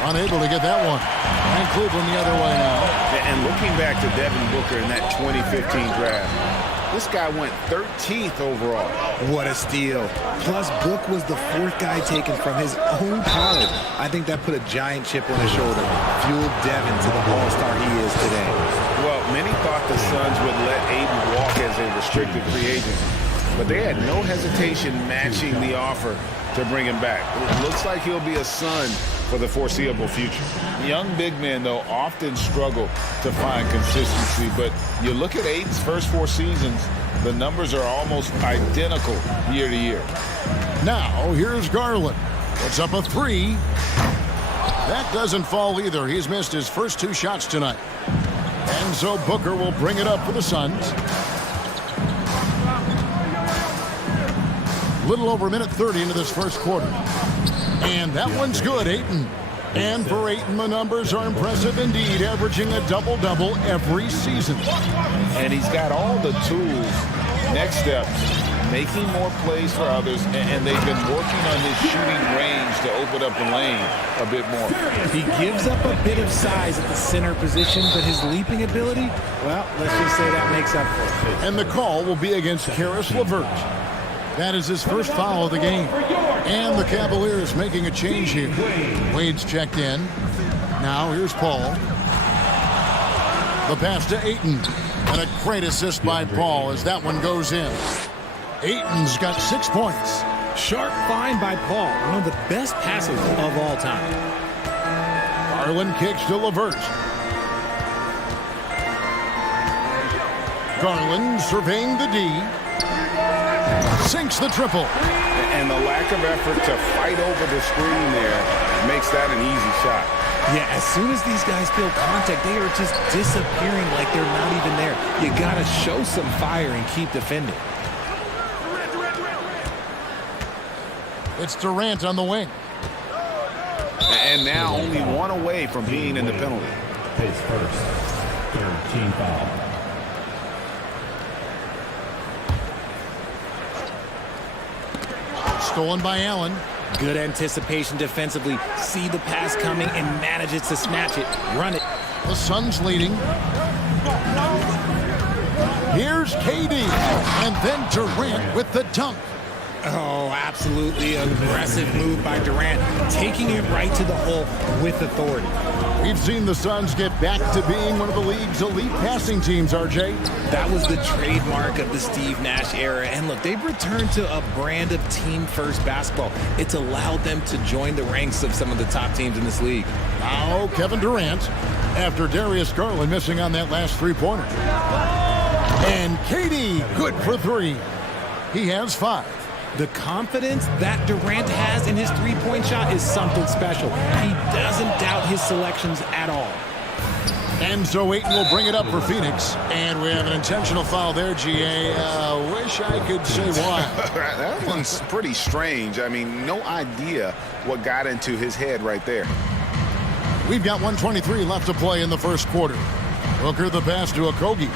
Unable to get that one. And Cleveland the other way now. And looking back to Devin Booker in that 2015 draft, this guy went 13th overall. What a steal. Plus, Book was the fourth guy taken from his own college. I think that put a giant chip on his shoulder, fueled Devin to the all-star he is today. Well, many thought the Suns would let Ayton walk as a restricted free agent, but they had no hesitation matching the offer to bring him back. It looks like he'll be a Sun for the foreseeable future. Young big men, though, often struggle to find consistency, but you look at Ayton's first 4 seasons, the numbers are almost identical year to year. Now, here's Garland. Puts up a three. That doesn't fall either. He's missed his first 2 shots tonight. And so Booker will bring it up for the Suns. Little over a minute 30 into this first quarter. And that one's good, Ayton. And for Ayton, the numbers are impressive indeed, averaging a double-double every season. And he's got all the tools. Next steps, making more plays for others, and they've been working on his shooting range to open up the lane a bit more. He gives up a bit of size at the center position, but his leaping ability, well, let's just say that makes up for it. And the call will be against Karis LeVert. That is his first foul of the game. And the Cavaliers making a change here. Wade's checked in. Now here's Paul. The pass to Ayton. And a great assist by Paul as that one goes in. Ayton's got 6 points. Sharp find by Paul. One of the best passes of all time. Garland kicks to LeVert. Garland surveying the D. Sinks the triple. And the lack of effort to fight over the screen there makes that an easy shot. Yeah, as soon as these guys feel contact, they are just disappearing like they're not even there. You got to show some fire and keep defending. It's Durant on the wing. And now only 1 away from being in the penalty. His first, 3rd team foul. Stolen by Allen. Good anticipation defensively. See the pass coming and manages to snatch it. Run it. The Suns leading. Here's KD. And then Durant with the dunk. Oh, absolutely aggressive move by Durant. Taking it right to the hole with authority. We've seen the Suns get back to being one of the league's elite passing teams, RJ. That was the trademark of the Steve Nash era. And look, they've returned to a brand of team-first basketball. It's allowed them to join the ranks of some of the top teams in this league. Now Kevin Durant, after Darius Garland missing on that last 3-pointer. And KD, good for 3. He has 5. The confidence that Durant has in his 3-point shot is something special. He doesn't doubt his selections at all. And so Ayton will bring it up for Phoenix. And we have an intentional foul there, GA. Wish I could say why. That one's pretty strange. I mean, no idea what got into his head right there. We've got 1:23 left to play in the first quarter. Booker the pass to Okogie.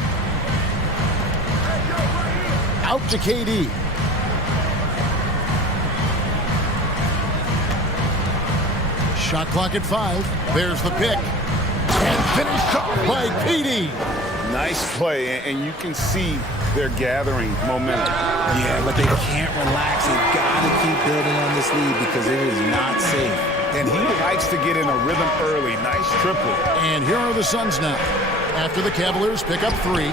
Out to KD. Shot clock at 5. There's the pick. And finished off by KD. Nice play, and you can see they're gathering momentum. Yeah, but they can't relax. They've got to keep building on this lead because it is not safe. And he likes to get in a rhythm early. Nice triple. And here are the Suns now. after the Cavaliers pick up 3.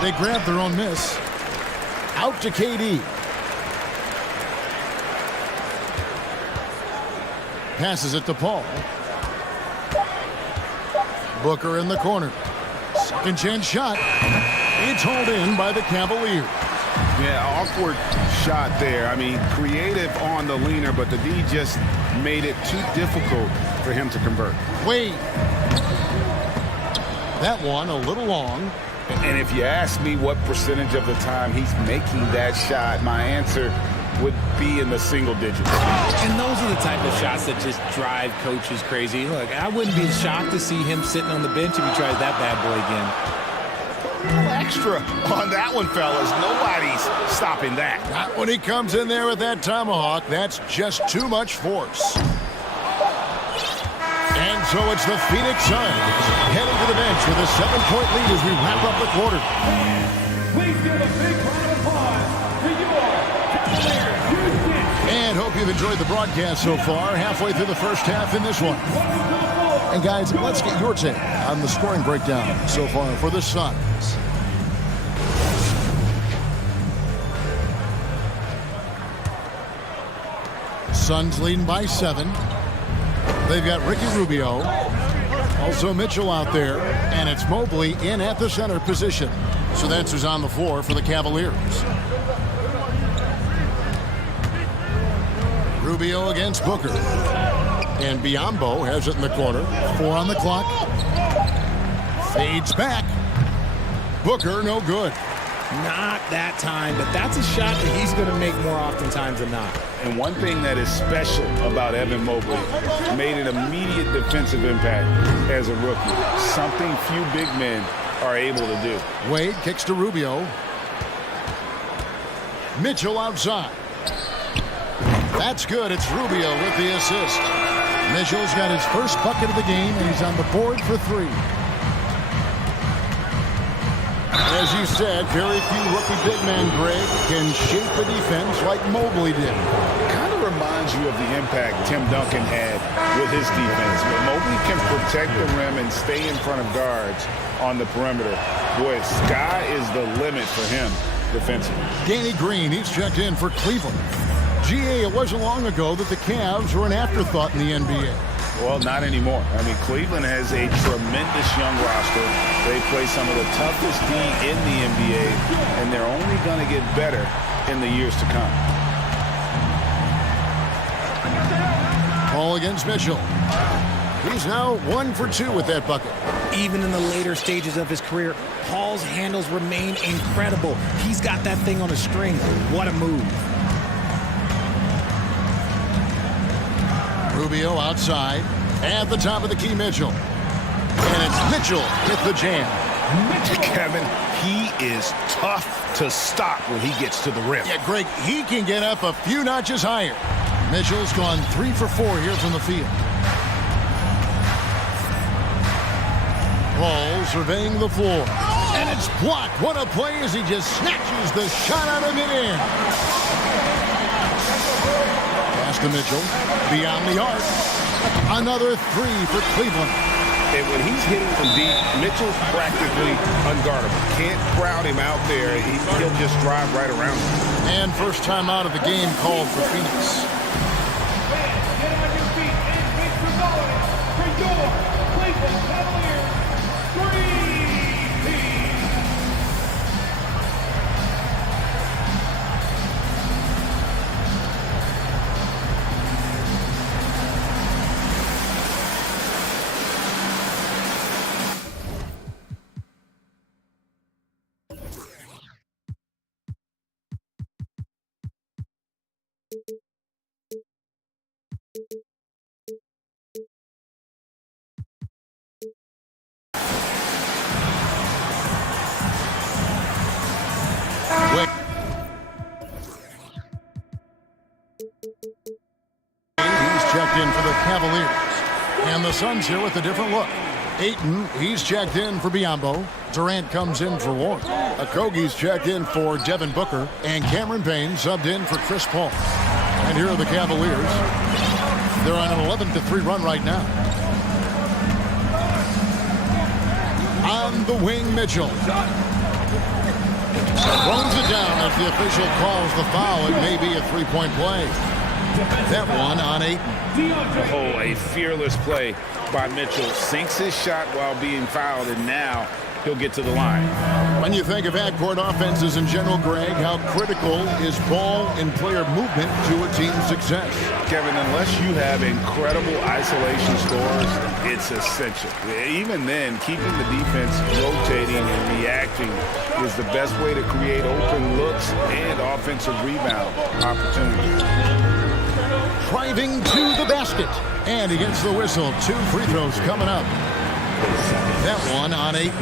They grab their own miss. Out to KD. Passes it to Paul. Booker in the corner. Second chance shot. It's hauled in by the Cavaliers. Yeah, awkward shot there. I mean, creative on the leaner, but the D just made it too difficult for him to convert. Wait. That one a little long. And if you ask me what percentage of the time he's making that shot, my answer would be in the single digits. And those are the type of shots that just drive coaches crazy. Look, I wouldn't be shocked to see him sitting on the bench if he tries that bad boy again. A little extra on that one, fellas. Nobody's stopping that. Not when he comes in there with that tomahawk. That's just too much force. And so it's the Phoenix Suns heading to the bench with a 7-point lead as we wrap up the quarter. Please give a big round of applause to your Cavaliers. And hope you've enjoyed the broadcast so far. Halfway through the first half in this one. And guys, let's get your take on the scoring breakdown so far for the Suns. Suns leading by 7. They've got Ricky Rubio, also Mitchell out there, and it's Mobley in at the center position. So that's who's on the floor for the Cavaliers. Rubio against Booker. And Biyombo has it in the corner. 4 on the clock. Fades back. Booker, no good. Not that time, but that's a shot that he's going to make more oftentimes than not. And one thing that is special about Evan Mobley, made an immediate defensive impact as a rookie. Something few big men are able to do. Wade kicks to Rubio. Mitchell outside. That's good. It's Rubio with the assist. Mitchell's got his first bucket of the game, and he's on the board for 3. As you said, very few rookie big men, Greg, can shape a defense like Mobley did. Kind of reminds you of the impact Tim Duncan had with his defense. But Mobley can protect the rim and stay in front of guards on the perimeter. Boy, sky is the limit for him defensively. Danny Green, he's checked in for Cleveland. GA, it wasn't long ago that the Cavs were an afterthought in the NBA. Well, not anymore. I mean, Cleveland has a tremendous young roster. They play some of the toughest D in the NBA, and they're only going to get better in the years to come. Paul against Mitchell. He's now 1 for 2 with that bucket. Even in the later stages of his career, Paul's handles remain incredible. He's got that thing on a string. What a move. Rubio outside. At the top of the key, Mitchell. And it's Mitchell with the jam. Kevin, he is tough to stop when he gets to the rim. Yeah, Greg, he can get up a few notches higher. Mitchell's gone 3 for 4 here from the field. Paul surveying the floor. And it's blocked. What a play as he just snatches the shot out of midair. Pass to Mitchell. Beyond the arc. Another 3 for Cleveland. And when he's hitting from deep, Mitchell's practically unguardable. Can't crowd him out there. He'll just drive right around him. And first time out of the game called for Phoenix. Get on your feet and make some noise for your Cleveland Cavaliers three-peat. He's checked in for the Cavaliers. And the Suns here with a different look. Ayton, he's checked in for Biyombo. Durant comes in for Warren. Okogie's checked in for Devin Booker. And Cameron Payne subbed in for Chris Paul. And here are the Cavaliers. They're on an 11-3 run right now. On the wing, Mitchell. Throws it down as the official calls the foul. It may be a three-point play. That one on Ayton. Oh, a fearless play by Mitchell. Sinks his shot while being fouled, and now he'll get to the line. When you think of ad-court offenses in general, Greg, how critical is ball and player movement to a team's success? Kevin, unless you have incredible isolation scores, it's essential. Even then, keeping the defense rotating and reacting is the best way to create open looks and offensive rebound opportunities. Driving to the basket. And he gets the whistle. 2 free throws coming up. That one on Ayton.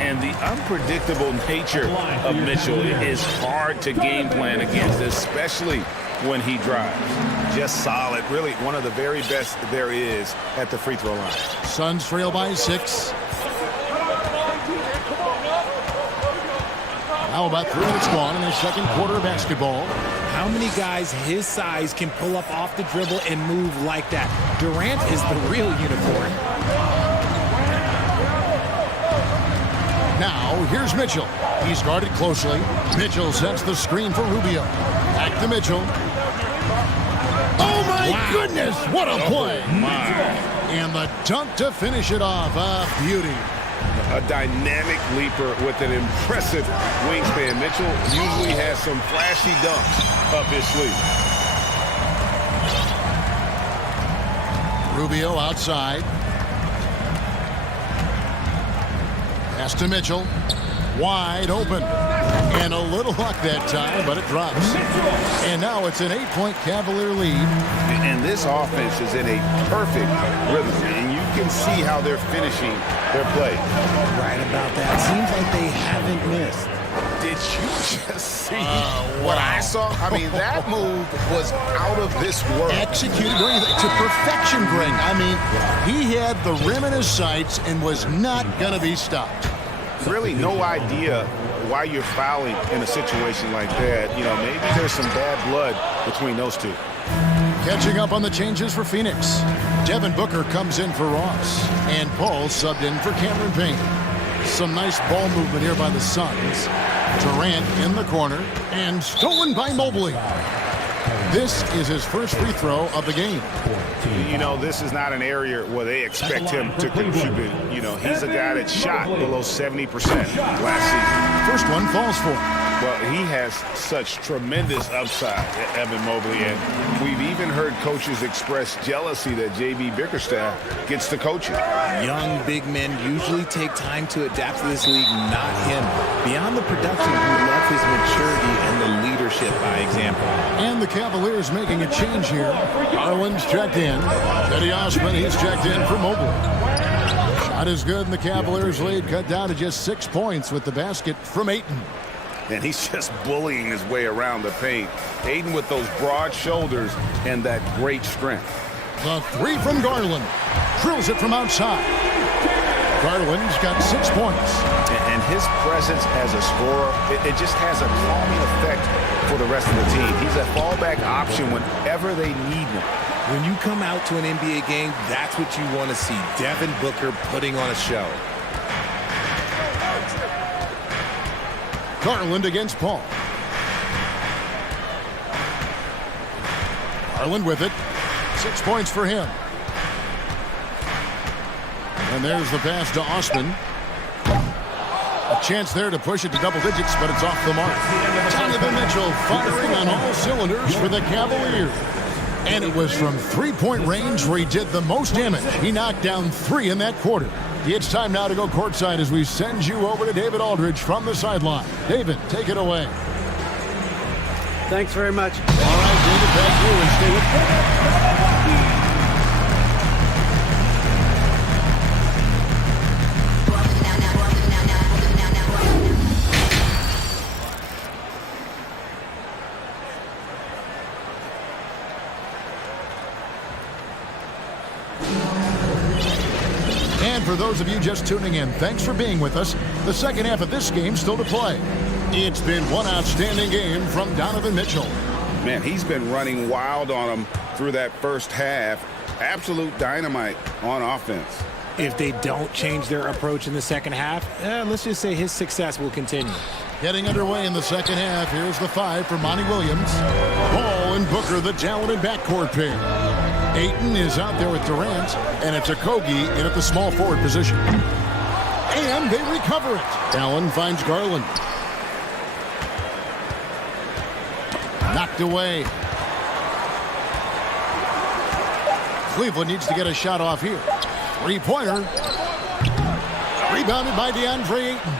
And the unpredictable nature of Mitchell is hard to game plan against, especially when he drives. Just solid. Really one of the very best there is at the free throw line. Suns trail by 6. How about 3 minutes gone in the second quarter of basketball? How many guys his size can pull up off the dribble and move like that? Durant is the real unicorn. Now, here's Mitchell. He's guarded closely. Mitchell sets the screen for Rubio. Back to Mitchell. Oh, my goodness! What a play! And the dunk to finish it off. A beauty. A dynamic leaper with an impressive wingspan. Mitchell usually has some flashy dunks up his sleeve. Rubio outside. Pass to Mitchell. Wide open. And a little luck that time, but it drops. And now it's an 8-point Cavalier lead. And this offense is in a perfect rhythm. And you can see how they're finishing their play. Right about that. Seems like they haven't missed. Did you just see what I saw? I mean, that move was out of this world. Executed to perfection, Greg. I mean, he had the rim in his sights and was not going to be stopped. Really no idea why you're fouling in a situation like that. You know, maybe there's some bad blood between those two. Catching up on the changes for Phoenix. Devin Booker comes in for Ross. And Paul subbed in for Cameron Payne. Some nice ball movement here by the Suns. Durant in the corner. And stolen by Mobley. This is his first free throw of the game. You know, this is not an area where they expect him to contribute. You know, he's a guy that shot below 70% last season. First one falls for him. Well, he has such tremendous upside, Evan Mobley, and we've even heard coaches express jealousy that J.B. Bickerstaff gets to coaching. Young big men usually take time to adapt to this league, not him. Beyond the production, we love his maturity and the leadership by example. And the Cavaliers making a change here. Garland's checked in. Teddy Osman, he's checked in for Mobley. Shot is good, and the Cavaliers lead cut down to just 6 points with the basket from Ayton. And he's just bullying his way around the paint. Ayton with those broad shoulders and that great strength. The 3 from Garland. Drills it from outside. Garland's got 6 points. And his presence as a scorer, it just has a calming effect for the rest of the team. He's a fallback option whenever they need one. When you come out to an NBA game, that's what you want to see. Devin Booker putting on a show. Garland against Paul. Garland with it. 6 points for him. And there's the pass to Osman. A chance there to push it to double digits, but it's off the mark. Donovan Mitchell firing on all cylinders for the Cavaliers. And it was from three-point range where he did the most damage. He knocked down 3 in that quarter. It's time now to go courtside as we send you over to David Aldridge from the sideline. David, take it away. Thanks very much. All right, David, back to you and stay with And for those of you just tuning in, thanks for being with us. The second half of this game still to play. It's been one outstanding game from Donovan Mitchell. Man, he's been running wild on them through that first half. Absolute dynamite on offense. If they don't change their approach in the second half, let's just say his success will continue. Getting underway in the second half. Here's the 5 for Monty Williams. Paul and Booker, the talented backcourt pair. Ayton is out there with Durant, and it's Okogie in at the small forward position. And they recover it. Allen finds Garland. Knocked away. Cleveland needs to get a shot off here. Three-pointer. Rebounded by DeAndre Ayton.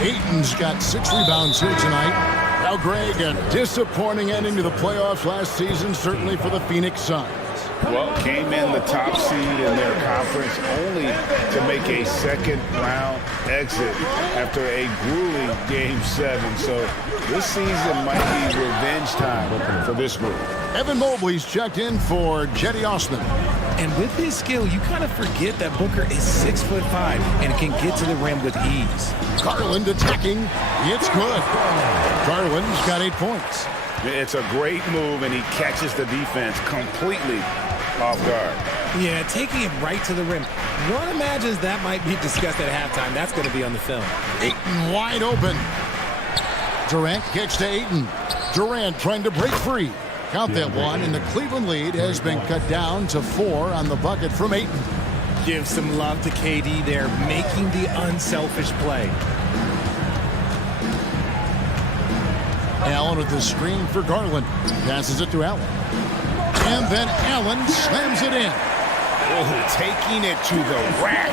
Ayton's got 6 rebounds here tonight. Now, Greg, a disappointing ending to the playoffs last season, certainly for the Phoenix Suns. Well, came in the top seed in their conference only to make a second-round exit after a grueling Game 7. So this season might be revenge time for this group. Evan Mobley's checked in for Jetty Osman. And with his skill, you kind of forget that Booker is 6'5" and can get to the rim with ease. Garland attacking. It's good. Garland's got 8 points. It's a great move, and he catches the defense completely off guard. Yeah, taking it right to the rim. One imagines that might be discussed at halftime. That's going to be on the film. Ayton wide open. Durant gets to Ayton. Durant trying to break free. Count that one, and the Cleveland lead has been cut down to 4 on the bucket from Ayton. Give some love to KD there, making the unselfish play. Allen with the screen for Garland. Passes it to Allen. And then Allen slams it in. Oh, taking it to the rack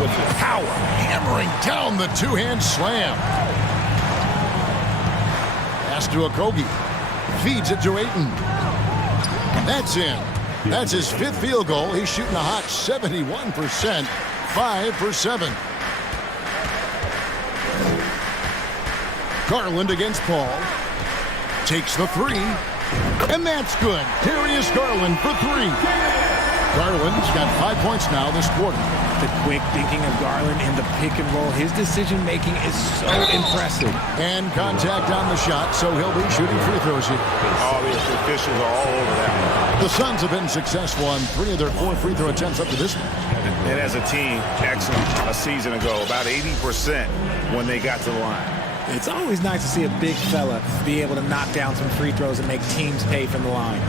with power. Hammering down the two-hand slam. Pass to Okogie. Feeds it to Ayton. That's in. That's his 5th field goal. He's shooting a hot 71%. 5 for 7. Garland against Paul. Takes the 3. And that's good. Darius Garland for 3. Garland's got 5 points now this quarter. The quick thinking of Garland in the pick and roll. His decision-making is so impressive. And contact on the shot, so he'll be shooting free throws here. All the officials are all over that. The Suns have been successful on 3 of their 4 free throw attempts up to this point. And as a team, excellent a season ago, about 80% when they got to the line. It's always nice to see a big fella be able to knock down some free throws and make teams pay from the line.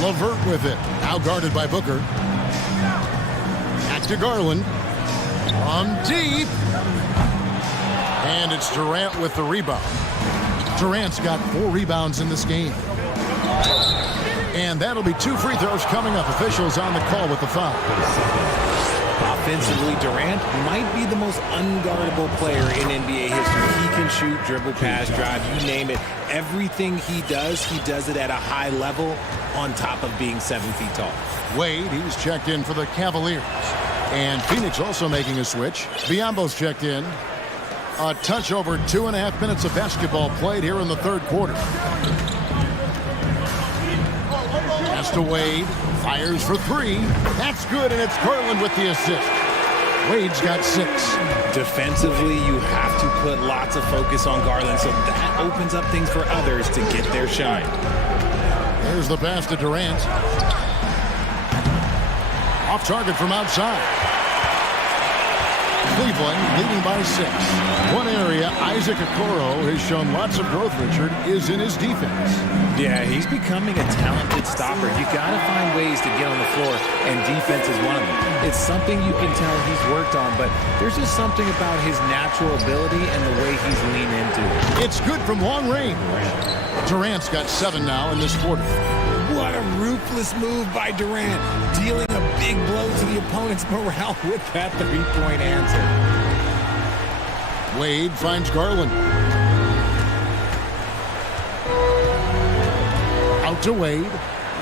LeVert with it. Now guarded by Booker. Back to Garland. From deep. And it's Durant with the rebound. Durant's got 4 rebounds in this game. And that'll be 2 free throws coming up. Officials on the call with the foul. Offensively, Durant might be the most unguardable player in NBA history. He can shoot, dribble, pass, drive, you name it. Everything he does it at a high level on top of being 7 feet tall. Wade, he's checked in for the Cavaliers. And Phoenix also making a switch. Biombo's checked in. A touch over 2.5 minutes of basketball played here in the 3rd quarter. Pass to Wade. Fires for 3. That's good, and it's Garland with the assist. Wade's got 6. Defensively, you have to put lots of focus on Garland, so that opens up things for others to get their shine. There's the pass to Durant. Off target from outside. Cleveland leading by 6. One area Isaac Okoro has shown lots of growth, Richard, is in his defense. Yeah, he's becoming a talented stopper. You got to find ways to get on the floor, and defense is one of them. It's something you can tell he's worked on, but there's just something about his natural ability and the way he's leaned into it. It's good from long range. Durant's got 7 now in this quarter. What a ruthless move by Durant, dealing a big blow to the opponent's morale with that 3-point answer. Wade finds Garland. Out to Wade.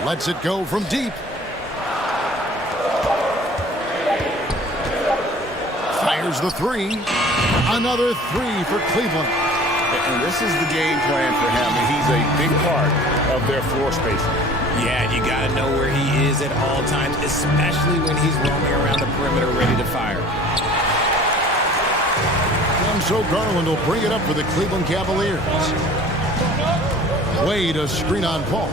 Lets it go from deep. Fires the 3. Another 3 for Cleveland. And this is the game plan for him, and he's a big part of their floor spacing. Yeah, you got to know where he is at all times, especially when he's roaming around the perimeter ready to fire. And so Garland will bring it up for the Cleveland Cavaliers. Wade a screen on Paul.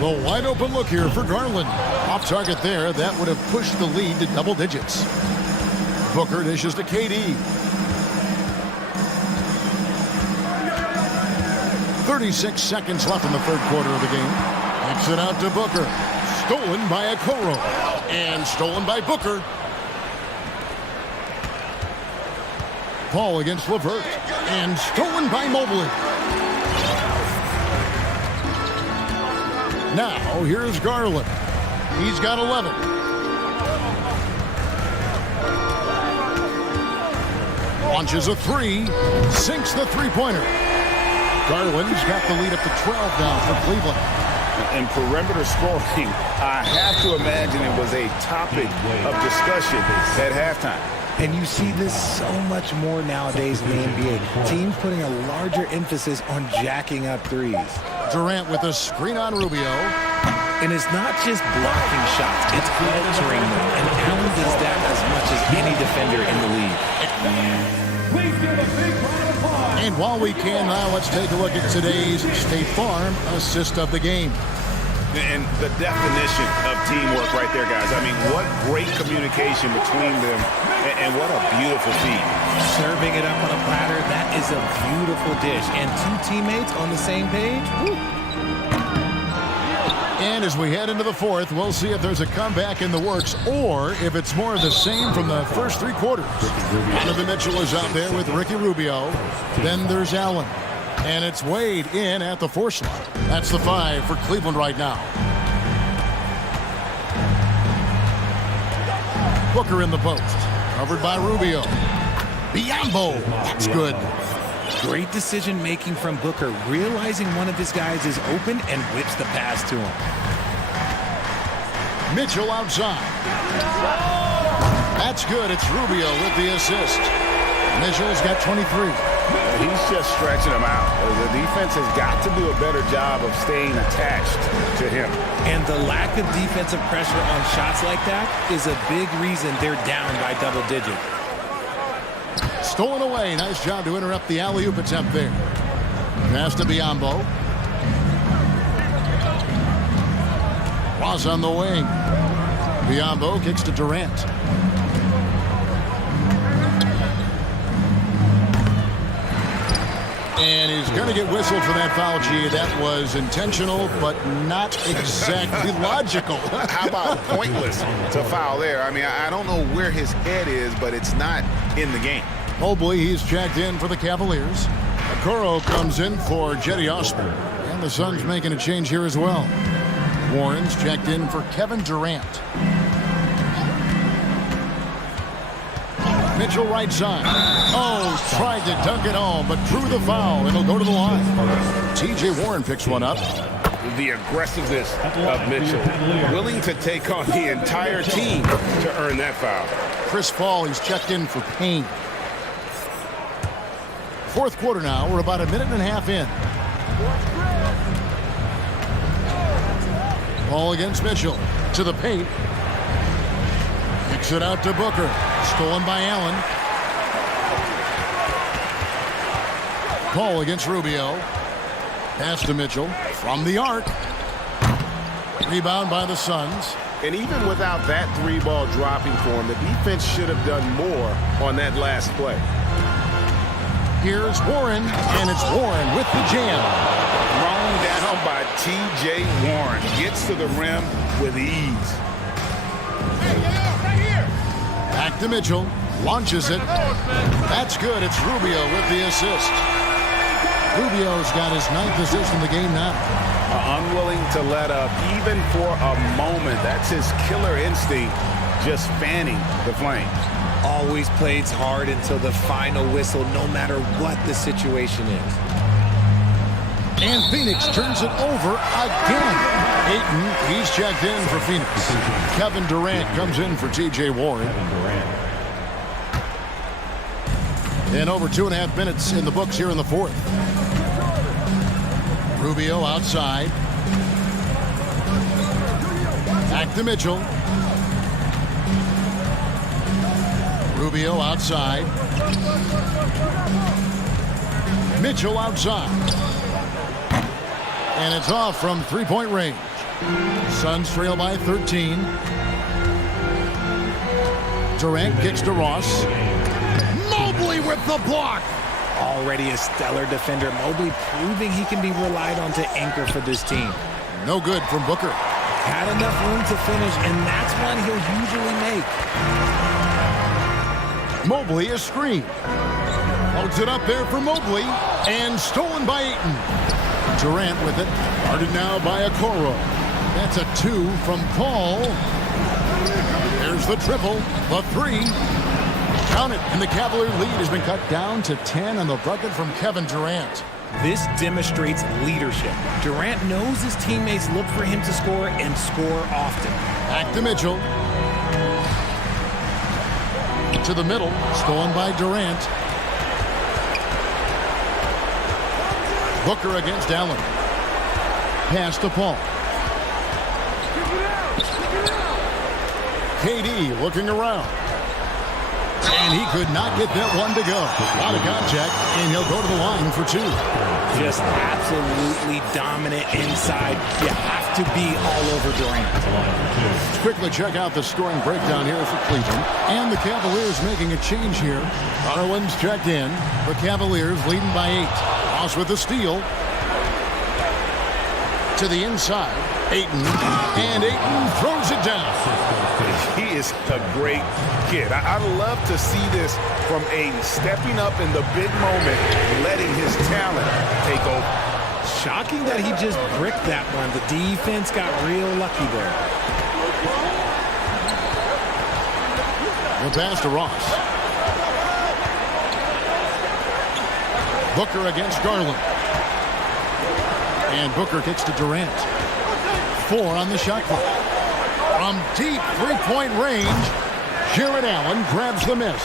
The wide open look here for Garland. Off target there. That would have pushed the lead to double digits. Booker dishes to KD. 36 seconds left in the third quarter of the game. Kicks it out to Booker. Stolen by Okoro. And stolen by Booker. Paul against LeVert. And stolen by Mobley. Now, here's Garland. He's got 11. Launches a three. Sinks the three-pointer. Garland's got the lead up to 12 now for Cleveland. And perimeter scoring, I have to imagine it was a topic of discussion at halftime. And you see this so much more nowadays in the NBA. Teams putting a larger emphasis on jacking up threes. Durant with a screen on Rubio. And it's not just blocking shots, it's altering them. And Allen does that as much as any defender in the league. And while we can now, let's take a look at today's State Farm assist of the game. And the definition of teamwork right there, guys. I mean, what great communication between them, and what a beautiful feed. Serving it up on a platter, that is a beautiful dish. And two teammates on the same page. Woo. And as we head into the fourth, we'll see if there's a comeback in the works or if it's more of the same from the first three quarters. Donovan Mitchell is out there with Ricky Rubio. Then there's Allen. And it's Wade in at the 4 slot. That's the 5 for Cleveland right now. Booker in the post. Covered by Rubio. Biombo. That's good. Great decision-making from Booker, realizing one of his guys is open and whips the pass to him. Mitchell outside. That's good. It's Rubio with the assist. Mitchell's got 23. He's just stretching them out. The defense has got to do a better job of staying attached to him. And the lack of defensive pressure on shots like that is a big reason they're down by double digits. Stolen away. Nice job to interrupt the alley-oop attempt there. Pass to Biombo. Ross on the wing. Biombo kicks to Durant. And he's going to get whistled for that foul, G. That was intentional, but not exactly logical. How about pointless to foul there? I mean, I don't know where his head is, but it's not in the game. Mobley, he's checked in for the Cavaliers. Okoro comes in for Jetty Osman. And the Suns making a change here as well. Warren's checked in for Kevin Durant. Mitchell right side. Oh, tried to dunk it home, but drew the foul. It'll go to the line. T.J. Warren picks one up. The aggressiveness of Mitchell, willing to take on the entire team to earn that foul. Chris Paul, he's checked in for Payne. Fourth quarter now. We're about a minute and a half in. Ball against Mitchell. To the paint. Kicks it out to Booker. Stolen by Allen. Paul against Rubio. Pass to Mitchell. From the arc. Rebound by the Suns. And even without that three ball dropping for him, the defense should have done more on that last play. Here's Warren, and it's Warren with the jam. Thrown down by T.J. Warren. Gets to the rim with ease. Back to Mitchell. Launches it. That's good. It's Rubio with the assist. Rubio's got his 9th assist in the game now. Unwilling to let up even for a moment. That's his killer instinct, just fanning the flames. Always plays hard until the final whistle, no matter what the situation is. And Phoenix turns it over again. Ayton, he's checked in for Phoenix. Kevin Durant comes in for T.J. Warren. And over 2.5 minutes in the books here in the fourth. Rubio outside. Back to Mitchell. Rubio outside. Mitchell outside. And it's off from three-point range. Suns trail by 13. Durant kicks to Ross. Mobley with the block. Already a stellar defender, Mobley proving he can be relied on to anchor for this team. No good from Booker. Had enough room to finish, and that's one he'll usually make. Mobley is screened. Holds it up there for Mobley, and stolen by Ayton. Durant with it, guarded now by Okoro. That's a 2 from Paul. There's the triple, the 3. Count it, and the Cavalier lead has been cut down to 10 on the bucket from Kevin Durant. This demonstrates leadership. Durant knows his teammates look for him to score and score often. Back to Mitchell. To the middle, stolen by Durant. Booker against Allen. Pass to Paul. KD looking around. And he could not get that one to go. Out of contact, and he'll go to the line for 2. Just absolutely dominant inside. You have to be all over Durant. Let's quickly check out the scoring breakdown here for Cleveland. And the Cavaliers making a change here. Garland's checked in. The Cavaliers leading by 8. Ross with the steal. To the inside. Ayton. And Ayton throws it down. He is a great kid. I love to see this from Ayton, stepping up in the big moment, letting his talent take over. Shocking that he just bricked that one. The defense got real lucky there. The pass to Ross. Booker against Garland. And Booker kicks to Durant. 4 on the shot clock. From deep three-point range, Jared Allen grabs the miss.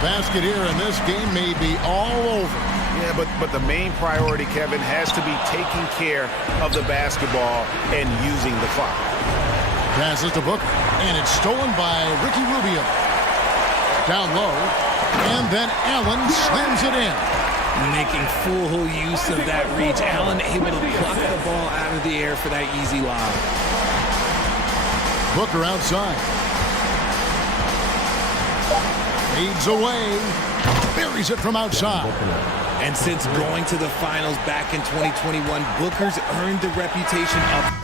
Basket here in this game may be all over. Yeah, but the main priority, Kevin, has to be taking care of the basketball and using the clock. Passes to Booker, and it's stolen by Ricky Rubio. Down low, and then Allen slams it in. Making full use of that reach. Allen able to pluck the ball out of the air for that easy lob. Booker outside. Fades away. Buries it from outside. And since going to the finals back in 2021, Booker's earned the reputation of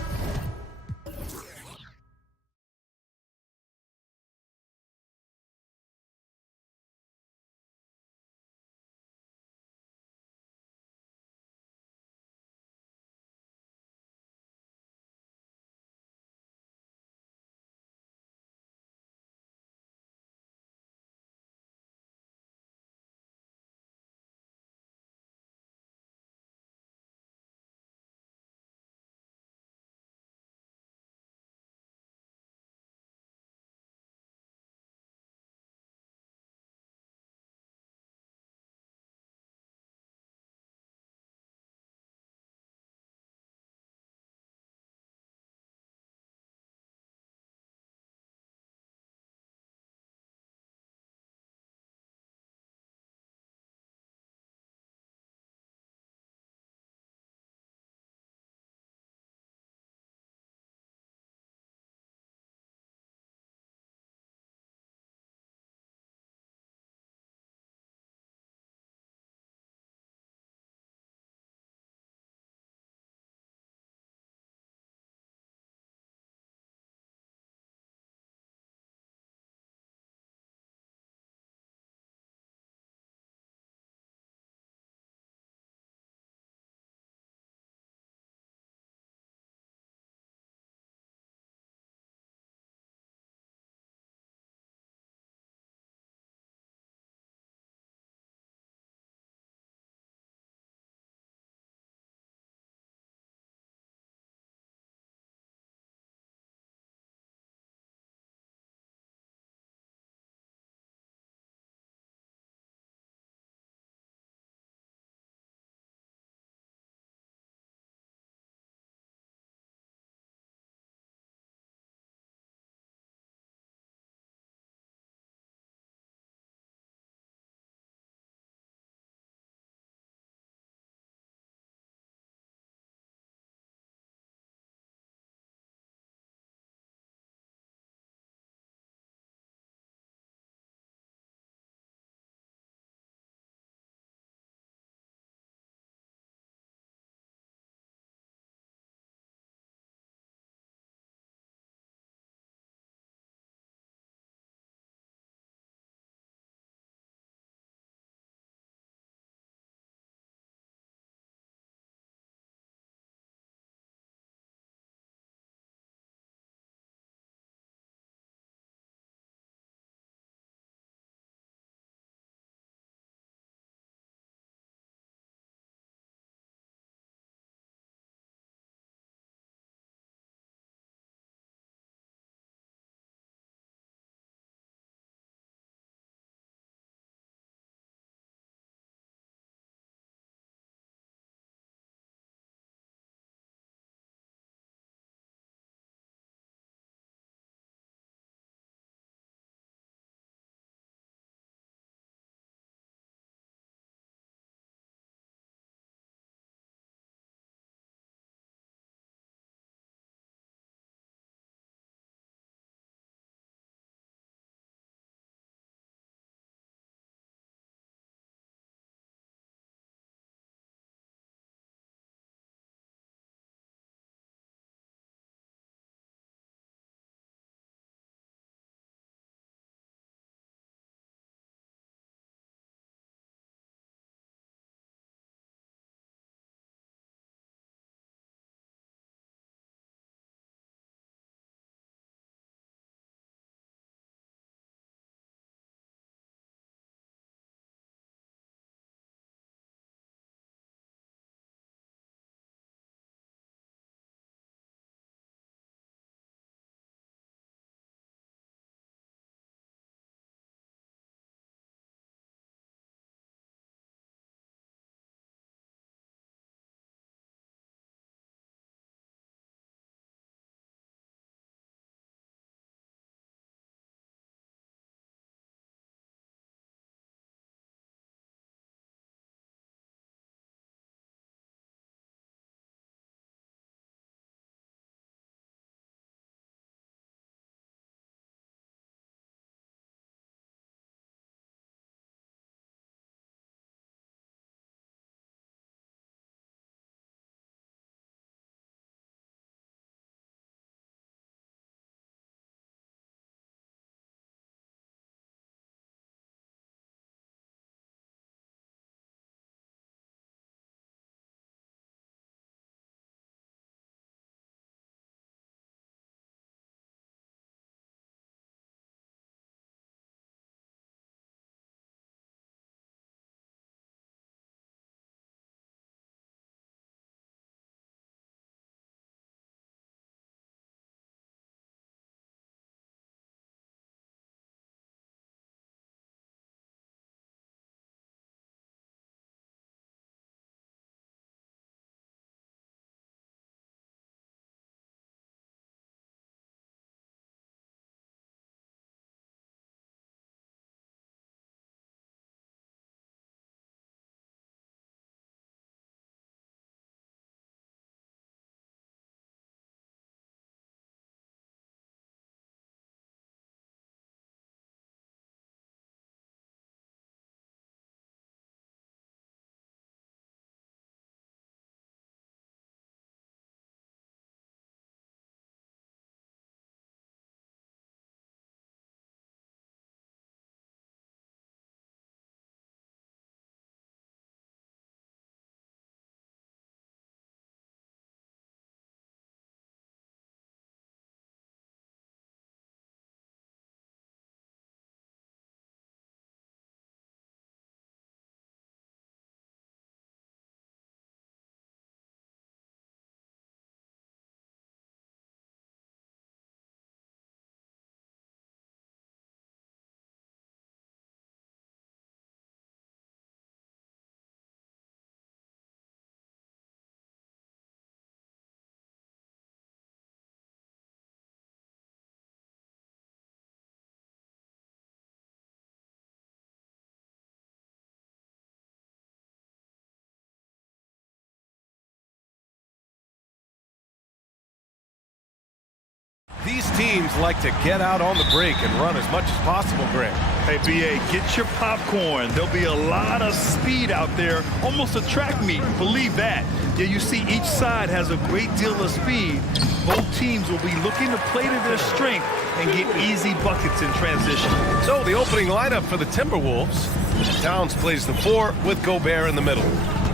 These teams like to get out on the break and run as much as possible, Grant. Hey, BA, get your popcorn. There'll be a lot of speed out there, almost a track meet, believe that. Yeah, you see each side has a great deal of speed. Both teams will be looking to play to their strength and get easy buckets in transition. So the opening lineup for the Timberwolves. Towns plays the 4 with Gobert in the middle.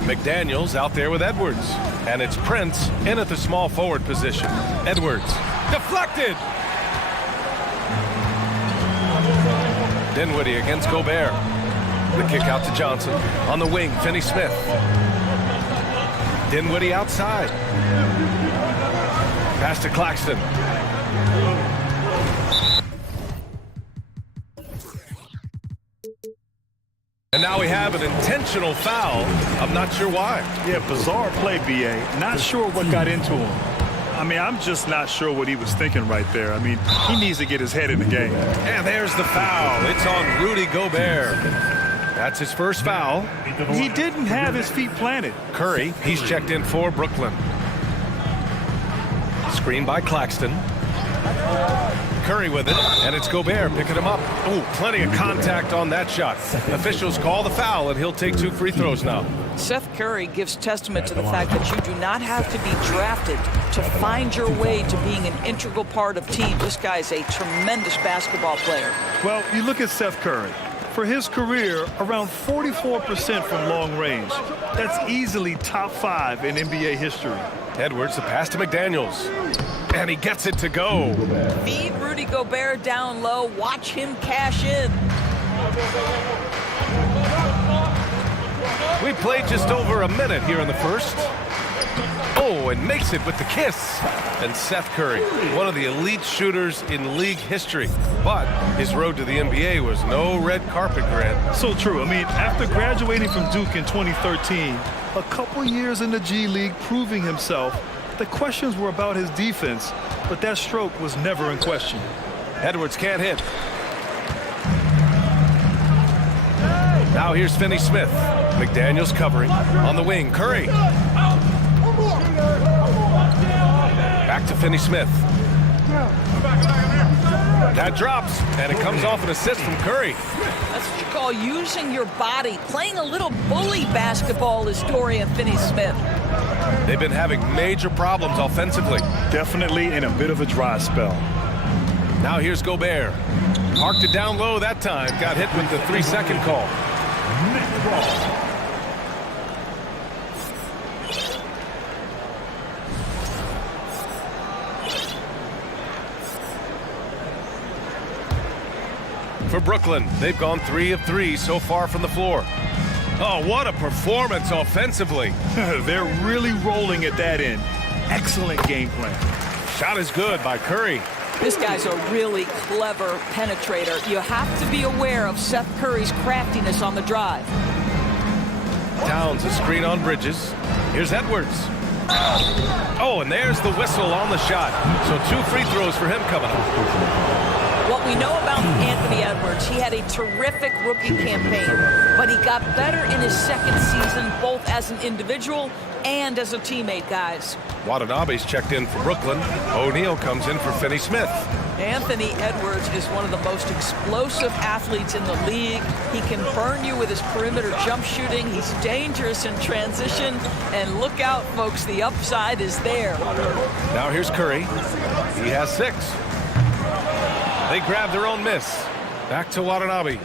McDaniels out there with Edwards. And it's Prince in at the small forward position. Edwards, deflected! Dinwiddie against Gobert. The kick out to Johnson. On the wing, Finney-Smith. Dinwiddie outside. Pass to Claxton. And now we have an intentional foul. I'm not sure why. Yeah, bizarre play, BA. Not sure what got into him. I mean, I'm just not sure what he was thinking right there. I mean, he needs to get his head in the game. And there's the foul. It's on Rudy Gobert. That's his first foul. He didn't have his feet planted. Curry, he's checked in for Brooklyn. Screen by Claxton. Curry with it, and it's Gobert picking him up. Oh, plenty of contact on that shot. Officials call the foul, and he'll take 2 free throws now. Seth Curry gives testament to the fact that you do not have to be drafted to find your way to being an integral part of teams. This guy's a tremendous basketball player. Well, you look at Seth Curry. For his career, around 44% from long range. That's easily top 5 in NBA history. Edwards, the pass to McDaniels. And he gets it to go. Feed Rudy Gobert down low. Watch him cash in. We played just over a minute here in the first. Oh, and makes it with the kiss. And Seth Curry, one of the elite shooters in league history. But his road to the NBA was no red carpet, Grant. So true. I mean, after graduating from Duke in 2013, a couple years in the G League proving himself, the questions were about his defense, but that stroke was never in question. Edwards can't hit. Now here's Finney-Smith. McDaniels covering. On the wing, Curry. Back to Finney-Smith. That drops, and it comes off an assist from Curry. That's what you call using your body. Playing a little bully basketball is Dorian Finney-Smith. They've been having major problems offensively. Definitely in a bit of a dry spell. Now here's Gobert. Parked it down low that time. Got hit with the 3-second call. For Brooklyn, they've gone 3 of 3 so far from the floor. Oh, what a performance offensively. They're really rolling at that end. Excellent game plan. Shot is good by Curry. This guy's a really clever penetrator. You have to be aware of Seth Curry's craftiness on the drive. Towns a screen on Bridges. Here's Edwards. Oh, and there's the whistle on the shot. So 2 free throws for him coming up. What we know about Anthony Edwards, he had a terrific rookie campaign, but he got better in his second season, both as an individual and as a teammate, guys. Watanabe's checked in for Brooklyn. O'Neal comes in for Finney-Smith. Anthony Edwards is one of the most explosive athletes in the league. He can burn you with his perimeter jump shooting. He's dangerous in transition. And look out, folks, the upside is there. Now here's Curry. He has 6. They grab their own miss. Back to Watanabe.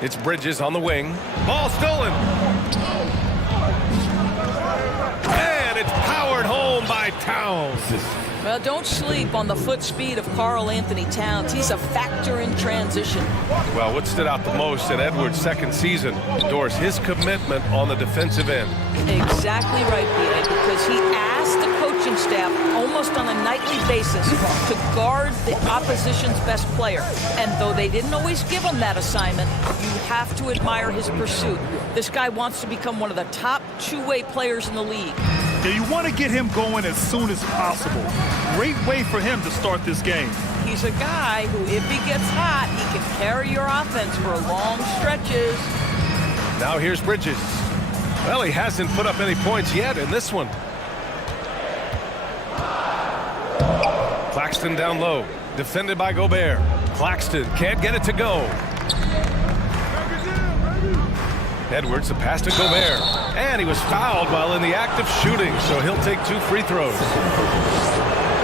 It's Bridges on the wing. Ball stolen. And it's powered home by Towns. Well, don't sleep on the foot speed of Karl Anthony Towns. He's a factor in transition. Well, what stood out the most in Edwards' second season, Doris, his commitment on the defensive end. Exactly right, B.A., because he asked the coaching staff almost on a nightly basis to guard the opposition's best player. And though they didn't always give him that assignment, you have to admire his pursuit. This guy wants to become one of the top two-way players in the league. Yeah, you want to get him going as soon as possible. Great way for him to start this game. He's a guy who, if he gets hot, he can carry your offense for long stretches. Now here's Bridges. Well, he hasn't put up any points yet in this one. Claxton down low. Defended by Gobert. Claxton can't get it to go. Edwards, the pass to Gobert. And he was fouled while in the act of shooting, so he'll take 2 free throws.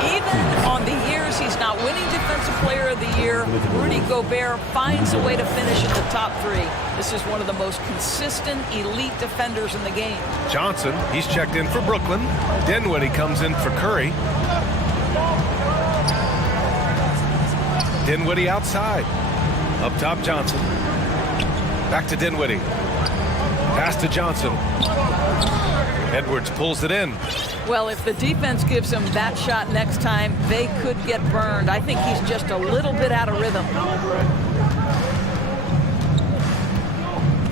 Even on the years he's not winning Defensive Player of the Year, Rudy Gobert finds a way to finish in the top 3. This is one of the most consistent, elite defenders in the game. Johnson, he's checked in for Brooklyn. Dinwiddie comes in for Curry. Dinwiddie outside. Up top, Johnson. Back to Dinwiddie. Pass to Johnson. Edwards pulls it in. Well, if the defense gives him that shot next time, they could get burned. I think he's just a little bit out of rhythm.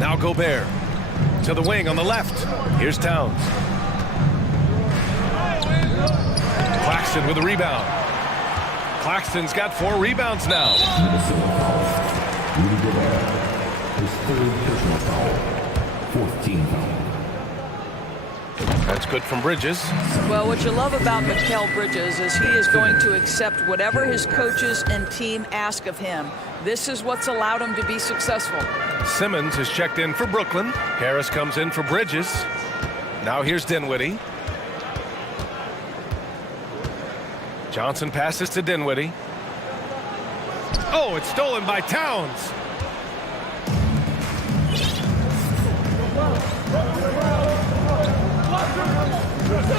Now Gobert. To the wing on the left. Here's Towns. Claxton with a rebound. Claxton's got 4 rebounds now. Rudy Gobert, his 3rd personal foul, 4th team foul. That's good from Bridges. Well, what you love about Mikal Bridges is he is going to accept whatever his coaches and team ask of him. This is what's allowed him to be successful. Simmons has checked in for Brooklyn. Harris comes in for Bridges. Now here's Dinwiddie. Johnson passes to Dinwiddie. Oh, it's stolen by Towns.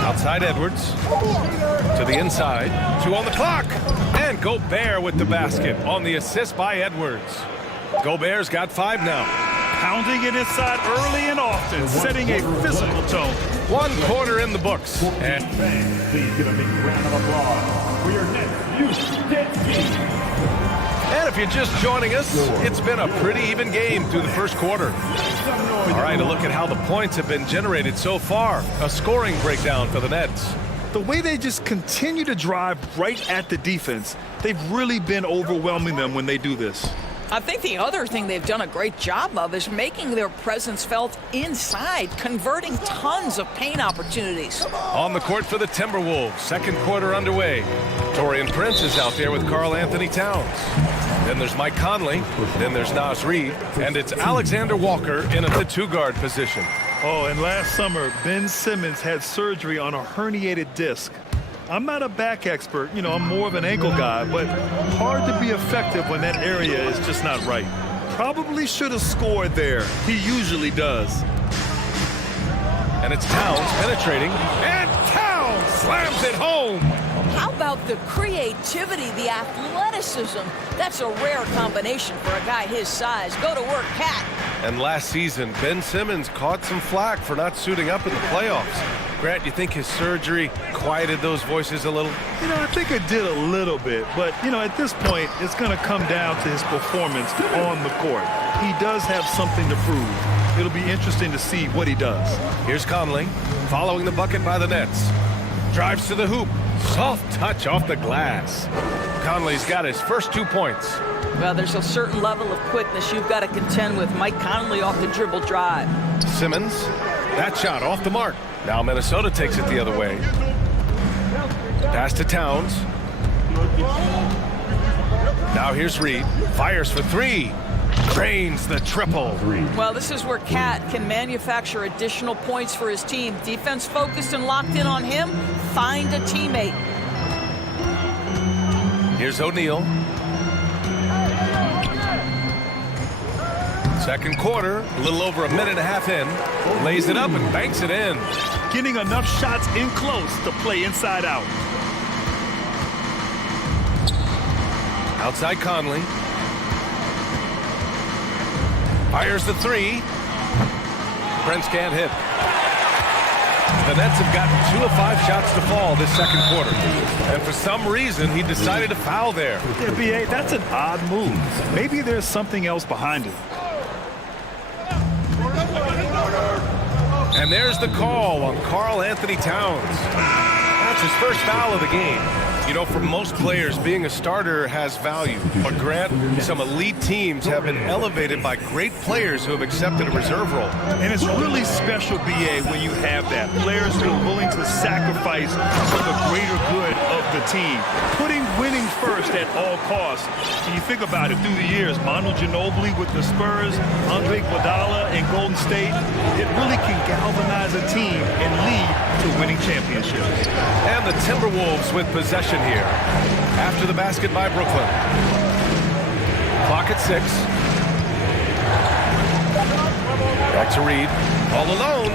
Outside Edwards. To the inside. 2 on the clock. And Gobert with the basket on the assist by Edwards. Gobert's got 5 now. Pounding it inside early and often, setting a physical tone. 1 quarter in the books. And please give a big round of applause for your next And if you're just joining us, it's been a pretty even game through the first quarter. All right, a look at how the points have been generated so far. A scoring breakdown for the Nets. The way they just continue to drive right at the defense, they've really been overwhelming them when they do this. I think the other thing they've done a great job of is making their presence felt inside, converting tons of paint opportunities. On the court for the Timberwolves, 2nd quarter underway. Taurean Prince is out there with Karl Anthony Towns. Then there's Mike Conley. Then there's Naz Reid. And it's Alexander Walker in the 2-guard position. Oh, and last summer, Ben Simmons had surgery on a herniated disc. I'm not a back expert, you know, I'm more of an ankle guy, but hard to be effective when that area is just not right. Probably should have scored there. He usually does. And it's Towns penetrating, and Towns slams it home. How about the creativity, the athleticism? That's a rare combination for a guy his size. Go to work, Cat. And last season, Ben Simmons caught some flack for not suiting up in the playoffs. Grant, you think his surgery quieted those voices a little? You know, I think it did a little bit, but, you know, at this point, it's going to come down to his performance on the court. He does have something to prove. It'll be interesting to see what he does. Here's Conley, following the bucket by the Nets. Drives to the hoop. Soft touch off the glass. Conley's got his first 2 points. Well, there's a certain level of quickness you've got to contend with. Mike Conley off the dribble drive. Simmons, that shot off the mark. Now Minnesota takes it the other way. Pass to Towns. Now here's Reid. Fires for 3. Drains the triple. Well, this is where Cat can manufacture additional points for his team. Defense focused and locked in on him. Find a teammate. Here's O'Neal. 2nd quarter, a little over a minute and a half in. Lays it up and banks it in. Getting enough shots in close to play inside out. Outside Conley. Fires the 3. Prince can't hit. The Nets have gotten 2 of 5 shots to fall this 2nd quarter. And for some reason, he decided to foul there. Yeah, B.A., that's an odd move. Maybe there's something else behind it. And there's the call on Karl Anthony Towns. That's his first foul of the game. You know, for most players, being a starter has value. But Grant, some elite teams have been elevated by great players who have accepted a reserve role. And it's really special, B.A., when you have that. Players who are willing to sacrifice for the greater good of the team, putting winning first at all costs. When you think about it, through the years, Manu Ginobili with the Spurs, Andre Iguodala in Golden State, it really can galvanize a team and lead to winning championships. And the Timberwolves with possession here. After the basket by Brooklyn. Clock at 6. Back to Reed. All alone.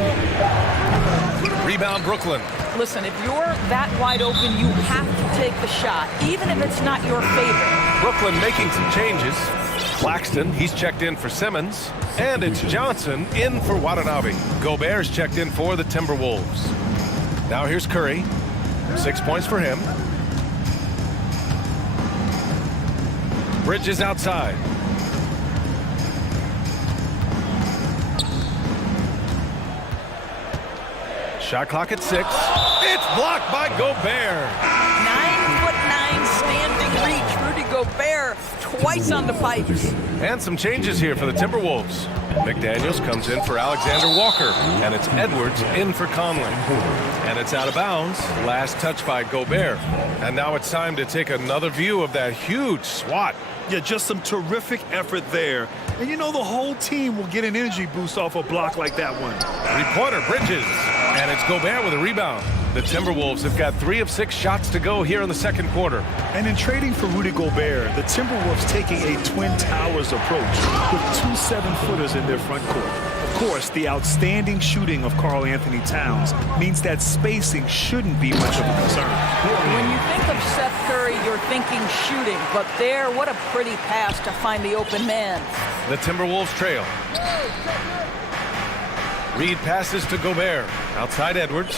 Rebound Brooklyn. Listen, if you're that wide open, you have to take the shot, even if it's not your favorite. Brooklyn making some changes. Claxton, he's checked in for Simmons. And it's Johnson in for Watanabe. Gobert's checked in for the Timberwolves. Now here's Curry. 6 points for him. Bridges outside. Shot clock at 6. It's blocked by Gobert. 9'9" standing reach. Rudy Gobert twice on the pipes. And some changes here for the Timberwolves. McDaniels comes in for Alexander Walker. And it's Edwards in for Conley. And it's out of bounds. Last touch by Gobert. And now it's time to take another view of that huge swat. Yeah, just some terrific effort there. And you know the whole team will get an energy boost off a block like that one. Three-pointer, Bridges. And it's Gobert with a rebound. The Timberwolves have got 3 of 6 shots to go here in the second quarter. And in trading for Rudy Gobert, the Timberwolves taking a Twin Towers approach with 2 7-footers in their front court. Of course, the outstanding shooting of Karl Anthony Towns means that spacing shouldn't be much of a concern. When you think of Seth Curry, you're thinking shooting. But there, what a pretty pass to find the open man. The Timberwolves trail. Reed passes to Gobert. Outside Edwards.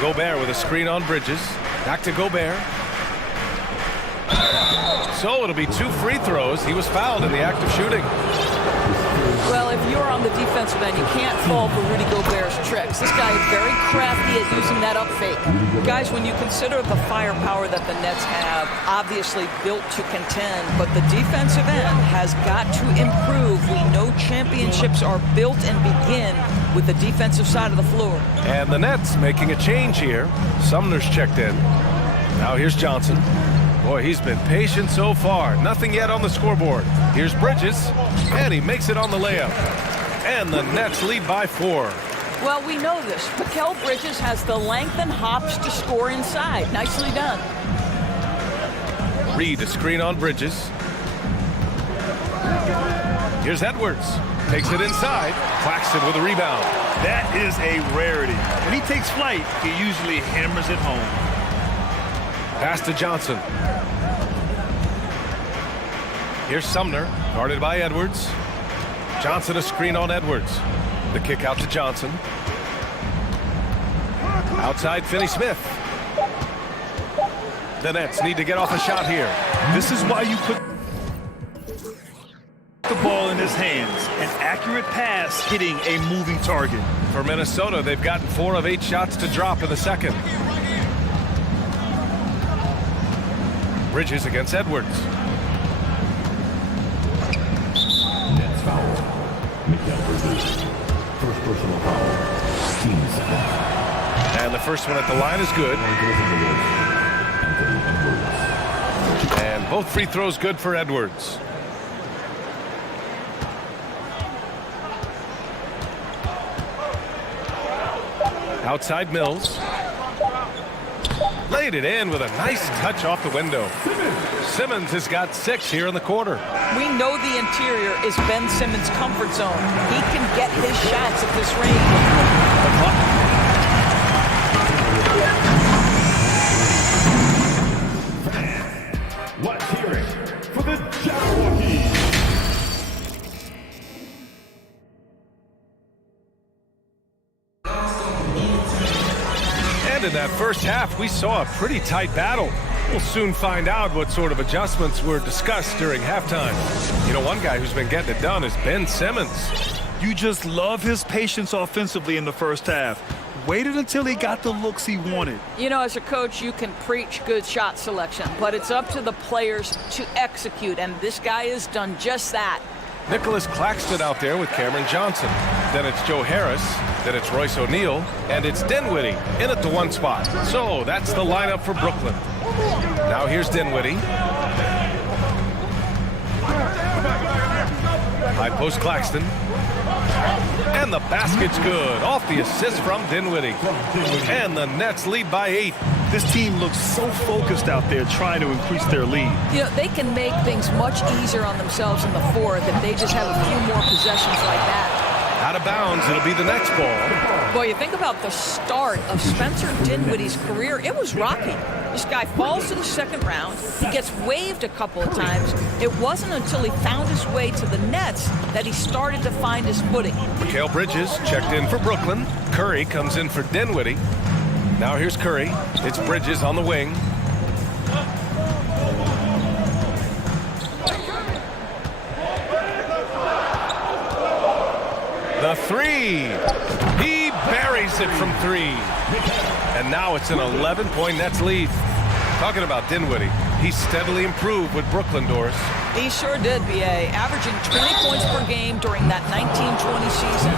Gobert with a screen on Bridges. Back to Gobert. So it'll be 2 free throws. He was fouled in the act of shooting. Well, if you're on the defensive end, you can't fall for Rudy Gobert's tricks. This guy is very crafty at using that up fake. Guys, when you consider the firepower that the Nets have, obviously built to contend, but the defensive end has got to improve. We know championships are built and begin with the defensive side of the floor. And the Nets making a change here. Sumner's checked in. Now here's Johnson. Boy, he's been patient so far. Nothing yet on the scoreboard. Here's Bridges, and he makes it on the layup. And the Nets lead by 4. Well, we know this. Mikal Bridges has the length and hops to score inside. Nicely done. Reed, a screen on Bridges. Here's Edwards. Takes it inside. Claxton with a rebound. That is a rarity. When he takes flight, he usually hammers it home. Pass to Johnson. Here's Sumner, guarded by Edwards. Johnson a screen on Edwards. The kick out to Johnson. Outside Finney-Smith. The Nets need to get off a shot here. This is why you put the ball in his hands. An accurate pass hitting a moving target. For Minnesota, they've gotten 4 of 8 shots to drop in the second. Bridges against Edwards. Nets foul. Mikal Bridges. First personal foul. Team second. And the first one at the line is good. And both free throws good for Edwards. Outside Mills. Laid it in with a nice touch off the window. Simmons has got 6 here in the quarter. We know the interior is Ben Simmons' comfort zone. He can get his shots at this range. Let's hear it for the Jabberwockies. In that first half, we saw a pretty tight battle. We'll soon find out what sort of adjustments were discussed during halftime. You know, one guy who's been getting it done is Ben Simmons. You just love his patience offensively in the first half. Waited until he got the looks he wanted. You know, as a coach, you can preach good shot selection, but it's up to the players to execute, and this guy has done just that. Nicholas Claxton out there with Cameron Johnson. Then it's Joe Harris. Then it's Royce O'Neal. And it's Dinwiddie in at the 1 spot. So that's the lineup for Brooklyn. Now here's Dinwiddie. High post Claxton. And the basket's good. Off the assist from Dinwiddie. And the Nets lead by 8. This team looks so focused out there trying to increase their lead. You know, they can make things much easier on themselves in the fourth if they just have a few more possessions like that. Out of bounds, it'll be the next ball. Boy, you think about the start of Spencer Dinwiddie's career, it was rocky. This guy falls to the second round. He gets waived a couple of times. It wasn't until he found his way to the Nets that he started to find his footing. Mikal Bridges checked in for Brooklyn. Curry comes in for Dinwiddie. Now here's Curry. It's Bridges on the wing. The three. He buries it from 3. And now it's an 11-point Nets lead. Talking about Dinwiddie, he steadily improved with Brooklyn, Doris. He sure did, B.A., averaging 20 points per game during that 19-20 season.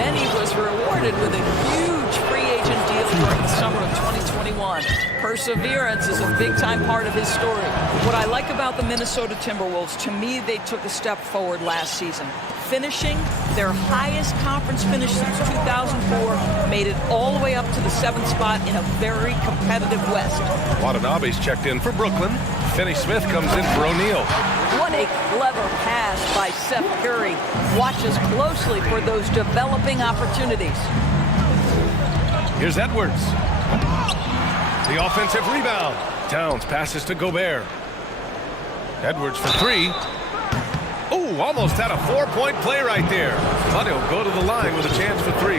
Then he was rewarded with a huge free agent deal during the summer of 2021. Perseverance is a big-time part of his story. What I like about the Minnesota Timberwolves, to me, they took a step forward last season. Finishing their highest conference finish since 2004, made it all the way up to the 7th spot in a very competitive West. Watanabe's checked in for Brooklyn. Finney-Smith comes in for O'Neal. What a clever pass by Seth Curry. Watches closely for those developing opportunities. Here's Edwards. The offensive rebound. Towns passes to Gobert. Edwards for 3. Oh, almost had a 4-point play right there. But he'll go to the line with a chance for 3.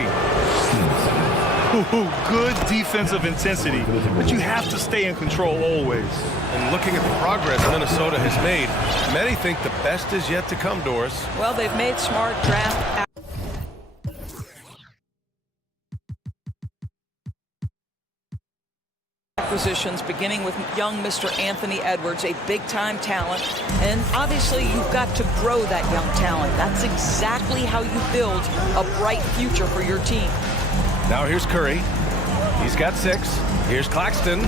Ooh, good defensive intensity, but you have to stay in control always. And looking at the progress Minnesota has made, many think the best is yet to come, Doris. Well, they've made smart draft acquisitions, beginning with young Mr. Anthony Edwards, a big-time talent. And obviously, you've got to grow that young talent. That's exactly how you build a bright future for your team. Now here's Curry. He's got 6. Here's Claxton.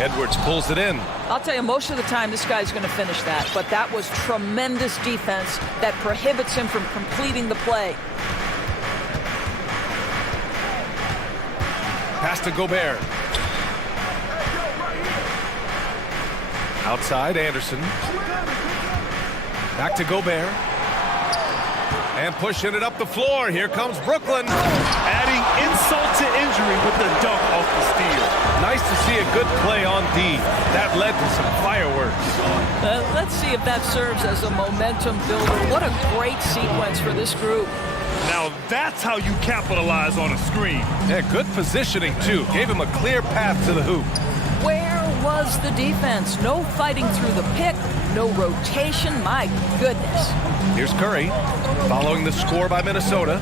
Edwards pulls it in. I'll tell you, most of the time, this guy's going to finish that. But that was tremendous defense that prohibits him from completing the play. Pass to Gobert. Outside, Anderson. Back to Gobert. And pushing it up the floor. Here comes Brooklyn. Adding insult to injury with the dunk off the steal. Nice to see a good play on D. That led to some fireworks. Let's see if that serves as a momentum builder. What a great sequence for this group. Now that's how you capitalize on a screen. Yeah, good positioning, too. Gave him a clear path to the hoop. Where was the defense? No fighting through the pick, no rotation. My goodness. Here's Curry, following the score by Minnesota.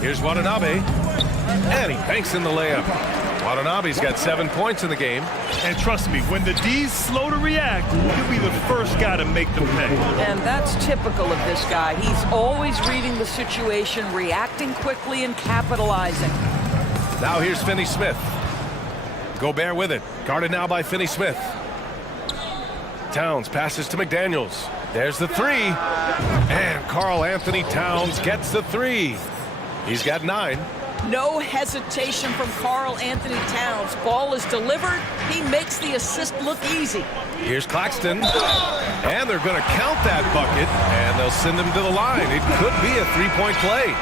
Here's Watanabe, and he banks in the layup. Watanabe's got 7 points in the game. And trust me, when the D's slow to react, he'll be the first guy to make them pay. And that's typical of this guy. He's always reading the situation, reacting quickly, and capitalizing. Now here's Finney-Smith. Gobert with it. Guarded now by Finney-Smith. Towns passes to McDaniels. There's the 3. And Karl Anthony Towns gets the 3. He's got 9. No hesitation from Karl Anthony Towns. Ball is delivered. He makes the assist look easy. Here's Claxton. And they're going to count that bucket. And they'll send him to the line. It could be a 3-point play.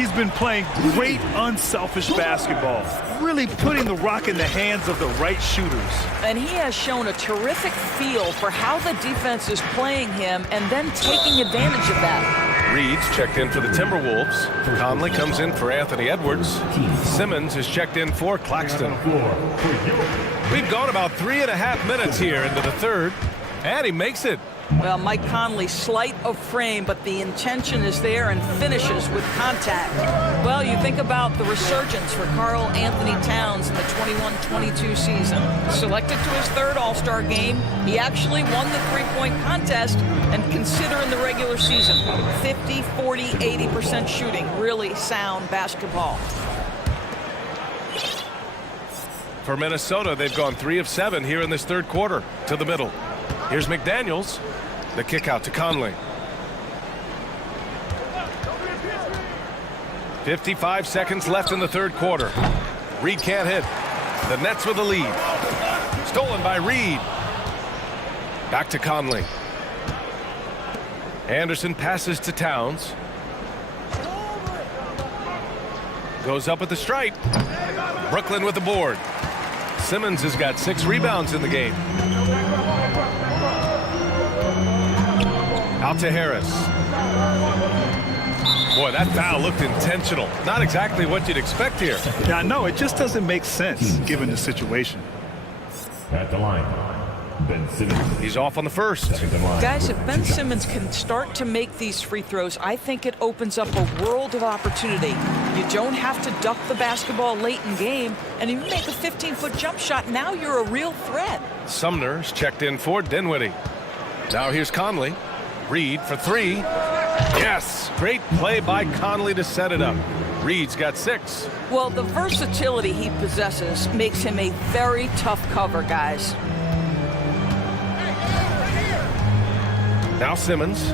He's been playing great unselfish basketball, really putting the rock in the hands of the right shooters. And he has shown a terrific feel for how the defense is playing him and then taking advantage of that. Reed's checked in for the Timberwolves. Conley comes in for Anthony Edwards. Simmons is checked in for Claxton. We've gone about 3.5 minutes here into the third, and he makes it. Well, Mike Conley, slight of frame, but the intention is there and finishes with contact. Well, you think about the resurgence for Karl Anthony Towns in the 21-22 season. Selected to his third All-Star game, he actually won the three-point contest, and consider in the regular season, 50, 40, 80% shooting. Really sound basketball. For Minnesota, they've gone 3 of 7 here in this third quarter. To the middle. Here's McDaniels. The kick out to Conley. 55 seconds left in the third quarter. Reed can't hit. The Nets with the lead. Stolen by Reed. Back to Conley. Anderson passes to Towns. Goes up at the stripe. Brooklyn with the board. Simmons has got 6 rebounds in the game. Out to Harris. Boy, that foul looked intentional. Not exactly what you'd expect here. Yeah, no, it just doesn't make sense given the situation. At the line, Ben Simmons. He's off on the first. Guys, if Ben Simmons can start to make these free throws, I think it opens up a world of opportunity. You don't have to duck the basketball late in game, and if you make a 15-foot jump shot, now you're a real threat. Sumner's checked in for Dinwiddie. Now here's Conley. Reed for 3. Yes! Great play by Conley to set it up. Reed's got 6. Well, the versatility he possesses makes him a very tough cover, guys. Now Simmons.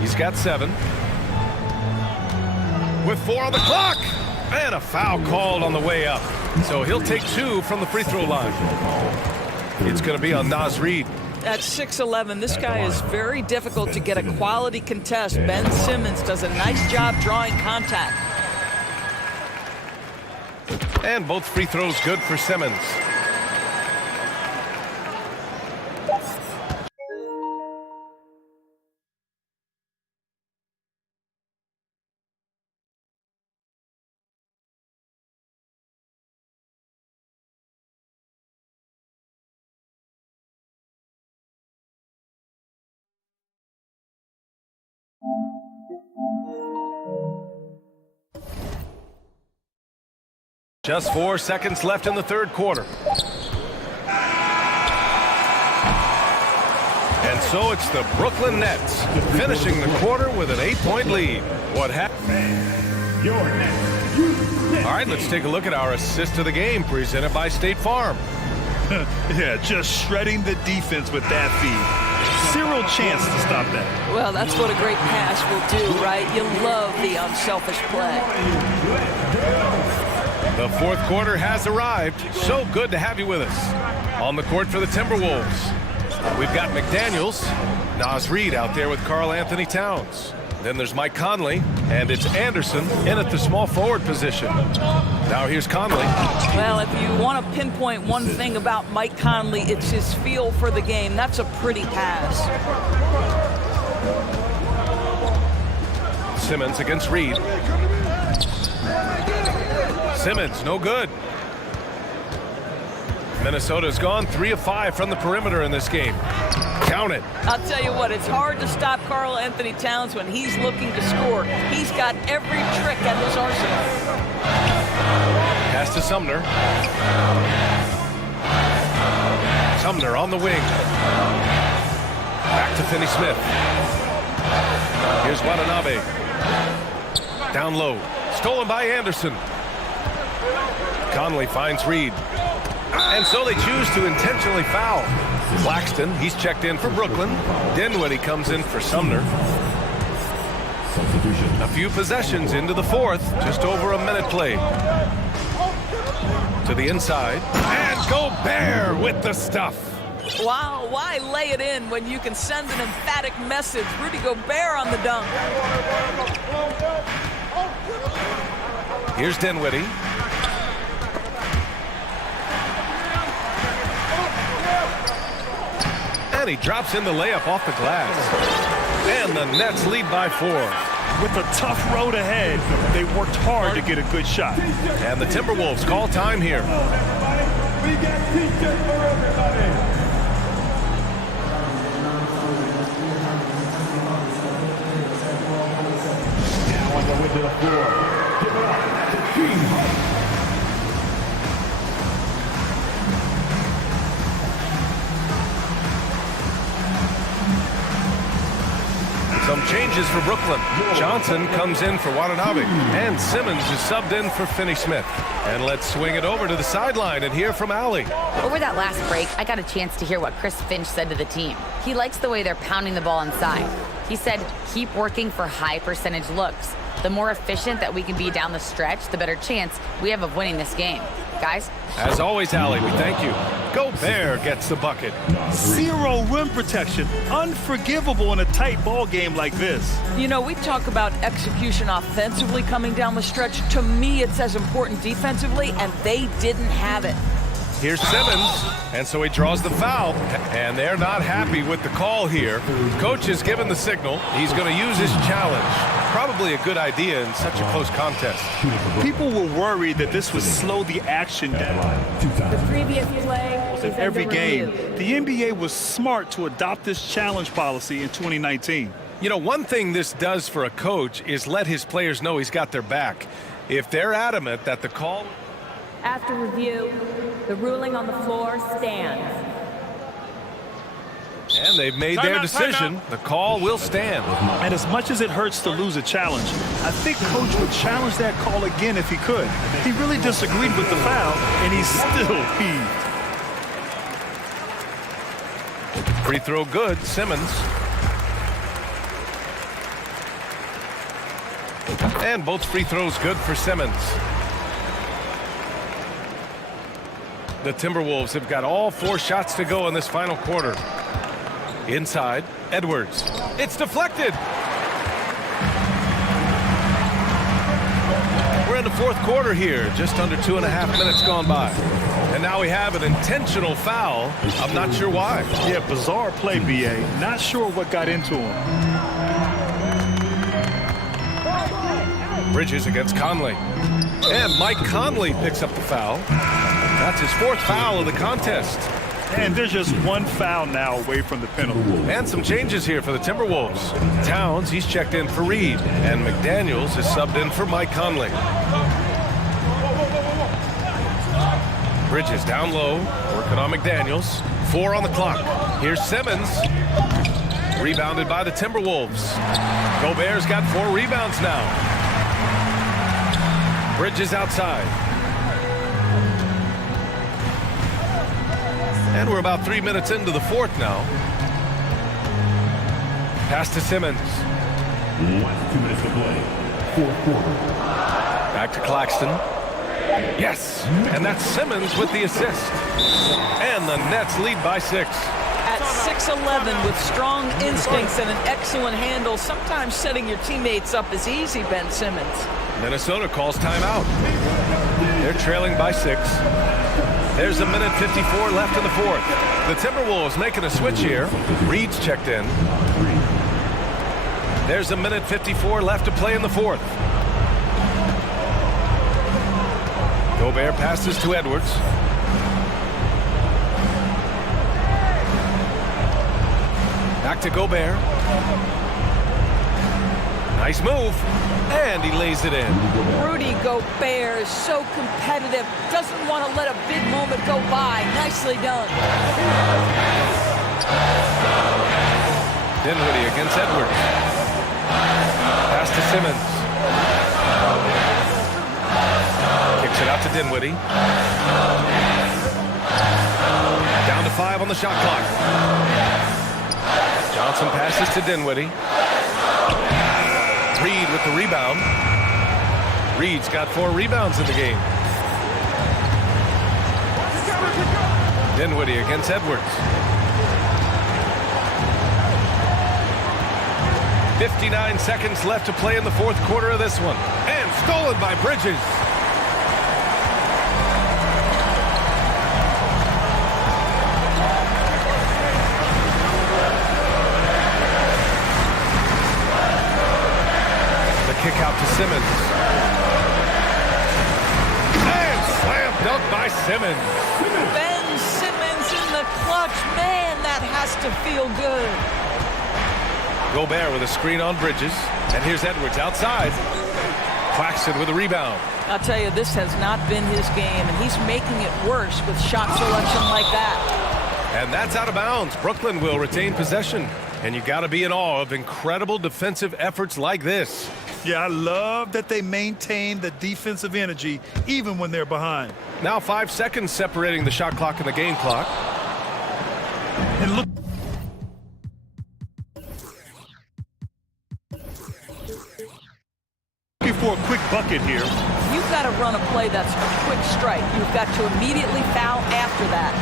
He's got 7. With 4 on the clock! And a foul called on the way up. So he'll take 2 from the free throw line. It's going to be on Naz Reid. At 6'11", this guy is very difficult to get a quality contest. Ben Simmons does a nice job drawing contact. And both free throws good for Simmons. Just 4 seconds left in the third quarter. And so it's the Brooklyn Nets finishing the quarter with an 8-point lead. What happened? All right, let's take a look at our assist of the game presented by State Farm. Yeah, just shredding the defense with that feed. Zero chance to stop that. Well, that's what a great pass will do, right? You love the unselfish play. The fourth quarter has arrived. So good to have you with us. On the court for the Timberwolves, we've got McDaniels, Naz Reid out there with Karl Anthony Towns. Then there's Mike Conley, and it's Anderson in at the small forward position. Now here's Conley. Well, if you want to pinpoint one thing about Mike Conley, it's his feel for the game. That's a pretty pass. Simmons against Reid. Simmons, no good. Minnesota's gone 3 of 5 from the perimeter in this game. Count it. I'll tell you what, it's hard to stop Karl Anthony Towns when he's looking to score. He's got every trick at his arsenal. Pass to Sumner. Sumner on the wing. Back to Finney-Smith. Here's Watanabe. Down low. Stolen by Anderson. Conley finds Reid. And so they choose to intentionally foul. Claxton, he's checked in for Brooklyn. Dinwiddie comes in for Sumner. A few possessions into the fourth, just over a minute played. To the inside, and Gobert with the stuff. Wow, why lay it in when you can send an emphatic message? Rudy Gobert on the dunk. Here's Dinwiddie. And he drops in the layup off the glass. And the Nets lead by 4. With a tough road ahead, they worked hard to get a good shot. And the Timberwolves call time here. We got t-shirts for everybody. to the floor. Give it up to Team. Some changes for Brooklyn. Johnson comes in for Watanabe, and Simmons is subbed in for Finney-Smith. And let's swing it over to the sideline and hear from Allie. Over that last break, I got a chance to hear what Chris Finch said to the team. He likes the way they're pounding the ball inside. He said, keep working for high percentage looks. The more efficient that we can be down the stretch, the better chance we have of winning this game. Guys? As always, Allie, we thank you. Gobert gets the bucket. Zero rim protection. Unforgivable in a tight ball game like this. You know, we talk about execution offensively coming down the stretch. To me, it's as important defensively, and they didn't have it. Here's Simmons, and so he draws the foul, and they're not happy with the call here. Coach has given the signal. He's going to use his challenge. Probably a good idea in such a close contest. People were worried that this would slow the action down. The previous play is Every under game, review. the NBA was smart to adopt this challenge policy in 2019. You know, one thing this does for a coach is let his players know he's got their back. If they're adamant that the call... After review, the ruling on the floor stands. And they've made their decision. The call will stand. And as much as it hurts to lose a challenge, I think Coach would challenge that call again if he could. He really disagreed with the foul, and he's still heaved. Free throw good, Simmons. And both free throws good for Simmons. The Timberwolves have got all 4 shots to go in this final quarter. Inside, Edwards. It's deflected. We're in the 4th quarter here, just under 2.5 minutes gone by. And now we have an intentional foul. I'm not sure why. Yeah, bizarre play, B.A. Not sure what got into him. Bridges against Conley. And Mike Conley picks up the foul. That's his 4th foul of the contest. And there's just 1 foul now away from the penalty. And some changes here for the Timberwolves. Towns, he's checked in for Reed. And McDaniels is subbed in for Mike Conley. Bridges down low, working on McDaniels. 4 on the clock. Here's Simmons. Rebounded by the Timberwolves. Gobert's got 4 rebounds now. Bridges outside. And we're about 3 minutes into the 4th now. Pass to Simmons. 2 minutes to play. 4th quarter. Back to Claxton. Yes, and that's Simmons with the assist. And the Nets lead by 6. At 6'11", with strong instincts and an excellent handle, sometimes setting your teammates up is easy, Ben Simmons. Minnesota calls timeout. They're trailing by 6. There's 1:54 left in the 4th. The Timberwolves making a switch here. Reed's checked in. There's 1:54 left to play in the 4th. Gobert passes to Edwards. Back to Gobert. Nice move. And he lays it in. Rudy Gobert is so competitive. Doesn't want to let a big moment go by. Nicely done. Dinwiddie against Edwards. Pass to Simmons. Kicks it out to Dinwiddie. Down to 5 on the shot clock. Johnson passes to Dinwiddie. Reed with the rebound. Reed's got 4 rebounds in the game. Dinwiddie against Edwards. 59 seconds left to play in the 4th quarter of this one. And stolen by Bridges. Kick out to Simmons. And slam dunk by Simmons. Ben Simmons in the clutch. Man, that has to feel good. Gobert with a screen on Bridges. And here's Edwards outside. Claxton with a rebound. I'll tell you, this has not been his game, and he's making it worse with shot selection like that. And that's out of bounds. Brooklyn will retain possession. And you got to be in awe of incredible defensive efforts like this. Yeah, I love that they maintain the defensive energy even when they're behind. Now 5 seconds separating the shot clock and the game clock. And look. Looking for a quick bucket here. You've got to run a play that's a quick strike. You've got to immediately foul after that.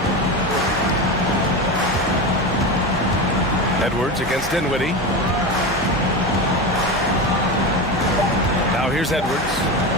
Edwards against Dinwiddie. Now here's Edwards.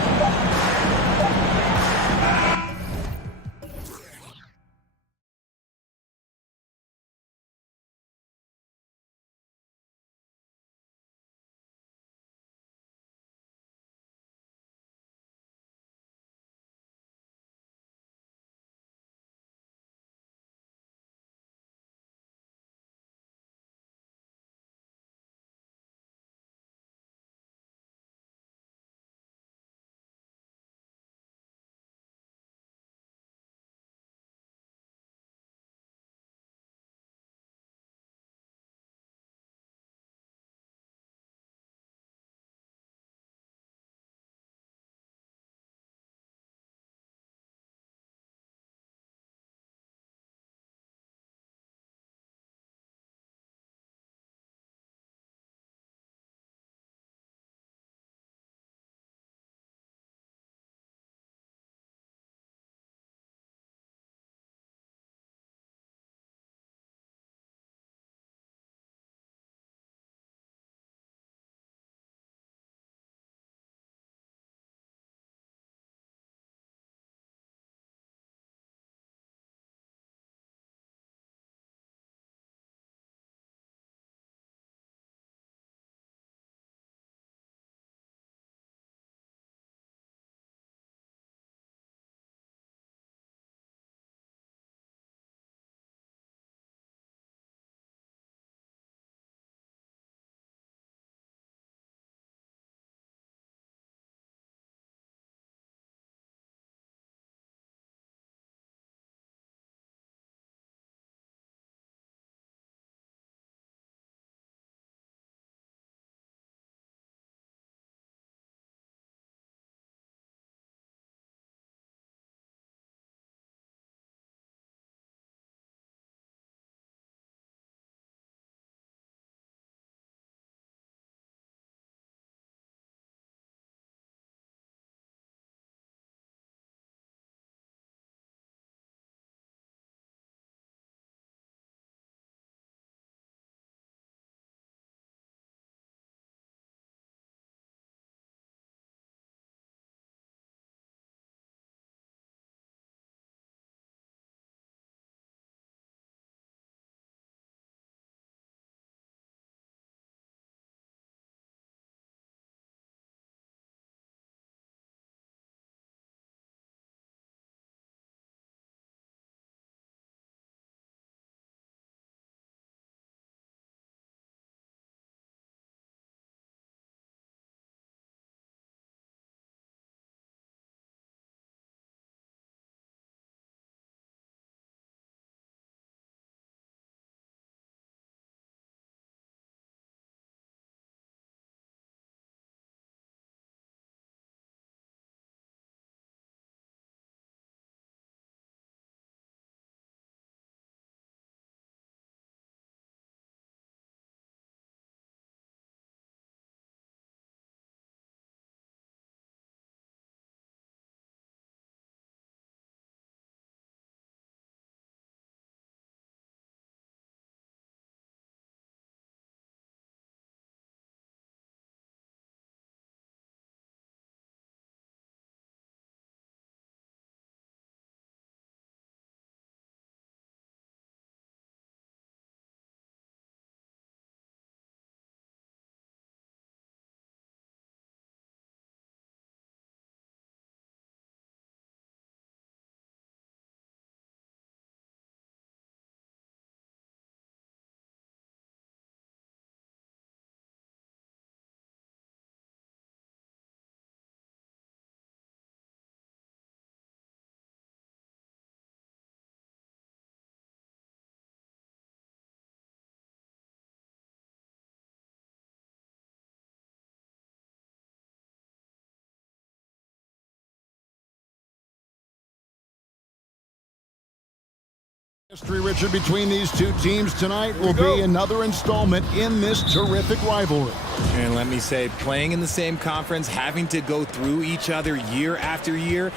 History, Richard, between these two teams tonight will be another installment in this terrific rivalry. And let me say, playing in the same conference, having to go through each other year after year,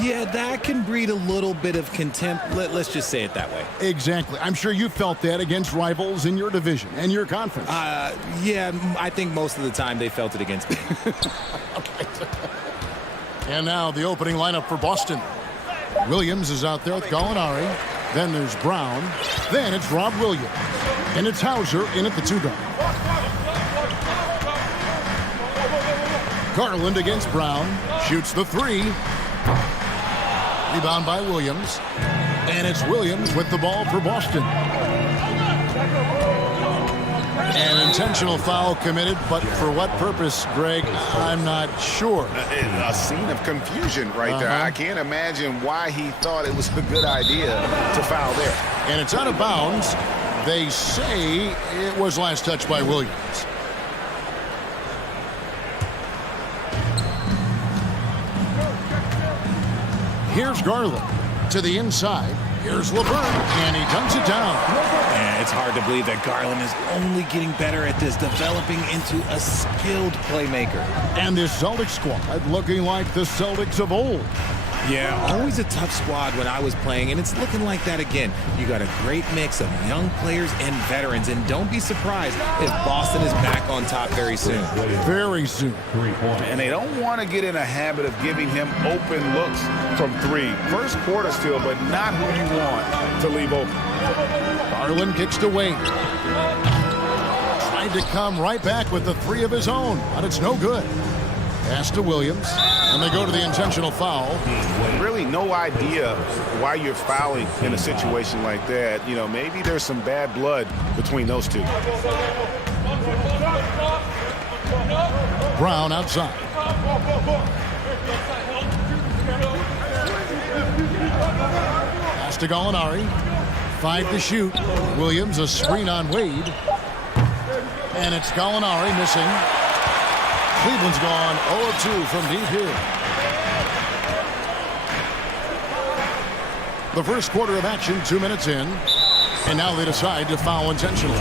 yeah, that can breed a little bit of contempt. Let's just say it that way. Exactly. I'm sure you felt that against rivals in your division and your conference. Yeah, I think most of the time they felt it against me. And now the opening lineup for Boston. Williams is out there with Gallinari. Then there's Brown. Then it's Rob Williams. And it's Hauser in at the 2-guard. Garland against Brown. Shoots the 3. Rebound by Williams. And it's Williams with the ball for Boston. An intentional foul committed, but for what purpose, Greg, I'm not sure. A scene of confusion right there. I can't imagine why he thought it was a good idea to foul there. And it's out of bounds. They say it was last touched by Williams. Here's Garland to the inside. Here's LeVert, and he dunks it down. Yeah, it's hard to believe that Garland is only getting better at this, developing into a skilled playmaker. And this Celtics squad looking like the Celtics of old. Yeah, always a tough squad when I was playing, and it's looking like that again. You got a great mix of young players and veterans, and don't be surprised if Boston is back on top very soon. Very soon. And they don't want to get in a habit of giving him open looks from 3. First quarter still, but not who you want to leave open. Garland kicks to Wade. Tried to come right back with the 3 of his own, but it's no good. Pass to Williams, and they go to the intentional foul. Really no idea why you're fouling in a situation like that. You know, maybe there's some bad blood between those two. Brown outside. Pass to Gallinari. 5 to shoot. Williams a screen on Wade. And it's Gallinari missing. Cleveland's gone 0-2 from deep here. The first quarter of action, 2 minutes in. And now they decide to foul intentionally.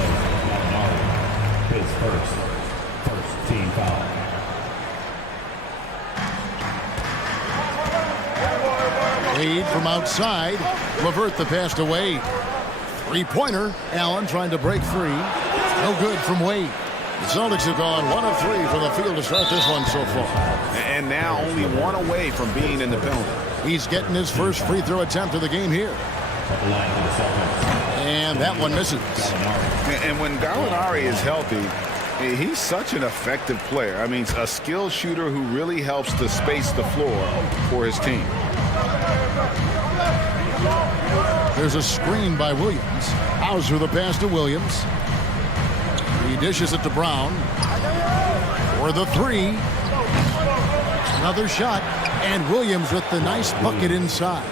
His first team foul. Wade from outside. LeVert the pass to Wade. 3-pointer. Allen trying to break free. No good from Wade. The Celtics have gone 1 of 3 from the field to start this one so far. And now only 1 away from being in the penalty. He's getting his first free throw attempt of the game here. And that one misses. And when Gallinari is healthy, he's such an effective player. I mean, a skilled shooter who really helps to space the floor for his team. There's a screen by Williams. Hauser the pass to Williams. He dishes it to Brown. For the 3. Another shot. And Williams with the nice bucket inside.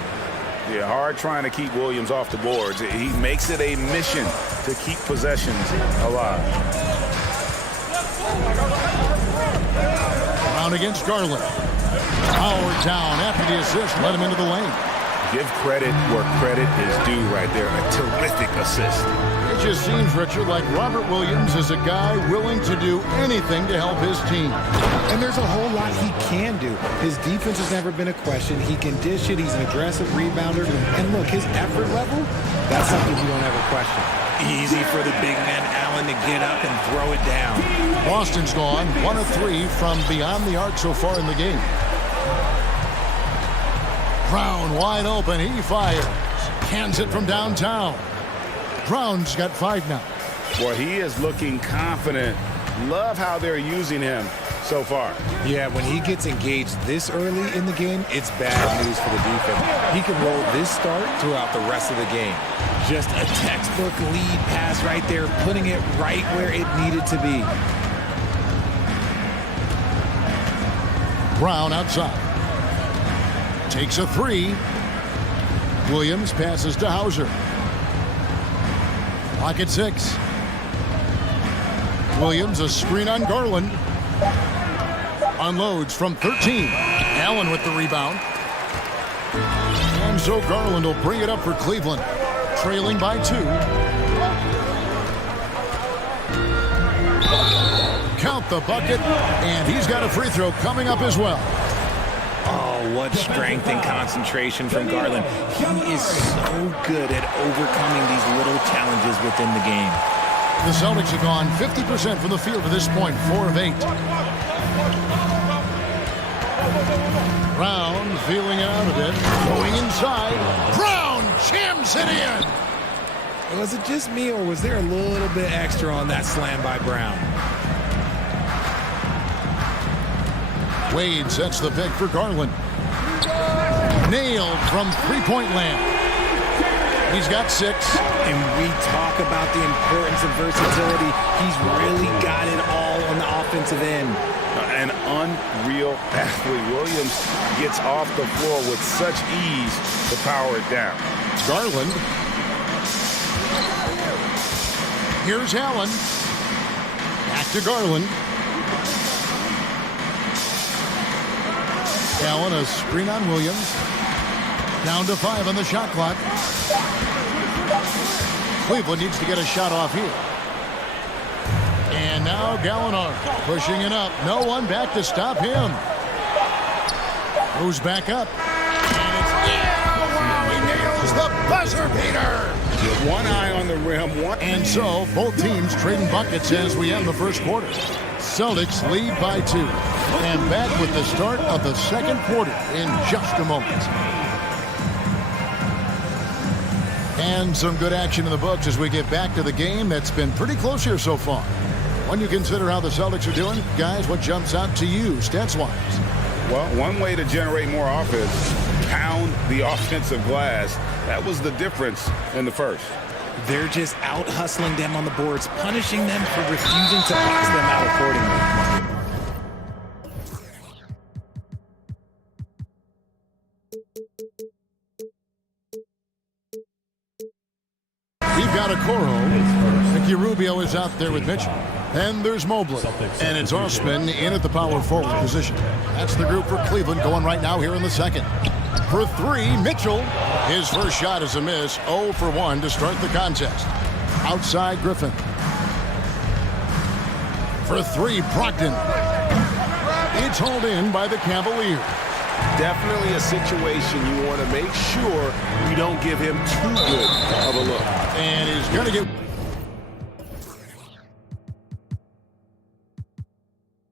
Yeah, hard trying to keep Williams off the boards. He makes it a mission to keep possessions alive. Brown against Garland. Howard down after the assist. Let him into the lane. Give credit where credit is due right there. A terrific assist. It just seems, Richard, like Robert Williams is a guy willing to do anything to help his team. And there's a whole lot he can do. His defense has never been a question. He can dish it. He's an aggressive rebounder. And look, his effort level, that's something you don't ever question. Easy for the big man Allen to get up and throw it down. Boston's gone 1 of 3 from beyond the arc so far in the game. Brown wide open. He fires. Cans it from downtown. Brown's got 5 now. Well, he is looking confident. Love how they're using him so far. Yeah, when he gets engaged this early in the game, it's bad news for the defense. He can roll this start throughout the rest of the game. Just a textbook lead pass right there, putting it right where it needed to be. Brown outside. Takes a 3. Williams passes to Hauser. Clock at 6. Williams a screen on Garland. Unloads from 13. Allen with the rebound. And so Garland will bring it up for Cleveland. trailing by 2. Count the bucket, and he's got a free throw coming up as well. Oh, what strength and concentration from Garland. He is so good at overcoming these little challenges within the game. The Celtics have gone 50% from the field to this point, 4 of 8. Brown feeling it out a bit, going inside. Brown jams it in. Was it just me, or was there a little bit extra on that slam by Brown? Wade sets the pick for Garland. Nailed from three-point land. He's got 6. And we talk about the importance of versatility. He's really got it all on the offensive end. An unreal athlete. Williams gets off the floor with such ease to power it down. Garland. Here's Allen. Back to Garland. Allen, a screen on Williams. Down to 5 on the shot clock. Cleveland needs to get a shot off here. And now Gallinari pushing it up. No one back to stop him. Moves back up. And it's wow, he nails the buzzer beater. One eye on the rim. And so both teams trading buckets as we end the first quarter. Celtics lead by 2. And back with the start of the second quarter in just a moment. And some good action in the books as we get back to the game that's been pretty close here so far. When you consider how the Celtics are doing, guys, what jumps out to you stats-wise? Well, one way to generate more offense, pound the offensive glass. That was the difference in the first. They're just out hustling them on the boards, punishing them for refusing to box them out accordingly. We've got a Coro. Ricky Rubio is out there with Mitchell. Then there's Mobley. And it's Osman in at the power forward position. That's the group for Cleveland going right now here in the second. For 3, Mitchell. His first shot is a miss. 0 for 1 to start the contest. Outside Griffin. For 3, Brogdon. It's hauled in by the Cavaliers. Definitely a situation you want to make sure you don't give him too good of a look. And he's going to get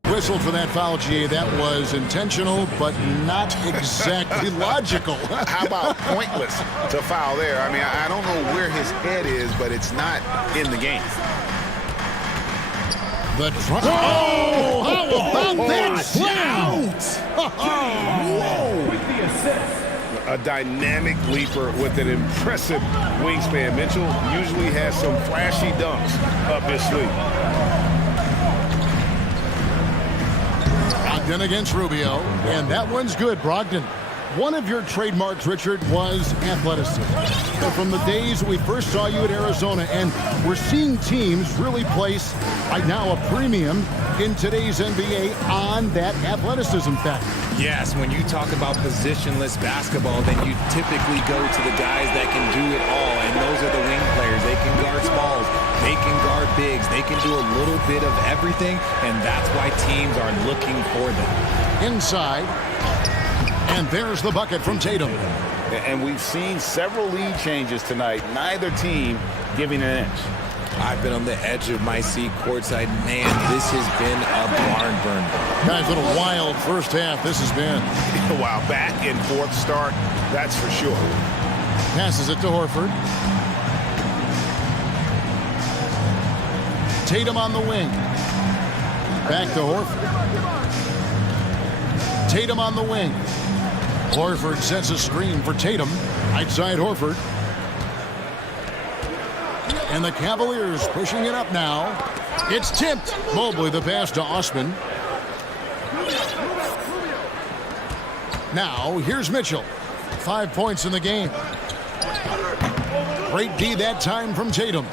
whistled for that foul, G. That was intentional, but not exactly logical. How about pointless to foul there? I mean, I don't know where his head is, but it's not in the game. Oh, how about that shout? A dynamic leaper with an impressive wingspan. Mitchell usually has some flashy dunks up his sleeve. Brogdon against Rubio, and that one's good, Brogdon. One of your trademarks, Richard, was athleticism. So from the days we first saw you at Arizona, and we're seeing teams really place, right now, a premium in today's NBA on that athleticism factor. Yes, when you talk about positionless basketball, then you typically go to the guys that can do it all, and those are the wing players. They can guard smalls, they can guard bigs, they can do a little bit of everything, and that's why teams are looking for them. Inside. And there's the bucket from Tatum. And we've seen several lead changes tonight. Neither team giving an inch. I've been on the edge of my seat courtside. Man, this has been a barn burner. Guys, a little wild first half this has been. Wow, back and forth start, that's for sure. Passes it to Horford. Tatum on the wing. Back to Horford. Tatum on the wing. Horford sets a screen for Tatum. Right side Horford. And the Cavaliers pushing it up now. It's tipped. Mobley the pass to Osman. Now here's Mitchell. 5 points in the game. Great D that time from Tatum.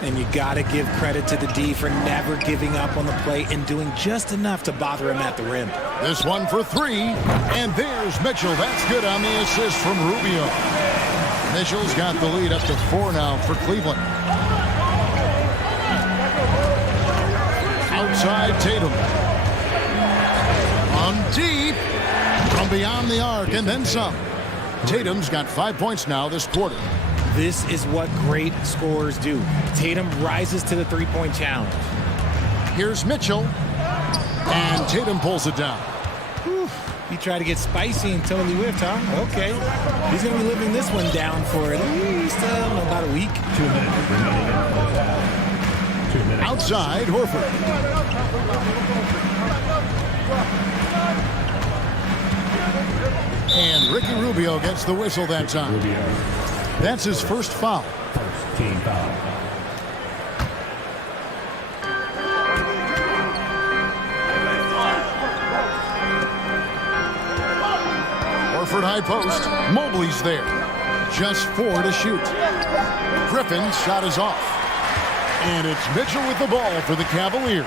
And you got to give credit to the D for never giving up on the play and doing just enough to bother him at the rim. This one for 3. And there's Mitchell. That's good on the assist from Rubio. Mitchell's got the lead up to 4 now for Cleveland. Outside Tatum. On deep. From beyond the arc and then some. Tatum's got 5 points now this quarter. This is what great scorers do. Tatum rises to the three-point challenge. Here's Mitchell. And Tatum pulls it down. Whew. He tried to get spicy and totally whiffed, huh? Okay. He's going to be living this one down for at least about a week. 2 minutes remaining in the first half. 2 minutes. Outside, Horford. And Ricky Rubio gets the whistle that time. That's his first foul. First team foul. Horford high post. Mobley's there. Just 4 to shoot. Griffin's shot is off. And it's Mitchell with the ball for the Cavaliers.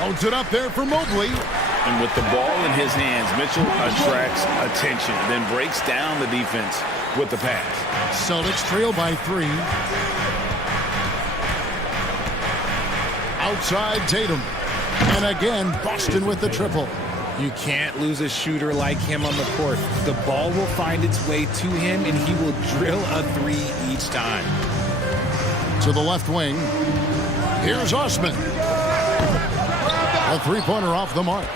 Holds it up there for Mobley. And with the ball in his hands, Mitchell attracts attention, then breaks down the defense with the pass. Celtics trail by 3. Outside Tatum. And again, Boston with the triple. You can't lose a shooter like him on the court. The ball will find its way to him, and he will drill a 3 each time. To the left wing. Here's Osman. A three-pointer off the mark.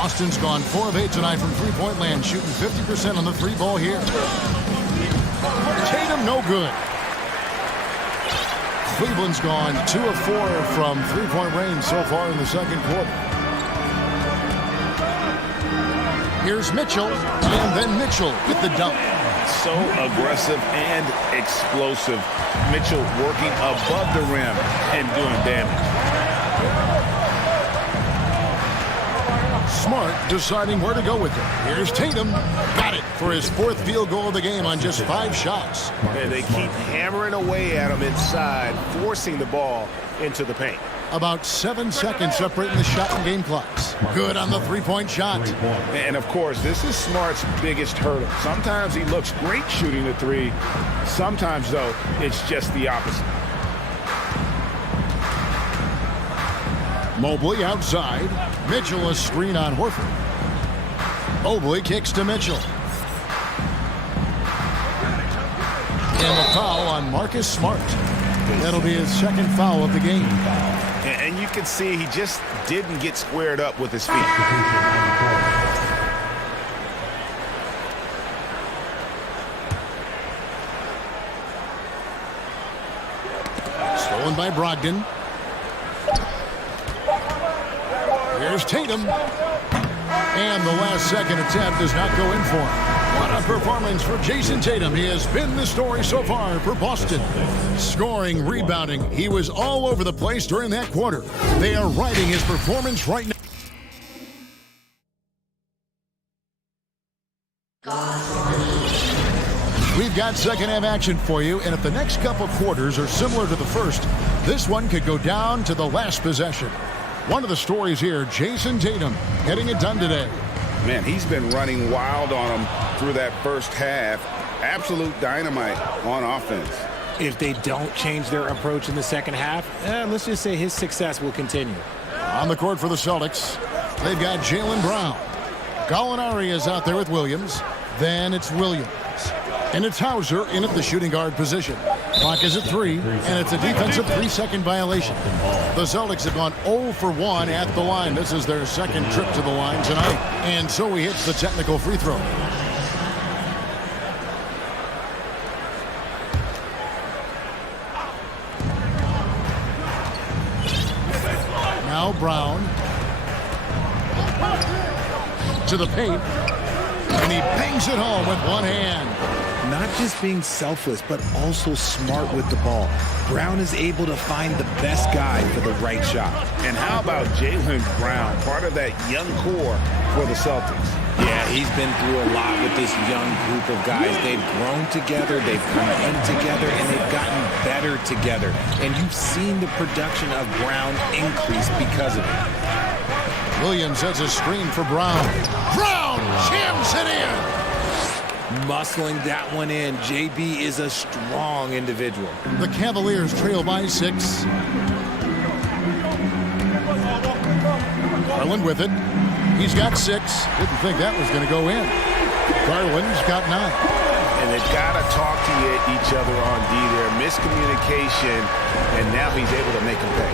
Austin's gone 4 of 8 tonight from three-point land, shooting 50% on the 3-ball here. Tatum no good. Cleveland's gone 2 of 4 from three-point range so far in the second quarter. Here's Mitchell, and then Mitchell with the dunk. So aggressive and explosive. Mitchell working above the rim and doing damage. Smart deciding where to go with it. Here's Tatum. Got it for his 4th field goal of the game on just 5 shots. And they keep hammering away at him inside, forcing the ball into the paint. About 7 seconds separating the shot and game clocks. Good on the 3-point shot. And of course, this is Smart's biggest hurdle. Sometimes he looks great shooting the 3. Sometimes, though, it's just the opposite. Mobley outside. Mitchell a screen on Horford. Mobley kicks to Mitchell. And a foul on Marcus Smart. That'll be his 2nd foul of the game. And you can see he just didn't get squared up with his feet. Stolen by Brogdon. Here's Tatum. And the last second attempt does not go in for him. What a performance for Jason Tatum. He has been the story so far for Boston. Scoring, rebounding. He was all over the place during that quarter. They are riding his performance right now. We've got second half action for you, and if the next couple quarters are similar to the first, this one could go down to the last possession. One of the stories here, Jason Tatum getting it done today. Man, he's been running wild on him through that first half. Absolute dynamite on offense. If they don't change their approach in the second half, let's just say his success will continue. On the court for the Celtics, they've got Jaylen Brown. Gallinari is out there with Williams. Then it's Williams. And it's Hauser in at the shooting guard position. Clock is at 3, and it's a defensive 3-second violation. The Celtics have gone 0 for 1 at the line. This is their 2nd trip to the line tonight. And so he hits the technical free throw. Now Brown. To the paint. And he bangs it home with one hand. Not just being selfless, but also smart with the ball. Brown is able to find the best guy for the right shot. And how about Jaylen Brown, part of that young core for the Celtics? Yeah, he's been through a lot with this young group of guys. They've grown together, they've come in together, and they've gotten better together. And you've seen the production of Brown increase because of it. Williams has a screen for Brown. Brown jams it in. muscling that one in. JB is a strong individual. The Cavaliers trail by 6. Garland with it. He's got 6. Didn't think that was going to go in. Garland's got 9. And they've got to talk to each other on D there. Miscommunication, and now he's able to make them pay.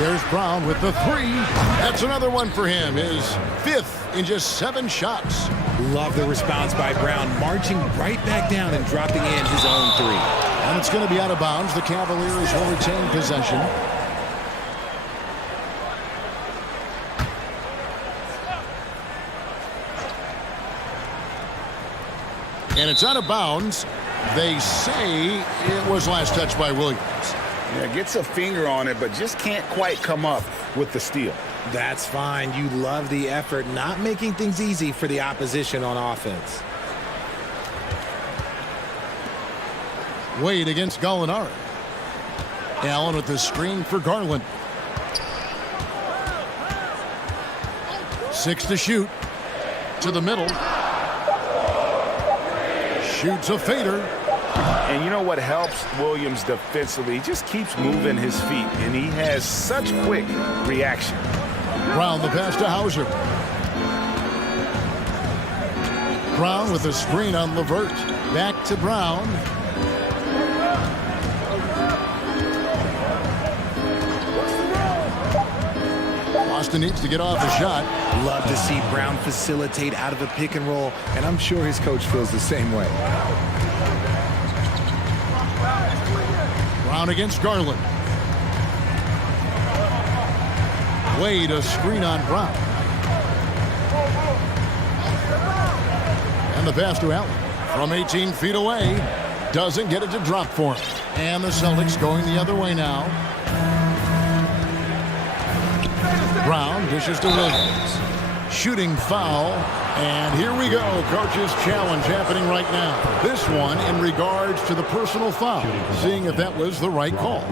There's Brown with the 3. That's another one for him. His 5th in just 7 shots. Love the response by Brown, marching right back down and dropping in his own 3. And it's going to be out of bounds. The Cavaliers will retain possession. And it's out of bounds. They say it was last touched by Williams. Yeah, gets a finger on it, but just can't quite come up with the steal. That's fine. You love the effort, not making things easy for the opposition on offense. Wade against Gallinari. Allen with the screen for Garland. 6 to shoot. To the middle. Shoots a fader. And you know what helps Williams defensively? He just keeps moving his feet, and he has such quick reaction. Brown the pass to Hauser. Brown with a screen on Levert. Back to Brown. Boston needs to get off the shot. Love to see Brown facilitate out of a pick and roll, and I'm sure his coach feels the same way. Brown against Garland. Wade a screen on Brown. And the pass to Allen from 18 feet away. Doesn't get it to drop for him. And the Celtics going the other way now. Brown dishes to Williams. Shooting foul. And here we go. Coach's challenge happening right now. This one in regards to the personal foul. Seeing if that was the right call.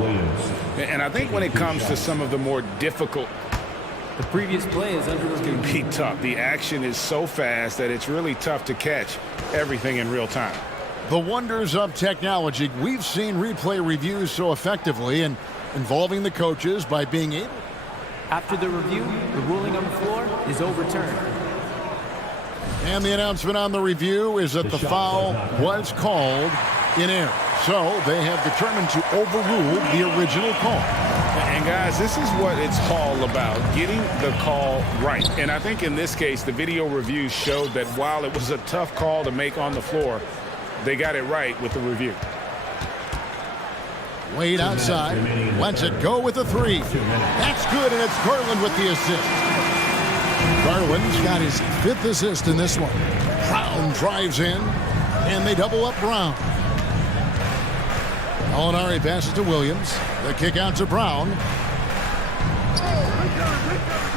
And I think when it comes to some of the more difficult, the previous play is under review. It can be tough. The action is so fast that it's really tough to catch everything in real time. The wonders of technology. We've seen replay reviews so effectively and involving the coaches by being able. After the review, the ruling on the floor is overturned. And the announcement on the review is that the foul was called in error. So they have determined to overrule the original call. And guys, this is what it's all about, getting the call right. And I think in this case, the video review showed that while it was a tough call to make on the floor, they got it right with the review. Wade outside, lets it go with a 3. That's good, and it's Garland with the assist. Garland's got his 5th assist in this one. Brown drives in, and they double up Brown. Gallinari passes to Williams. The kick out to Brown.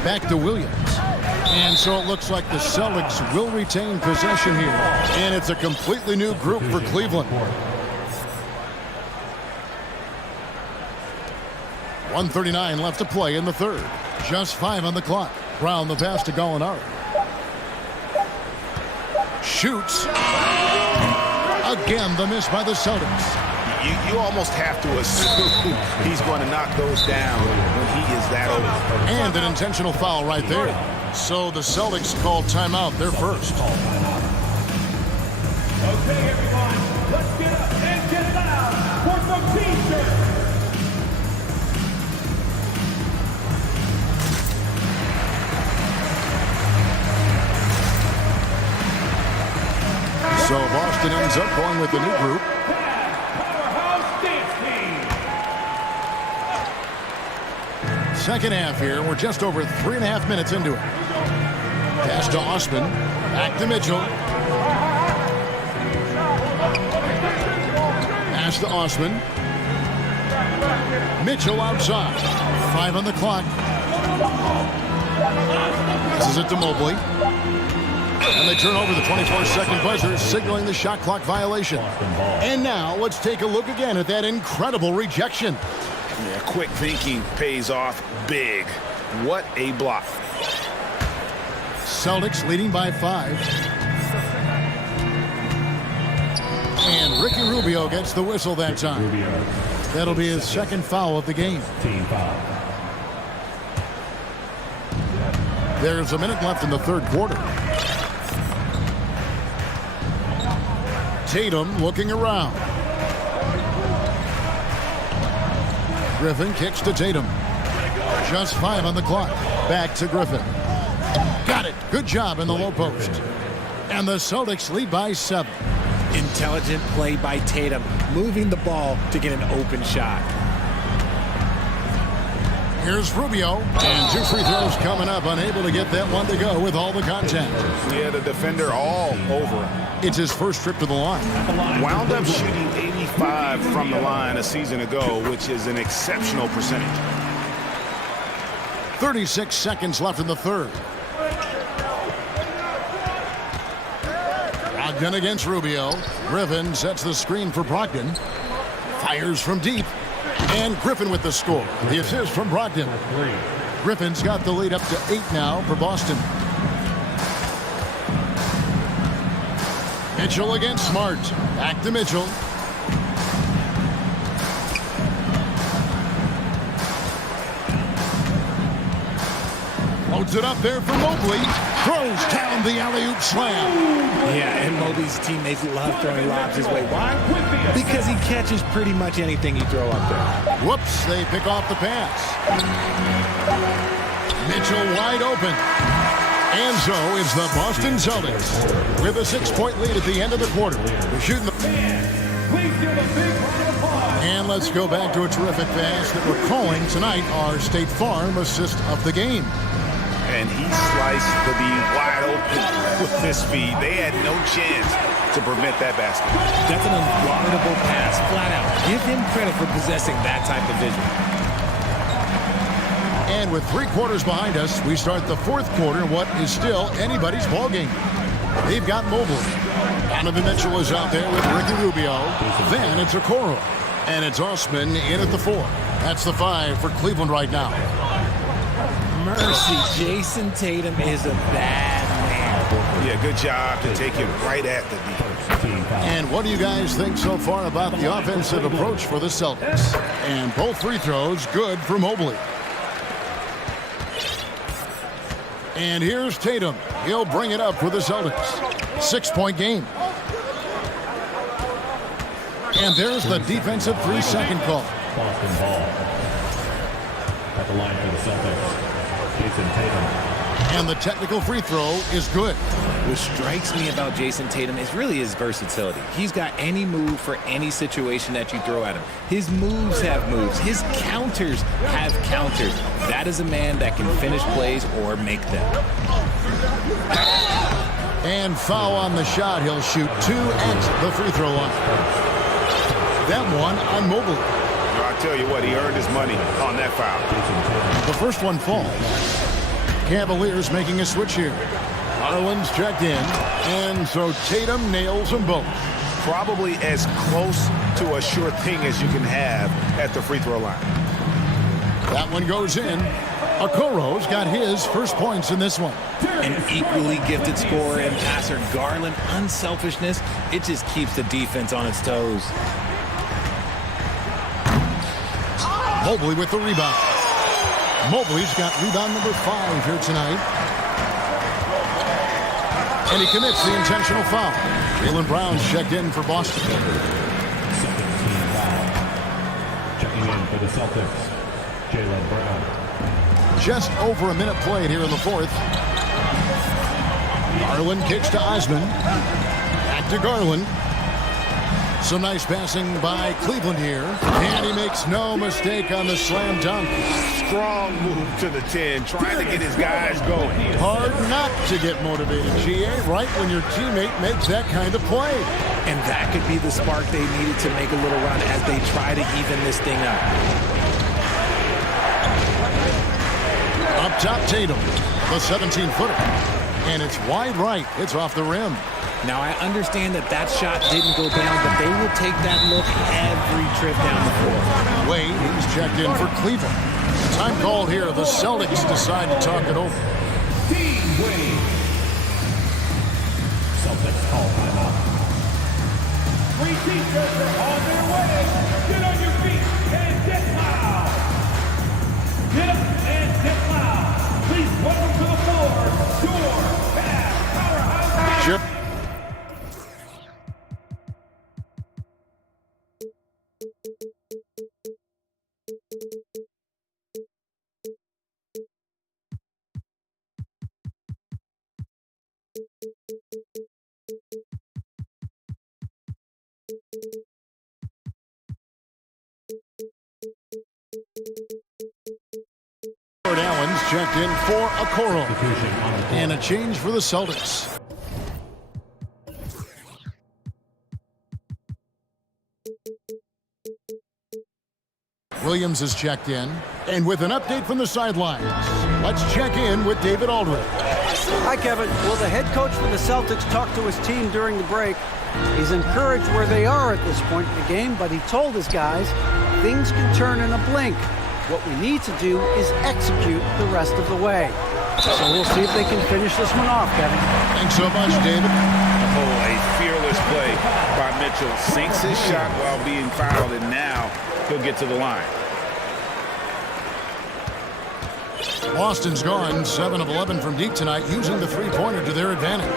Back to Williams. And so it looks like the Celtics will retain possession here. And it's a completely new group for Cleveland. 1:39 left to play in the third. Just 5 on the clock. Brown the pass to Gallinari. Shoots. Again, the miss by the Celtics. You almost have to assume he's going to knock those down when he is that old. And an intentional foul right there. So the Celtics call timeout, their first. Okay, everyone, let's get up and get loud for some T-shirts. So Boston ends up going with the new group. Second half here. We're just over 3.5 minutes into it. Pass to Osman. Back to Mitchell. Pass to Osman. Mitchell outside. 5 on the clock. Passes it to Mobley. And they turn over the 24-second buzzer, signaling the shot clock violation. And now let's take a look again at that incredible rejection. Yeah, quick thinking pays off big. What a block. Celtics leading by 5. And Ricky Rubio gets the whistle that time. That'll be his second foul of the game. Team foul. There's a minute left in the third quarter. Tatum looking around. Griffin kicks to Tatum. Just 5 on the clock. Back to Griffin. Got it. Good job in the low post. And the Celtics lead by 7. Intelligent play by Tatum, moving the ball to get an open shot. Here's Rubio, and 2 free throws coming up, unable to get that one to go with all the contact. Yeah, the defender all over him. It's his first trip to the line. Wound up shooting 85 from the line a season ago, which is an exceptional percentage. 36 seconds left in the third. Brogdon against Rubio. Griffin sets the screen for Brogdon. Fires from deep. And Griffin with the score. The assist from Brogdon. Griffin's got the lead up to 8 now for Boston. Mitchell against Smart. Back to Mitchell. Loads it up there for Mobley. Throws down the alley-oop slam. Yeah, and Mobley's teammates love throwing lobs his way. Why? Because he catches pretty much anything you throw up there. Whoops, they pick off the pass. Mitchell wide open. And so is the Boston Celtics with a 6-point lead at the end of the quarter. They're shooting the... And let's go back to a terrific pass that we're calling tonight our State Farm assist of the game. And he sliced the D wide open with his speed. They had no chance to prevent that basket. That's an unguardable pass, flat out. Give him credit for possessing that type of vision. And with 3 quarters behind us, we start the fourth quarter in what is still anybody's ball game. They've got Mobley. Donovan Mitchell is out there with Ricky Rubio. Then it's Okoro. And it's Osman in at the 4. That's the 5 for Cleveland right now. Mercy, Jason Tatum is a bad man. Yeah, good job to take him right at the defense. And what do you guys think so far about the offensive approach for the Celtics? And both free throws good for Mobley. And here's Tatum. He'll bring it up for the Celtics. 6-point game. And there's the defensive 3-second call. Boston ball. At the line for the Celtics. Jason Tatum. And the technical free throw is good. What strikes me about Jason Tatum is really his versatility. He's got any move for any situation that you throw at him. His moves have moves. His counters have counters. That is a man that can finish plays or make them. And foul on the shot. He'll shoot 2 at the free throw line. That one on Mobley. I'll tell you what, he earned his money on that foul. The first one falls. Cavaliers making a switch here. Garland's checked in, and so Tatum nails them both. Probably as close to a sure thing as you can have at the free throw line. That one goes in. Okoro's got his first points in this one. An equally gifted scorer and passer, Garland, unselfishness, it just keeps the defense on its toes. Mobley with the rebound. Mobley's got rebound number 5 here tonight. And he commits the intentional foul. Jaylen Brown's checked in for Boston. Checking in for the Celtics, Jaylen Brown. Just over a minute played here in the fourth. Garland kicks to Osman. Back to Garland. Some nice passing by Cleveland here. And he makes no mistake on the slam dunk. Strong move to the 10, trying to get his guys going. Hard not to get motivated, GA, right when your teammate makes that kind of play. And that could be the spark they needed to make a little run as they try to even this thing up. Up top, Tatum, the 17-footer. And it's wide right. It's off the rim. Now, I understand that that shot didn't go down, but they will take that look every trip down the floor. Wade, he's checked in for Cleveland. Time called here. The Celtics decide to talk it over. Team Wade. T-shirts are on their way. Get on your feet and get loud. Get up and get loud. Please welcome to the floor, your fast powerhouse. Chip. Allen's checked in for a Coral. And a change for the Celtics. Williams is checked in. And with an update from the sidelines, let's check in with David Aldridge. Hi, Kevin. Well, the head coach for the Celtics talked to his team during the break. He's encouraged where they are at this point in the game, but he told his guys things can turn in a blink. What we need to do is execute the rest of the way. So we'll see if they can finish this one off, Kevin. Thanks so much, David. Oh, a fearless play by Mitchell. Sinks his shot while being fouled, and now he'll get to the line. Boston's gone 7 of 11 from deep tonight, using the three-pointer to their advantage.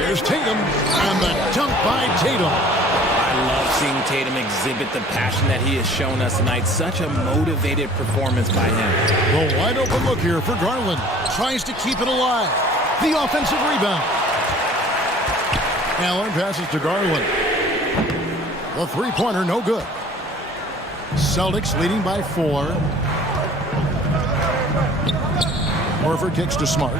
Here's Tatum, and the dunk by Tatum. I love seeing Tatum exhibit the passion that he has shown us tonight. Such a motivated performance by him. The wide open look here for Garland. Tries to keep it alive. The offensive rebound. Allen passes to Garland. The three-pointer, no good. Celtics leading by 4. Horford kicks to Smart.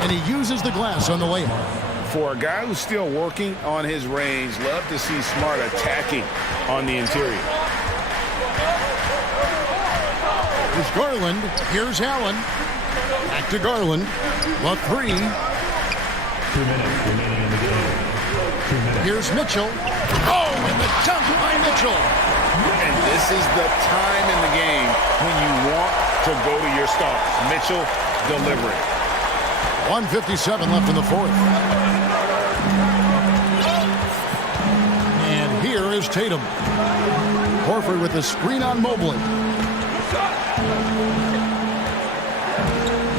And he uses the glass on the layup. For a guy who's still working on his range, love to see Smart attacking on the interior. Here's Garland. Here's Allen. Back to Garland. The 3. 2 minutes remaining in the game. 2 minutes. Here's Mitchell. Oh, and the dunk by Mitchell. And this is the time in the game when you want to go to your stars. Mitchell delivering. 1:57 left in the fourth. And here is Tatum. Horford with the screen on Mobley.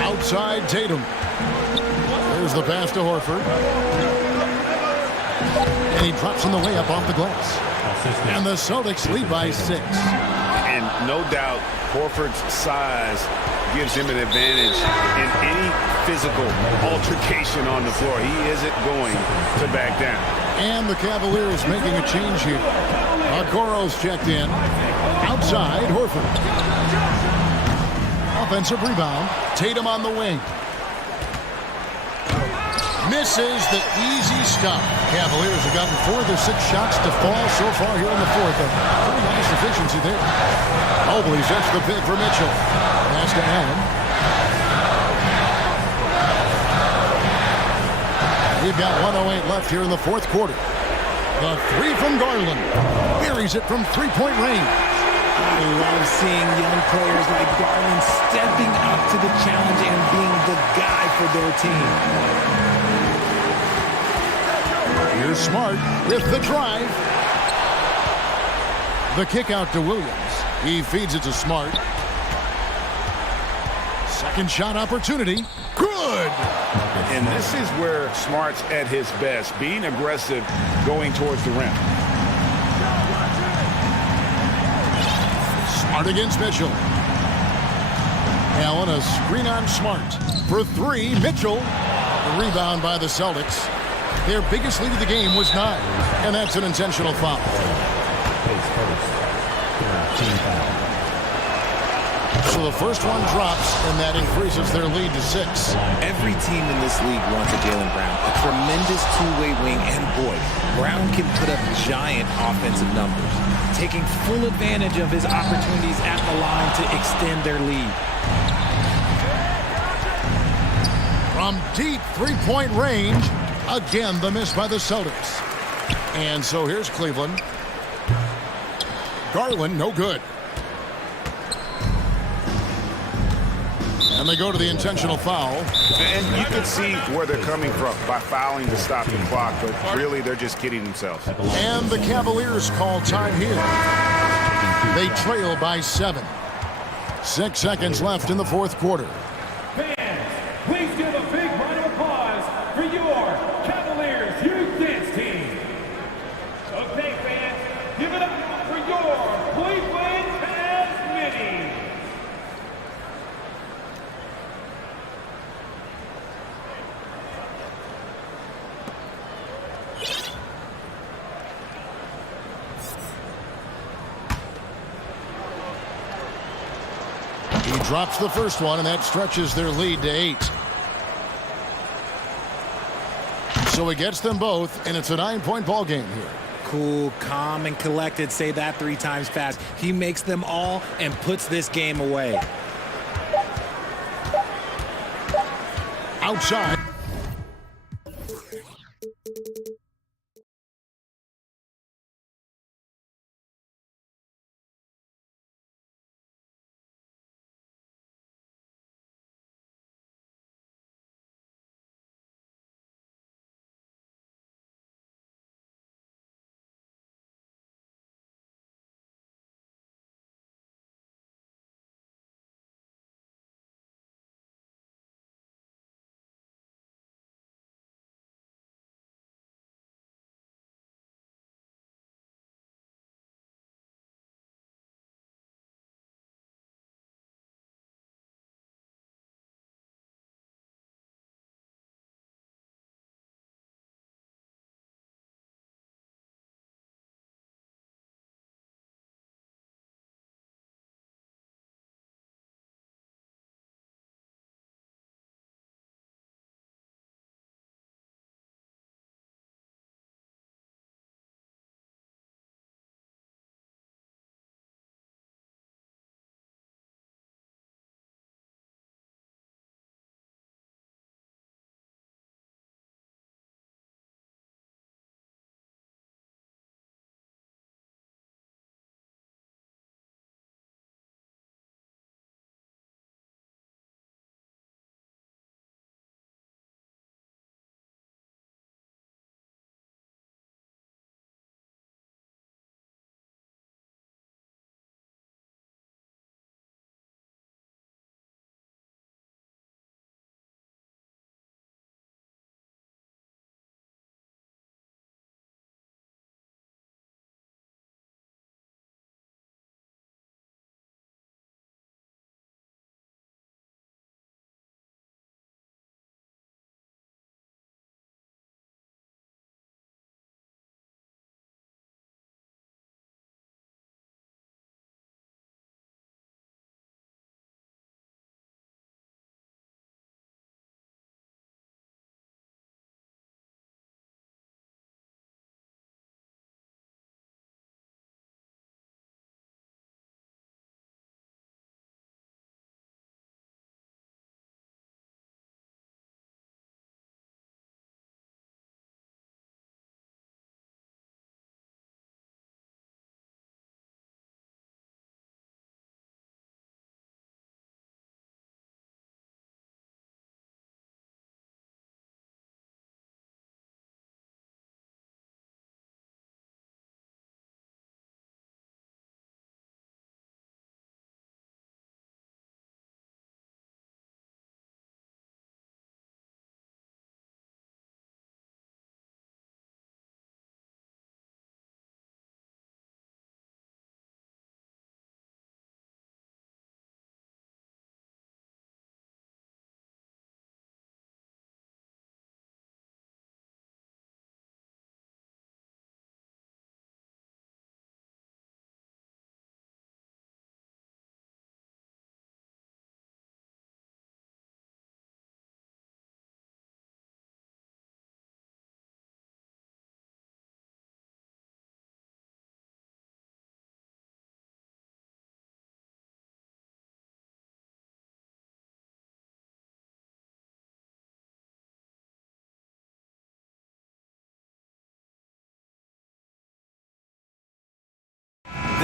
Outside Tatum. There's the pass to Horford. And he drops in the layup off the glass. And the Celtics lead by 6. And no doubt, Horford's size gives him an advantage in any physical altercation on the floor. He isn't going to back down. And the Cavaliers making a change here. Okoro's checked in. Outside, Horford. Offensive rebound. Tatum on the wing. Misses the easy stuff. Cavaliers have gotten 4 of their 6 shots to fall so far here in the fourth. A pretty nice efficiency there. Mobley sets the pick for Mitchell. Pass to Allen. We've got 1:08 left here in the fourth quarter. The 3 from Garland. Buries it from three-point range. I love seeing young players like Garland stepping up to the challenge and being the guy for their team. Here's Smart with the drive. The kick out to Williams. He feeds it to Smart. Second shot opportunity. Good! And this is where Smart's at his best, being aggressive, going towards the rim. Smart against Mitchell. Allen, a screen on Smart. For 3, Mitchell. The rebound by the Celtics. Their biggest lead of the game was 9, and that's an intentional foul. So the first one drops, and that increases their lead to 6. Every team in this league wants a Jaylen Brown, a tremendous two-way wing, and boy, Brown can put up giant offensive numbers, taking full advantage of his opportunities at the line to extend their lead. From deep three-point range, again the miss by the Celtics. And so here's Cleveland. Garland, no good. And they go to the intentional foul. And you can see where they're coming from by fouling to stop the clock, but really they're just kidding themselves. And the Cavaliers call time here. They trail by 7. 6 seconds left in the fourth quarter. Fans, please give a big round of applause for your Cavaliers Youth Dance Team. Okay, fans, give it up for your Cleveland Cavs. He drops the first one, and that stretches their lead to 8. So he gets them both, and it's a 9-point ball game here. Cool, calm, and collected. Say that 3 times fast. He makes them all and puts this game away. Outside.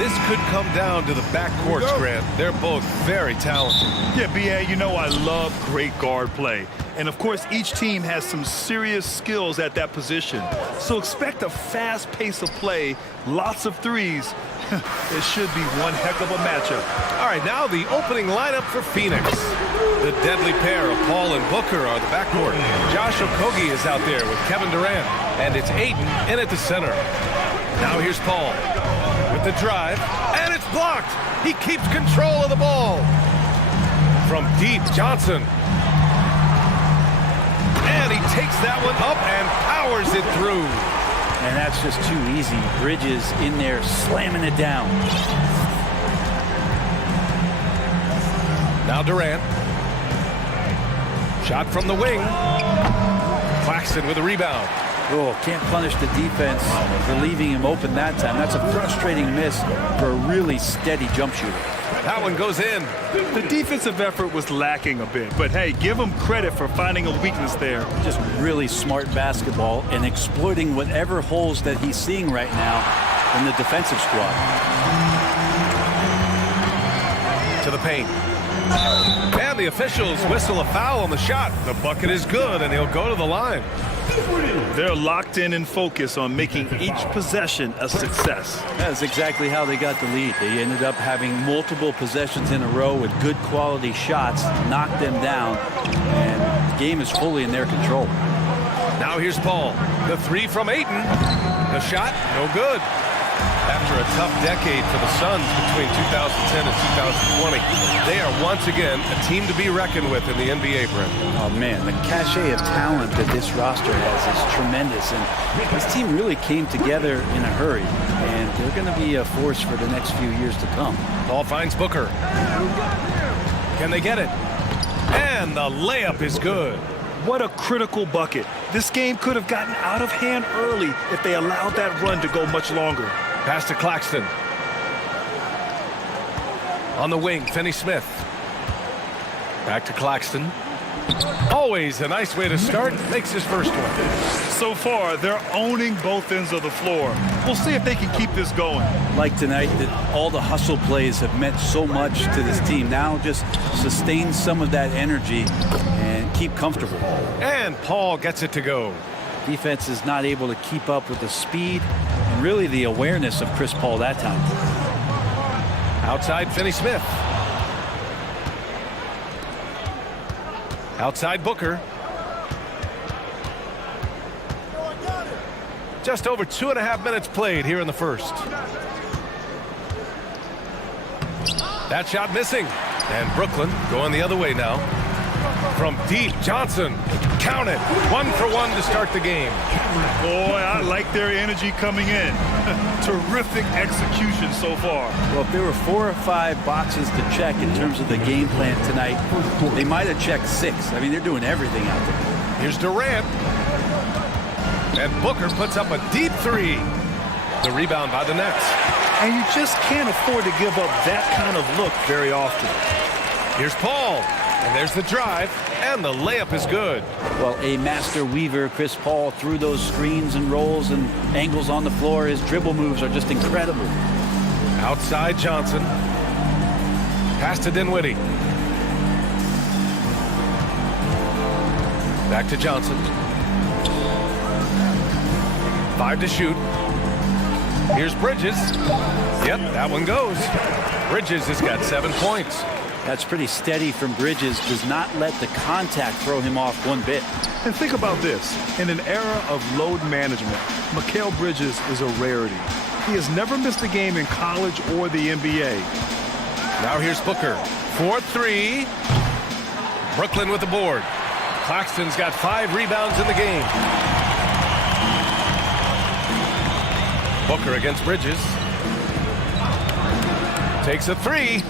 this could come down to the backcourts, Grant. They're both very talented. Yeah, B.A., you know I love great guard play. And, of course, each team has some serious skills at that position. So expect a fast pace of play, lots of threes. It should be one heck of a matchup. All right, now the opening lineup for Phoenix. The deadly pair of Paul and Booker are the backcourt. Josh Okogie is out there with Kevin Durant. And it's Ayton in at the center. Now here's Paul with the drive. And it's blocked. He keeps control of the ball. From deep, Johnson. And he takes that one up and powers it through. And that's just too easy. Bridges in there slamming it down. Now Durant. Shot from the wing. Claxton with a rebound. Oh, can't punish the defense for leaving him open that time. That's a frustrating miss for a really steady jump shooter. That one goes in. The defensive effort was lacking a bit, but hey, give him credit for finding a weakness there. Just really smart basketball and exploiting whatever holes that he's seeing right now in the defensive squad. To the paint. And the officials whistle a foul on the shot. The bucket is good, and he'll go to the line. They're locked in and focused on making each possession a success. That's exactly how they got the lead. They ended up having multiple possessions in a row with good quality shots, knocked them down, and the game is fully in their control. Now here's Paul. The three from Ayton. The shot, no good. After a tough decade for the Suns between 2010 and 2020, they are once again a team to be reckoned with in the NBA, Brent. Oh, man, the cachet of talent that this roster has is tremendous, and this team really came together in a hurry, and they're going to be a force for the next few years to come. Paul finds Booker. Can they get it? And the layup is good. What a critical bucket. This game could have gotten out of hand early if they allowed that run to go much longer. Pass to Claxton. On the wing, Finney-Smith. Back to Claxton. Always a nice way to start. Makes his first one. So far, they're owning both ends of the floor. We'll see if they can keep this going. Like tonight, that all the hustle plays have meant so much to this team. Now just sustain some of that energy and keep comfortable. And Paul gets it to go. Defense is not able to keep up with the speed and really the awareness of Chris Paul that time. Outside Finney-Smith. Outside Booker. Just over 2.5 minutes played here in the first. That shot missing. And Brooklyn going the other way now. From deep, Johnson. Count it. 1 for 1 to start the game. Boy, I like their energy coming in. Terrific execution so far. Well, if there were 4 or 5 boxes to check in terms of the game plan tonight, they might have checked 6. I mean, they're doing everything out there. Here's Durant. And Booker puts up a deep three. The rebound by the Nets. And you just can't afford to give up that kind of look very often. Here's Paul. And there's the drive, and the layup is good. Well, a master weaver, Chris Paul, through those screens and rolls and angles on the floor. His dribble moves are just incredible. Outside Johnson. Pass to Dinwiddie. Back to Johnson. 5 to shoot. Here's Bridges. Yep, that one goes. Bridges has got 7 points. That's pretty steady from Bridges. Does not let the contact throw him off one bit. And think about this. In an era of load management, Mikal Bridges is a rarity. He has never missed a game in college or the NBA. Now here's Booker. 4-3. Brooklyn with the board. Claxton's got 5 rebounds in the game. Booker against Bridges. Takes a 3.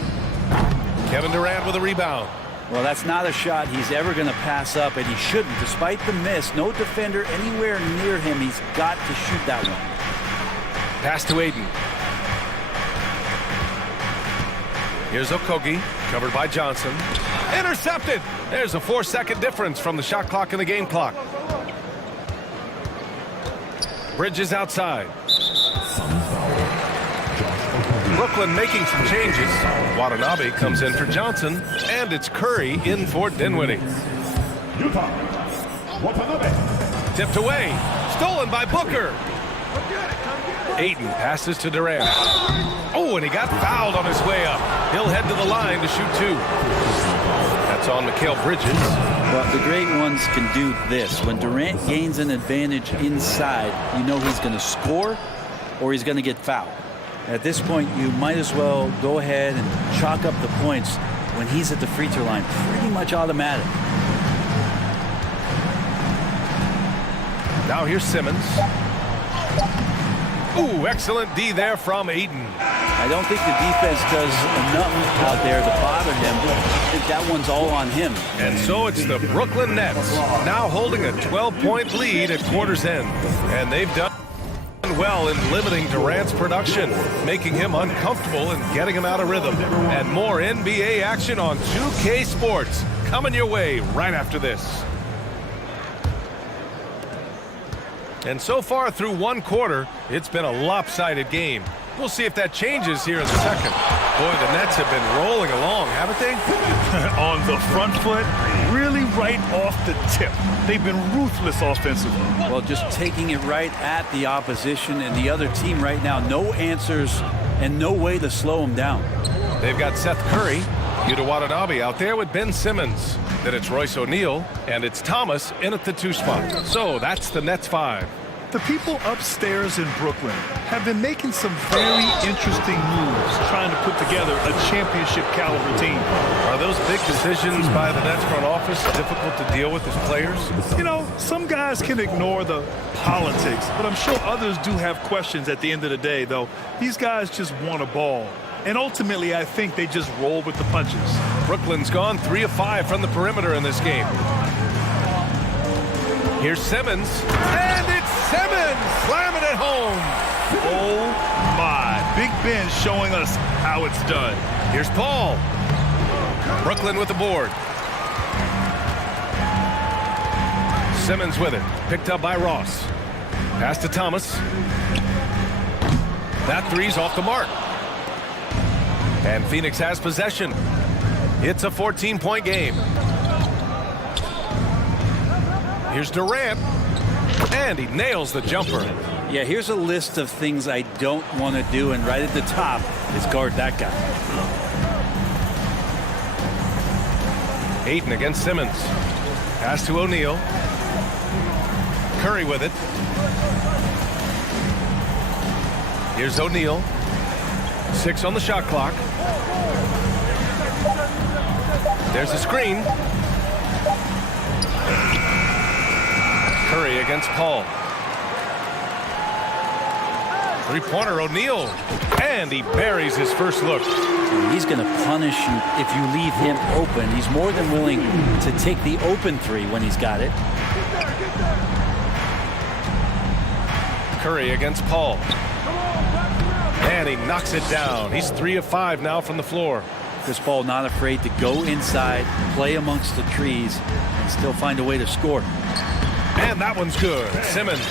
Kevin Durant with a rebound. Well, that's not a shot he's ever going to pass up, and he shouldn't. Despite the miss, no defender anywhere near him. He's got to shoot that one. Pass to Ayton. Here's Okogie, covered by Johnson. Intercepted! There's a 4-second difference from the shot clock and the game clock. Bridges outside. Brooklyn making some changes. Watanabe comes in for Johnson, and it's Curry in for Dinwiddie. Tipped away, stolen by Booker. Ayton passes to Durant. Oh, and he got fouled on his way up. He'll head to the line to shoot 2. That's on Mikal Bridges. Well, the great ones can do this. When Durant gains an advantage inside, you know he's going to score or he's going to get fouled. At this point, you might as well go ahead and chalk up the points when he's at the free throw line. Pretty much automatic. Now here's Simmons. Ooh, excellent D there from Ayton. I don't think the defense does enough out there to bother him. I think that one's all on him. And so it's the Brooklyn Nets now holding a 12-point lead at quarter's end. And they've done well in limiting Durant's production, making him uncomfortable and getting him out of rhythm. And more NBA action on 2K Sports coming your way right after this. And so far through one quarter, it's been a lopsided game. We'll see if that changes here in the second. Boy, the Nets have been rolling along, haven't they? On the front foot, really right off the tip. They've been ruthless offensively. Well, just taking it right at the opposition and the other team right now. No answers and no way to slow them down. They've got Seth Curry, Yuta Watanabe out there with Ben Simmons. Then it's Royce O'Neal, and it's Thomas in at the 2 spot. So that's the Nets 5. The people upstairs in Brooklyn have been making some very interesting moves, trying to put together a championship caliber team. Are those big decisions by the Nets front office difficult to deal with as players? You know, some guys can ignore the politics, but I'm sure others do have questions at the end of the day, though. These guys just want a ball. And ultimately, I think they just roll with the punches. Brooklyn's gone 3 of 5 from the perimeter in this game. Here's Simmons, and it's Simmons slamming it home. Oh my, Big Ben showing us how it's done. Here's Paul. Brooklyn with the board. Simmons with it, picked up by Ross. Pass to Thomas. That three's off the mark. And Phoenix has possession. It's a 14-point game. Here's Durant, and he nails the jumper. Yeah, here's a list of things I don't want to do, and right at the top is guard that guy. Ayton against Simmons. Pass to O'Neal. Curry with it. Here's O'Neal. 6 on the shot clock. There's a screen. Curry against Paul. Three-pointer O'Neal. And he buries his first look. He's going to punish you if you leave him open. He's more than willing to take the open three when he's got it. Curry against Paul. And he knocks it down. He's 3 of 5 now from the floor. Chris Paul not afraid to go inside, play amongst the trees, and still find a way to score. And that one's good. Simmons.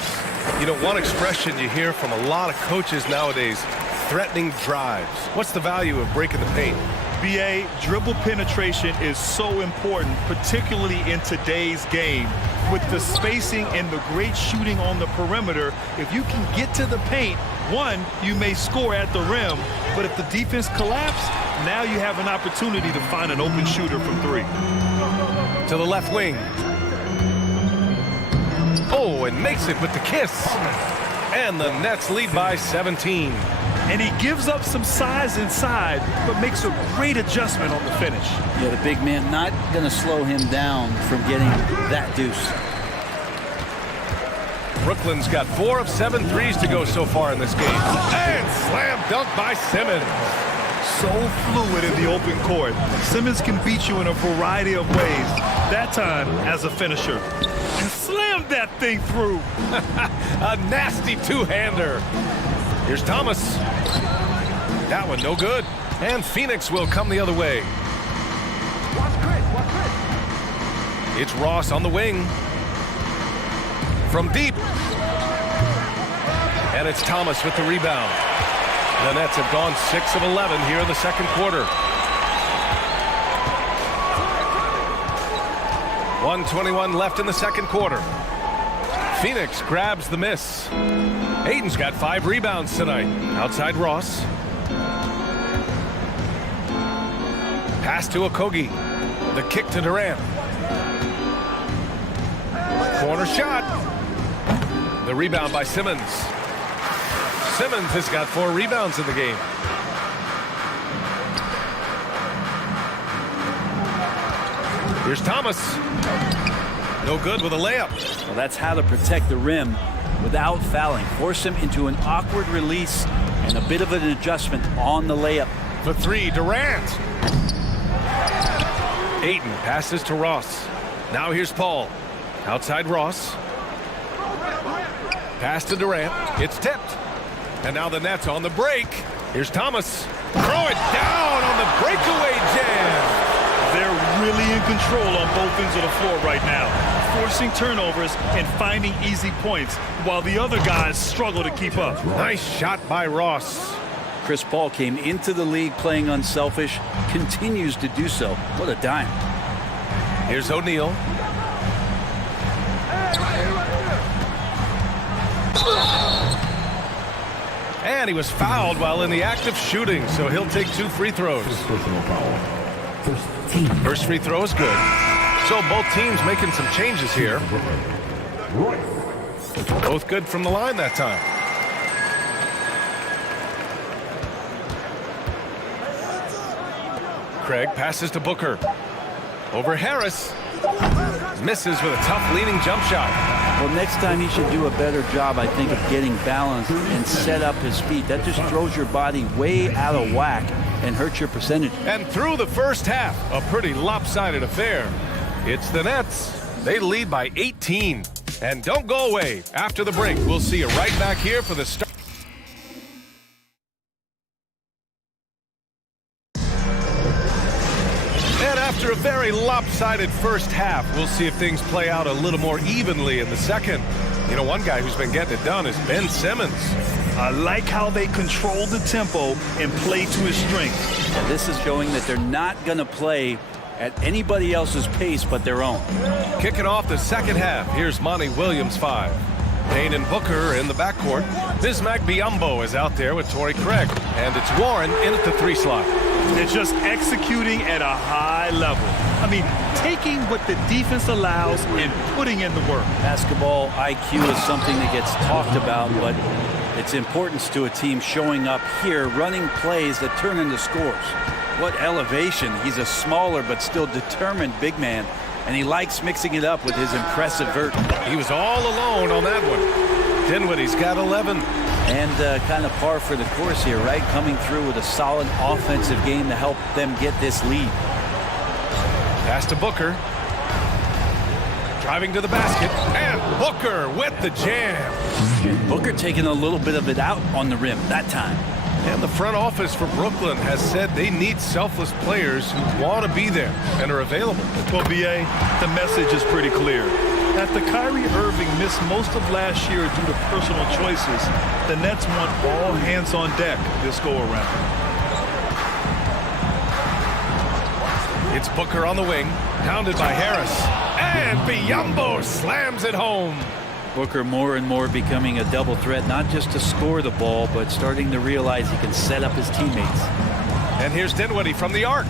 You know, one expression you hear from a lot of coaches nowadays, threatening drives. What's the value of breaking the paint? BA, dribble penetration is so important, particularly in today's game. With the spacing and the great shooting on the perimeter, if you can get to the paint, one, you may score at the rim, but if the defense collapses, now you have an opportunity to find an open shooter from 3. To the left wing. Oh, and makes it with the kiss. And the Nets lead by 17. And he gives up some size inside, but makes a great adjustment on the finish. Yeah, the big man not going to slow him down from getting that deuce. Brooklyn's got 4 of 7 threes to go so far in this game. And slam dunk by Simmons. So fluid in the open court. Simmons can beat you in a variety of ways. That time as a finisher. And slam that thing through. A nasty two-hander. Here's Thomas. That one no good. And Phoenix will come the other way. It's Ross on the wing. From deep. And it's Thomas with the rebound. The Nets have gone 6 of 11 here in the second quarter. 1:21 left in the second quarter. Phoenix grabs the miss. Aiden's got 5 rebounds tonight. Outside Ross. Pass to Okogie. The kick to Durant. Corner shot. The rebound by Simmons. Simmons has got 4 rebounds in the game. Here's Thomas. No good with a layup. Well, that's how to protect the rim without fouling. Force him into an awkward release and a bit of an adjustment on the layup. For 3, Durant. Ayton passes to Ross. Now here's Paul. Outside Ross. Pass to Durant. It's tipped. And now the Nets on the break. Here's Thomas. Throw it down on the breakaway jam. They're really in control on both ends of the floor right now, forcing turnovers and finding easy points while the other guys struggle to keep up. Nice shot by Ross. Chris Paul came into the league playing unselfish, continues to do so. What a dime. Here's O'Neal. And he was fouled while in the act of shooting, so he'll take 2 free throws. First free throw is good. So both teams making some changes here. Both good from the line that time. Craig passes to Booker. Over Harris. Misses with a tough leaning jump shot. Well, next time he should do a better job, I think, of getting balanced and set up his feet. That just throws your body way out of whack and hurts your percentage. And through the first half, a pretty lopsided affair. It's the Nets. They lead by 18. And don't go away. After the break, we'll see you right back here for the start. And after a very lopsided first half, we'll see if things play out a little more evenly in the second. You know, one guy who's been getting it done is Ben Simmons. I like how they control the tempo and play to his strength. Yeah, this is showing that they're not going to play at anybody else's pace but their own. Kicking off the second half, here's Monty Williams 5. Payne and Booker in the backcourt. Bismack Biyombo is out there with Torrey Craig. And it's Warren in at the 3 slot. They're just executing at a high level. I mean, taking what the defense allows and putting in the work. Basketball IQ is something that gets talked about, but its importance to a team showing up here, running plays that turn into scores. What elevation. He's a smaller but still determined big man, and he likes mixing it up with his impressive vert. He was all alone on that one. Dinwiddie's got 11. And kind of par for the course here, right? Coming through with a solid offensive game to help them get this lead. Pass to Booker. Driving to the basket. And Booker with the jam. And Booker taking a little bit of it out on the rim that time. And the front office for Brooklyn has said they need selfless players who want to be there and are available. Well, B.A., the message is pretty clear. After Kyrie Irving missed most of last year due to personal choices, the Nets want all hands on deck this go-around. It's Booker on the wing, pounded by Harris. And Biyombo slams it home. Booker more and more becoming a double threat, not just to score the ball, but starting to realize he can set up his teammates. And here's Dinwiddie from the arc.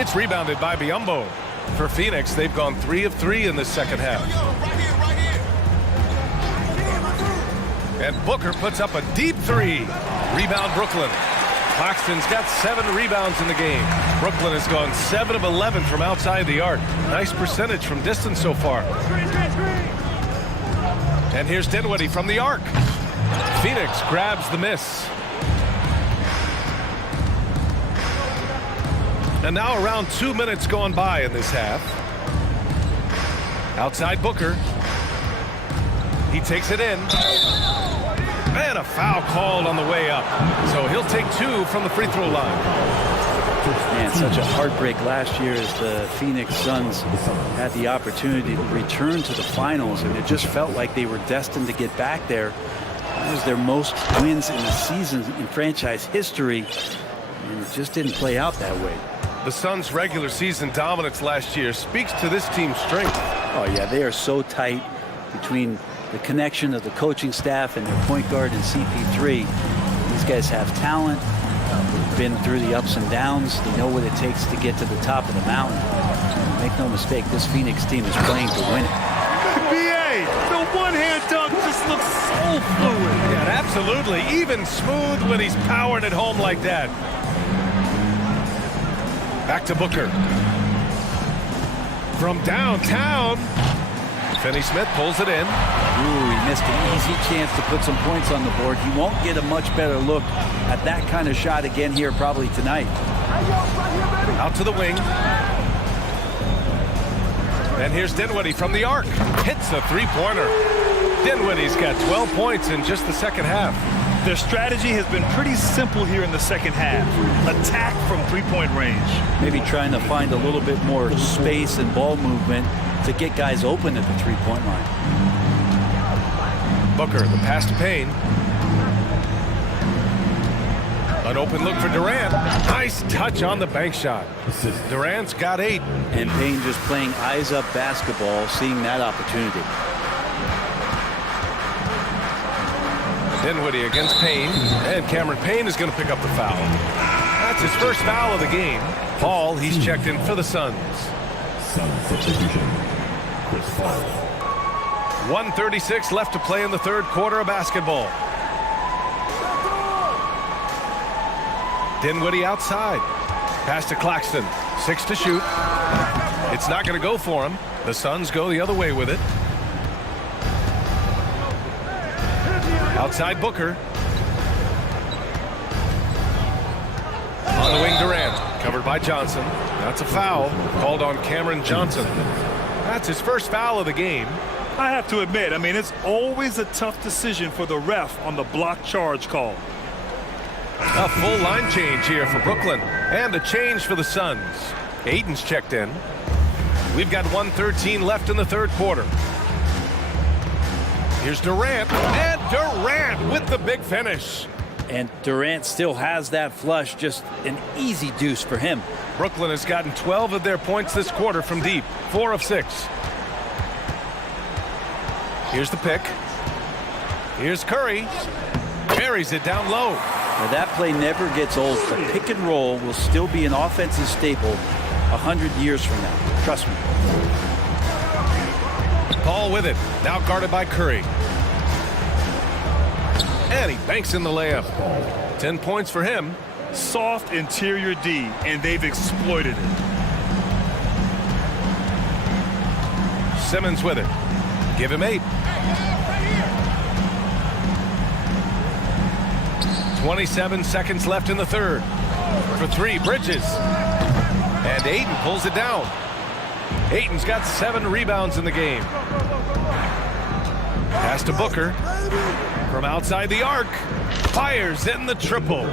It's rebounded by Biyombo. For Phoenix, they've gone 3 of 3 in the second half. And Booker puts up a deep 3. Rebound Brooklyn. Claxton's got 7 rebounds in the game. Brooklyn has gone 7 of 11 from outside the arc. Nice percentage from distance so far. And here's Dinwiddie from the arc. Phoenix grabs the miss. And now around 2 minutes gone by in this half. Outside Booker. He takes it in. And a foul called on the way up. So he'll take 2 from the free throw line. Man, such a heartbreak last year as the Phoenix Suns had the opportunity to return to the finals, and it just felt like they were destined to get back there. was their most wins in a season in franchise history, and it just didn't play out that way. The Suns' regular season dominance last year speaks to this team's strength. Oh, yeah, they are so tight between the connection of the coaching staff and their point guard and CP3. These guys have talent. They've been through the ups and downs. They know what it takes to get to the top of the mountain. Make no mistake, this Phoenix team is playing to win it. BA, the one-hand dunk just looks so fluid. Yeah, absolutely. Even smooth when he's powering it home like that. Back to Booker. From downtown, Finney-Smith pulls it in. Ooh, he missed an easy chance to put some points on the board. He won't get a much better look at that kind of shot again here probably tonight. Out to the wing. And here's Dinwiddie from the arc. Hits a three-pointer. Dinwiddie's got 12 points in just the second half. Their strategy has been pretty simple here in the second half. Attack from three-point range. Maybe trying to find a little bit more space and ball movement to get guys open at the three-point line. Booker, the pass to Payne. An open look for Durant. Nice touch on the bank shot. Durant's got 8. And Payne just playing eyes-up basketball, seeing that opportunity. Dinwiddie against Payne, and Cameron Payne is going to pick up the foul. That's his first foul of the game. Paul, he's checked in for the Suns. Suns substitution, Chris Paul. 1:36 left to play in the third quarter of basketball. Dinwiddie outside. Pass to Claxton. 6 to shoot. It's not going to go for him. The Suns go the other way with it. Outside Booker. On the wing, Durant. Covered by Johnson. That's a foul. Called on Cameron Johnson. That's his first foul of the game. I have to admit, I mean, it's always a tough decision for the ref on the block charge call. A full line change here for Brooklyn. And a change for the Suns. Ayton's checked in. We've got 1:13 left in the third quarter. Here's Durant. And Durant with the big finish. And Durant still has that flush. Just an easy deuce for him. Brooklyn has gotten 12 of their points this quarter from deep. 4 of 6. Here's the pick. Here's Curry. Buries it down low. Now that play never gets old. The pick and roll will still be an offensive staple 100 years from now. Trust me. Paul with it. Now guarded by Curry. And he banks in the layup. 10 points for him. Soft interior D, and they've exploited it. Simmons with it. Give him 8. 27 seconds left in the third. For 3, Bridges. And Ayton pulls it down. Ayton's got 7 rebounds in the game. Pass to Booker. From outside the arc. Fires in the triple.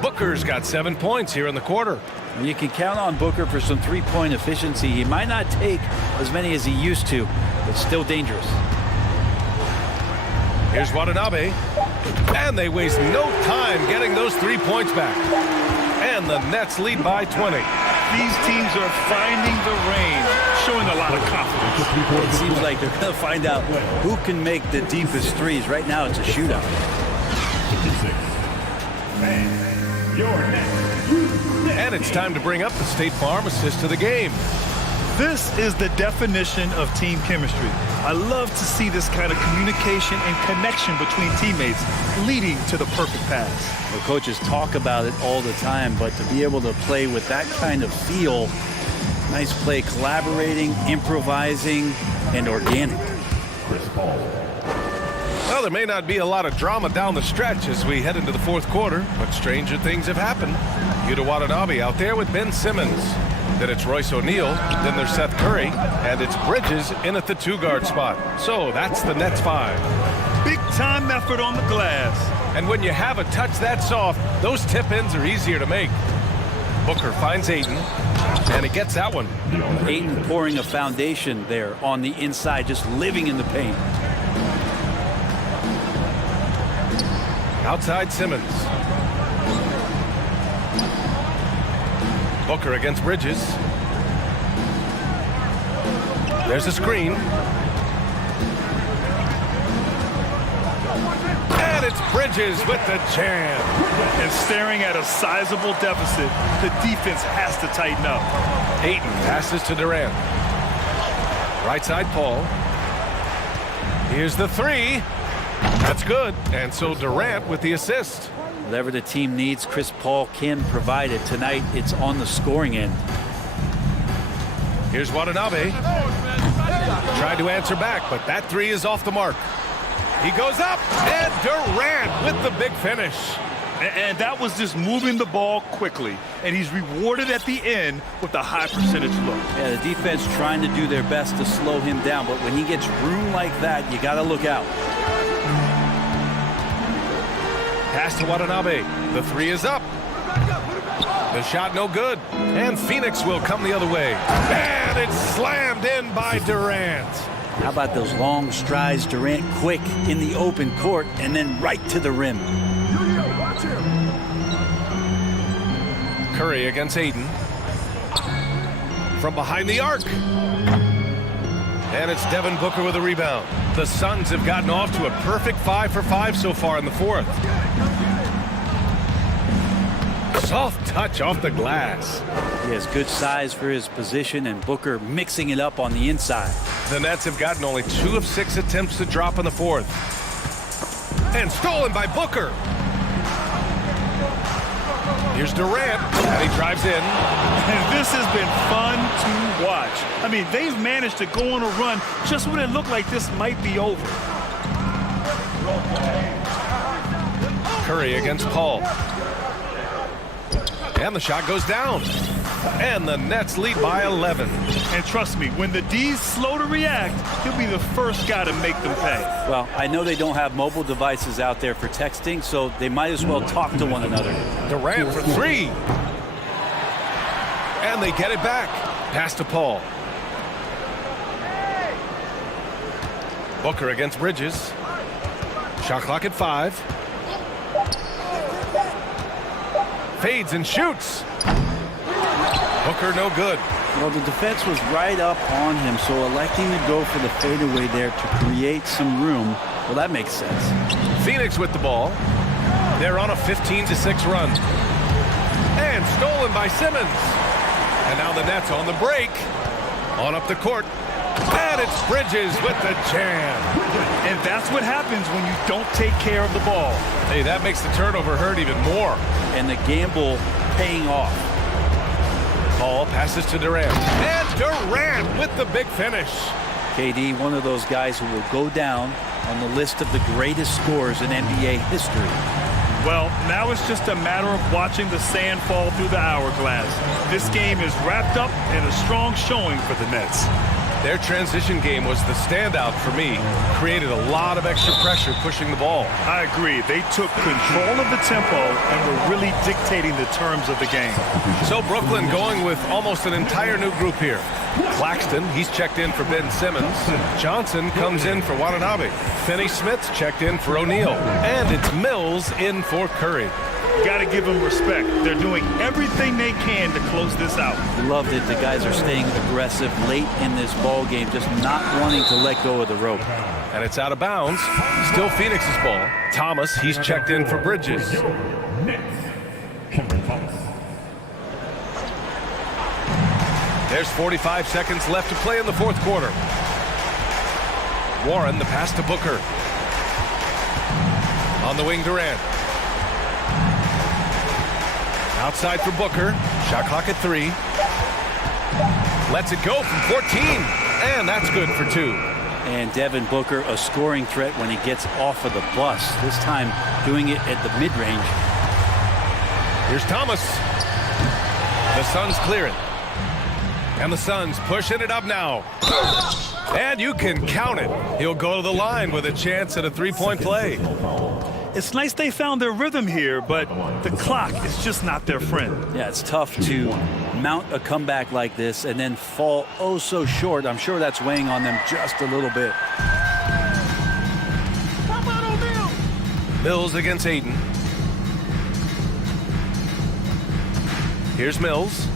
Booker's got 7 points here in the quarter. You can count on Booker for some three-point efficiency. He might not take as many as he used to, but still dangerous. Here's Watanabe. And they waste no time getting those 3 points back. And the Nets lead by 20. These teams are finding the range, showing a lot of confidence. It seems like they're going to find out who can make the deepest threes. Right now, it's a shootout. And it's time to bring up the State Farm assist to the game. This is the definition of team chemistry. I love to see this kind of communication and connection between teammates leading to the perfect pass. The coaches talk about it all the time, but to be able to play with that kind of feel, nice play, collaborating, improvising, and organic. Well, there may not be a lot of drama down the stretch as we head into the fourth quarter, but stranger things have happened. Yuta Watanabe out there with Ben Simmons. Then it's Royce O'Neal, then there's Seth Curry, and it's Bridges in at the 2-guard spot. So that's the Nets 5. Big time effort on the glass. And when you have a touch that soft, those tip-ins are easier to make. Booker finds Ayton, and he gets that one. Ayton pouring a foundation there on the inside, just living in the paint. Outside Simmons. Booker against Bridges. There's a screen. And it's Bridges with the jam. And staring at a sizable deficit, the defense has to tighten up. Ayton passes to Durant. Right side, Paul. Here's the three. That's good. And so Durant with the assist. Whatever the team needs, Chris Paul can provide it. Tonight, it's on the scoring end. Here's Watanabe. Tried to answer back, but that three is off the mark. He goes up, and Durant with the big finish. And that was just moving the ball quickly. And he's rewarded at the end with a high percentage look. Yeah, the defense trying to do their best to slow him down, but when he gets room like that, you got to look out. Pass to Watanabe. The three is up. The shot no good. And Phoenix will come the other way. And it's slammed in by Durant. How about those long strides, Durant quick in the open court and then right to the rim. Curry against Ayton. From behind the arc. And it's Devin Booker with a rebound. The Suns have gotten off to a perfect 5 for 5 so far in the fourth. Soft touch off the glass. He has good size for his position, and Booker mixing it up on the inside. The Nets have gotten only 2 of 6 attempts to drop in the fourth. And stolen by Booker. Here's Durant, and he drives in. And this has been fun to watch. I mean, they've managed to go on a run just when it looked like this might be over. Curry against Paul. And the shot goes down. And the Nets lead by 11. And trust me, when the D's slow to react, he'll be the first guy to make them pay. Well, I know they don't have mobile devices out there for texting, so they might as well talk to one another. Durant for three. And they get it back. Pass to Paul. Booker against Bridges. Shot clock at 5. Fades and shoots. Booker no good. Well, the defense was right up on him, so electing to go for the fadeaway there to create some room, well, that makes sense. Phoenix with the ball. They're on a 15-6 run. And stolen by Simmons. And now the Nets on the break. On up the court. And it's Bridges with the jam. And that's what happens when you don't take care of the ball. Hey, that makes the turnover hurt even more. And the gamble paying off. Paul passes to Durant. And Durant with the big finish. KD, one of those guys who will go down on the list of the greatest scorers in NBA history. Well, now it's just a matter of watching the sand fall through the hourglass. This game is wrapped up in a strong showing for the Nets. Their transition game was the standout for me. Created a lot of extra pressure pushing the ball. I agree. They took control of the tempo and were really dictating the terms of the game. So Brooklyn going with almost an entire new group here. Claxton, he's checked in for Ben Simmons. Johnson comes in for Watanabe. Finney-Smith's checked in for O'Neal. And it's Mills in for Curry. Got to give them respect. They're doing everything they can to close this out. Love that the guys are staying aggressive late in this ball game, just not wanting to let go of the rope. And it's out of bounds. Still Phoenix's ball. Thomas, he's checked in for Bridges. There's 45 seconds left to play in the fourth quarter. Warren, the pass to Booker. On the wing, Durant. Outside for Booker. Shot clock at 3. Lets it go from 14. And that's good for 2. And Devin Booker, a scoring threat when he gets off of the bus. This time doing it at the mid-range. Here's Thomas. The Suns clear it. And the Suns pushing it up now. And you can count it. He'll go to the line with a chance at a three-point play. It's nice they found their rhythm here, but the clock is just not their friend. Yeah, it's tough to mount a comeback like this and then fall oh so short. I'm sure that's weighing on them just a little bit. Mills against Aiden. Here's Mills.